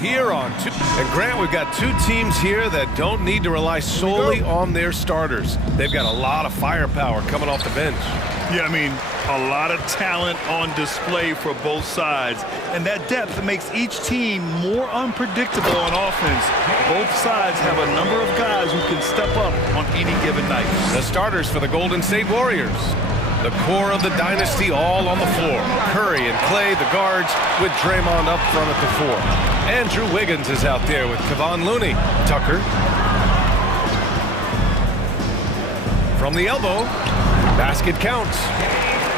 Here on two. And Grant, we've got two teams here that don't need to rely solely on their starters. They've got a lot of firepower coming off the bench. Yeah, I mean, a lot of talent on display for both sides. And that depth makes each team more unpredictable on offense. Both sides have a number of guys who can step up on any given night. The starters for the Golden State Warriors. The core of the dynasty all on the floor. Curry and Clay, the guards, with Draymond up front at the four. Andrew Wiggins is out there with Kevon Looney. Tucker. From the elbow, basket counts.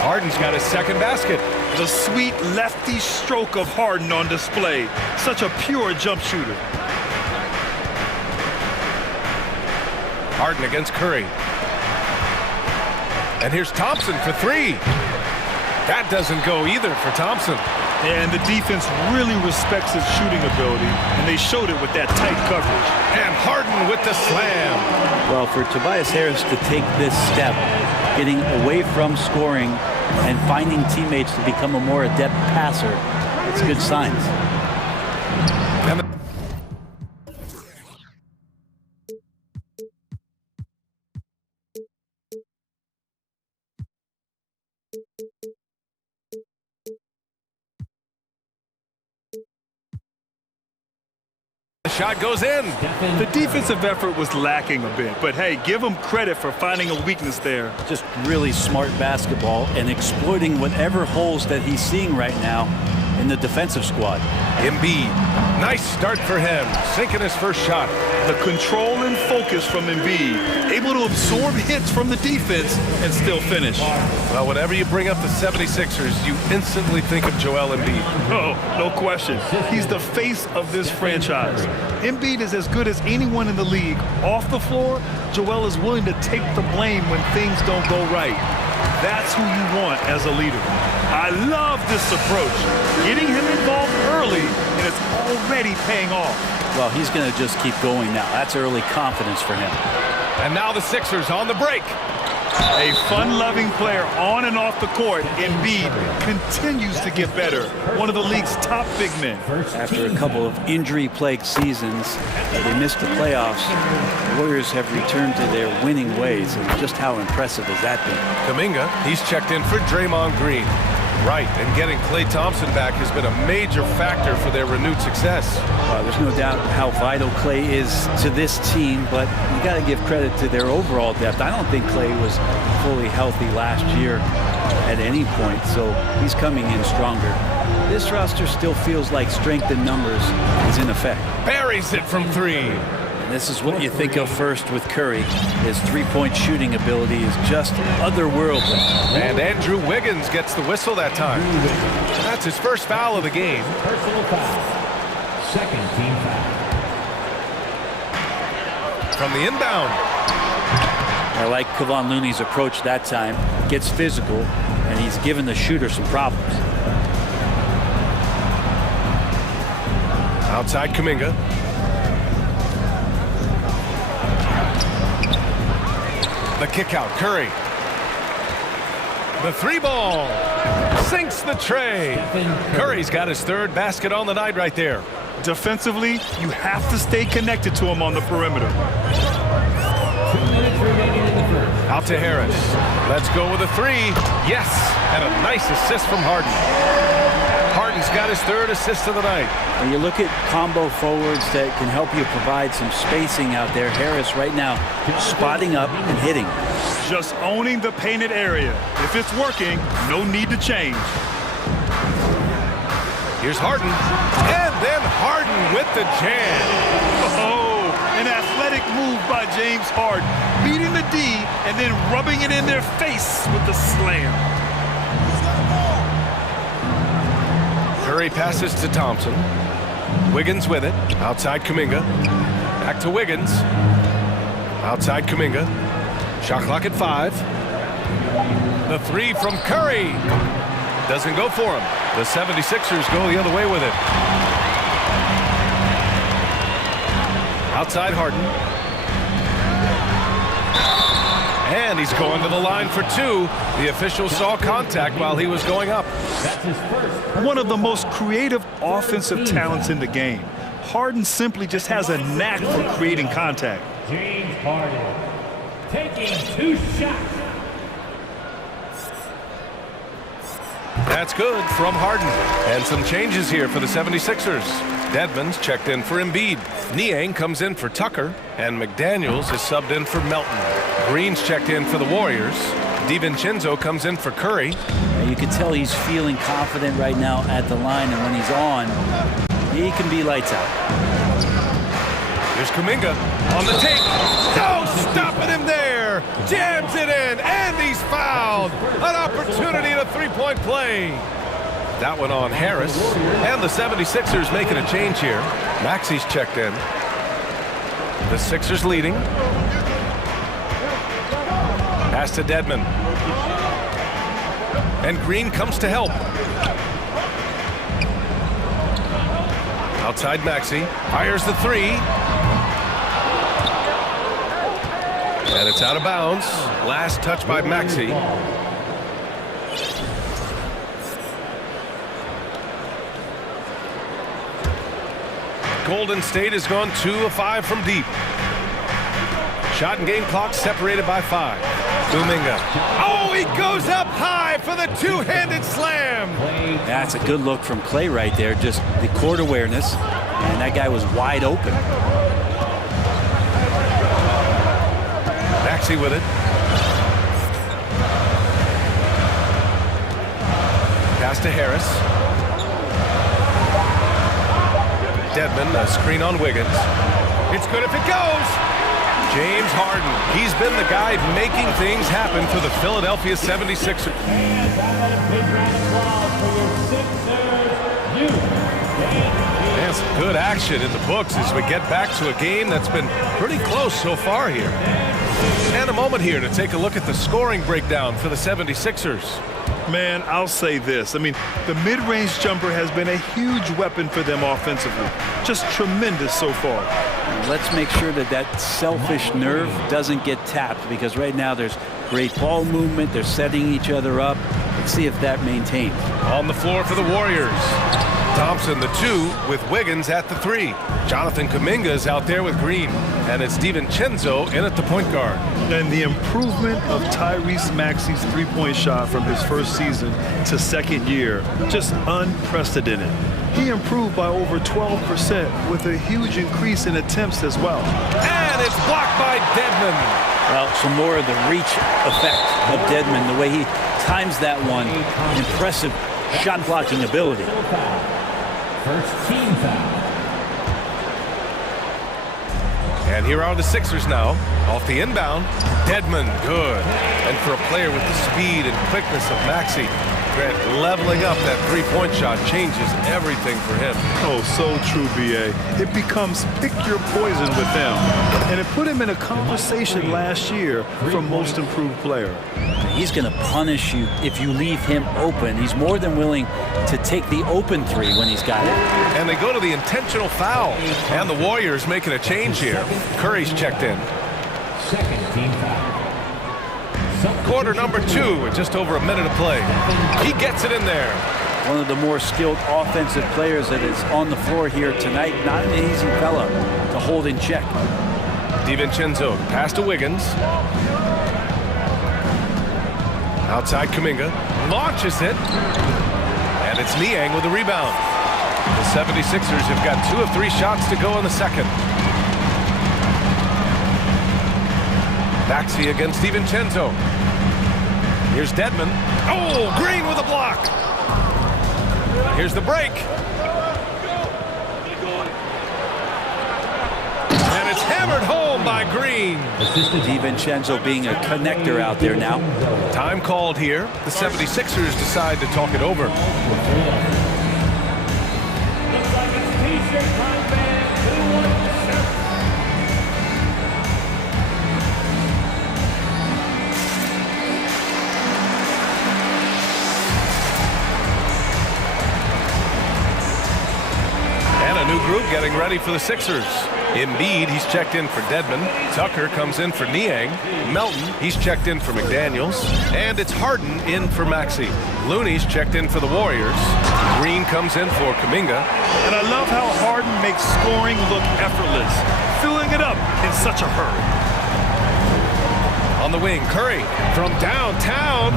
Harden's got his second basket. The sweet lefty stroke of Harden on display. Such a pure jump shooter. Harden against Curry. And here's Thompson for three. That doesn't go either for Thompson. And the defense really respects his shooting ability, and they showed it with that tight coverage. And Harden with the slam. Well, for Tobias Harris to take this step, getting away from scoring and finding teammates to become a more adept passer, it's good signs. Shot goes in. The defensive effort was lacking a bit, but hey, give him credit for finding a weakness there. Just really smart basketball and exploiting whatever holes that he's seeing right now in the defensive squad. Embiid, nice start for him, sinking his first shot. The control and focus from Embiid, able to absorb hits from the defense and still finish. Well, whenever you bring up the 76ers, you instantly think of Joel Embiid. Oh, no question. He's the face of this franchise. Embiid is as good as anyone in the league. Off the floor, Joel is willing to take the blame when things don't go right. That's who you want as a leader. I love this approach. Getting him involved early, and it's already paying off. Well, he's going to just keep going now. That's early confidence for him. And now the Sixers on the break. A fun-loving player on and off the court, Embiid continues to get better. One of the league's top big men. After a couple of injury-plagued seasons, they missed the playoffs. The Warriors have returned to their winning ways, and just how impressive has that been? Kuminga, he's checked in for Draymond Green. Right, and getting Klay Thompson back has been a major factor for their renewed success. There's no doubt how vital Klay is to this team, but you got to give credit to their overall depth. I don't think Klay was fully healthy last year at any point, so he's coming in stronger. This roster still feels like strength in numbers is in effect. Buries it from three. This is what you think of first with Curry. His three-point shooting ability is just otherworldly. And Andrew Wiggins gets the whistle that time. That's his first foul of the game. Personal foul. Second team foul. From the inbound. I like Kevon Looney's approach that time. Gets physical, and he's given the shooter some problems. Outside Kuminga. The kick out, Curry. The three ball. Sinks the tray. Curry's got his third basket on the night right there. Defensively, you have to stay connected to him on the perimeter. 2 minutes remaining in the first. Out to Harris. Let's go with a three. Yes, and a nice assist from Harden. Harden's got his third assist of the night. When you look at combo forwards that can help you provide some spacing out there, Harris right now spotting up and hitting. Just owning the painted area. If it's working, no need to change. Here's Harden. And then Harden with the jam. Oh, an athletic move by James Harden. Beating the D and then rubbing it in their face with the slam. Curry passes to Thompson. Wiggins with it. Outside Kuminga. Back to Wiggins. Outside Kuminga. Shot clock at 5. The three from Curry. Doesn't go for him. The 76ers go the other way with it. Outside Harden. And he's going to the line for two. The official saw contact while he was going up. One of the most creative offensive talents in the game. Harden simply just has a knack for creating contact. James Harden taking 2 shots. That's good from Harden. And some changes here for the 76ers. Dedmon's checked in for Embiid. Niang comes in for Tucker. And McDaniels is subbed in for Melton. Green's checked in for the Warriors. DiVincenzo comes in for Curry. And you can tell he's feeling confident right now at the line, and when he's on, he can be lights out. Here's Kuminga on the take. Oh, stopping him there. Jams it in, and he's fouled. An opportunity to three-point play. That one on Harris. And the 76ers making a change here. Maxi's checked in. The Sixers leading. Pass to Dedmon. And Green comes to help. Outside Maxi. Fires the three. And it's out of bounds. Last touch by Maxi. Golden State has gone 2 of 5 from deep. Shot and game clock separated by 5. Kuminga. Oh, he goes up high for the two-handed slam. That's a good look from Clay right there. Just the court awareness. And that guy was wide open. Maxi with it. Pass to Harris. Dedmon, a screen on Wiggins. It's good if it goes. James Harden. He's been the guy making things happen for the Philadelphia 76ers. And some good action in the books as we get back to a game that's been pretty close so far here. And a moment here to take a look at the scoring breakdown for the 76ers. Man, I'll say this. I mean, the mid-range jumper has been a huge weapon for them offensively. Just tremendous so far. Let's make sure that that selfish nerve doesn't get tapped, because right now there's great ball movement. They're setting each other up. Let's see if that maintains. On the floor for the Warriors. Thompson, the 2, with Wiggins at the 3. Jonathan Kuminga is out there with Green. And it's DiVincenzo in at the point guard. And the improvement of Tyrese Maxey's three-point shot from his first season to second year, just unprecedented. He improved by over 12% with a huge increase in attempts as well. And it's blocked by Dedmon. Well, some more of the reach effect of Dedmon, the way he times that one. Impressive shot blocking ability. First team foul. And here are the Sixers now. Off the inbound. Dedmon, good. And for a player with the speed and quickness of Maxey, Grant, leveling up that three-point shot changes everything for him. Oh, so true, B.A. It becomes pick your poison with them. And it put him in a conversation last year for most improved player. He's going to punish you if you leave him open. He's more than willing to take the open three when he's got it. And they go to the intentional foul. And the Warriors making a change here. Curry's checked in. Second team foul. Quarter number 2 with just over a minute of play. He gets it in there. One of the more skilled offensive players that is on the floor here tonight. Not an easy fella to hold in check. DiVincenzo, pass to Wiggins. Outside Kuminga, launches it. And it's Niang with the rebound. The 76ers have got 2 of 3 shots to go in the second. Maxey against DiVincenzo. Here's Dedmon. Oh, Green with a block. Here's the break. And it's hammered home by Green. DiVincenzo being a connector out there now. Time called here. The 76ers decide to talk it over. Group getting ready for the Sixers. Embiid, he's checked in for Dedmon. Tucker comes in for Niang. Melton, he's checked in for McDaniels. And it's Harden in for Maxey. Looney's checked in for the Warriors. Green comes in for Kuminga. And I love how Harden makes scoring look effortless, filling it up in such a hurry. On the wing, Curry from downtown.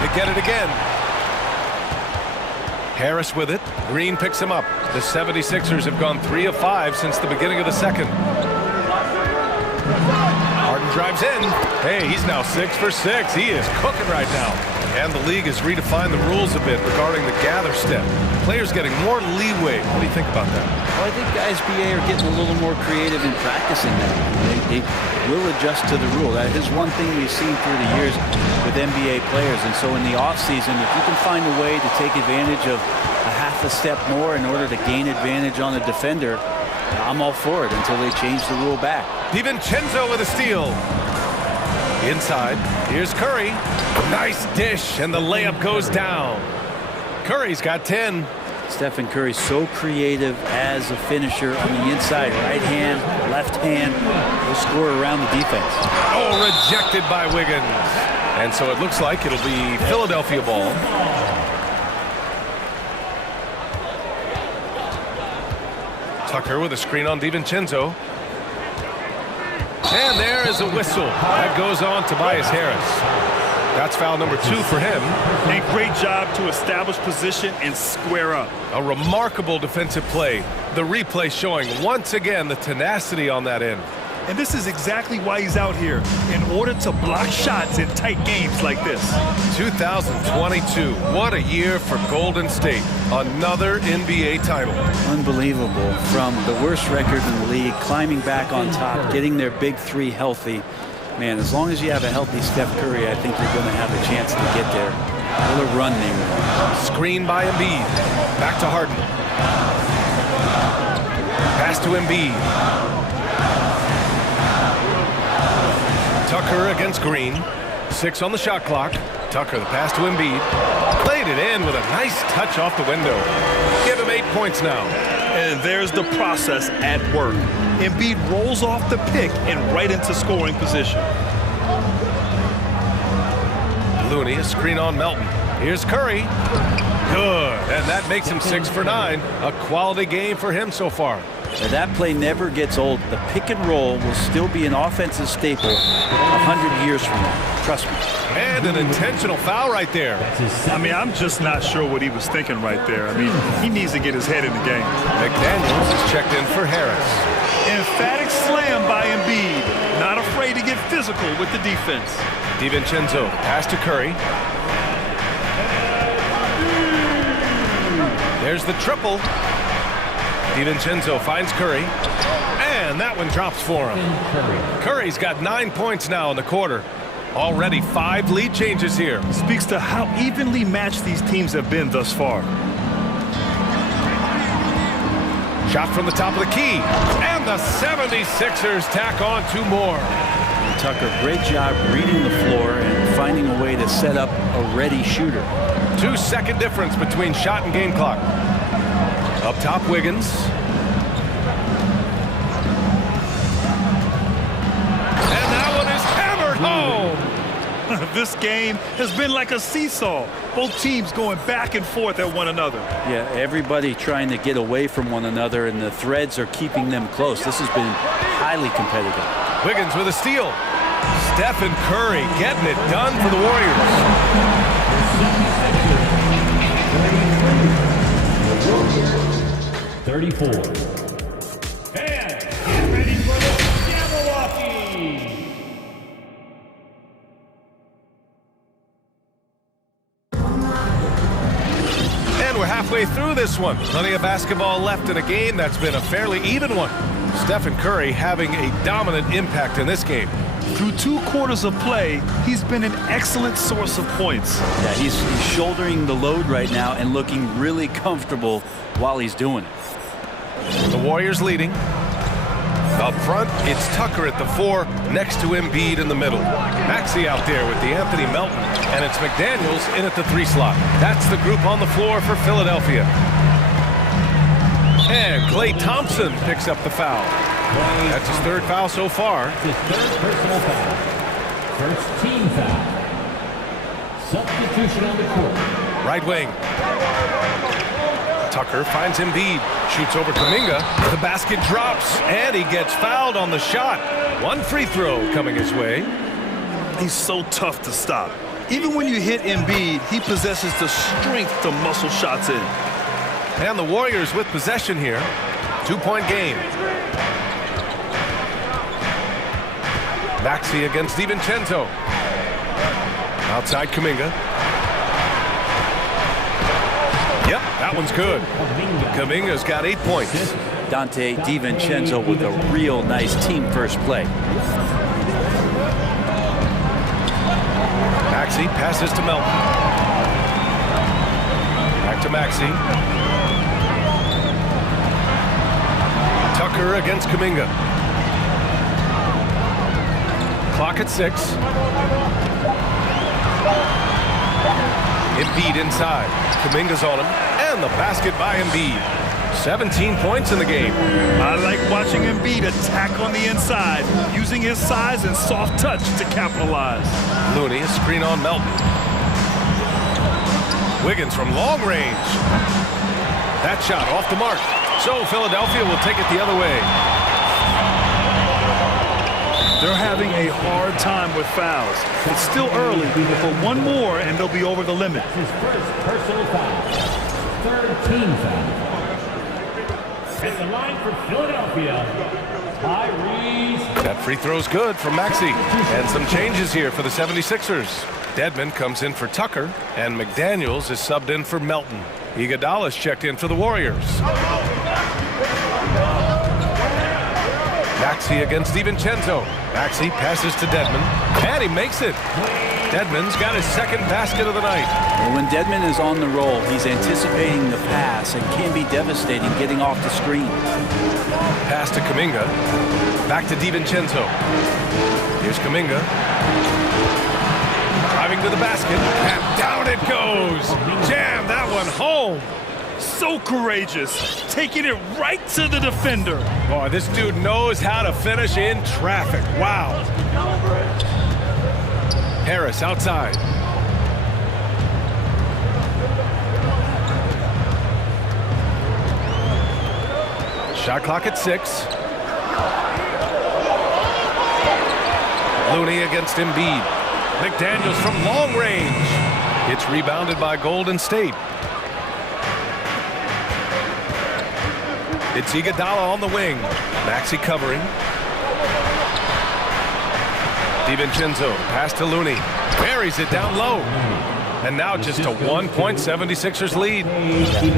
They get it again. Harris with it. Green picks him up. The 76ers have gone 3 of 5 since the beginning of the second. Harden drives in. Hey, he's now 6 for 6. He is cooking right now. And the league has redefined the rules a bit regarding the gather step. Players getting more leeway. What do you think about that? Well, I think the SBA are getting a little more creative in practicing that. They will adjust to the rule. That is one thing we've seen through the years with NBA players. And so in the offseason, if you can find a way to take advantage of a half a step more in order to gain advantage on a defender, I'm all for it until they change the rule back. DiVincenzo with a steal. Inside, here's Curry. Nice dish, and the layup goes down. Curry's got 10. Stephen Curry's so creative as a finisher on the inside. Right hand, left hand. He'll score around the defense. Oh, rejected by Wiggins. And so it looks like it'll be Philadelphia ball. Tucker with a screen on DiVincenzo. And there is a whistle. That goes on Tobias Harris. That's foul number 2 for him. And great job to establish position and square up. A remarkable defensive play. The replay showing once again the tenacity on that end. And this is exactly why he's out here, in order to block shots in tight games like this. 2022, what a year for Golden State. Another NBA title. Unbelievable. From the worst record in the league, climbing back on top, getting their big 3 healthy. Man, as long as you have a healthy Steph Curry, I think you're going to have a chance to get there. What a run they were. Screen by Embiid. Back to Harden. Pass to Embiid. Tucker against Green. 6 on the shot clock. Tucker, the pass to Embiid. Played it in with a nice touch off the window. Give him 8 points now. And there's the process at work. Embiid rolls off the pick and right into scoring position. Looney, a screen on Melton. Here's Curry. Good. And that makes him 6 for 9. A quality game for him so far. And that play never gets old. The pick and roll will still be an offensive staple 100 years from now. Trust me. And an intentional foul right there. I mean, I'm just not sure what he was thinking right there. I mean, he needs to get his head in the game. McDaniels is checked in for Harris. Emphatic slam by Embiid. Not afraid to get physical with the defense. DiVincenzo, pass to Curry. There's the triple. DiVincenzo finds Curry. And that one drops for him. Curry's got 9 points now in the quarter. Already 5 lead changes here. Speaks to how evenly matched these teams have been thus far. Shot from the top of the key. And the 76ers tack on 2 more. Tucker, great job reading the floor and finding a way to set up a ready shooter. 2-second difference between shot and game clock. Up top, Wiggins. And that one is hammered home. This game has been like a seesaw. Both teams going back and forth at one another. Yeah, everybody trying to get away from one another, and the threads are keeping them close. This has been highly competitive. Wiggins with a steal. Stephen Curry getting it done for the Warriors. 34. And get ready for the Jabberwocky! And we're halfway through this one. Plenty of basketball left in a game that's been a fairly even one. Stephen Curry having a dominant impact in this game. Through 2 quarters of play, he's been an excellent source of points. Yeah, he's shouldering the load right now and looking really comfortable while he's doing it. The Warriors leading. Up front, it's Tucker at the 4, next to Embiid in the middle. Maxey out there with Anthony Melton, and it's McDaniels in at the 3 slot. That's the group on the floor for Philadelphia. And Klay Thompson picks up the foul. That's his third foul so far. His third personal foul. First team foul. Substitution on the court. Right wing. Tucker finds Embiid. Shoots over Kuminga. The basket drops, and he gets fouled on the shot. One free throw coming his way. He's so tough to stop. Even when you hit Embiid, he possesses the strength to muscle shots in. And the Warriors with possession here. 2-point game. Maxey against DiVincenzo. Outside Kuminga. Yep, that one's good. Kuminga's got 8 points. Dante DiVincenzo with a real nice team first play. Maxey passes to Melton. Back to Maxey. Tucker against Kuminga. Clock at 6. Embiid inside. Kuminga's on him. And the basket by Embiid. 17 points in the game. I like watching Embiid attack on the inside, using his size and soft touch to capitalize. Looney, a screen on Melton. Wiggins from long range. That shot off the mark. So Philadelphia will take it the other way. They're having a hard time with fouls. It's still early, but one more and they'll be over the limit. His first personal foul. Third team foul. At the line for Philadelphia, Tyrese. That free throw's good from Maxey. And some changes here for the 76ers. Dedmon comes in for Tucker, and McDaniels is subbed in for Melton. Iguodala's checked in for the Warriors. Maxey against DiVincenzo. Maxey passes to Dedmon, and he makes it. Dedmon's got his second basket of the night. Well, when Dedmon is on the roll, he's anticipating the pass and can be devastating getting off the screen. Pass to Kuminga. Back to DiVincenzo. Here's Kuminga. Driving to the basket, and down it goes. Jam that one home. So courageous, taking it right to the defender. Boy, this dude knows how to finish in traffic. Wow. Harris outside. Shot clock at 6. Looney against Embiid. McDaniels from long range. It's rebounded by Golden State. It's Iguodala on the wing. Maxey covering. DiVincenzo, pass to Looney. Buries it down low. And now just a 1-point 76ers lead.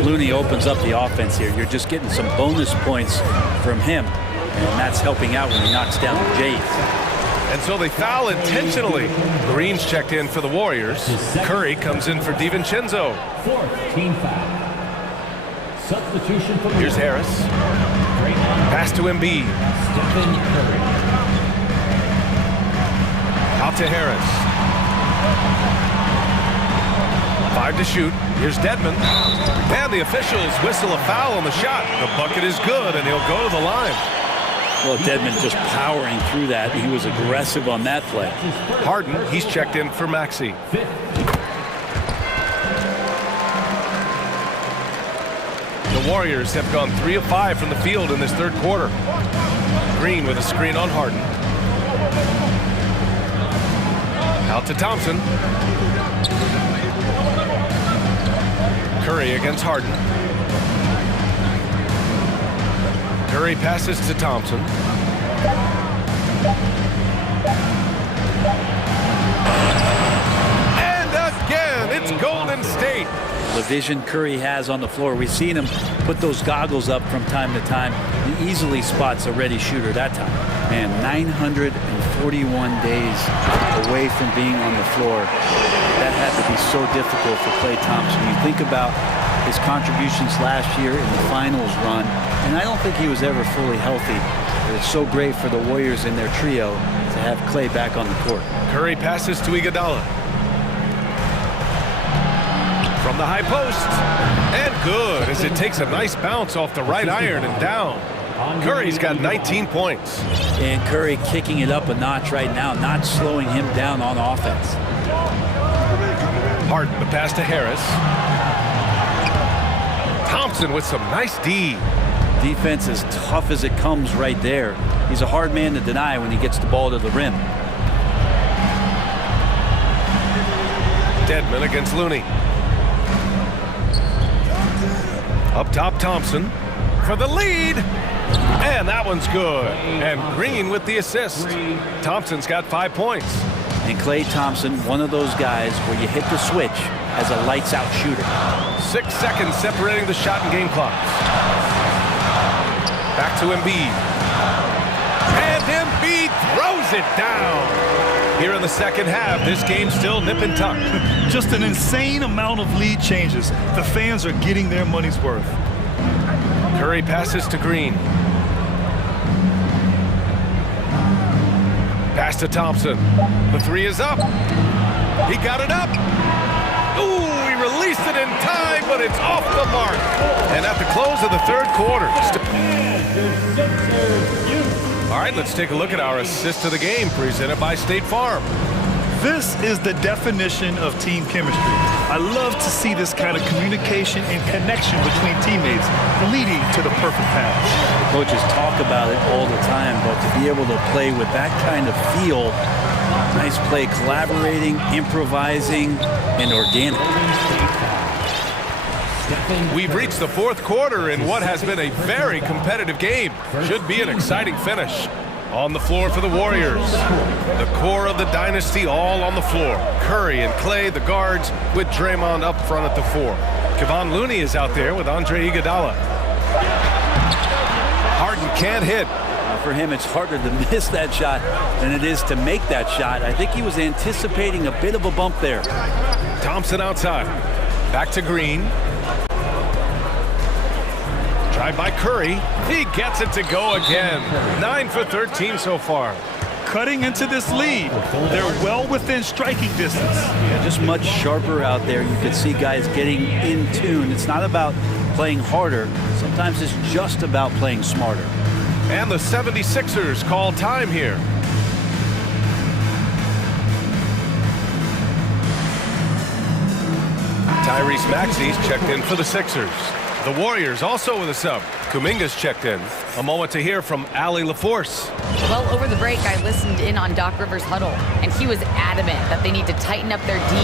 Looney opens up the offense here. You're just getting some bonus points from him. And that's helping out when he knocks down the Jays. And so they foul intentionally. Green's checked in for the Warriors. Curry comes in for DiVincenzo. Fourth team foul. Substitution for Here's Harris. Pass to Embiid. Stephen Curry. Out to Harris. 5 to shoot. Here's Dedmon. And the officials whistle a foul on the shot. The bucket is good, and he'll go to the line. Well, Dedmon just powering through that. He was aggressive on that play. Harden, he's checked in for Maxey. The Warriors have gone 3 of 5 from the field in this third quarter. Green with a screen on Harden. Out to Thompson. Curry against Harden. Curry passes to Thompson. And again, it's Golden State. The vision Curry has on the floor. We've seen him put those goggles up from time to time. He easily spots a ready shooter that time. Man, 941 days away from being on the floor. That had to be so difficult for Klay Thompson. You think about his contributions last year in the finals run, and I don't think he was ever fully healthy. But it's so great for the Warriors in their trio to have Klay back on the court. Curry passes to Iguodala. From the high post. And good, as it takes a nice bounce off the right iron and down. Curry's got 19 points. And Curry kicking it up a notch right now, not slowing him down on offense. Harden, the pass to Harris. Thompson with some nice D. Defense as tough as it comes right there. He's a hard man to deny when he gets the ball to the rim. Dedmon against Looney. Up top, Thompson for the lead. And that one's good. And Green with the assist. Thompson's got 5 points. And Klay Thompson, one of those guys where you hit the switch as a lights-out shooter. 6 seconds separating the shot and game clocks. Back to Embiid. And Embiid throws it down. Here in the second half, this game's still nip and tuck. Just an insane amount of lead changes. The fans are getting their money's worth. Curry passes to Green. Pass to Thompson. The three is up. He got it up. Ooh, he released it in time, but it's off the mark. And at the close of the third quarter. All right, let's take a look at our assist to the game presented by State Farm. This is the definition of team chemistry. I love to see this kind of communication and connection between teammates leading to the perfect pass. Coaches talk about it all the time, but to be able to play with that kind of feel, nice play, collaborating, improvising, and organic. We've reached the fourth quarter in what has been a very competitive game. Should be an exciting finish. On the floor for the Warriors. The core of the dynasty all on the floor. Curry and Klay, the guards, with Draymond up front at the 4. Kevon Looney is out there with Andre Iguodala. Harden can't hit. For him, it's harder to miss that shot than it is to make that shot. I think he was anticipating a bit of a bump there. Thompson outside. Back to Green. Drive by Curry. He gets it to go again. 9 for 13 so far. Cutting into this lead. They're well within striking distance. Yeah, just much sharper out there. You can see guys getting in tune. It's not about playing harder. Sometimes it's just about playing smarter. And the 76ers call time here. Tyrese Maxey's checked in for the Sixers. The Warriors also with a sub. Kuminga's checked in. A moment to hear from Allie LaForce. Well, over the break, I listened in on Doc Rivers' huddle, and he was adamant that they need to tighten up their D.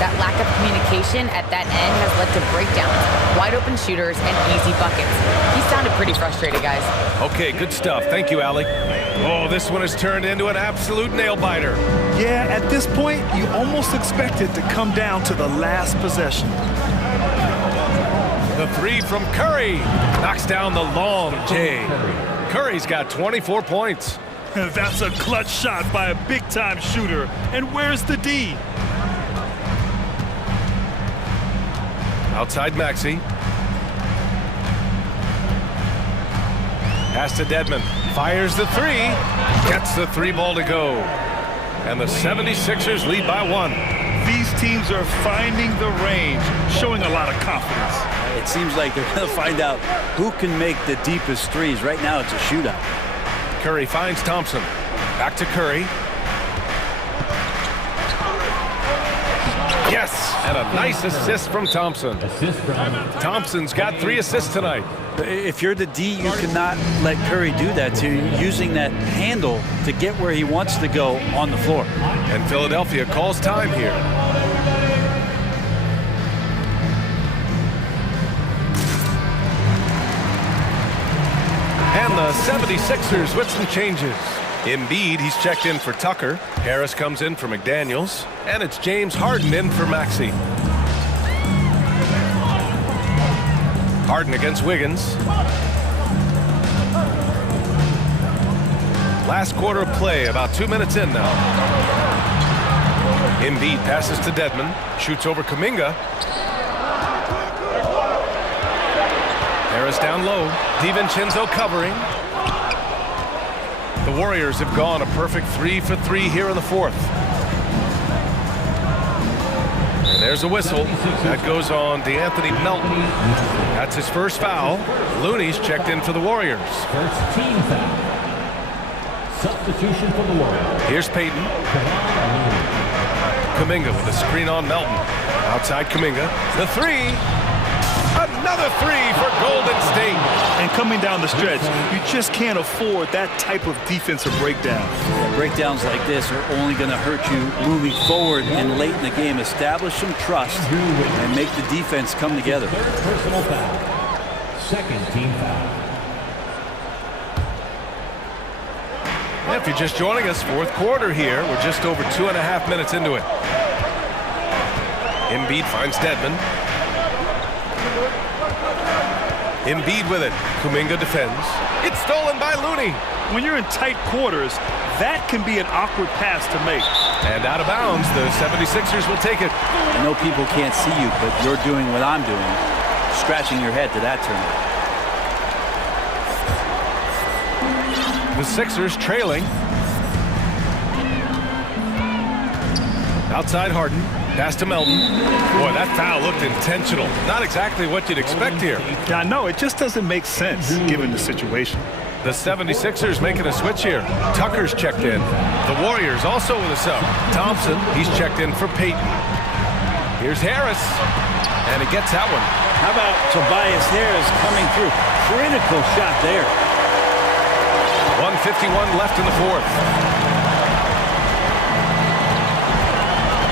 That lack of communication at that end has led to breakdowns, wide open shooters, and easy buckets. He sounded pretty frustrated, guys. Okay, good stuff. Thank you, Allie. Oh, this one has turned into an absolute nail-biter. Yeah, at this point, you almost expect it to come down to the last possession. The three from Curry knocks down the long J. Curry's got 24 points. That's a clutch shot by a big-time shooter. And where's the D? Outside Maxey. Pass to Dedmon. Fires the three. Gets the three ball to go. And the 76ers lead by 1. These teams are finding the range, showing a lot of confidence. It seems like they're going to find out who can make the deepest threes. Right now, it's a shootout. Curry finds Thompson. Back to Curry. Yes, and a nice assist from Thompson. Thompson's got 3 assists tonight. If you're the D, you cannot let Curry do that to you, using that handle to get where he wants to go on the floor. And Philadelphia calls time here. And the 76ers with some changes. Embiid, he's checked in for Tucker. Harris comes in for McDaniels. And it's James Harden in for Maxey. Harden against Wiggins. Last quarter of play, about 2 minutes in now. Embiid passes to Dedmon. Shoots over Kuminga. Harris down low. DiVincenzo covering. The Warriors have gone a perfect 3 for 3 here in the fourth. There's a whistle. That goes on D'Anthony Melton. That's his first foul. Looney's checked in for the Warriors. First team foul. Substitution for the Warriors. Here's Payton. Kuminga with a screen on Melton. Outside Kuminga. The three. Another three for Golden State. And coming down the stretch, you just can't afford that type of defensive breakdown. Yeah, breakdowns like this are only going to hurt you moving forward and late in the game. Establish some trust and make the defense come together. Third personal foul. Second team foul. If you're just joining us, fourth quarter here. We're just over 2.5 minutes into it. Embiid finds Dedmon. Embiid with it. Kuminga defends. It's stolen by Looney. When you're in tight quarters, that can be an awkward pass to make. And out of bounds, the 76ers will take it. I know people can't see you, but you're doing what I'm doing, scratching your head to that turnover. The Sixers trailing. Outside Harden. Pass to Melton. Boy, that foul looked intentional. Not exactly what you'd expect here. Yeah, I know. It just doesn't make sense given the situation. The 76ers making a switch here. Tucker's checked in. The Warriors also with a sub. Thompson, he's checked in for Payton. Here's Harris. And he gets that one. How about Tobias Harris coming through? Critical shot there. 1:51 left in the fourth.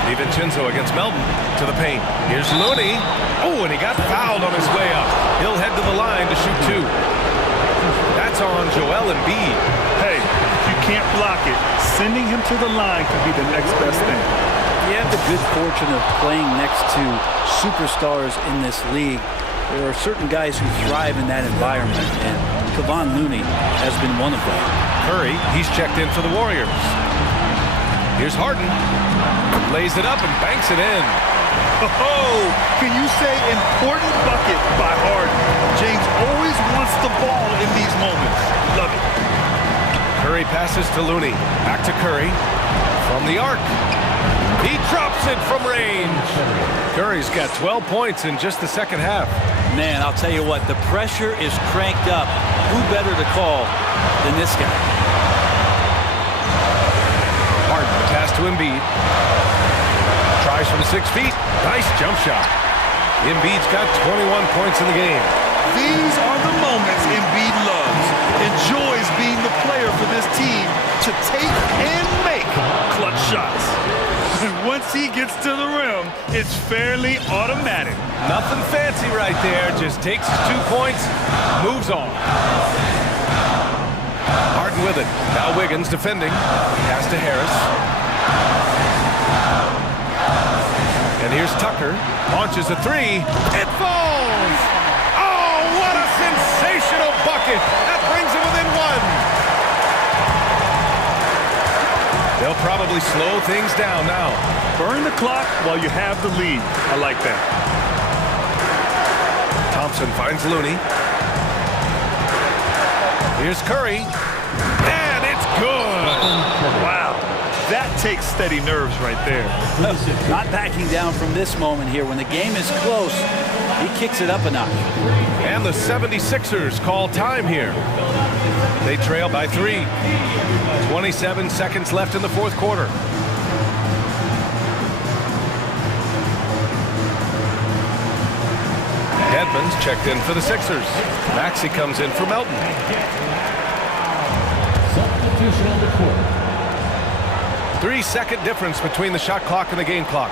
DiVincenzo against Melton to the paint. Here's Looney. Oh, and he got fouled on his way up. He'll head to the line to shoot two. That's on Joel Embiid. Hey, if you can't block it, sending him to the line could be the next best thing. You have the good fortune of playing next to superstars in this league. There are certain guys who thrive in that environment, and Kevon Looney has been one of them. Curry, he's checked in for the Warriors. Here's Harden. Lays it up and banks it in. Oh, can you say important bucket by Harden? James always wants the ball in these moments. Love it. Curry passes to Looney. Back to Curry. From the arc. He drops it from range. Curry's got 12 points in just the second half. Man, I'll tell you what, the pressure is cranked up. Who better to call than this guy? Harden, pass to Embiid. Tries from 6 feet. Nice jump shot. Embiid's got 21 points in the game. These are the moments Embiid loves. Enjoys being the player for this team to take and make clutch shots. And once he gets to the rim, it's fairly automatic. Nothing fancy right there. Just takes his 2 points, moves on. Harden with it. Now Wiggins defending. Pass to Harris. And here's Tucker. Launches a three. It falls! Oh, what a sensational bucket! That brings him within one. They'll probably slow things down now. Burn the clock while you have the lead. I like that. Thompson finds Looney. Here's Curry. And it's good! Wow. That takes steady nerves right there. Not backing down from this moment here. When the game is close, he kicks it up a notch. And the 76ers call time here. They trail by 3. 27 seconds left in the fourth quarter. Edmonds checked in for the Sixers. Maxey comes in for Melton. Substitution on the court. 3-second difference between the shot clock and the game clock.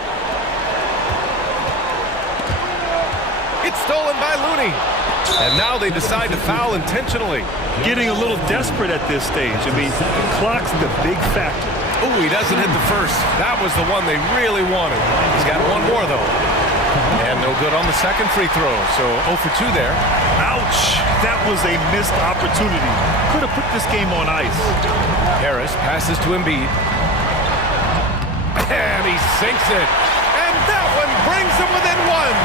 It's stolen by Looney. And now they decide to foul intentionally. Getting a little desperate at this stage. I mean, the clock's the big factor. Oh, he doesn't hit the first. That was the one they really wanted. He's got one more, though. And no good on the second free throw. So 0 for 2 there. Ouch! That was a missed opportunity. Could have put this game on ice. Harris passes to Embiid. And he sinks it. And that one brings him within one.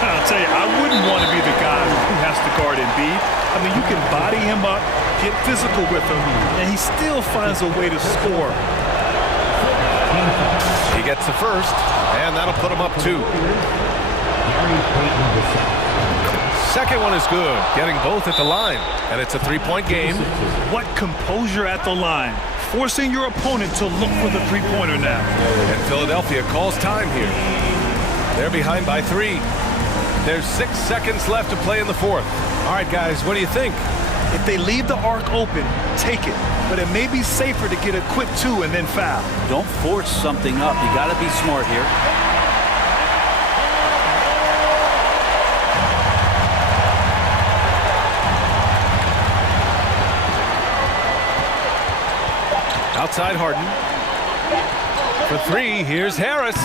I'll tell you, I wouldn't want to be the guy who has to guard Embiid. I mean, you can body him up, get physical with him, and he still finds a way to score. He gets the first, and that'll put him up 2. Second one is good, getting both at the line, and it's a 3-point game. What composure at the line, forcing your opponent to look for the three-pointer now. And Philadelphia calls time here. They're behind by 3. There's 6 seconds left to play in the fourth. All right, guys, what do you think? If they leave the arc open, take it. But it may be safer to get a quick 2 and then foul. Don't force something up. You got to be smart here. Outside Harden. For 3, here's Harris.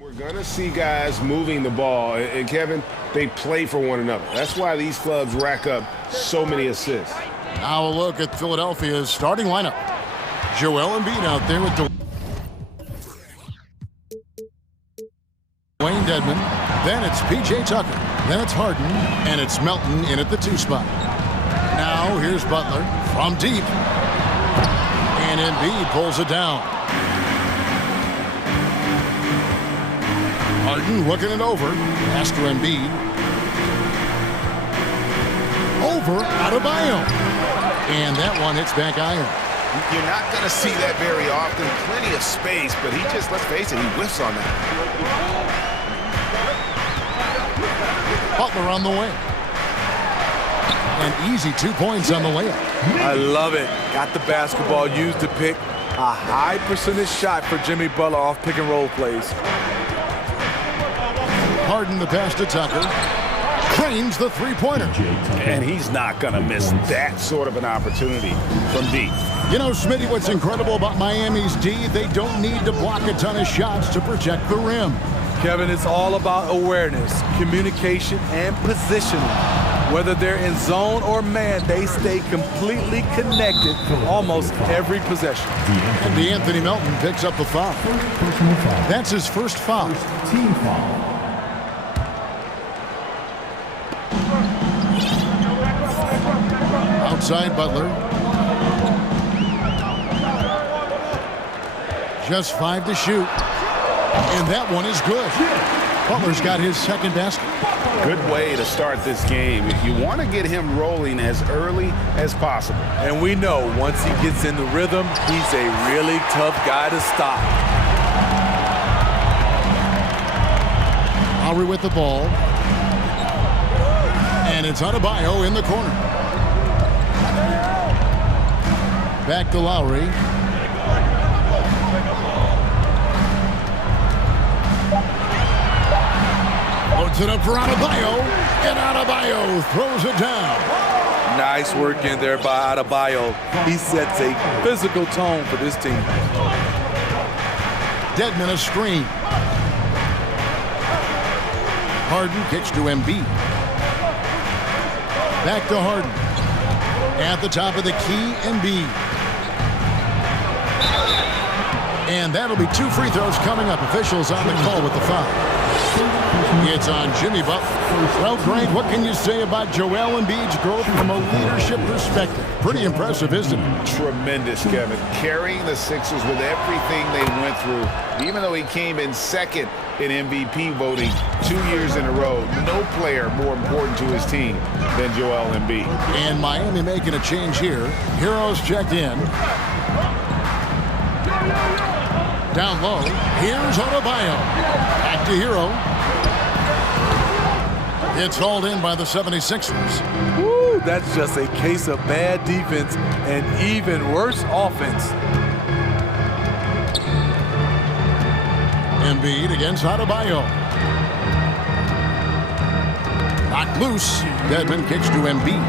We're going to see guys moving the ball, and Kevin, they play for one another. That's why these clubs rack up so many assists. Now a look at Philadelphia's starting lineup. Joel Embiid out there with Dwayne Dedmon. Then it's P.J. Tucker. Then it's Harden. And it's Melton in at the 2 spot. Now here's Butler from deep. And Embiid pulls it down. Harden looking it over. Pass to Embiid. Over Adebayo. And that one hits back iron. You're not going to see that very often. Plenty of space, but he just, let's face it, he whiffs on that. Butler on the wing. An easy 2 points on the layup. I love it. Got the basketball, used to pick a high percentage shot for Jimmy Butler off pick and roll plays. Harden the pass to Tucker. Cranes the three-pointer. And he's not going to miss that sort of an opportunity from deep. You know, Smitty, what's incredible about Miami's D, they don't need to block a ton of shots to protect the rim. Kevin, it's all about awareness, communication, and positioning. Whether they're in zone or man, they stay completely connected almost every possession. And Anthony Melton picks up the foul. That's his first foul. Team foul. Outside Butler. Just 5 to shoot. And that one is good. Butler's got his second basket. Good way to start this game. You want to get him rolling as early as possible. And we know once he gets in the rhythm, he's a really tough guy to stop. Lowry with the ball. And it's Adebayo in the corner. Back to Lowry. Loads it up for Adebayo. And Adebayo throws it down. Nice work in there by Adebayo. He sets a physical tone for this team. Dedmon a screen. Harden kicks to Embiid. Back to Harden. At the top of the key, Embiid. And that'll be 2 free throws coming up. Officials on the call with the foul. It's on Jimmy Butler. Well, Greg, what can you say about Joel Embiid's growth from a leadership perspective? Pretty impressive, isn't it? Tremendous, Kevin. Carrying the Sixers with everything they went through. Even though he came in second in MVP voting 2 years in a row, no player more important to his team than Joel Embiid. And Miami making a change here. Heroes checked in. Down low, here's Adebayo. Back to Hero. It's hauled in by the 76ers. Woo, that's just a case of bad defense and even worse offense. Embiid against Adebayo. Knocked loose. Dedmon kicks to Embiid.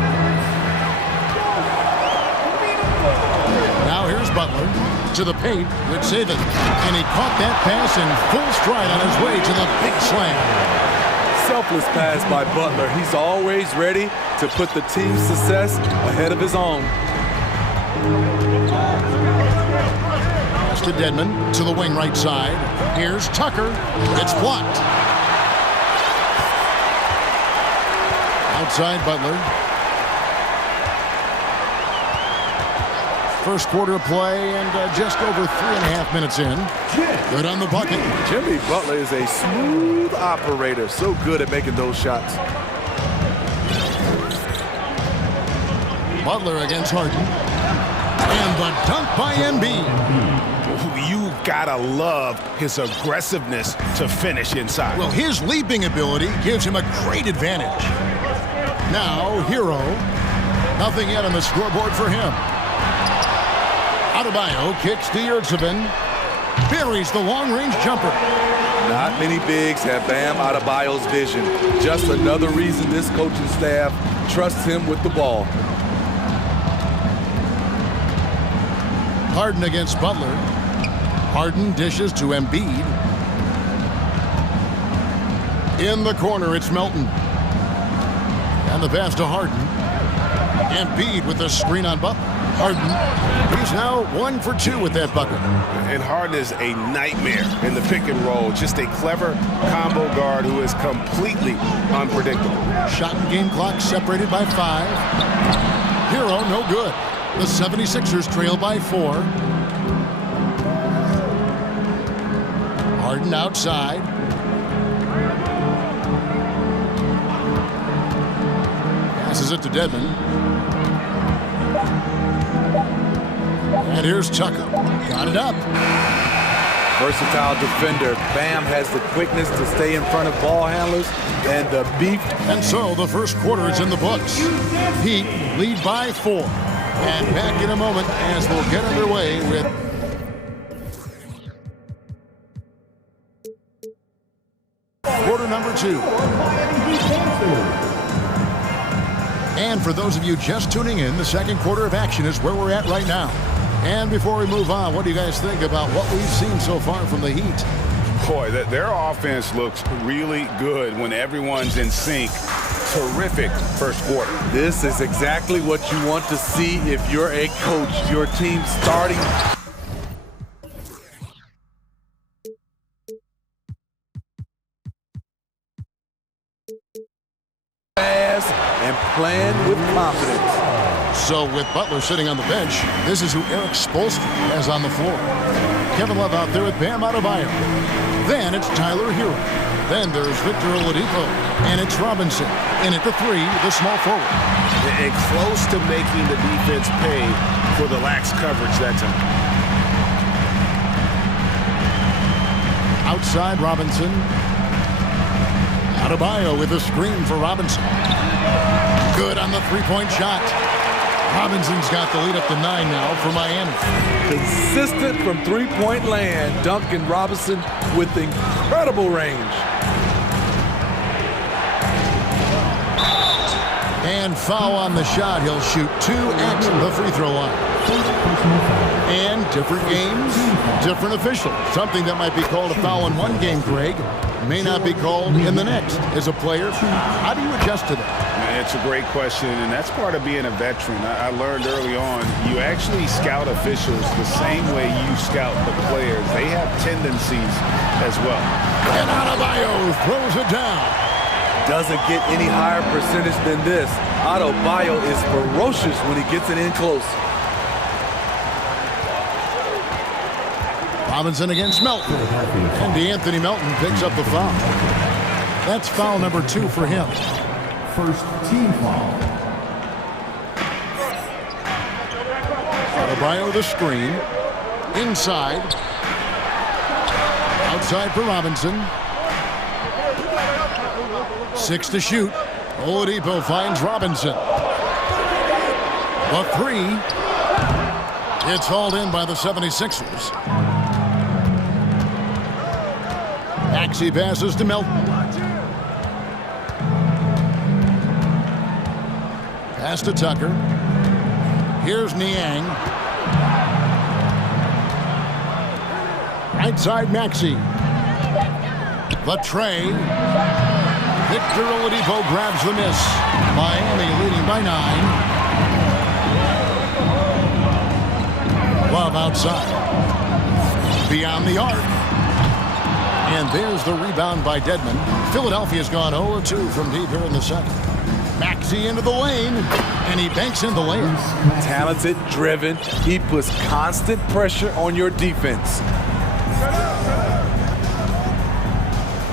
Now here's Butler. To the paint, good save it. And he caught that pass in full stride on his way to the big slam. Selfless pass by Butler. He's always ready to put the team's success ahead of his own. Pass to Dedmon, to the wing right side. Here's Tucker. It's blocked. Outside Butler. First quarter of play and just over 3.5 minutes in. Good on the bucket. Jimmy Butler is a smooth operator. So good at making those shots. Butler against Harden. And the dunk by Embiid. You gotta love his aggressiveness to finish inside. Well, his leaping ability gives him a great advantage. Now, Hero. Nothing yet on the scoreboard for him. Adebayo kicks to Yurtseven. Buries the long-range jumper. Not many bigs have Bam Adebayo's vision. Just another reason this coaching staff trusts him with the ball. Harden against Butler. Harden dishes to Embiid. In the corner, it's Melton. And the pass to Harden. Embiid with the screen on Butler. Harden, he's now 1 for 2 with that bucket. And Harden is a nightmare in the pick and roll. Just a clever combo guard who is completely unpredictable. Shot and game clock separated by 5. Hero, no good. The 76ers trail by 4. Harden outside. Passes it to Dedmon. And here's Tucker. Got it up. Versatile defender. Bam has the quickness to stay in front of ball handlers and the beef. And so the first quarter is in the books. Heat lead by 4. And back in a moment as we'll get underway with quarter number 2. And for those of you just tuning in, the second quarter of action is where we're at right now. And before we move on, what do you guys think about what we've seen so far from the Heat? Boy, their offense looks really good when everyone's in sync. Terrific first quarter. This is exactly what you want to see if you're a coach. Your team starting fast and playing with confidence. So with Butler sitting on the bench, this is who Eric Spoelstra has on the floor. Kevin Love out there with Bam Adebayo. Then it's Tyler Hero. Then there's Victor Oladipo. And it's Robinson. In at the 3, the small forward. And close to making the defense pay for the lax coverage that time. Outside Robinson. Adebayo with a screen for Robinson. Good on the three-point shot. Robinson's got the lead up to 9 now for Miami. Consistent from three-point land. Duncan Robinson with incredible range. And foul on the shot. He'll shoot 2 at the free throw line. And different games, different officials. Something that might be called a foul in one game, Greg, may not be called in the next. As a player, how do you adjust to that? It's a great question, and that's part of being a veteran. I learned early on, you actually scout officials the same way you scout the players. They have tendencies as well. And Adebayo throws it down. Doesn't get any higher percentage than this. Adebayo is ferocious when he gets it in close. Robinson against Melton. And DeAnthony Melton picks up the foul. That's foul number 2 for him. First team foul. Adebayo the screen. Inside. Outside for Robinson. 6 to shoot. Oladipo finds Robinson. The 3. It's hauled in by the 76ers. Maxey passes to Melton. Pass to Tucker. Here's Niang. Right side Maxey. The tray. Victor Oladipo grabs the miss. Miami leading by 9. Love outside. Beyond the arc. And there's the rebound by Dedmon. Philadelphia's gone 0-2 from deep here in the second. Maxey into the lane, and he banks in the lane. Talented, driven. He puts constant pressure on your defense.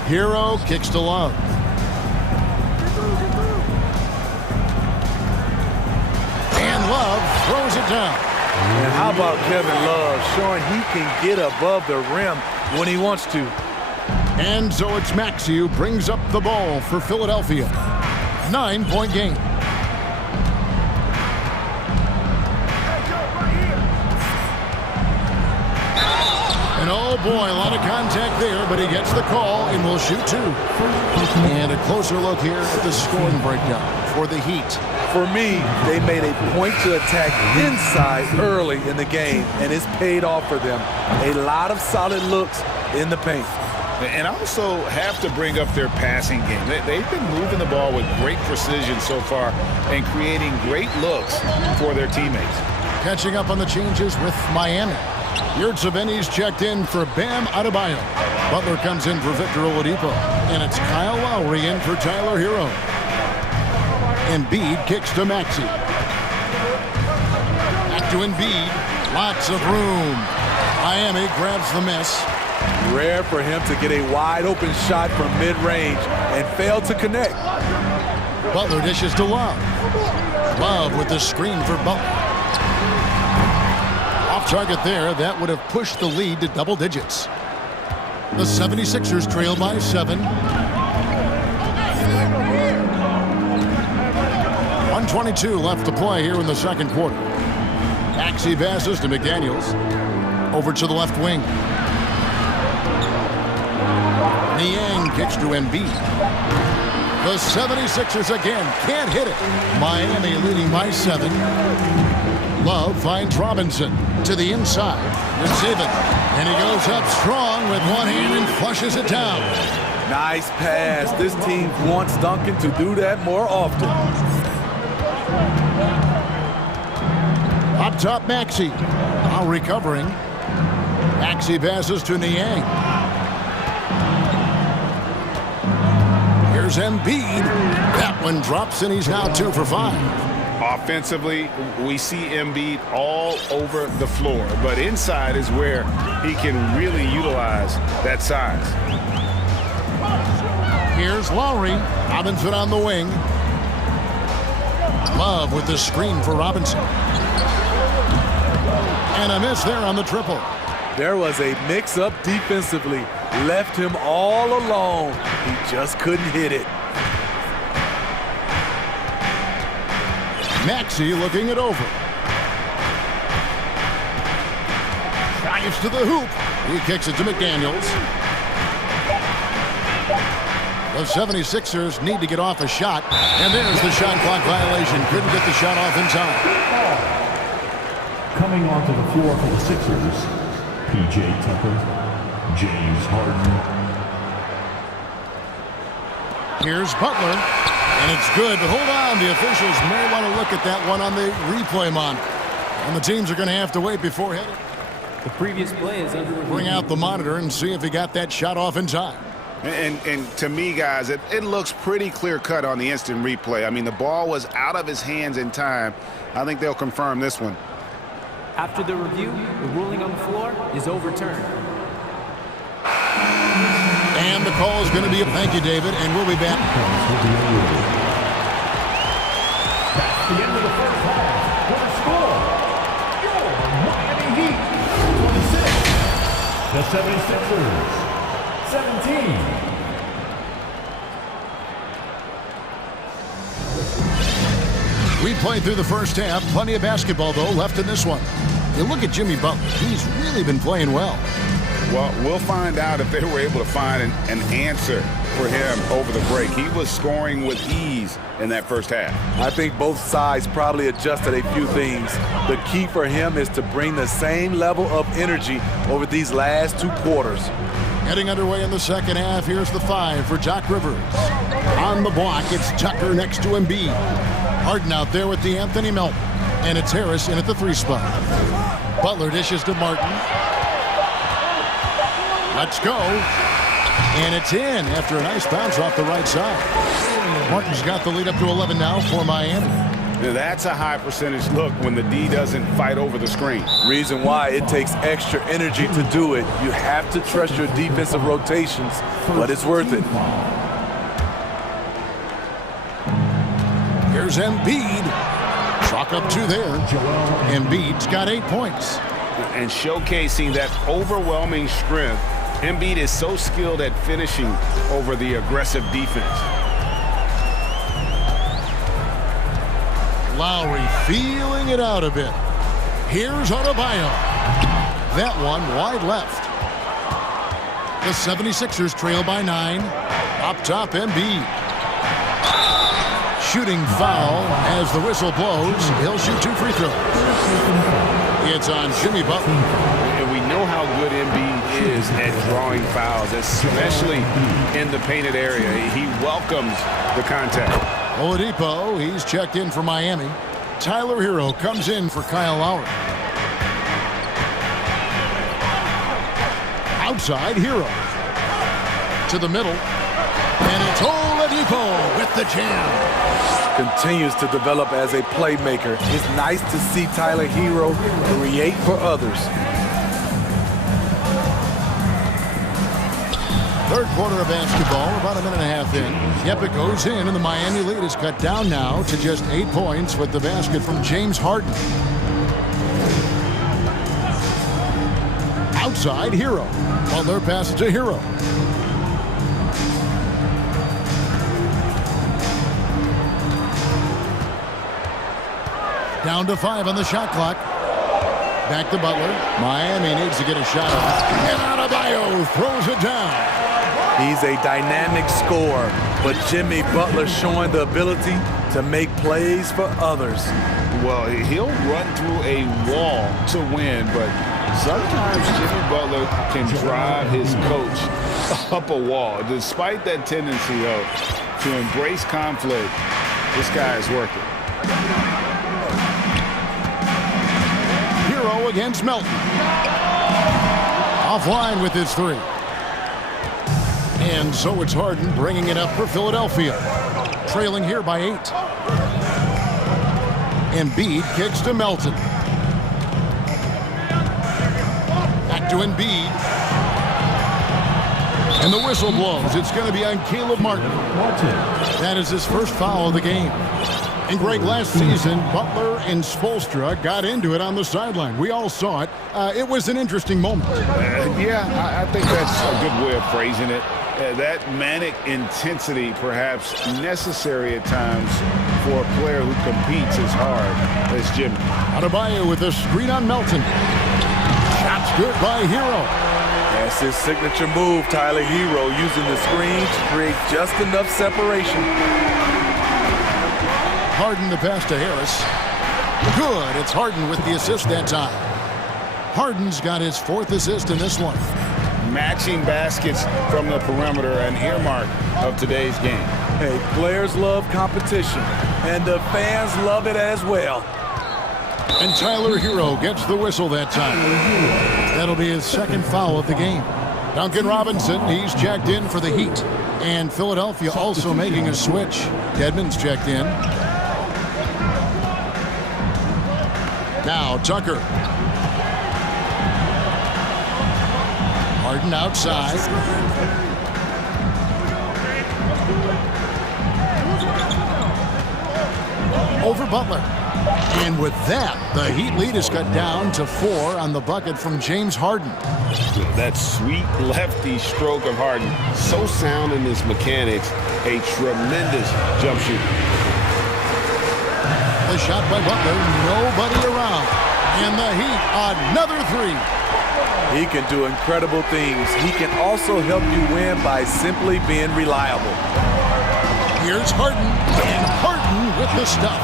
Hero kicks to Love. And Love throws it down. And how about Kevin Love showing he can get above the rim when he wants to. And so it's Maxey who brings up the ball for Philadelphia. 9-point game. And oh boy, a lot of contact there, but he gets the call and will shoot 2. And a closer look here at the scoring breakdown for the Heat. For me, they made a point to attack inside early in the game, and it's paid off for them. A lot of solid looks in the paint. And also have to bring up their passing game. They've been moving the ball with great precision so far and creating great looks for their teammates. Catching up on the changes with Miami. Yurtseven's checked in for Bam Adebayo. Butler comes in for Victor Oladipo. And it's Kyle Lowry in for Tyler Hero. Embiid kicks to Maxey. Back to Embiid. Lots of room. Miami grabs the miss. Rare for him to get a wide open shot from mid-range and fail to connect. Butler dishes to Love. Love with the screen for Butler. Off target there, that would have pushed the lead to double digits. The 76ers trail by 7. 1:22 left to play here in the second quarter. Maxey passes to McDaniels. Over to the left wing. Niang kicks to Embiid. The 76ers again can't hit it. Miami leading by 7. Love finds Robinson to the inside. Receive it. And he goes up strong with one hand and flushes it down. Nice pass. This team wants Duncan to do that more often. Up top, Maxey. Now recovering. Maxey passes to Niang. Here's Embiid. That one drops, and he's now 2 for 5. Offensively, we see Embiid all over the floor, but inside is where he can really utilize that size. Here's Lowry. Robinson on the wing. Love with the screen for Robinson. And a miss there on the triple. There was a mix-up defensively. Left him all alone. He just couldn't hit it. Maxey looking it over. Drives to the hoop. He kicks it to McDaniels. The 76ers need to get off a shot. And there's the shot clock violation. Couldn't get the shot off in time. Coming onto the floor for the Sixers, P.J. Tucker, James Harden. Here's Butler, and it's good, but hold on. The officials may want to look at that one on the replay monitor. And the teams are going to have to wait before heading. The previous play is under review. Bring out the monitor and see if he got that shot off in time. And to me, guys, it looks pretty clear-cut on the instant replay. I mean, the ball was out of his hands in time. I think they'll confirm this one. After the review, the ruling on the floor is overturned. And the call is going to be a thank you, David, and we'll be back. That's the end of the first half. With a score, your Miami Heat 26. The 76ers 17. We played through the first half. Plenty of basketball, though, left in this one. You look at Jimmy Butler. He's really been playing well. Well, we'll find out if they were able to find an answer for him over the break. He was scoring with ease in that first half. I think both sides probably adjusted a few things. The key for him is to bring the same level of energy over these last 2 quarters. Getting underway in the second half. Here's the 5 for Doc Rivers. On the block, it's Tucker next to Embiid. Harden out there with the Anthony Melton. And it's Harris in at the 3 spot. Butler dishes to Martin. Let's go. And it's in after a nice bounce off the right side. Martin's got the lead up to 11 now for Miami. Now that's a high percentage look when the D doesn't fight over the screen. Reason why it takes extra energy to do it. You have to trust your defensive rotations, but it's worth it. Here's Embiid. Chalk up 2 there. Embiid's got 8 points. And showcasing that overwhelming strength, Embiid is so skilled at finishing over the aggressive defense. Lowry feeling it out a bit. Here's Adebayo. That one wide left. The 76ers trail by 9. Up top, Embiid. Shooting foul as the whistle blows. He'll shoot 2 free throws. It's on Jimmy Butler. And we know how good Embiid is at drawing fouls, especially in the painted area. He welcomes the contact. Oladipo, he's checked in for Miami. Tyler Hero comes in for Kyle Lowry. Outside, Hero. To the middle. And it's Oladipo with the jam. Continues to develop as a playmaker. It's nice to see Tyler Hero create for others. Third quarter of basketball, about a minute and a half in. Yep, it goes in, and the Miami lead is cut down now to just 8 points with the basket from James Harden. Outside, Hero. Butler passes to Hero. Down to 5 on the shot clock. Back to Butler. Miami needs to get a shot off. And Adebayo throws it down. He's a dynamic scorer, but Jimmy Butler showing the ability to make plays for others. Well, he'll run through a wall to win, but sometimes Jimmy Butler can drive his coach up a wall. Despite that tendency, though, to embrace conflict, this guy is working. Hero against Melton. Offline with his three. And so it's Harden bringing it up for Philadelphia. Trailing here by 8. Embiid kicks to Melton. Back to Embiid. And the whistle blows. It's going to be on Caleb Martin. That is his first foul of the game. And Greg, last season, Butler and Spoelstra got into it on the sideline. We all saw it. It was an interesting moment. Yeah, I think that's a good way of phrasing it. That manic intensity, perhaps necessary at times for a player who competes as hard as Jimmy. Adebayo with a screen on Melton. Shots good by Hero. That's his signature move, Tyler Hero, using the screen to create just enough separation. Harden the pass to Harris. Good. It's Harden with the assist that time. Harden's got his 4th assist in this one. Matching baskets from the perimeter, an earmark of today's game. Hey, players love competition, and the fans love it as well. And Tyler Hero gets the whistle that time. That'll be his 2nd foul of the game. Duncan Robinson, he's checked in for the Heat. And Philadelphia also making a switch. Dedmon's checked in. Now Tucker. Harden outside. Over Butler. And with that, the Heat lead is cut down to 4 on the bucket from James Harden. That sweet lefty stroke of Harden, so sound in his mechanics, a tremendous jump shooter. The shot by Butler, nobody around. And the Heat, another 3. He can do incredible things. He can also help you win by simply being reliable. Here's Harden, and Harden with the stuff.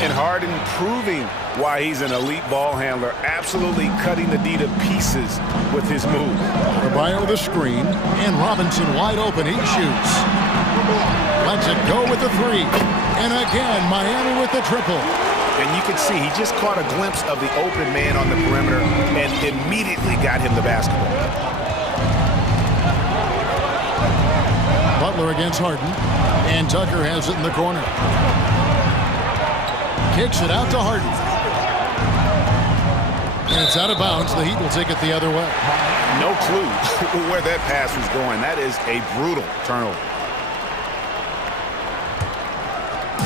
And Harden proving why he's an elite ball handler, absolutely cutting the D to pieces with his move. Adebayo the screen, and Robinson wide open. He shoots. Lets it go with the 3. And again, Miami with the triple. And you can see he just caught a glimpse of the open man on the perimeter and immediately got him the basketball. Butler against Harden, and Tucker has it in the corner. Kicks it out to Harden. And it's out of bounds. The Heat will take it the other way. No clue where that pass was going. That is a brutal turnover.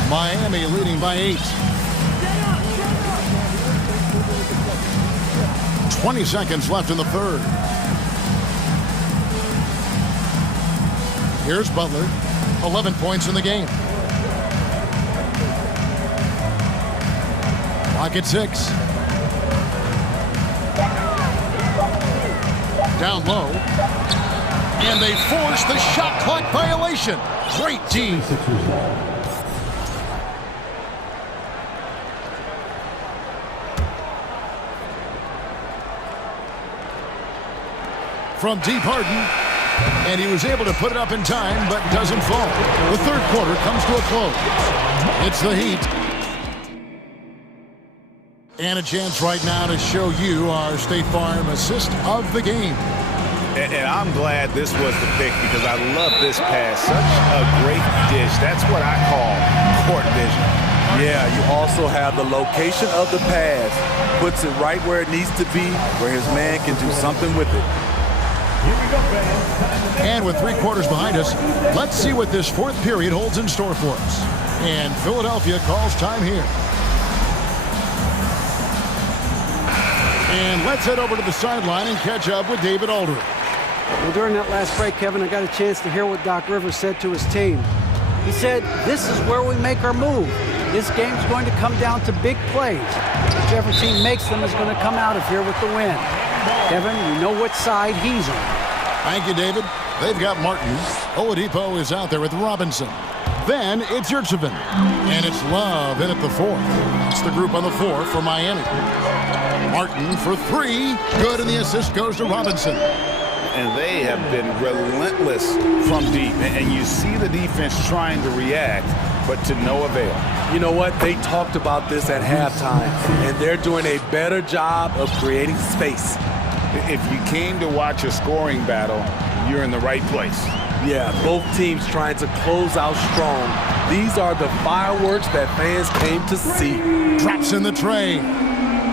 Miami leading by 8. 20 seconds left in the third. Here's Butler. 11 points in the game. Clock at 6. Down low. And they force the shot clock violation. Great D. from deep Harden. And he was able to put it up in time, but doesn't fall. The third quarter comes to a close. It's the Heat. And a chance right now to show you our State Farm assist of the game. And I'm glad this was the pick because I love this pass. Such a great dish. That's what I call court vision. Yeah, you also have the location of the pass. Puts it right where it needs to be, where his man can do something with it. And with 3 quarters behind us, let's see what this fourth period holds in store for us. And Philadelphia calls time here. And let's head over to the sideline and catch up with David Aldridge. Well, during that last break, Kevin, I got a chance to hear what Doc Rivers said to his team. He said, this is where we make our move. This game's going to come down to big plays. Whichever team makes them is going to come out of here with the win. Kevin, you know what side he's on. Thank you, David. They've got Martin. Oladipo is out there with Robinson. Then it's Yurtsevin. And it's Love in at the 4th. It's the group on the 4 for Miami. Martin for 3. Good, and the assist goes to Robinson. And they have been relentless from deep. And you see the defense trying to react, but to no avail. You know what? They talked about this at halftime, and they're doing a better job of creating space. If you came to watch a scoring battle, you're in the right place. Yeah, both teams trying to close out strong. These are the fireworks that fans came to see. Drops in the tray.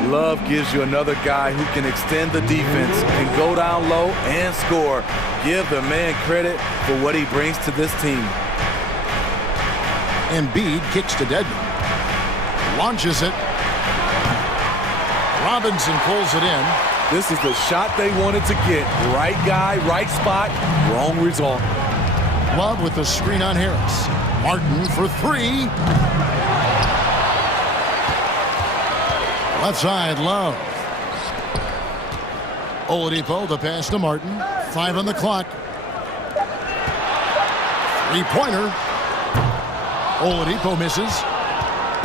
Love gives you another guy who can extend the defense, can go down low and score. Give the man credit for what he brings to this team. Embiid kicks to Dedmon. Launches it. Robinson pulls it in. This is the shot they wanted to get. Right guy, right spot, wrong result. Love with the screen on Harris. Martin for 3. Left side, Love. Oladipo, the pass to Martin. 5 on the clock. 3-pointer. Oladipo misses.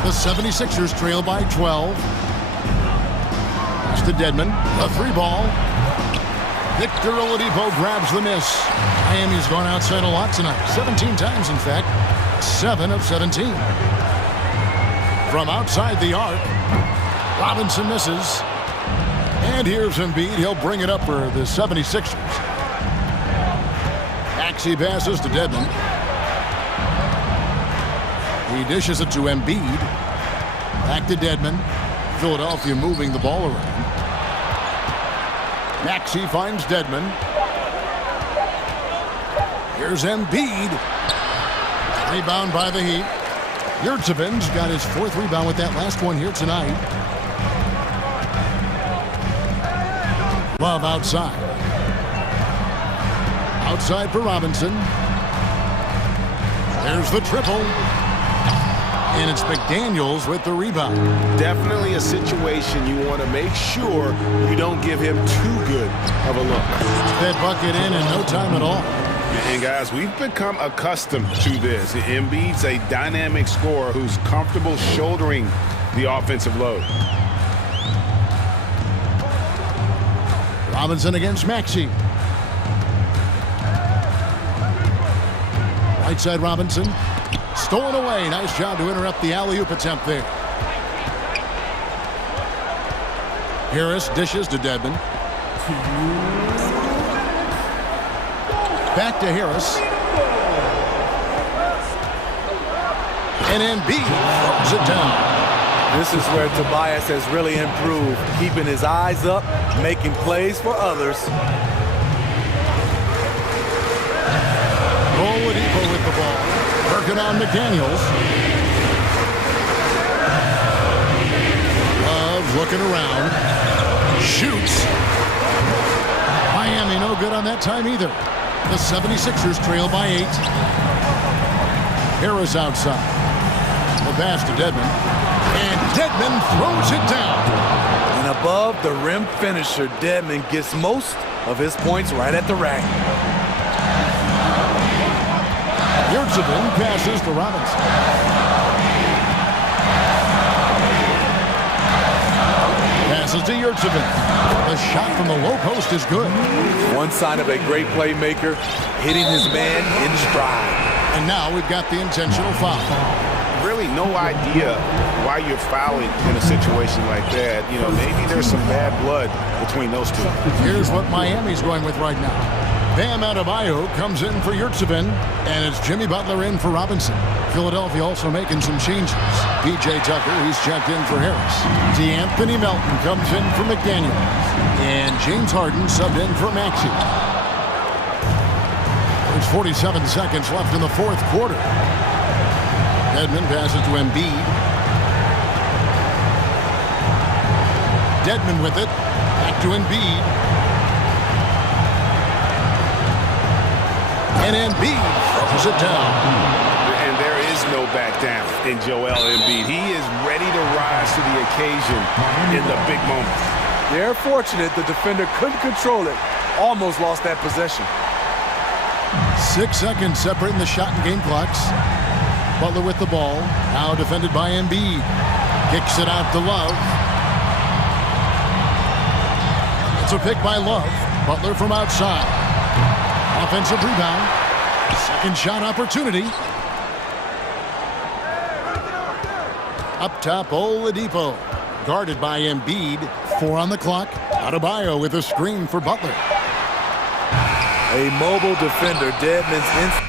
The 76ers trail by 12. It's to Dedmon. A 3-ball. Victor Oladipo grabs the miss. Miami's gone outside a lot tonight. 17 times, in fact. 7 of 17. From outside the arc, Robinson misses. And here's Embiid. He'll bring it up for the 76ers. Maxey passes to Dedmon. He dishes it to Embiid. Back to Dedmon. Philadelphia moving the ball around. Maxey finds Dedmon. Here's Embiid. Rebound by the Heat. Yurtseven's got his 4th rebound with that last one here tonight. Love outside. Outside for Robinson. There's the triple. And it's McDaniels with the rebound. Definitely a situation you want to make sure you don't give him too good of a look. That bucket in no time at all. And guys, we've become accustomed to this. Embiid's a dynamic scorer who's comfortable shouldering the offensive load. Robinson against Maxey. Right side Robinson. Stolen away. Nice job to interrupt the alley-oop attempt there. Harris dishes to Dedmon. Back to Harris. And Embiid throws it down. This is where Tobias has really improved, keeping his eyes up, making plays for others. Oladipo with the ball. Working on McDaniels. Love looking around. Shoots. Miami no good on that time either. The 76ers trail by 8. Harris outside. The pass to Dedmon. And Dedmon throws it down. And above the rim finisher, Dedmon gets most of his points right at the rack. Yurtseven passes to Robinson. Pass Passes to Yurtsevin. The shot from the low post is good. One sign of a great playmaker, hitting his man in stride. And now we've got the intentional foul. Really no idea why you're fouling in a situation like that. You know, maybe there's some bad blood between those two. Here's what Miami's going with right now. Bam Adebayo comes in for Yurtsevin, and it's Jimmy Butler in for Robinson. Philadelphia also making some changes. P.J. Tucker, he's checked in for Harris. D'Anthony Melton comes in for McDaniel. And James Harden subbed in for Maxey. There's 47 seconds left in the fourth quarter. Dedmon passes to Embiid. Dedmon with it. Back to Embiid. And Embiid throws it down. And there is no back down in Joel Embiid. He is ready to rise to the occasion in the big moment. They're fortunate the defender couldn't control it. Almost lost that possession. 6 seconds separating the shot and game clocks. Butler with the ball. Now defended by Embiid. Kicks it out to Love. It's a pick by Love. Butler from outside. Offensive rebound. Second shot opportunity. Up top, Oladipo. Guarded by Embiid. 4 on the clock. Adebayo with a screen for Butler. A mobile defender, Dedmon's in.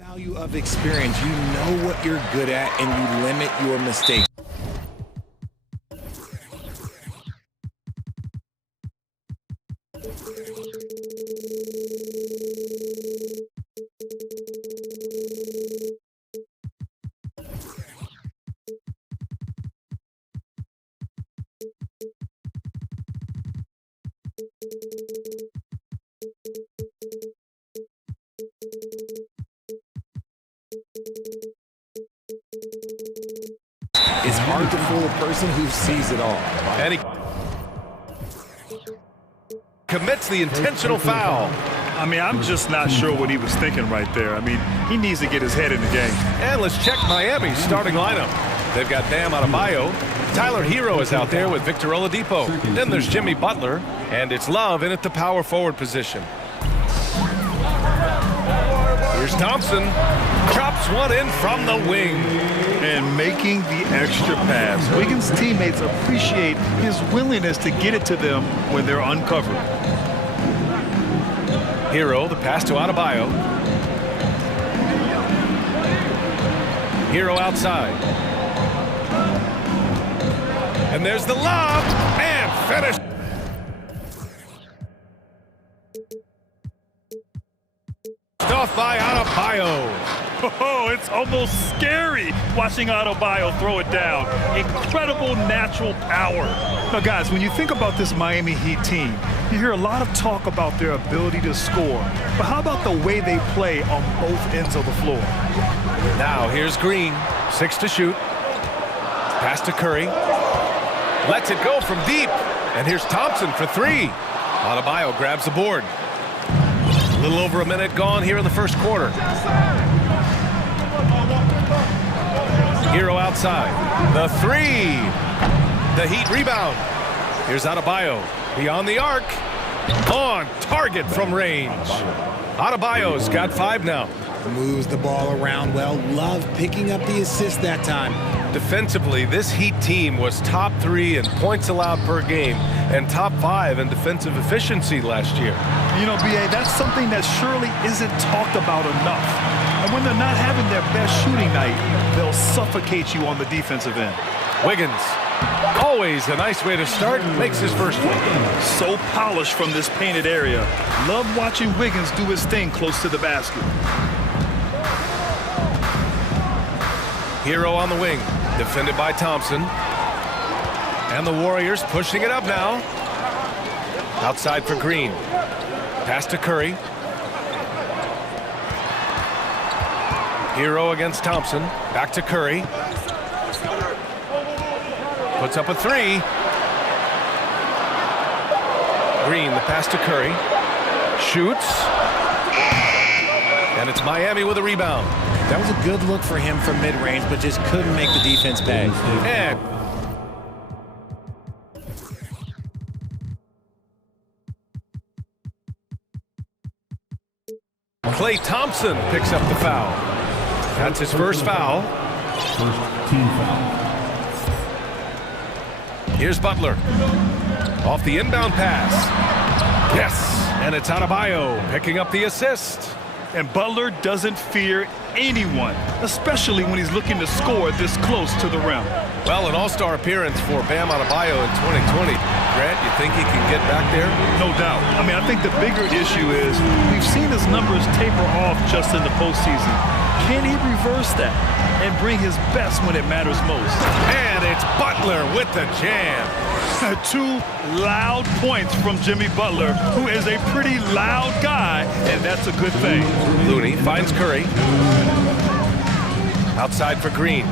Value of experience. You know what you're good at and you limit your mistakes. It's hard to fool a person who sees it all. And he commits the intentional foul. I mean, I'm just not sure what he was thinking right there. I mean, he needs to get his head in the game. And let's check Miami's starting lineup. They've got Bam Adebayo. Tyler Hero is out there with Victor Oladipo. Then there's Jimmy Butler. And it's Love in at the power forward position. Here's Thompson. Chops one in from the wing. And making the extra pass. Wiggins' teammates appreciate his willingness to get it to them when they're uncovered. Hero, the pass to Adebayo. Hero outside. And there's the lob. And finish. Off by Adebayo. Oh, it's almost scary watching Adebayo throw it down. Incredible natural power. Now, guys, when you think about this Miami Heat team, you hear a lot of talk about their ability to score. But how about the way they play on both ends of the floor? Now, here's Green. 6 to shoot. Pass to Curry. Lets it go from deep. And here's Thompson for 3. Adebayo grabs the board. A little over a minute gone here in the first quarter. Hero outside. The 3. The Heat rebound. Here's Adebayo. Beyond the arc. On target from range. Adebayo's got 5 now. Moves the ball around well. Love picking up the assist that time. Defensively, this Heat team was top 3 in points allowed per game and top 5 in defensive efficiency last year. You know, B.A., that's something that surely isn't talked about enough. And when they're not having their best shooting night, they'll suffocate you on the defensive end. Wiggins, always a nice way to start, makes his first one. So polished from this painted area. Love watching Wiggins do his thing close to the basket. Hero on the wing, defended by Thompson. And the Warriors pushing it up now. Outside for Green. Pass to Curry. Hero against Thompson. Back to Curry. Puts up a 3. Green, the pass to Curry. Shoots. And it's Miami with a rebound. That was a good look for him from mid-range, but just couldn't make the defense pay. And Klay Thompson picks up the foul. That's his first foul. First team foul. Here's Butler. Off the inbound pass. Yes, and it's Adebayo picking up the assist. And Butler doesn't fear anyone, especially when he's looking to score this close to the rim. Well, an all-star appearance for Bam Adebayo in 2020. Grant, you think he can get back there? No doubt. I mean, I think the bigger issue is we've seen his numbers taper off just in the postseason. Can he reverse that and bring his best when it matters most? And it's Butler with the jam. 2 loud points from Jimmy Butler, who is a pretty loud guy, and that's a good thing. Looney finds Curry. Outside for Green.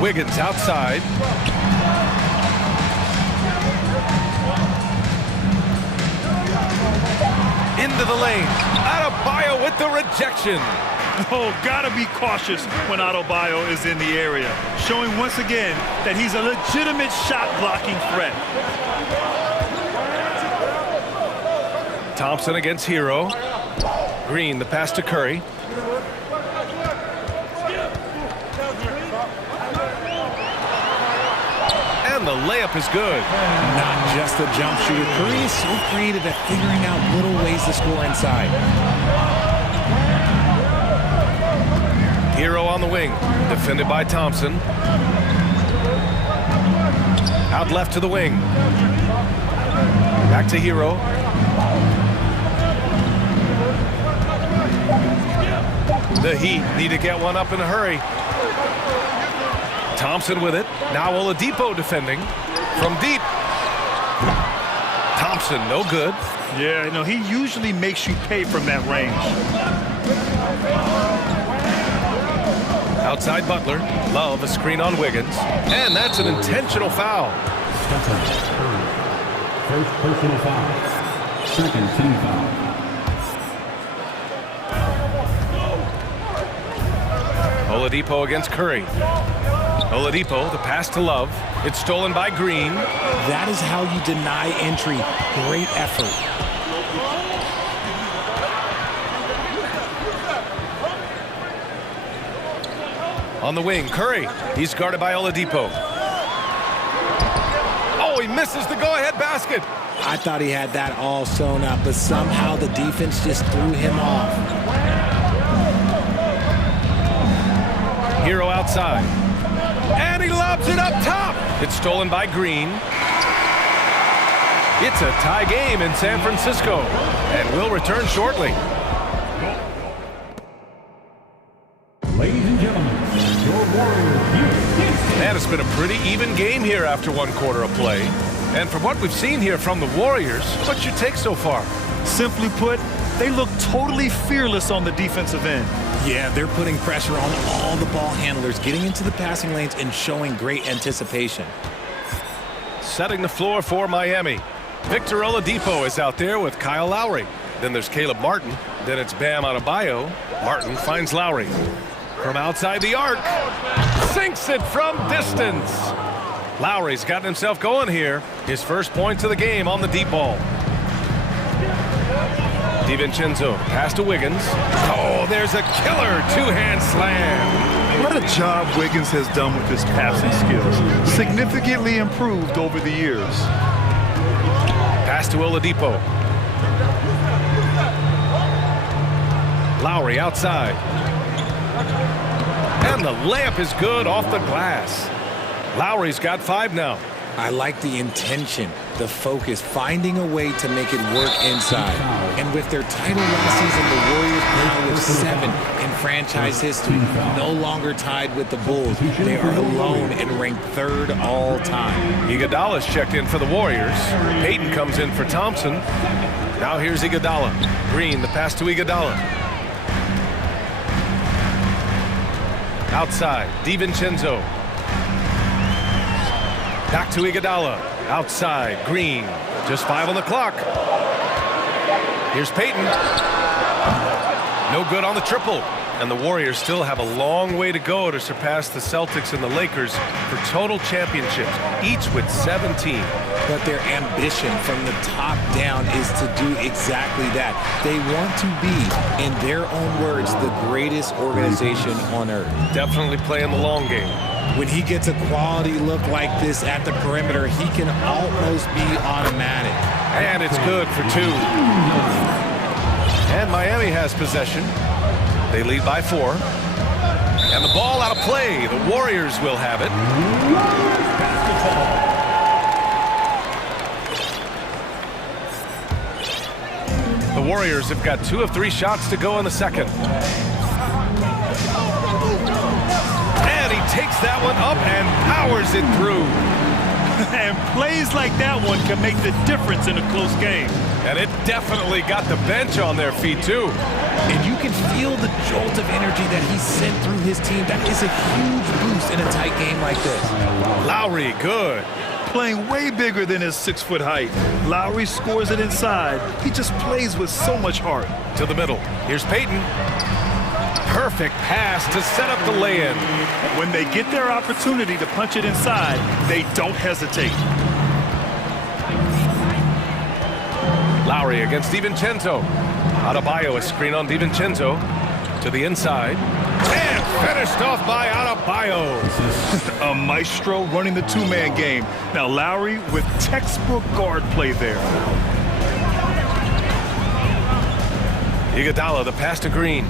Wiggins outside. Into the lane. Adebayo with the rejection. Oh, gotta be cautious when Adebayo is in the area, showing once again that he's a legitimate shot-blocking threat. Thompson against Hero. Green, the pass to Curry. And the layup is good. Not just a jump shooter. Curry is so creative at figuring out little ways to score inside. Hero on the wing, defended by Thompson. Out left to the wing. Back to Hero. The Heat need to get one up in a hurry. Thompson with it. Now Oladipo defending from deep. Thompson, no good. Yeah, you know, he usually makes you pay from that range. Outside Butler. Love a screen on Wiggins. And that's an intentional foul. First personal foul. Second team foul. Oladipo against Curry. Oladipo, the pass to Love. It's stolen by Green. That is how you deny entry. Great effort. On the wing, Curry. He's guarded by Oladipo. Oh, he misses the go-ahead basket. I thought he had that all sewn up, but somehow the defense just threw him off. Hero outside. And he lobs it up top. It's stolen by Green. It's a tie game in San Francisco. And will return shortly. Ladies and gentlemen, your Warriors. Man, it's been a pretty even game here after one quarter of play. And from what we've seen here from the Warriors, what's your take so far? Simply put, they look totally fearless on the defensive end. Yeah, they're putting pressure on all the ball handlers, getting into the passing lanes and showing great anticipation. Setting the floor for Miami. Victor Oladipo is out there with Kyle Lowry. Then there's Caleb Martin. Then it's Bam Adebayo. Martin finds Lowry. From outside the arc. Sinks it from distance. Lowry's gotten himself going here. His first points of the game on the deep ball. DiVincenzo, pass to Wiggins. Oh, there's a killer two-hand slam. What a job Wiggins has done with his passing skills. Significantly improved over the years. Pass to Oladipo. Lowry outside. And the layup is good off the glass. Lowry's got 5 now. I like the intention, the focus, finding a way to make it work inside. And with their title last season, the Warriors now with 7 in franchise history, no longer tied with the Bulls. They are alone and ranked 3rd all time. Iguodala's checked in for the Warriors. Payton comes in for Thompson. Now here's Iguodala. Green, the pass to Iguodala. Outside, DiVincenzo. Back to Iguodala. Outside, Green. Just 5 on the clock. Here's Payton. No good on the triple. And the Warriors still have a long way to go to surpass the Celtics and the Lakers for total championships, each with 17. But their ambition from the top down is to do exactly that. They want to be, in their own words, the greatest organization on earth. Definitely playing the long game. When he gets a quality look like this at the perimeter, he can almost be automatic. And it's good for 2. And Miami has possession. They lead by 4. And the ball out of play. The Warriors will have it. The Warriors have got 2 of 3 shots to go in the second. And he takes that one up and powers it through. And plays like that one can make the difference in a close game. And it definitely got the bench on their feet, too. And you can feel the jolt of energy that he sent through his team. That is a huge boost in a tight game like this. Lowry, good. Playing way bigger than his 6-foot height. Lowry scores it inside. He just plays with so much heart. To the middle. Here's Payton. Perfect pass to set up the lay-in. When they get their opportunity to punch it inside, they don't hesitate. Lowry against DiVincenzo. Adebayo, a screen on DiVincenzo. To the inside. And finished off by Adebayo. A maestro running the 2-man game. Now Lowry with textbook guard play there. Iguodala, the pass to Green.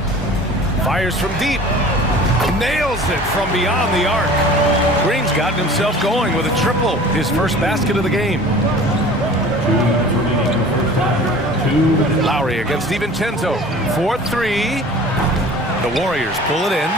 Fires from deep. Nails it from beyond the arc. Green's gotten himself going with a triple, his first basket of the game. Lowry against DiVincenzo. 4-3. The Warriors pull it in.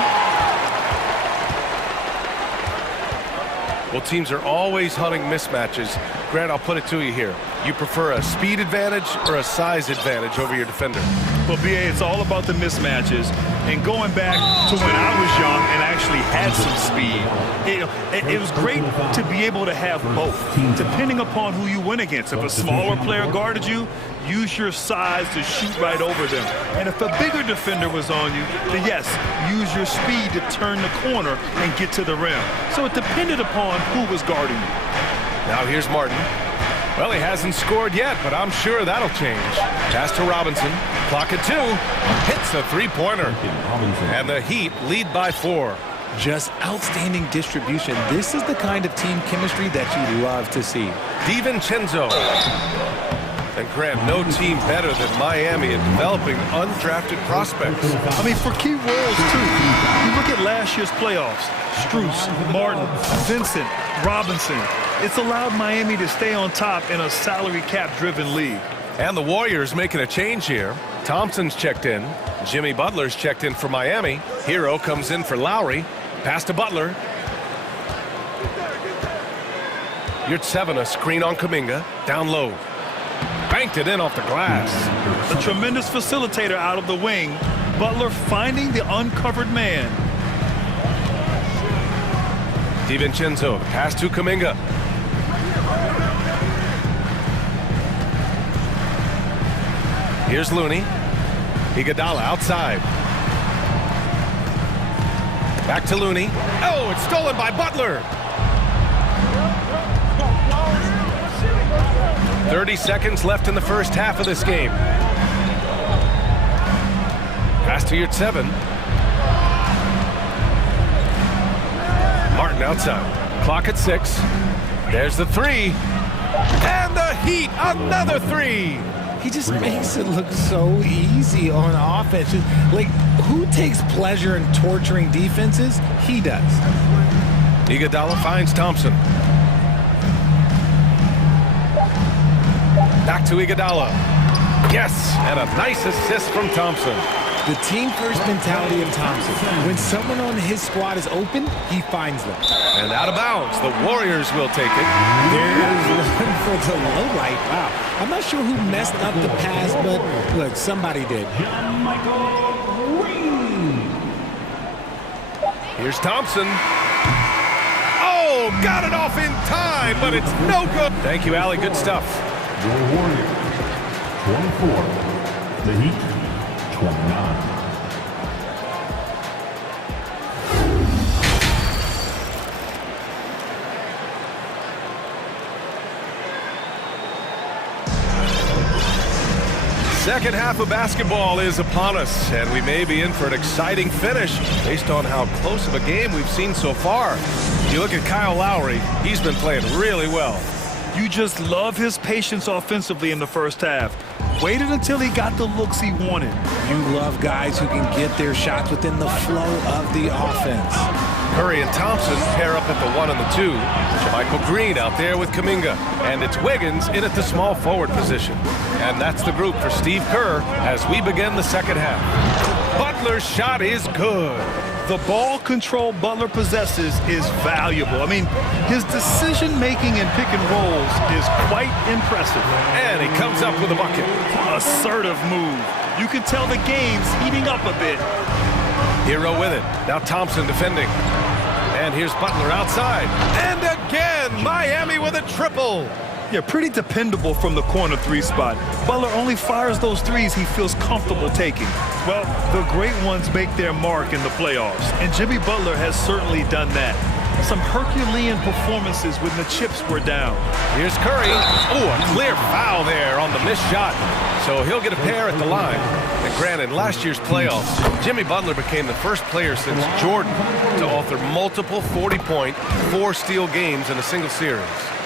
Well, teams are always hunting mismatches. Grant, I'll put it to you here. You prefer a speed advantage or a size advantage over your defender? Well, BA, it's all about the mismatches. And going back to when I was young and actually had some speed, it was great to be able to have both, depending upon who you went against. If a smaller player guarded you, use your size to shoot right over them. And if a bigger defender was on you, then yes, use your speed to turn the corner and get to the rim. So it depended upon who was guarding you. Now here's Martin. Well, he hasn't scored yet, but I'm sure that'll change. Pass to Robinson. Clock at 2. Hits a three-pointer. And the Heat lead by 4. Just outstanding distribution. This is the kind of team chemistry that you love to see. DiVincenzo. And Grant, no team better than Miami in developing undrafted prospects. I mean, for key roles, too. You look at last year's playoffs. Strus, Martin, Vincent, Robinson. It's allowed Miami to stay on top in a salary cap-driven league. And the Warriors making a change here. Thompson's checked in. Jimmy Butler's checked in for Miami. Hero comes in for Lowry. Pass to Butler. You're 7, a screen on Kuminga. Down low. Banked it in off the glass. A tremendous facilitator out of the wing. Butler finding the uncovered man. DiVincenzo, pass to Kuminga. Here's Looney. Iguodala outside. Back to Looney. Oh, it's stolen by Butler. 30 seconds left in the first half of this game. Pass to your 7. Martin outside. Clock at 6. There's the 3. And the Heat, another 3. He just makes it look so easy on offense. Like, who takes pleasure in torturing defenses? He does. Iguodala finds Thompson. Back to Iguodala. Yes, and a nice assist from Thompson. The team-first mentality of Thompson. When someone on his squad is open, he finds them. And out of bounds, the Warriors will take it. There's one for the low light. Wow. I'm not sure who messed up the pass, but look, somebody did. Here's Thompson. Oh, got it off in time, but it's no good. Thank you, Allie. Good stuff. Your Warriors, 24. The Heat, 29. Second half of basketball is upon us, and we may be in for an exciting finish based on how close of a game we've seen so far. You look at Kyle Lowry, he's been playing really well. You just love his patience offensively in the first half. Waited until he got the looks he wanted. You love guys who can get their shots within the flow of the offense. Curry and Thompson pair up at the 1 and the 2. Michael Green out there with Kuminga. And it's Wiggins in at the small forward position. And that's the group for Steve Kerr as we begin the second half. Butler's shot is good. The ball control Butler possesses is valuable. I mean, his decision-making in pick and rolls is quite impressive. And he comes up with a bucket. Assertive move. You can tell the game's heating up a bit. Hero with it. Now Thompson defending. And here's Butler outside. And again, Miami with a triple. Yeah, pretty dependable from the corner 3 spot. Butler only fires those threes he feels comfortable taking. Well, the great ones make their mark in the playoffs, and Jimmy Butler has certainly done that. Some Herculean performances when the chips were down. Here's Curry. Oh, a clear foul there on the missed shot. So he'll get a pair at the line. And granted, last year's playoffs, Jimmy Butler became the first player since Jordan to author multiple 40-point, 4-steal games in a single series.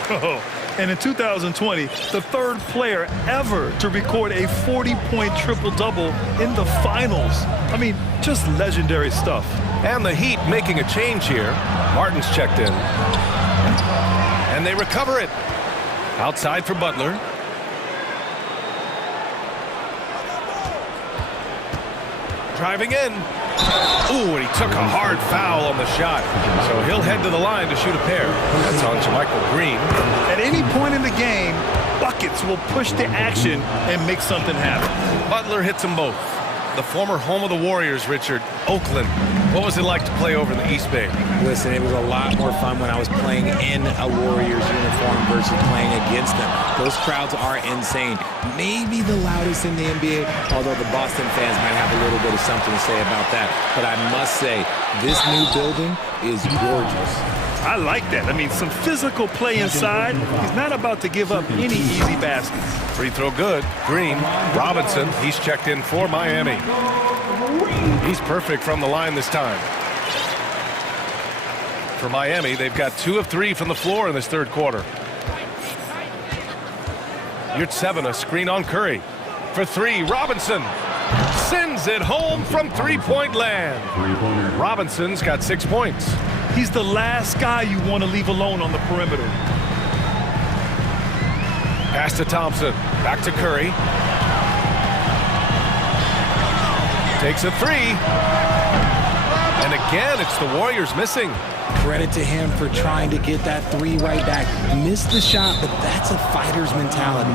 Oh, And in 2020, the third player ever to record a 40-point triple-double in the finals. I mean, just legendary stuff. And the Heat making a change here. Martin's checked in. And they recover it. Outside for Butler. Driving in. Ooh, and he took a hard foul on the shot. So he'll head to the line to shoot a pair. That's on Michael Green. At any point in the game, buckets will push the action and make something happen. Butler hits them both. The former home of the Warriors, Richard, Oakland. What was it like to play over in the East Bay? Listen, it was a lot more fun when I was playing in a Warriors uniform versus playing against them. Those crowds are insane. Maybe the loudest in the NBA, although the Boston fans might have a little bit of something to say about that. But I must say, this new building is gorgeous. I like that. I mean, some physical play inside. He's not about to give up any easy baskets. Free throw good. Green. Robinson. He's checked in for Miami. He's perfect from the line this time. For Miami, they've got 2 of 3 from the floor in this third quarter. Yurtseven, a screen on Curry. For 3, Robinson. Sends it home from three-point land. Robinson's got 6 points. He's the last guy you want to leave alone on the perimeter. Pass to Thompson. Back to Curry. Takes a 3. And again, it's the Warriors missing. Credit to him for trying to get that 3 right back. Missed the shot, but that's a fighter's mentality.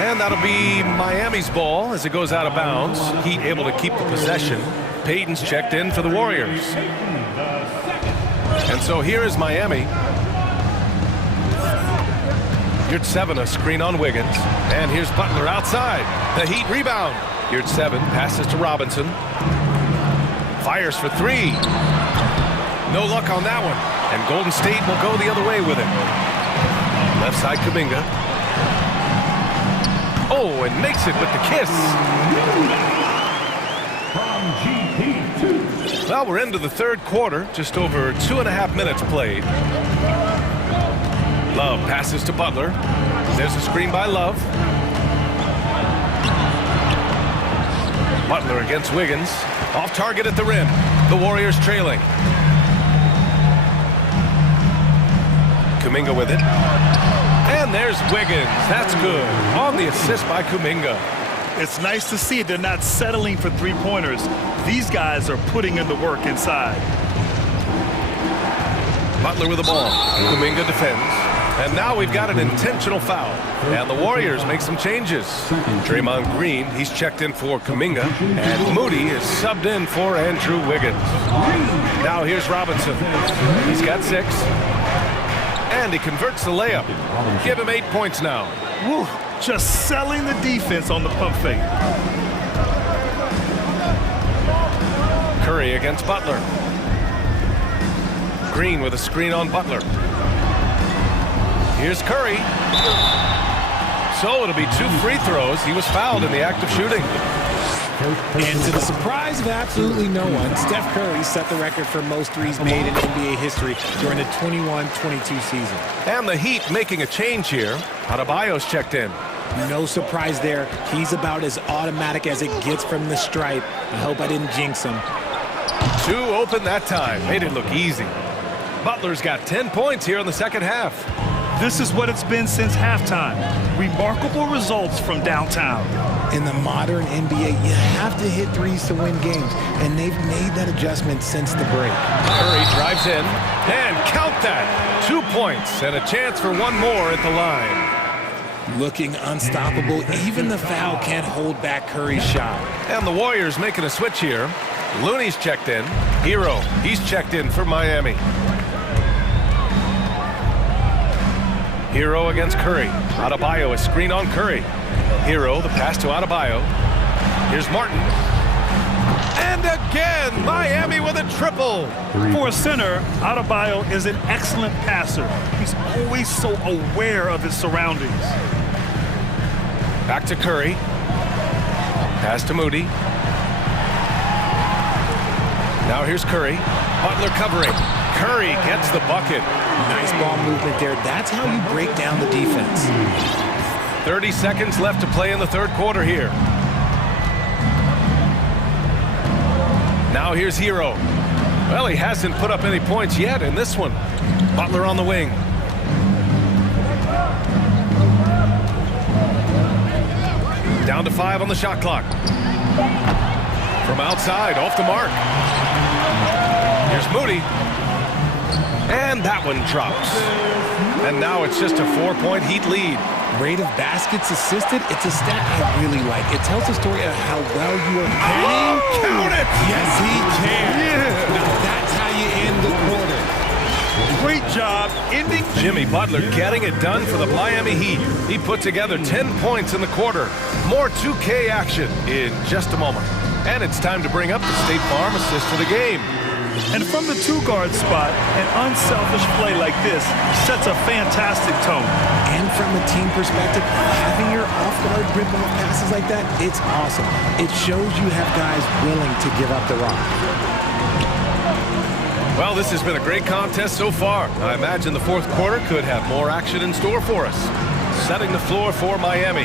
And that'll be Miami's ball as it goes out of bounds. Heat able to keep the possession. Payton's checked in for the Warriors. And so here is Miami. Yurtseven, a screen on Wiggins. And here's Butler outside. The Heat rebound. Yurtseven passes to Robinson. Fires for 3. No luck on that one. And Golden State will go the other way with it. Left side Kuminga. Oh, and makes it with the kiss. Well, we're into the third quarter. Just over 2.5 minutes played. Love passes to Butler. There's a screen by Love. Butler against Wiggins. Off target at the rim. The Warriors trailing. Kuminga with it. And there's Wiggins. That's good. On the assist by Kuminga. It's nice to see they're not settling for three-pointers. These guys are putting in the work inside. Butler with the ball. Kuminga defends. And now we've got an intentional foul. And the Warriors make some changes. Draymond Green, he's checked in for Kuminga. And Moody is subbed in for Andrew Wiggins. Now here's Robinson. He's got 6. And he converts the layup. Give him 8 points now. Woo, just selling the defense on the pump fake. Curry against Butler. Green with a screen on Butler. Here's Curry. So it'll be 2 free throws. He was fouled in the act of shooting. And to the surprise of absolutely no one, Steph Curry set the record for most threes made in NBA history during the 21-22 season. And the Heat making a change here. Adebayo's checked in. No surprise there. He's about as automatic as it gets from the stripe. I hope I didn't jinx him. 2 open that time. Made it look easy. Butler's got 10 points here in the second half. This is what it's been since halftime. Remarkable results from downtown. In the modern NBA, you have to hit threes to win games, and they've made that adjustment since the break. Curry drives in, and count that. 2 points and a chance for 1 more at the line. Looking unstoppable. Even the foul can't hold back Curry's shot. And the Warriors making a switch here. Looney's checked in. Hero, he's checked in for Miami. Hero against Curry. Adebayo, a screen on Curry. Hero, the pass to Adebayo. Here's Martin. And again, Miami with a triple. For a center, Adebayo is an excellent passer. He's always so aware of his surroundings. Back to Curry. Pass to Moody. Now here's Curry. Butler covering. Curry gets the bucket. Nice ball movement there. That's how you break down the defense. 30 seconds left to play in the third quarter here. Now here's Hero. Well, he hasn't put up any points yet in this one. Butler on the wing. Down to 5 on the shot clock. From outside, off the mark. Here's Moody. And that one drops. And now it's just a 4-point Heat lead. Rate of baskets assisted, it's a stat I really like. It tells the story of how well you are playing. Oh, count it! Yes, he can. Yeah. Now that's how you end the quarter. Great job ending. Jimmy Butler getting it done for the Miami Heat. He put together 10 points in the quarter. More 2K action in just a moment. And it's time to bring up the State Farm assist of the game. And from the two-guard spot, an unselfish play like this sets a fantastic tone. And from a team perspective, having your off-guard rip-off passes like that, it's awesome. It shows you have guys willing to give up the rock. Well, this has been a great contest so far. I imagine the fourth quarter could have more action in store for us. Setting the floor for Miami.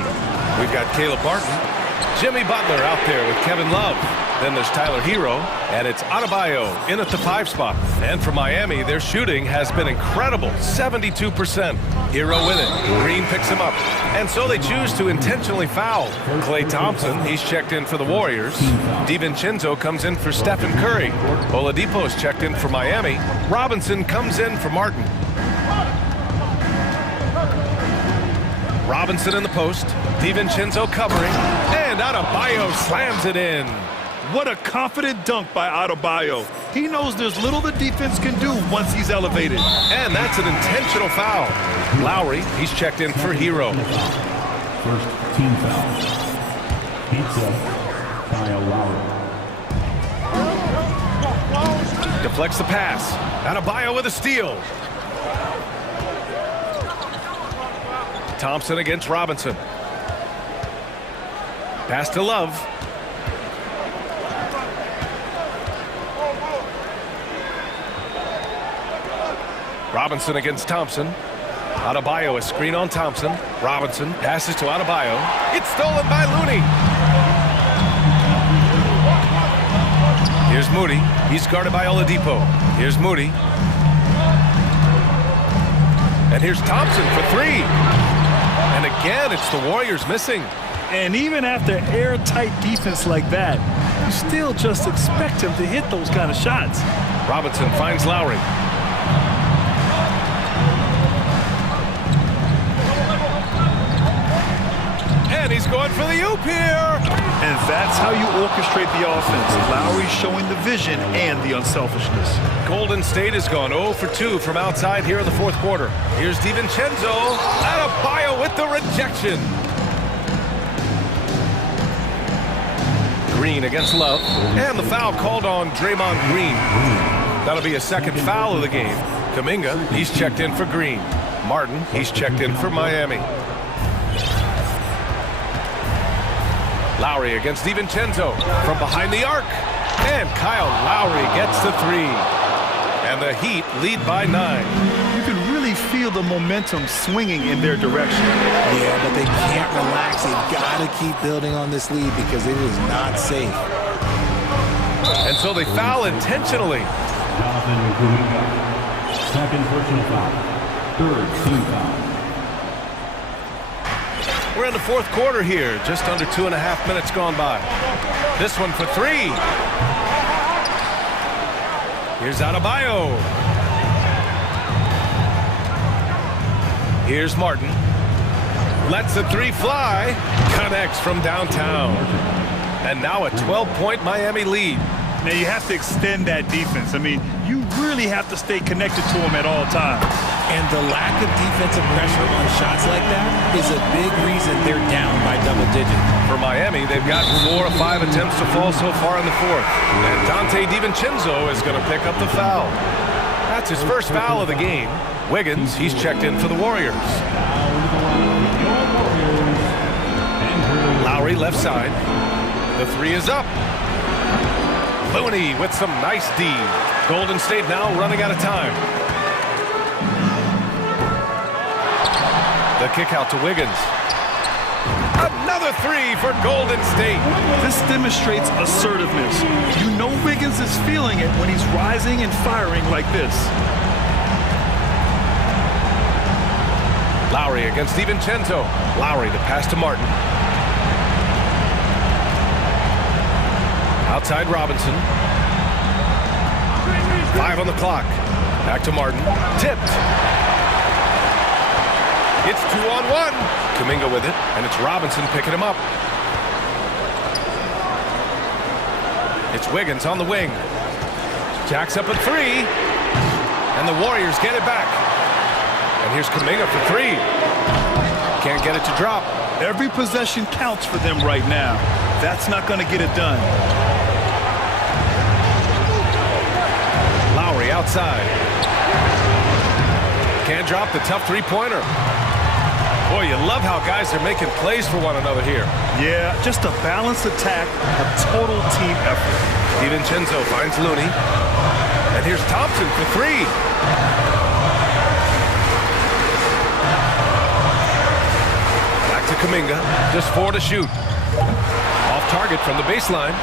We've got Caleb Barton, Jimmy Butler out there with Kevin Love. Then there's Tyler Hero, and it's Adebayo in at the 5 spot. And for Miami, their shooting has been incredible, 72%. Hero with it. Green picks him up. And so they choose to intentionally foul. Klay Thompson, he's checked in for the Warriors. DiVincenzo comes in for Stephen Curry. Oladipo's checked in for Miami. Robinson comes in for Martin. Robinson in the post. DiVincenzo covering. And Adebayo slams it in. What a confident dunk by Adebayo. He knows there's little the defense can do once he's elevated. And that's an intentional foul. Lowry, he's checked in for Hero. First team foul. Pizza, Kyle Lowry. Deflects the pass. Adebayo with a steal. Thompson against Robinson. Pass to Love. Robinson against Thompson. Adebayo, a screen on Thompson. Robinson passes to Adebayo. It's stolen by Looney. Here's Moody. He's guarded by Oladipo. Here's Moody. And here's Thompson for 3. And again, it's the Warriors missing. And even after airtight defense like that, you still just expect him to hit those kind of shots. Robinson finds Lowry. And he's going for the oop here. And that's how you orchestrate the offense. Lowry showing the vision and the unselfishness. Golden State has gone 0 for 2 from outside here in the fourth quarter. Here's DiVincenzo. Adebayo with the rejection. Green against Love. And the foul called on Draymond Green. That'll be a second foul of the game. Kuminga, he's checked in for Green. Martin, he's checked in for Miami. Lowry against DiVincenzo from behind the arc. And Kyle Lowry gets the 3. And the Heat lead by 9. You can really feel the momentum swinging in their direction. Yeah, but they can't relax. They've got to keep building on this lead because it is not safe. And so they foul intentionally. Jonathan Kuminga, second personal foul, third team foul. We're in the fourth quarter here, just under 2.5 minutes gone by. This one for 3. Here's Adebayo. Here's Martin. Lets the 3 fly. Connects from downtown. And now a 12-point Miami lead. Now you have to extend that defense. I mean, you really have to stay connected to them at all times. And the lack of defensive pressure on shots like that is a big reason they're down by double digits. For Miami, they've gotten 4 of 5 attempts to fall so far in the fourth. And Dante DiVincenzo is going to pick up the foul. That's his first foul of the game. Wiggins, he's checked in for the Warriors. Lowry left side. The 3 is up. Looney with some nice D. Golden State now running out of time. The kick out to Wiggins. Another three for Golden State. This demonstrates assertiveness. You know Wiggins is feeling it when he's rising and firing like this. Lowry against DiVincenzo. Lowry, the pass to Martin. Outside Robinson. 5 on the clock. Back to Martin. Tipped. It's 2-on-1. Kuminga with it, and it's Robinson picking him up. It's Wiggins on the wing. Jacks up at 3. And the Warriors get it back. And here's Kuminga for 3. Can't get it to drop. Every possession counts for them right now. That's not going to get it done. Lowry outside. Can't drop the tough three-pointer. Boy, you love how guys are making plays for one another here. Yeah, just a balanced attack, a total team effort. DiVincenzo finds Looney. And here's Thompson for 3. Back to Kuminga. Just 4 to shoot. Off target from the baseline.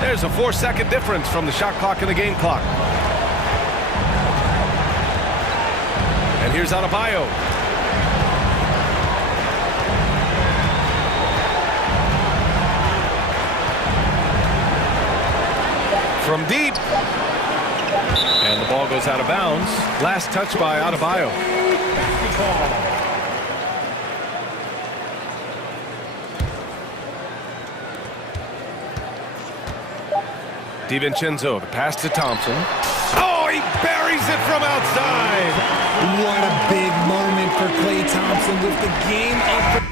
There's a 4-second difference from the shot clock and the game clock. And here's Adebayo. From deep. And the ball goes out of bounds. Last touch by Adebayo. DiVincenzo, the pass to Thompson. Oh, he buries it from outside. What a big moment for Klay Thompson with the game up.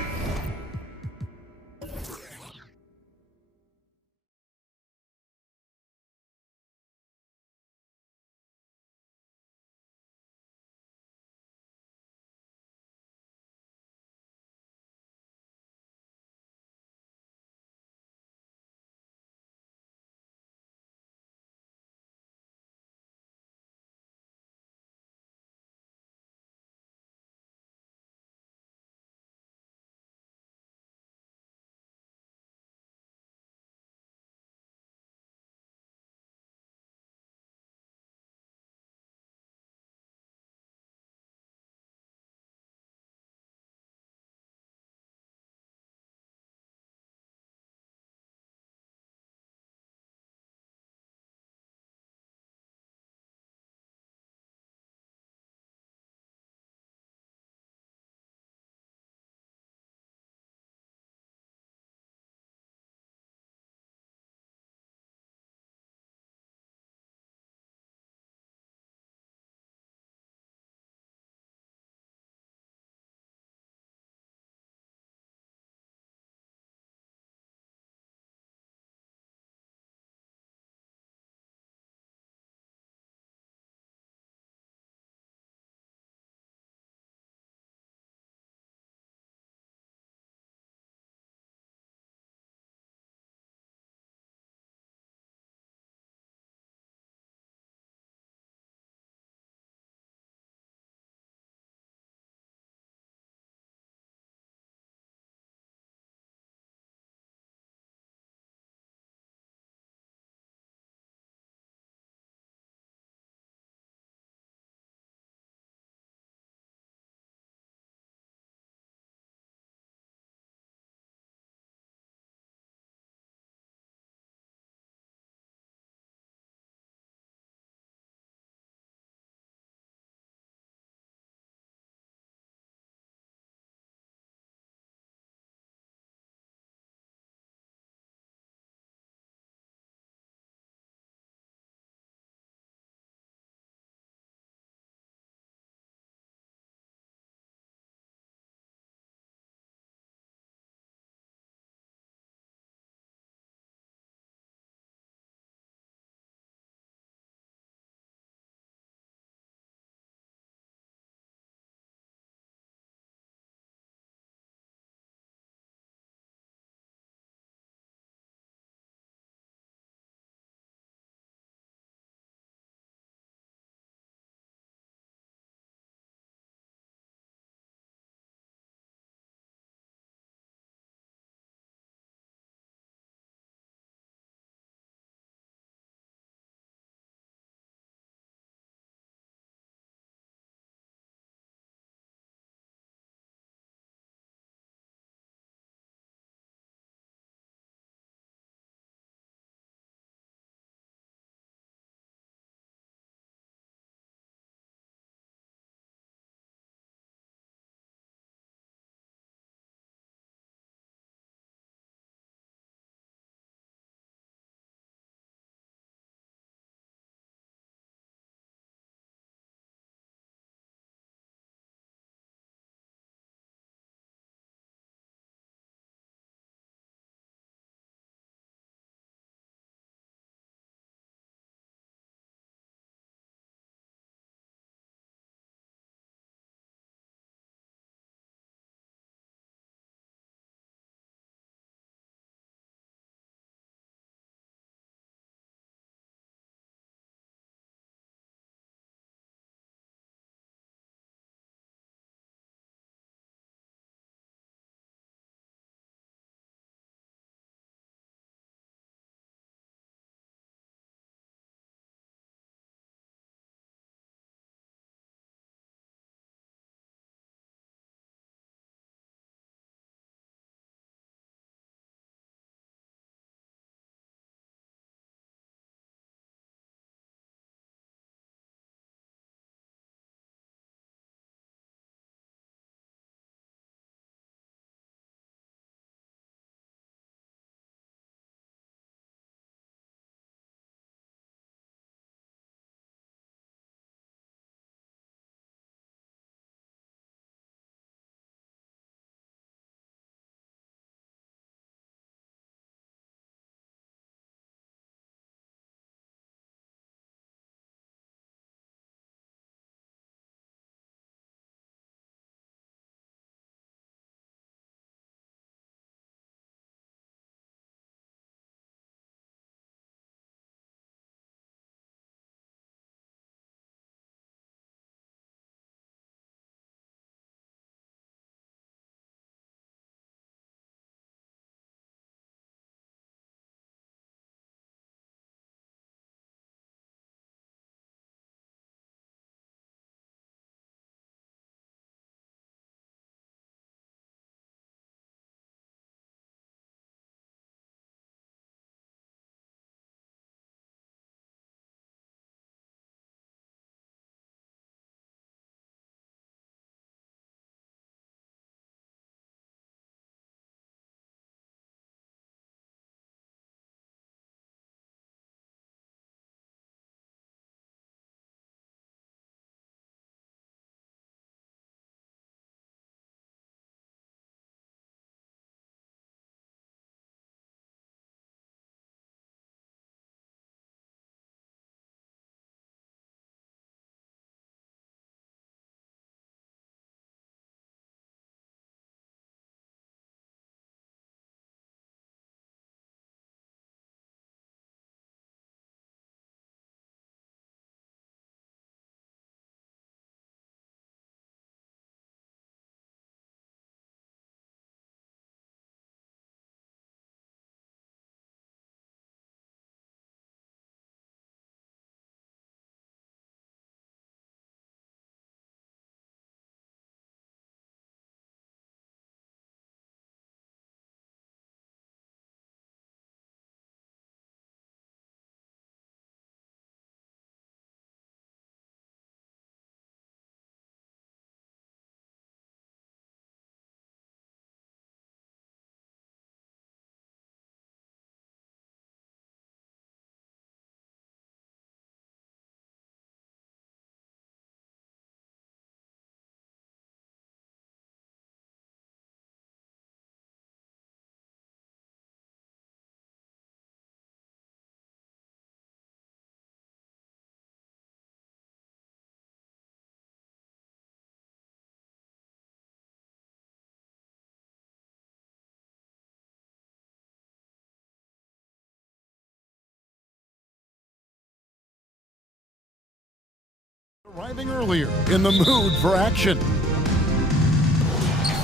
Arriving earlier in the mood for action.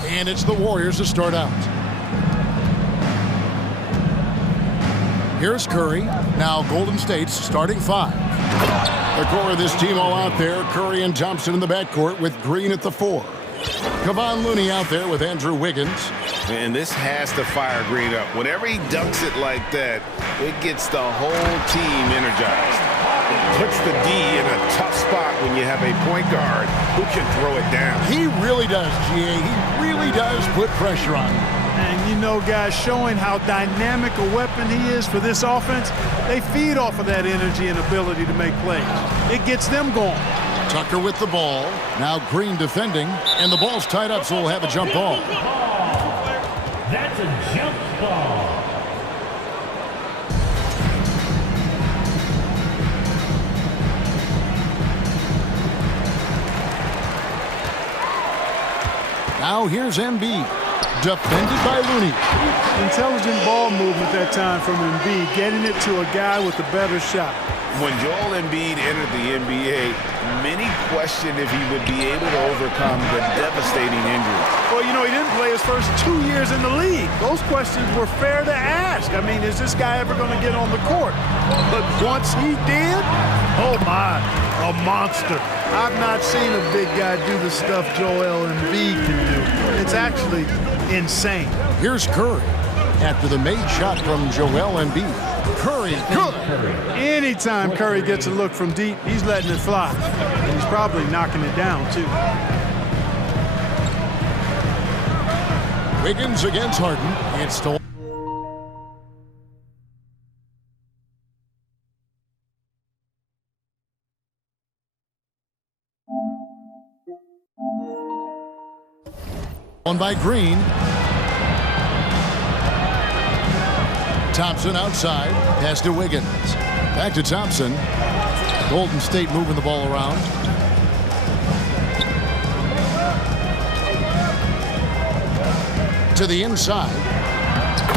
And it's the Warriors to start out. Here's Curry. Now Golden State's starting five. The core of this team all out there. Curry and Thompson in the backcourt with Green at the 4. Kevon Looney out there with Andrew Wiggins. And this has to fire Green up. Whenever he dunks it like that, it gets the whole team energized. It puts the D in a tough spot when you have a point guard who can throw it down. He really does, GA. He really does put pressure on him. And you know, guys, showing how dynamic a weapon he is for this offense, they feed off of that energy and ability to make plays. It gets them going. Tucker with the ball. Now Green defending, and the ball's tied up, so we'll have a jump ball. That's a jump ball. Now here's Embiid, defended by Looney. Intelligent ball movement that time from Embiid, getting it to a guy with a better shot. When Joel Embiid entered the NBA, many questioned if he would be able to overcome the devastating injury. Well, you know, he didn't play his first 2 years in the league. Those questions were fair to ask. I mean, is this guy ever going to get on the court? But once he did, oh my, a monster. I've not seen a big guy do the stuff Joel Embiid can do. It's actually insane. Here's Curry after the made shot from Joel Embiid. Curry, good. Anytime Curry gets a look from deep, he's letting it fly. And he's probably knocking it down, too. Wiggins against Harden. It's still. On by Green. Thompson outside, pass to Wiggins. Back to Thompson. Golden State moving the ball around. To the inside.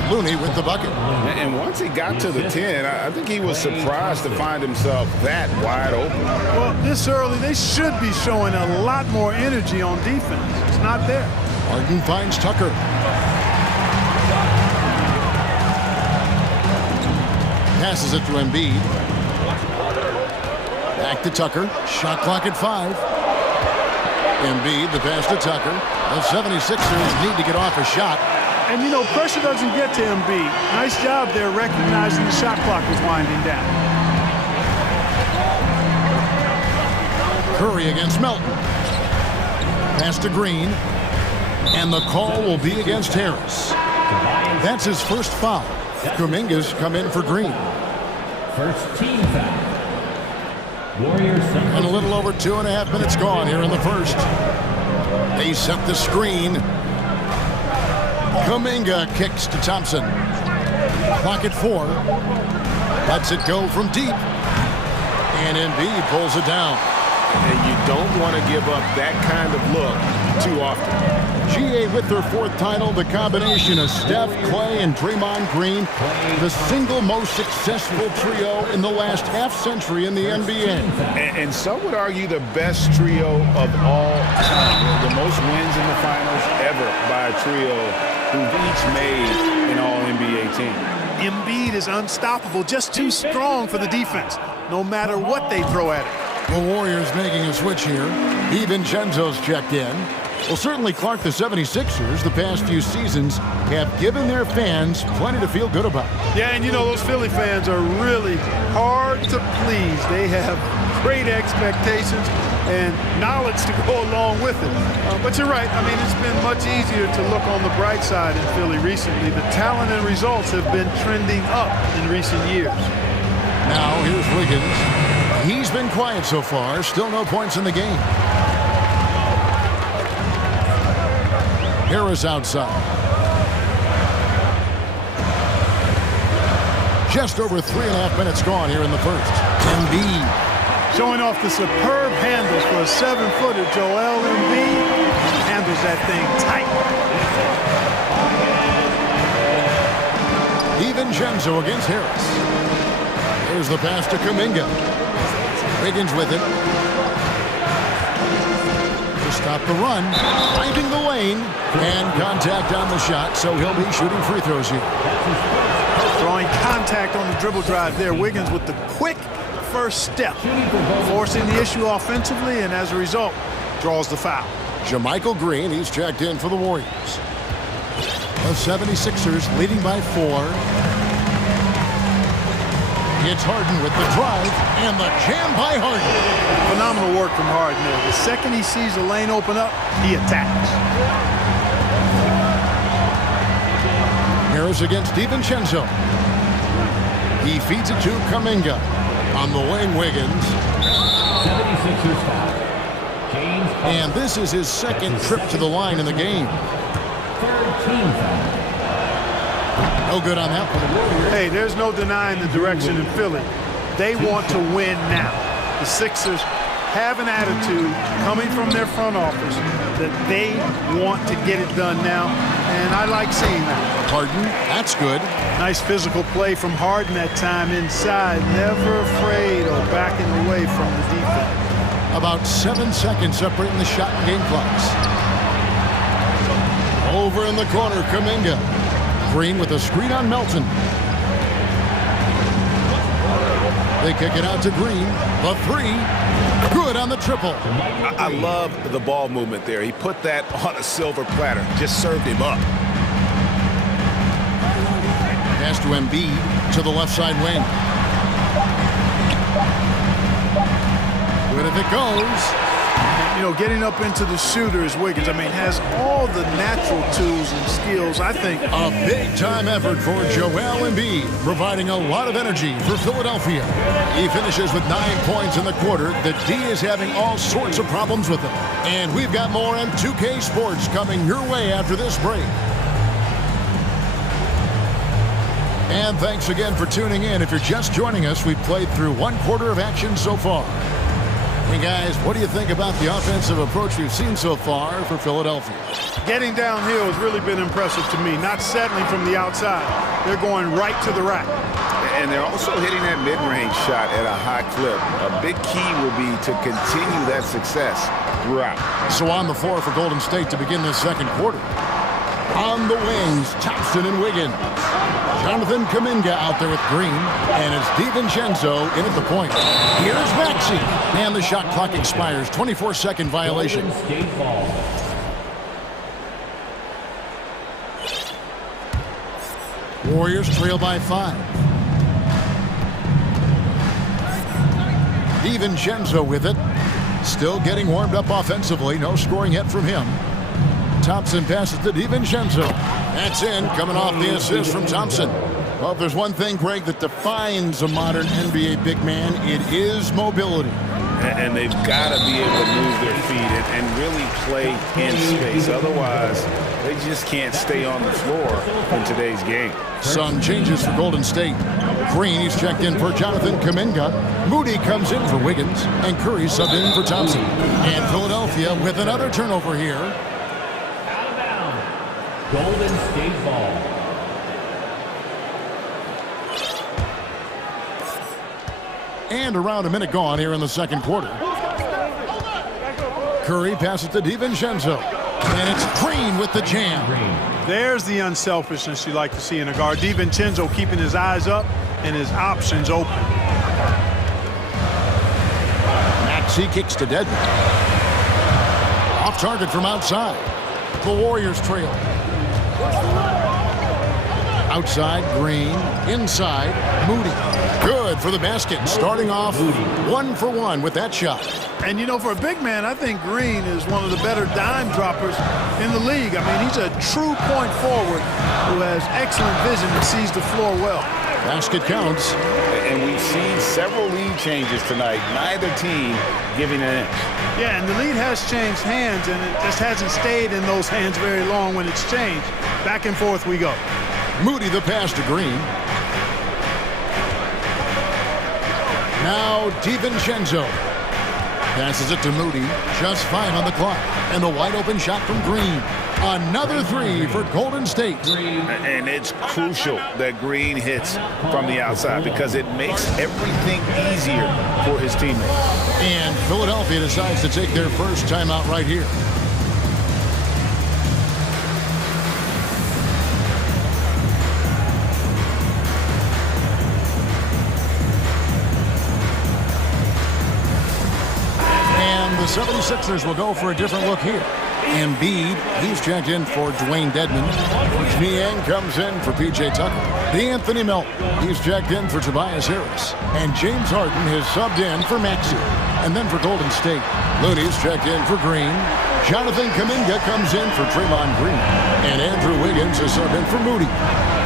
Looney with the bucket. And once he got to the 10, I think he was surprised to find himself that wide open. Well, this early, they should be showing a lot more energy on defense. It's not there. Harden finds Tucker. Passes it to Embiid. Back to Tucker. Shot clock at 5. Embiid, the pass to Tucker. The 76ers need to get off a shot. And, you know, pressure doesn't get to Embiid. Nice job there recognizing the shot clock was winding down. Curry against Melton. Pass to Green. And the call will be against Harris. That's his first foul. Kuminga's come in for Green. First team foul. Warriors. And a little over 2.5 minutes gone here in the first. They set the screen. Kuminga kicks to Thompson. Clock at 4. Lets it go from deep. And Embiid pulls it down. And you don't want to give up that kind of look too often. GA with their 4th title, the combination of Steph, Clay, and Draymond Green, the single most successful trio in the last half-century in the NBA. And some would argue the best trio of all time. The most wins in the finals ever by a trio who've each made an all-NBA team. Embiid is unstoppable, just too strong for the defense, no matter what they throw at him. The Warriors making a switch here. DiVincenzo's checked in. Well, certainly, Clark, the 76ers, the past few seasons, have given their fans plenty to feel good about. Yeah, and you know, those Philly fans are really hard to please. They have great expectations and knowledge to go along with it. But you're right. I mean, it's been much easier to look on the bright side in Philly recently. The talent and results have been trending up in recent years. Now, here's Wiggins. He's been quiet so far. Still no points in the game. Harris outside. Just over 3.5 minutes gone here in the first. Embiid. Showing off the superb handles for a 7-footer. Joel Embiid handles that thing tight. DiVincenzo against Harris. Here's the pass to Kuminga. Wiggins with it. to stop the run, finding the lane, and contact on the shot, so he'll be shooting free throws here. Drawing contact on the dribble drive there. Wiggins with the quick first step, forcing the issue offensively, and as a result, draws the foul. JaMychal Green, he's checked in for the Warriors. The 76ers leading by 4. It's Harden with the drive, and the jam by Harden. Phenomenal work from Harden there. The second he sees the lane open up, he attacks. Harris against DiVincenzo. He feeds it to Kuminga. On the wing, Wiggins. 76ers foul. And this is his second trip to the line in the game. Third team foul. No good on that one. Hey, there's no denying the direction in Philly. They want to win now. The Sixers have an attitude coming from their front office that they want to get it done now, and I like seeing that. Harden, that's good. Nice physical play from Harden that time inside, never afraid of backing away from the defense. About 7 seconds separating the shot and game clocks. Over in the corner, Kuminga. Green with a screen on Melton. They kick it out to Green. The 3. Good on the triple. I love the ball movement there. He put that on a silver platter. Just served him up. Pass to Embiid to the left side wing. Good if it goes. You know, getting up into the shooter is Wiggins. I mean, has all the natural tools and skills, I think. A big-time effort for Joel Embiid, providing a lot of energy for Philadelphia. He finishes with 9 points in the quarter. The D is having all sorts of problems with him. And we've got more on 2K Sports coming your way after this break. And thanks again for tuning in. If you're just joining us, we've played through 1 quarter of action so far. Hey guys, what do you think about the offensive approach we've seen so far for Philadelphia? Getting downhill has really been impressive to me. Not settling from the outside. They're going right to the rack. And they're also hitting that mid-range shot at a high clip. A big key will be to continue that success throughout. So on the floor for Golden State to begin this second quarter. On the wings, Thompson and Wiggins. Jonathan Kuminga out there with Green, and it's DiVincenzo in at the point. Here's Maxey, and the shot clock expires. 24-second violation. Warriors trail by 5. DiVincenzo with it. Still getting warmed up offensively. No scoring yet from him. Thompson passes to DiVincenzo. That's in, coming off the assist from Thompson. Well, if there's one thing, Greg, that defines a modern NBA big man, it is mobility. And they've got to be able to move their feet and really play in space. Otherwise, they just can't stay on the floor in today's game. Some changes for Golden State. Green, he's checked in for Jonathan Kuminga. Moody comes in for Wiggins. And Curry subbed in for Thompson. And Philadelphia with another turnover here. Out of bounds. Golden State ball. And around a minute gone here in the second quarter. Curry passes to DiVincenzo. And it's Green with the jam. There's the unselfishness you like to see in a guard. DiVincenzo keeping his eyes up and his options open. Maxey kicks to Dedmon. Off target from outside. The Warriors trail. Outside, Green. Inside, Moody. Good for the basket. Starting off 1 for 1 with that shot. And, you know, for a big man, I think Green is one of the better dime droppers in the league. I mean, he's a true point forward who has excellent vision and sees the floor well. Basket counts. And we've seen several lead changes tonight. Neither team giving an inch. Yeah, and the lead has changed hands, and it just hasn't stayed in those hands very long when it's changed. Back and forth we go. Moody the pass to Green. Now DiVincenzo. Passes it to Moody. Just 5 on the clock. And a wide open shot from Green. Another three for Golden State. And it's crucial that Green hits from the outside because it makes everything easier for his teammates. And Philadelphia decides to take their first timeout right here. And the 76ers will go for a different look here. Embiid, he's checked in for Dwayne Dedmon. Niang comes in for PJ Tucker. Anthony Melton, he's checked in for Tobias Harris. And James Harden has subbed in for Maxey. And then for Golden State, Looney's checked in for Green. Jonathan Kuminga comes in for Draymond Green. And Andrew Wiggins is subbed in for Moody.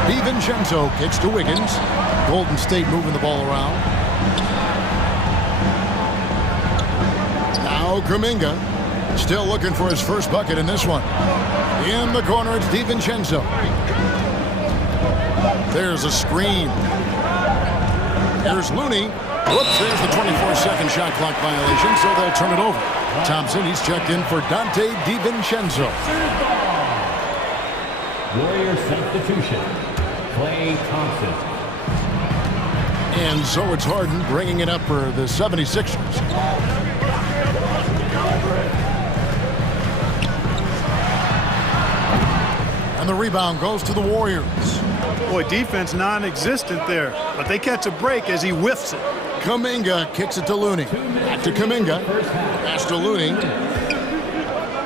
DiVincenzo kicks to Wiggins. Golden State moving the ball around. Now Kuminga. Still looking for his first bucket in this one. In the corner, it's DiVincenzo. There's a screen. Here's Looney. Whoops, there's the 24-second shot clock violation, so they'll turn it over. Thompson, he's checked in for Dante DiVincenzo. Warrior substitution, Klay Thompson. And so it's Harden bringing it up for the 76ers. And the rebound goes to the Warriors. Boy, defense non-existent there, but they catch a break as he whiffs it. Kuminga kicks it to Looney. Back to Kuminga. Pass to Looney.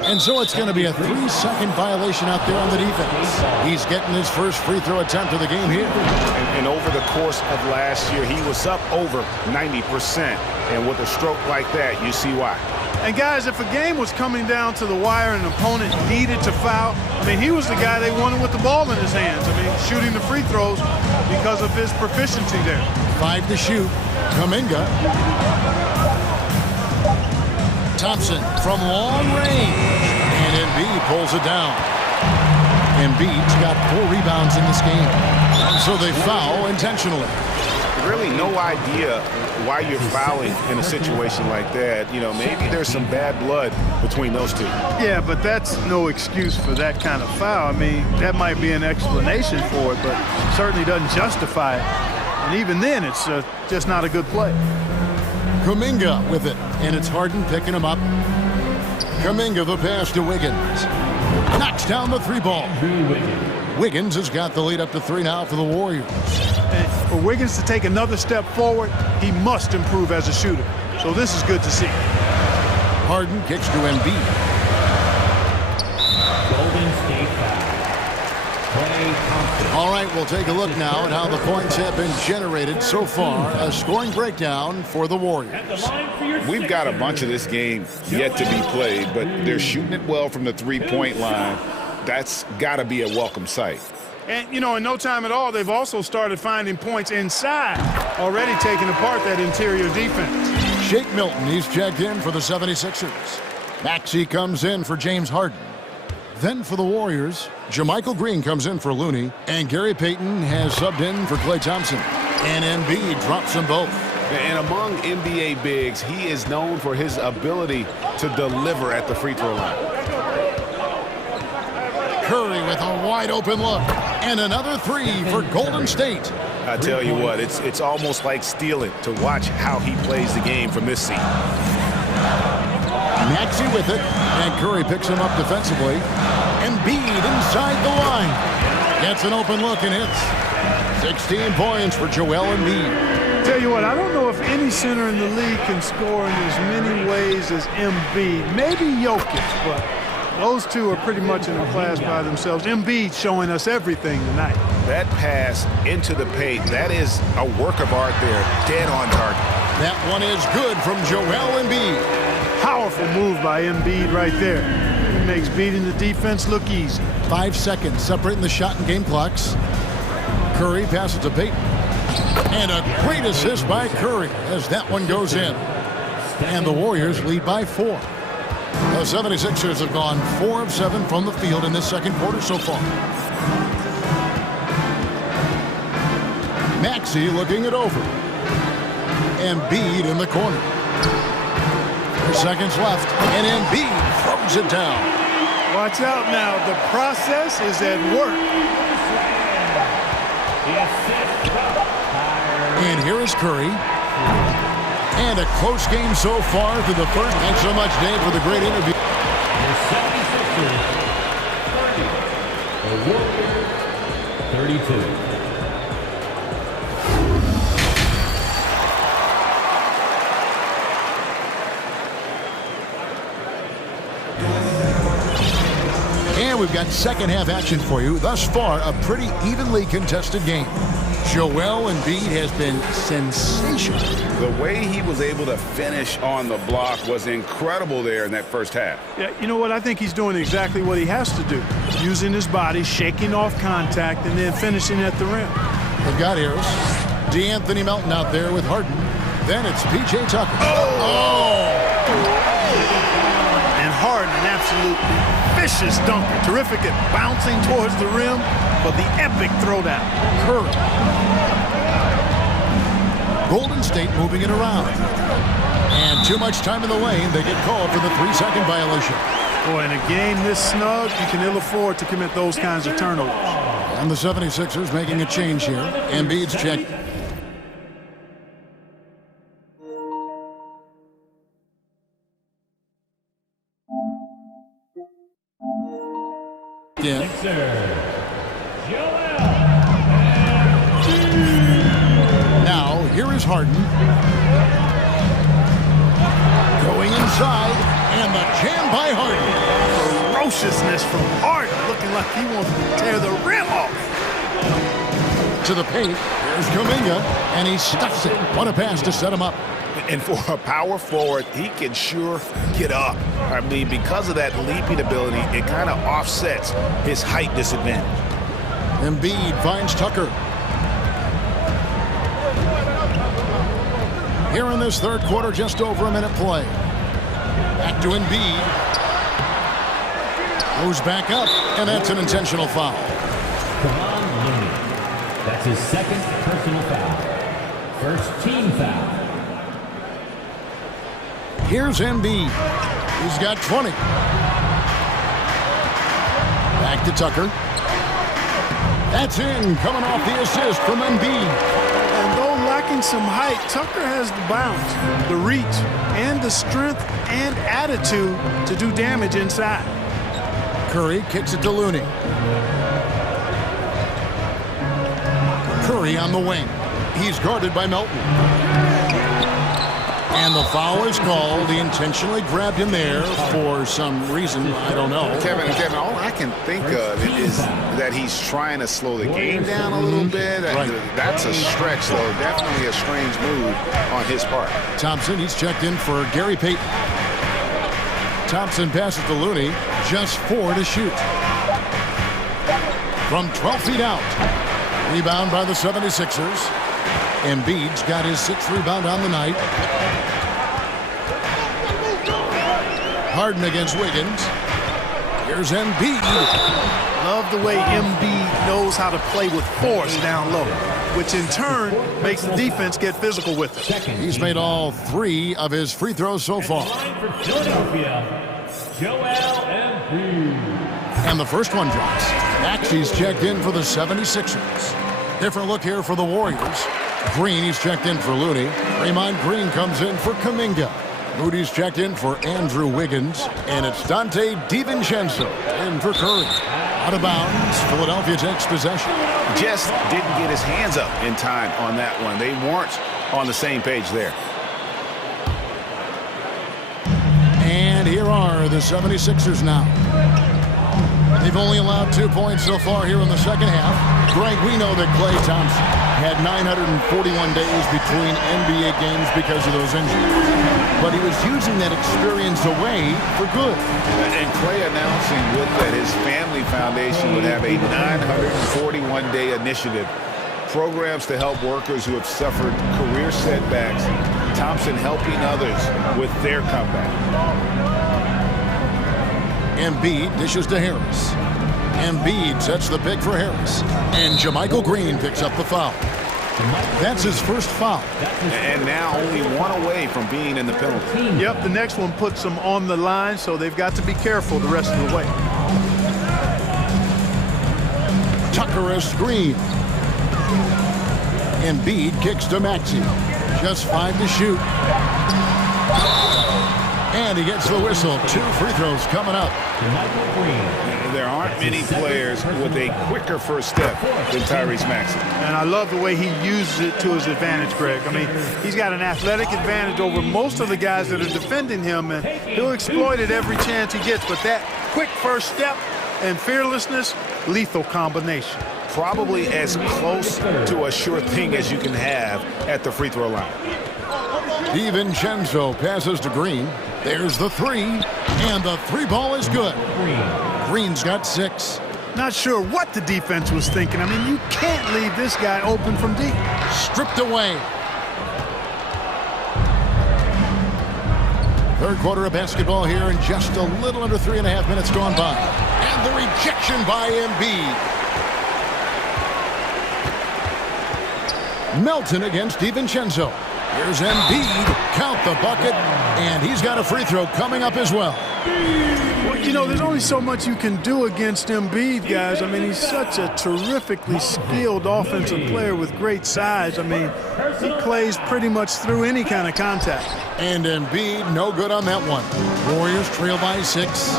And so it's going to be a 3-second violation out there on the defense. He's getting his first free throw attempt of the game here. And over the course of last year, he was up over 90%. And with a stroke like that, you see why. And guys, if a game was coming down to the wire and an opponent needed to foul, I mean, he was the guy they wanted with the ball in his hands. I mean, shooting the free throws because of his proficiency there. 5 to shoot. Kuminga. Thompson from long range. And Embiid pulls it down. Embiid's got 4 rebounds in this game. And so they foul intentionally. Really no idea why you're fouling in a situation like that. You know, maybe there's some bad blood between those two. Yeah, but that's no excuse for that kind of foul. I mean, that might be an explanation for it, but certainly doesn't justify it. And even then, it's just not a good play. Kuminga with it, and it's Harden picking him up. Kuminga the pass to Wiggins. Knocks down the 3 ball. Wiggins has got the lead up to 3 now for the Warriors. And for Wiggins to take another step forward, he must improve as a shooter. So this is good to see. Harden kicks to Embiid. Golden State foul. Klay Thompson. All right, we'll take a look now at how the points have been generated so far. A scoring breakdown for the Warriors. We've got a bunch of this game yet to be played, but they're shooting it well from the 3-point line. That's got to be a welcome sight. And, you know, in no time at all, they've also started finding points inside, already taking apart that interior defense. Shake Milton, he's checked in for the 76ers. Maxey comes in for James Harden. Then for the Warriors, JaMychal Green comes in for Looney, and Gary Payton has subbed in for Klay Thompson. And Embiid drops them both. And among NBA bigs, he is known for his ability to deliver at the free throw line. Curry with a wide open look. And another 3 for Golden State. I tell you what, it's almost like stealing to watch how he plays the game from this seat. Maxey with it, and Curry picks him up defensively. Embiid inside the line. Gets an open look and hits. 16 points for Joel Embiid. Tell you what, I don't know if any center in the league can score in as many ways as Embiid. Maybe Jokic, but those two are pretty much in a class by themselves. Embiid showing us everything tonight. That pass into the paint, that is a work of art there, dead on target. That one is good from Joel Embiid. Powerful move by Embiid right there. He makes beating the defense look easy. 5 seconds separating the shot and game clocks. Curry passes to Payton. And a great assist by Curry as that one goes in. And the Warriors lead by 4. The 76ers have gone 4 of 7 from the field in this second quarter so far. Maxey looking it over. Embiid in the corner. 4 seconds left, and Embiid throws it down. Watch out now. The process is at work. And here is Curry. And a close game so far through the first. Thanks so much, Dave, for the great interview. The Warriors, 32. And we've got second half action for you. Thus far, a pretty evenly contested game. Joel Embiid has been sensational. The way he was able to finish on the block was incredible there in that first half. Yeah, you know what? I think he's doing exactly what he has to do. Using his body, shaking off contact, and then finishing at the rim. They've got Harris. DeAnthony Melton out there with Harden. Then it's P.J. Tucker. And Harden, an absolutely vicious dunker. Terrific at bouncing towards the rim, but the epic throwdown. Curry. Golden State moving it around. And too much time in the lane. They get called for the 3-second violation. Boy, in a game this snug, you can ill afford to commit those kinds of turnovers. And the 76ers making a change here. Embiid's check. Yeah. Now, here is Harden. Going inside, and the jam by Harden. Ferociousness from Harden, looking like he wants to tear the rim off. To the paint, there's Kuminga, and he stuffs it. What a pass to set him up. And for a power forward, he can sure get up. I mean, because of that leaping ability, it kind of offsets his height disadvantage. Embiid finds Tucker. Here in this third quarter, just over a minute play. Back to Embiid. Goes back up, and that's an intentional foul. That's his second personal foul. First team foul. Here's Embiid. He's got 20. Back to Tucker. That's in, coming off the assist from Embiid. And though lacking some height, Tucker has the bounce, the reach, and the strength and attitude to do damage inside. Curry kicks it to Looney. Curry on the wing. He's guarded by Melton. And the foul is called. He intentionally grabbed him there for some reason. I don't know. Kevin, all I can think of is that he's trying to slow the game down a little bit. Right. That's a stretch, though. Definitely a strange move on his part. Thompson, he's checked in for Gary Payton. Thompson passes to Looney. Just 4 to shoot. From 12 feet out. Rebound by the 76ers. Embiid's got his 6th rebound on the night. Harden against Wiggins. Here's Embiid. Love the way Embiid knows how to play with force down low, which in turn makes the defense get physical with it. He's made all 3 of his free throws so far. And the first one drops. Maxey's checked in for the 76ers. Different look here for the Warriors. Green, he's checked in for Looney. Draymond Green comes in for Kuminga. Moody's checked in for Andrew Wiggins. And it's Dante DiVincenzo in for Curry. Out of bounds, Philadelphia takes possession. Just didn't get his hands up in time on that one. They weren't on the same page there. And here are the 76ers now. They've only allowed 2 points so far here in the second half. Greg, we know that Klay Thompson had 941 days between NBA games because of those injuries. But he was using that experience away for good. And Klay announcing with that his family foundation would have a 941-day initiative. Programs to help workers who have suffered career setbacks. Thompson helping others with their comeback. Embiid dishes to Harris. Embiid sets the pick for Harris. And JaMychal Green picks up the foul. That's his first foul. And now only 1 away from being in the penalty. Yep, the next one puts them on the line, so they've got to be careful the rest of the way. Harris Green. Embiid kicks to Maxey. Just 5 to shoot. And he gets the whistle. 2 free throws coming up. There aren't many players with a quicker first step than Tyrese Maxey. And I love the way he uses it to his advantage, Greg. I mean, he's got an athletic advantage over most of the guys that are defending him, and he'll exploit it every chance he gets. But that quick first step and fearlessness, lethal combination. Probably as close to a sure thing as you can have at the free throw line. DiVincenzo passes to Green. There's the 3, and the 3 ball is good. Green's got 6. Not sure what the defense was thinking. I mean, you can't leave this guy open from deep. Stripped away. Third quarter of basketball here, and just a little under 3.5 minutes gone by. And the rejection by Embiid. Melton against DiVincenzo. Here's Embiid, count the bucket, and he's got a free throw coming up as well. Well, you know, there's only so much you can do against Embiid, guys. I mean, he's such a terrifically skilled offensive player with great size. I mean, he plays pretty much through any kind of contact. And Embiid, no good on that one. Warriors trail by 6.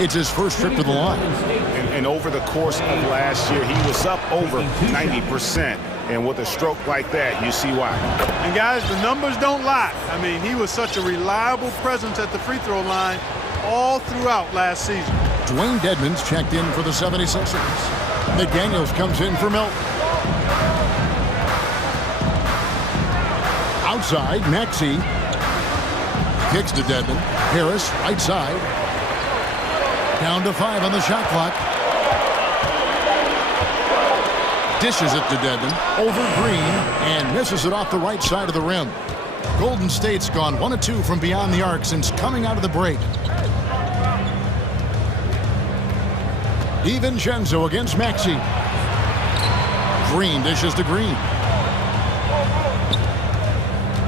It's his first trip to the line. And over the course of last year, he was up over 90%. And with a stroke like that, you see why. And guys, the numbers don't lie. I mean, he was such a reliable presence at the free throw line all throughout last season. Dwayne Dedmon's checked in for the 76ers. McDaniels comes in for Milton. Outside, Maxey kicks to Dedmon. Harris, right side. Down to 5 on the shot clock. Dishes it to Dedmon, over Green, and misses it off the right side of the rim. Golden State's gone 1 of 2 from beyond the arc since coming out of the break. DiVincenzo against Maxey. Green dishes to Green.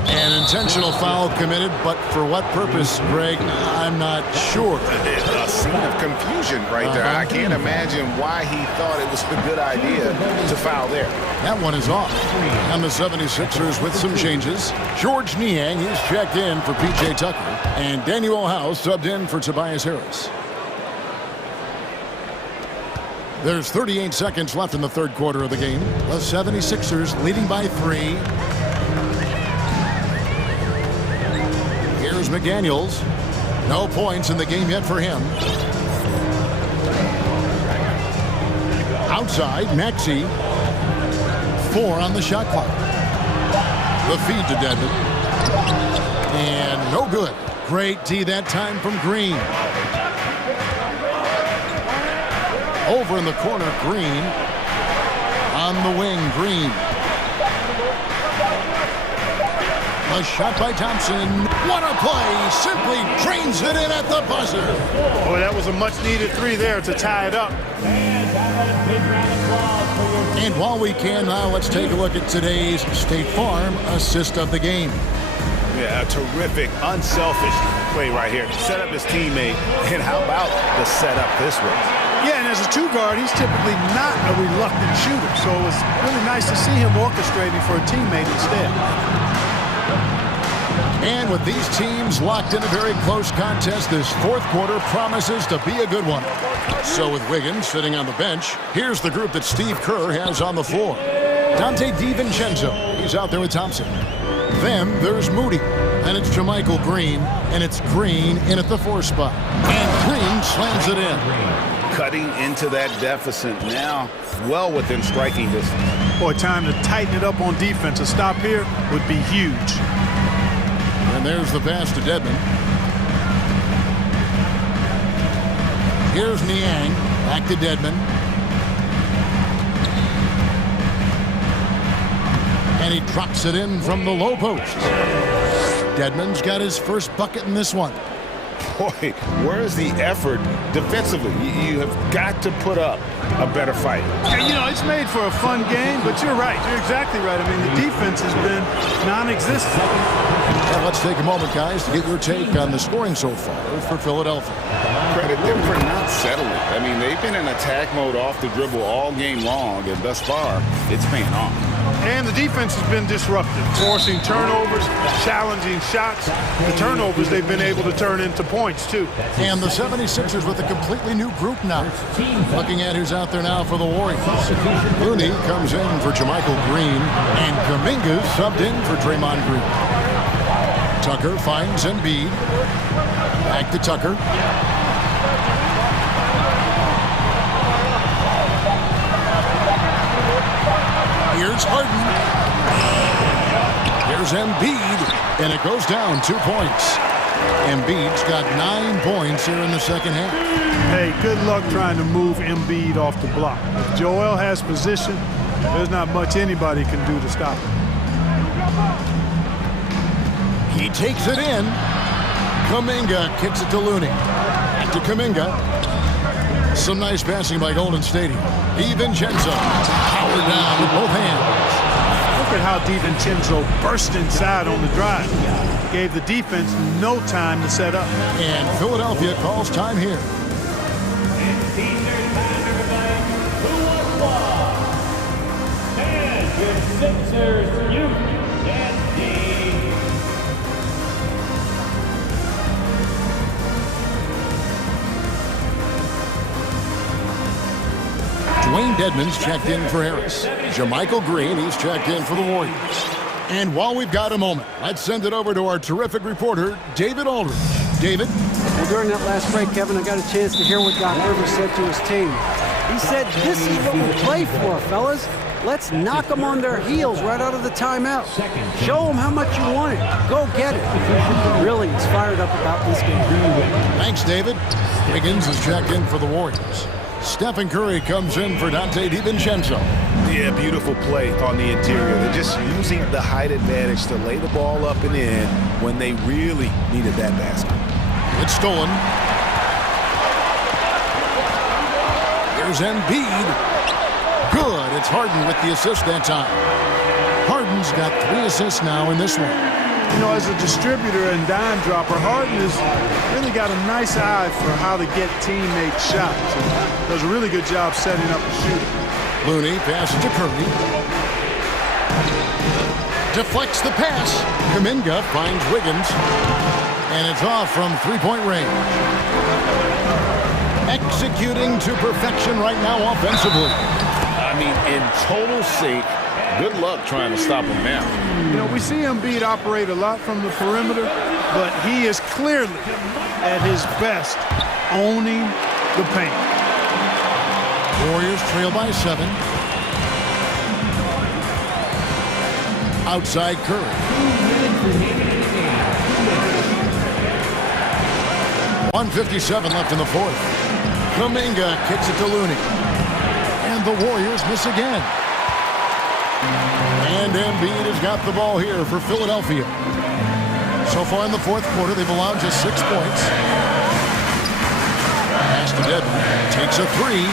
An intentional foul committed, but for what purpose, Greg, I'm not sure. A scene of confusion right there. I can't imagine why he thought it was a good idea to foul there. That one is off. And the 76ers with some changes. George Niang, he's checked in for P.J. Tucker. And Daniel House subbed in for Tobias Harris. There's 38 seconds left in the third quarter of the game. The 76ers leading by 3. Here's McDaniels. No points in the game yet for him. Outside, Maxey. 4 on the shot clock. The feed to Dedmon. And no good. Great D that time from Green. Over in the corner, Green. On the wing, Green. A shot by Thompson. What a play. Simply drains it in at the buzzer. Boy, that was a much-needed 3 there to tie it up. And while we can now, let's take a look at today's State Farm assist of the game. Yeah, a terrific, unselfish play right here. Set up his teammate, and how about the setup this way? Yeah, and as a 2 guard, he's typically not a reluctant shooter, so it was really nice to see him orchestrating for a teammate instead. And with these teams locked in a very close contest, this fourth quarter promises to be a good one. So with Wiggins sitting on the bench, here's the group that Steve Kerr has on the floor. Dante DiVincenzo, he's out there with Thompson. Then there's Moody, and it's JaMychal Green, and it's Green in at the 4 spot. And Green slams it in. Cutting into that deficit now, well within striking distance. Boy, time to tighten it up on defense. A stop here would be huge. And there's the pass to Dedmon. Here's Niang. Back to Dedmon. And he drops it in from the low post. Dedmon's got his first bucket in this one. Boy, where's the effort defensively? You have got to put up a better fight. Yeah, you know, it's made for a fun game, but you're right. You're exactly right. I mean, the defense has been non-existent. And let's take a moment, guys, to get your take on the scoring so far for Philadelphia. Credit them for not settle it. I mean, they've been in attack mode off the dribble all game long, and thus far, it's paying off. And the defense has been disruptive, forcing turnovers, challenging shots. The turnovers they've been able to turn into points, too. And the 76ers with a completely new group now. Looking at who's out there now for the Warriors. Looney comes in for Jermichael Green, and Kuminga subbed in for Draymond Green. Tucker finds Embiid. Back to Tucker. Here's Harden. Here's Embiid, and it goes down 2 points. Embiid's got 9 points here in the second half. Hey, good luck trying to move Embiid off the block. If Joel has position, there's not much anybody can do to stop him. He takes it in. Kuminga kicks it to Looney. Back to Kuminga. Some nice passing by Golden State. DiVincenzo powered down with both hands. Look at how DiVincenzo burst inside on the drive. Gave the defense no time to set up. And Philadelphia calls time here. And your Sixers, you Dwayne Dedmon's checked in for Harris. Jermichael Green, he's checked in for the Warriors. And while we've got a moment, let's send it over to our terrific reporter, David Aldridge. David? Well, during that last break, Kevin, I got a chance to hear what Doc Rivers said to his team. He said, this is what we play for, fellas. Let's knock them on their heels right out of the timeout. Show them how much you want it. Go get it. Really, he's fired up about this game. Thanks, David. Wiggins is checked in for the Warriors. Stephen Curry comes in for Dante DiVincenzo. Yeah, beautiful play on the interior. They're just using the height advantage to lay the ball up and in when they really needed that basket. It's stolen. Here's Embiid. Good. It's Harden with the assist that time. Harden's got 3 assists now in this one. You know, as a distributor and dime dropper, Harden has really got a nice eye for how to get teammate shots. And does a really good job setting up the shooting. Looney passes to Curry. Deflects the pass. Kuminga finds Wiggins. And it's off from three-point range. Executing to perfection right now offensively. I mean, in total sync. Good luck trying to stop him now. You know, we see Embiid operate a lot from the perimeter, but he is clearly at his best owning the paint. Warriors trail by 7. Outside Curry. 1:57 left in the fourth. Kuminga kicks it to Looney. And the Warriors miss again. And Embiid has got the ball here for Philadelphia. So far in the fourth quarter, they've allowed just 6 points. Pass to Dedmon. Takes a 3.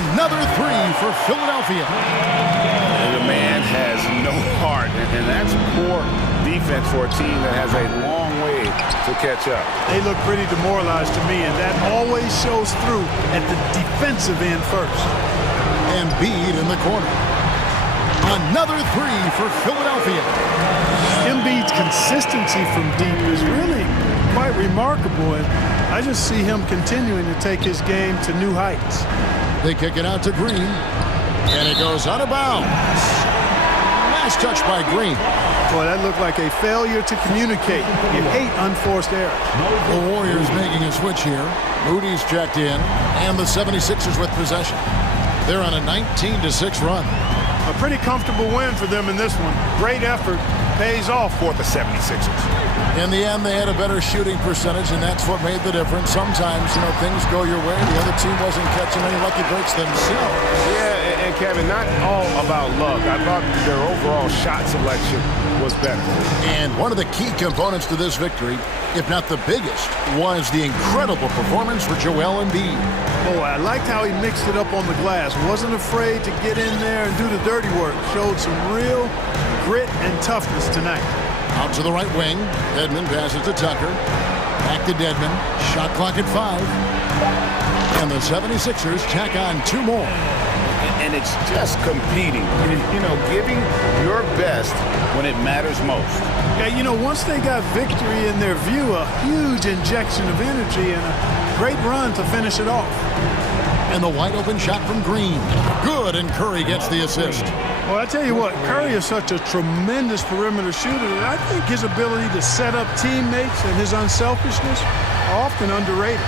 Another 3 for Philadelphia. And the man has no heart, and that's poor defense for a team that has a long way to catch up. They look pretty demoralized to me, and that always shows through at the defensive end first. Embiid in the corner. Another 3 for Philadelphia. Embiid's consistency from deep is really quite remarkable, and I just see him continuing to take his game to new heights. They kick it out to Green, and it goes out of bounds. Nice touch by Green. Boy, that looked like a failure to communicate. You hate unforced errors. The Warriors making a switch here. Moody's checked in, and the 76ers with possession. They're on a 19-6 run. A pretty comfortable win for them in this one. Great effort. Pays off for the 76ers. In the end, they had a better shooting percentage, and that's what made the difference. Sometimes, you know, things go your way. The other team wasn't catching any lucky breaks themselves. Yeah, and Kevin, not all about luck. I thought their overall shot selection was better. And one of the key components to this victory, if not the biggest, was the incredible performance for Joel Embiid. Oh, I liked how he mixed it up on the glass. Wasn't afraid to get in there and do the dirty work. Showed some real grit and toughness tonight. Out to the right wing. Dedmon passes to Tucker. Back to Dedmon. Shot clock at 5. And the 76ers tack on 2 more. And it's just competing, you know, giving your best when it matters most. Yeah, you know, once they got victory in their view, a huge injection of energy and a great run to finish it off. And the wide open shot from Green. Good, and Curry gets the assist. Well, I tell you what, Curry is such a tremendous perimeter shooter that I think his ability to set up teammates and his unselfishness are often underrated.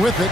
With it,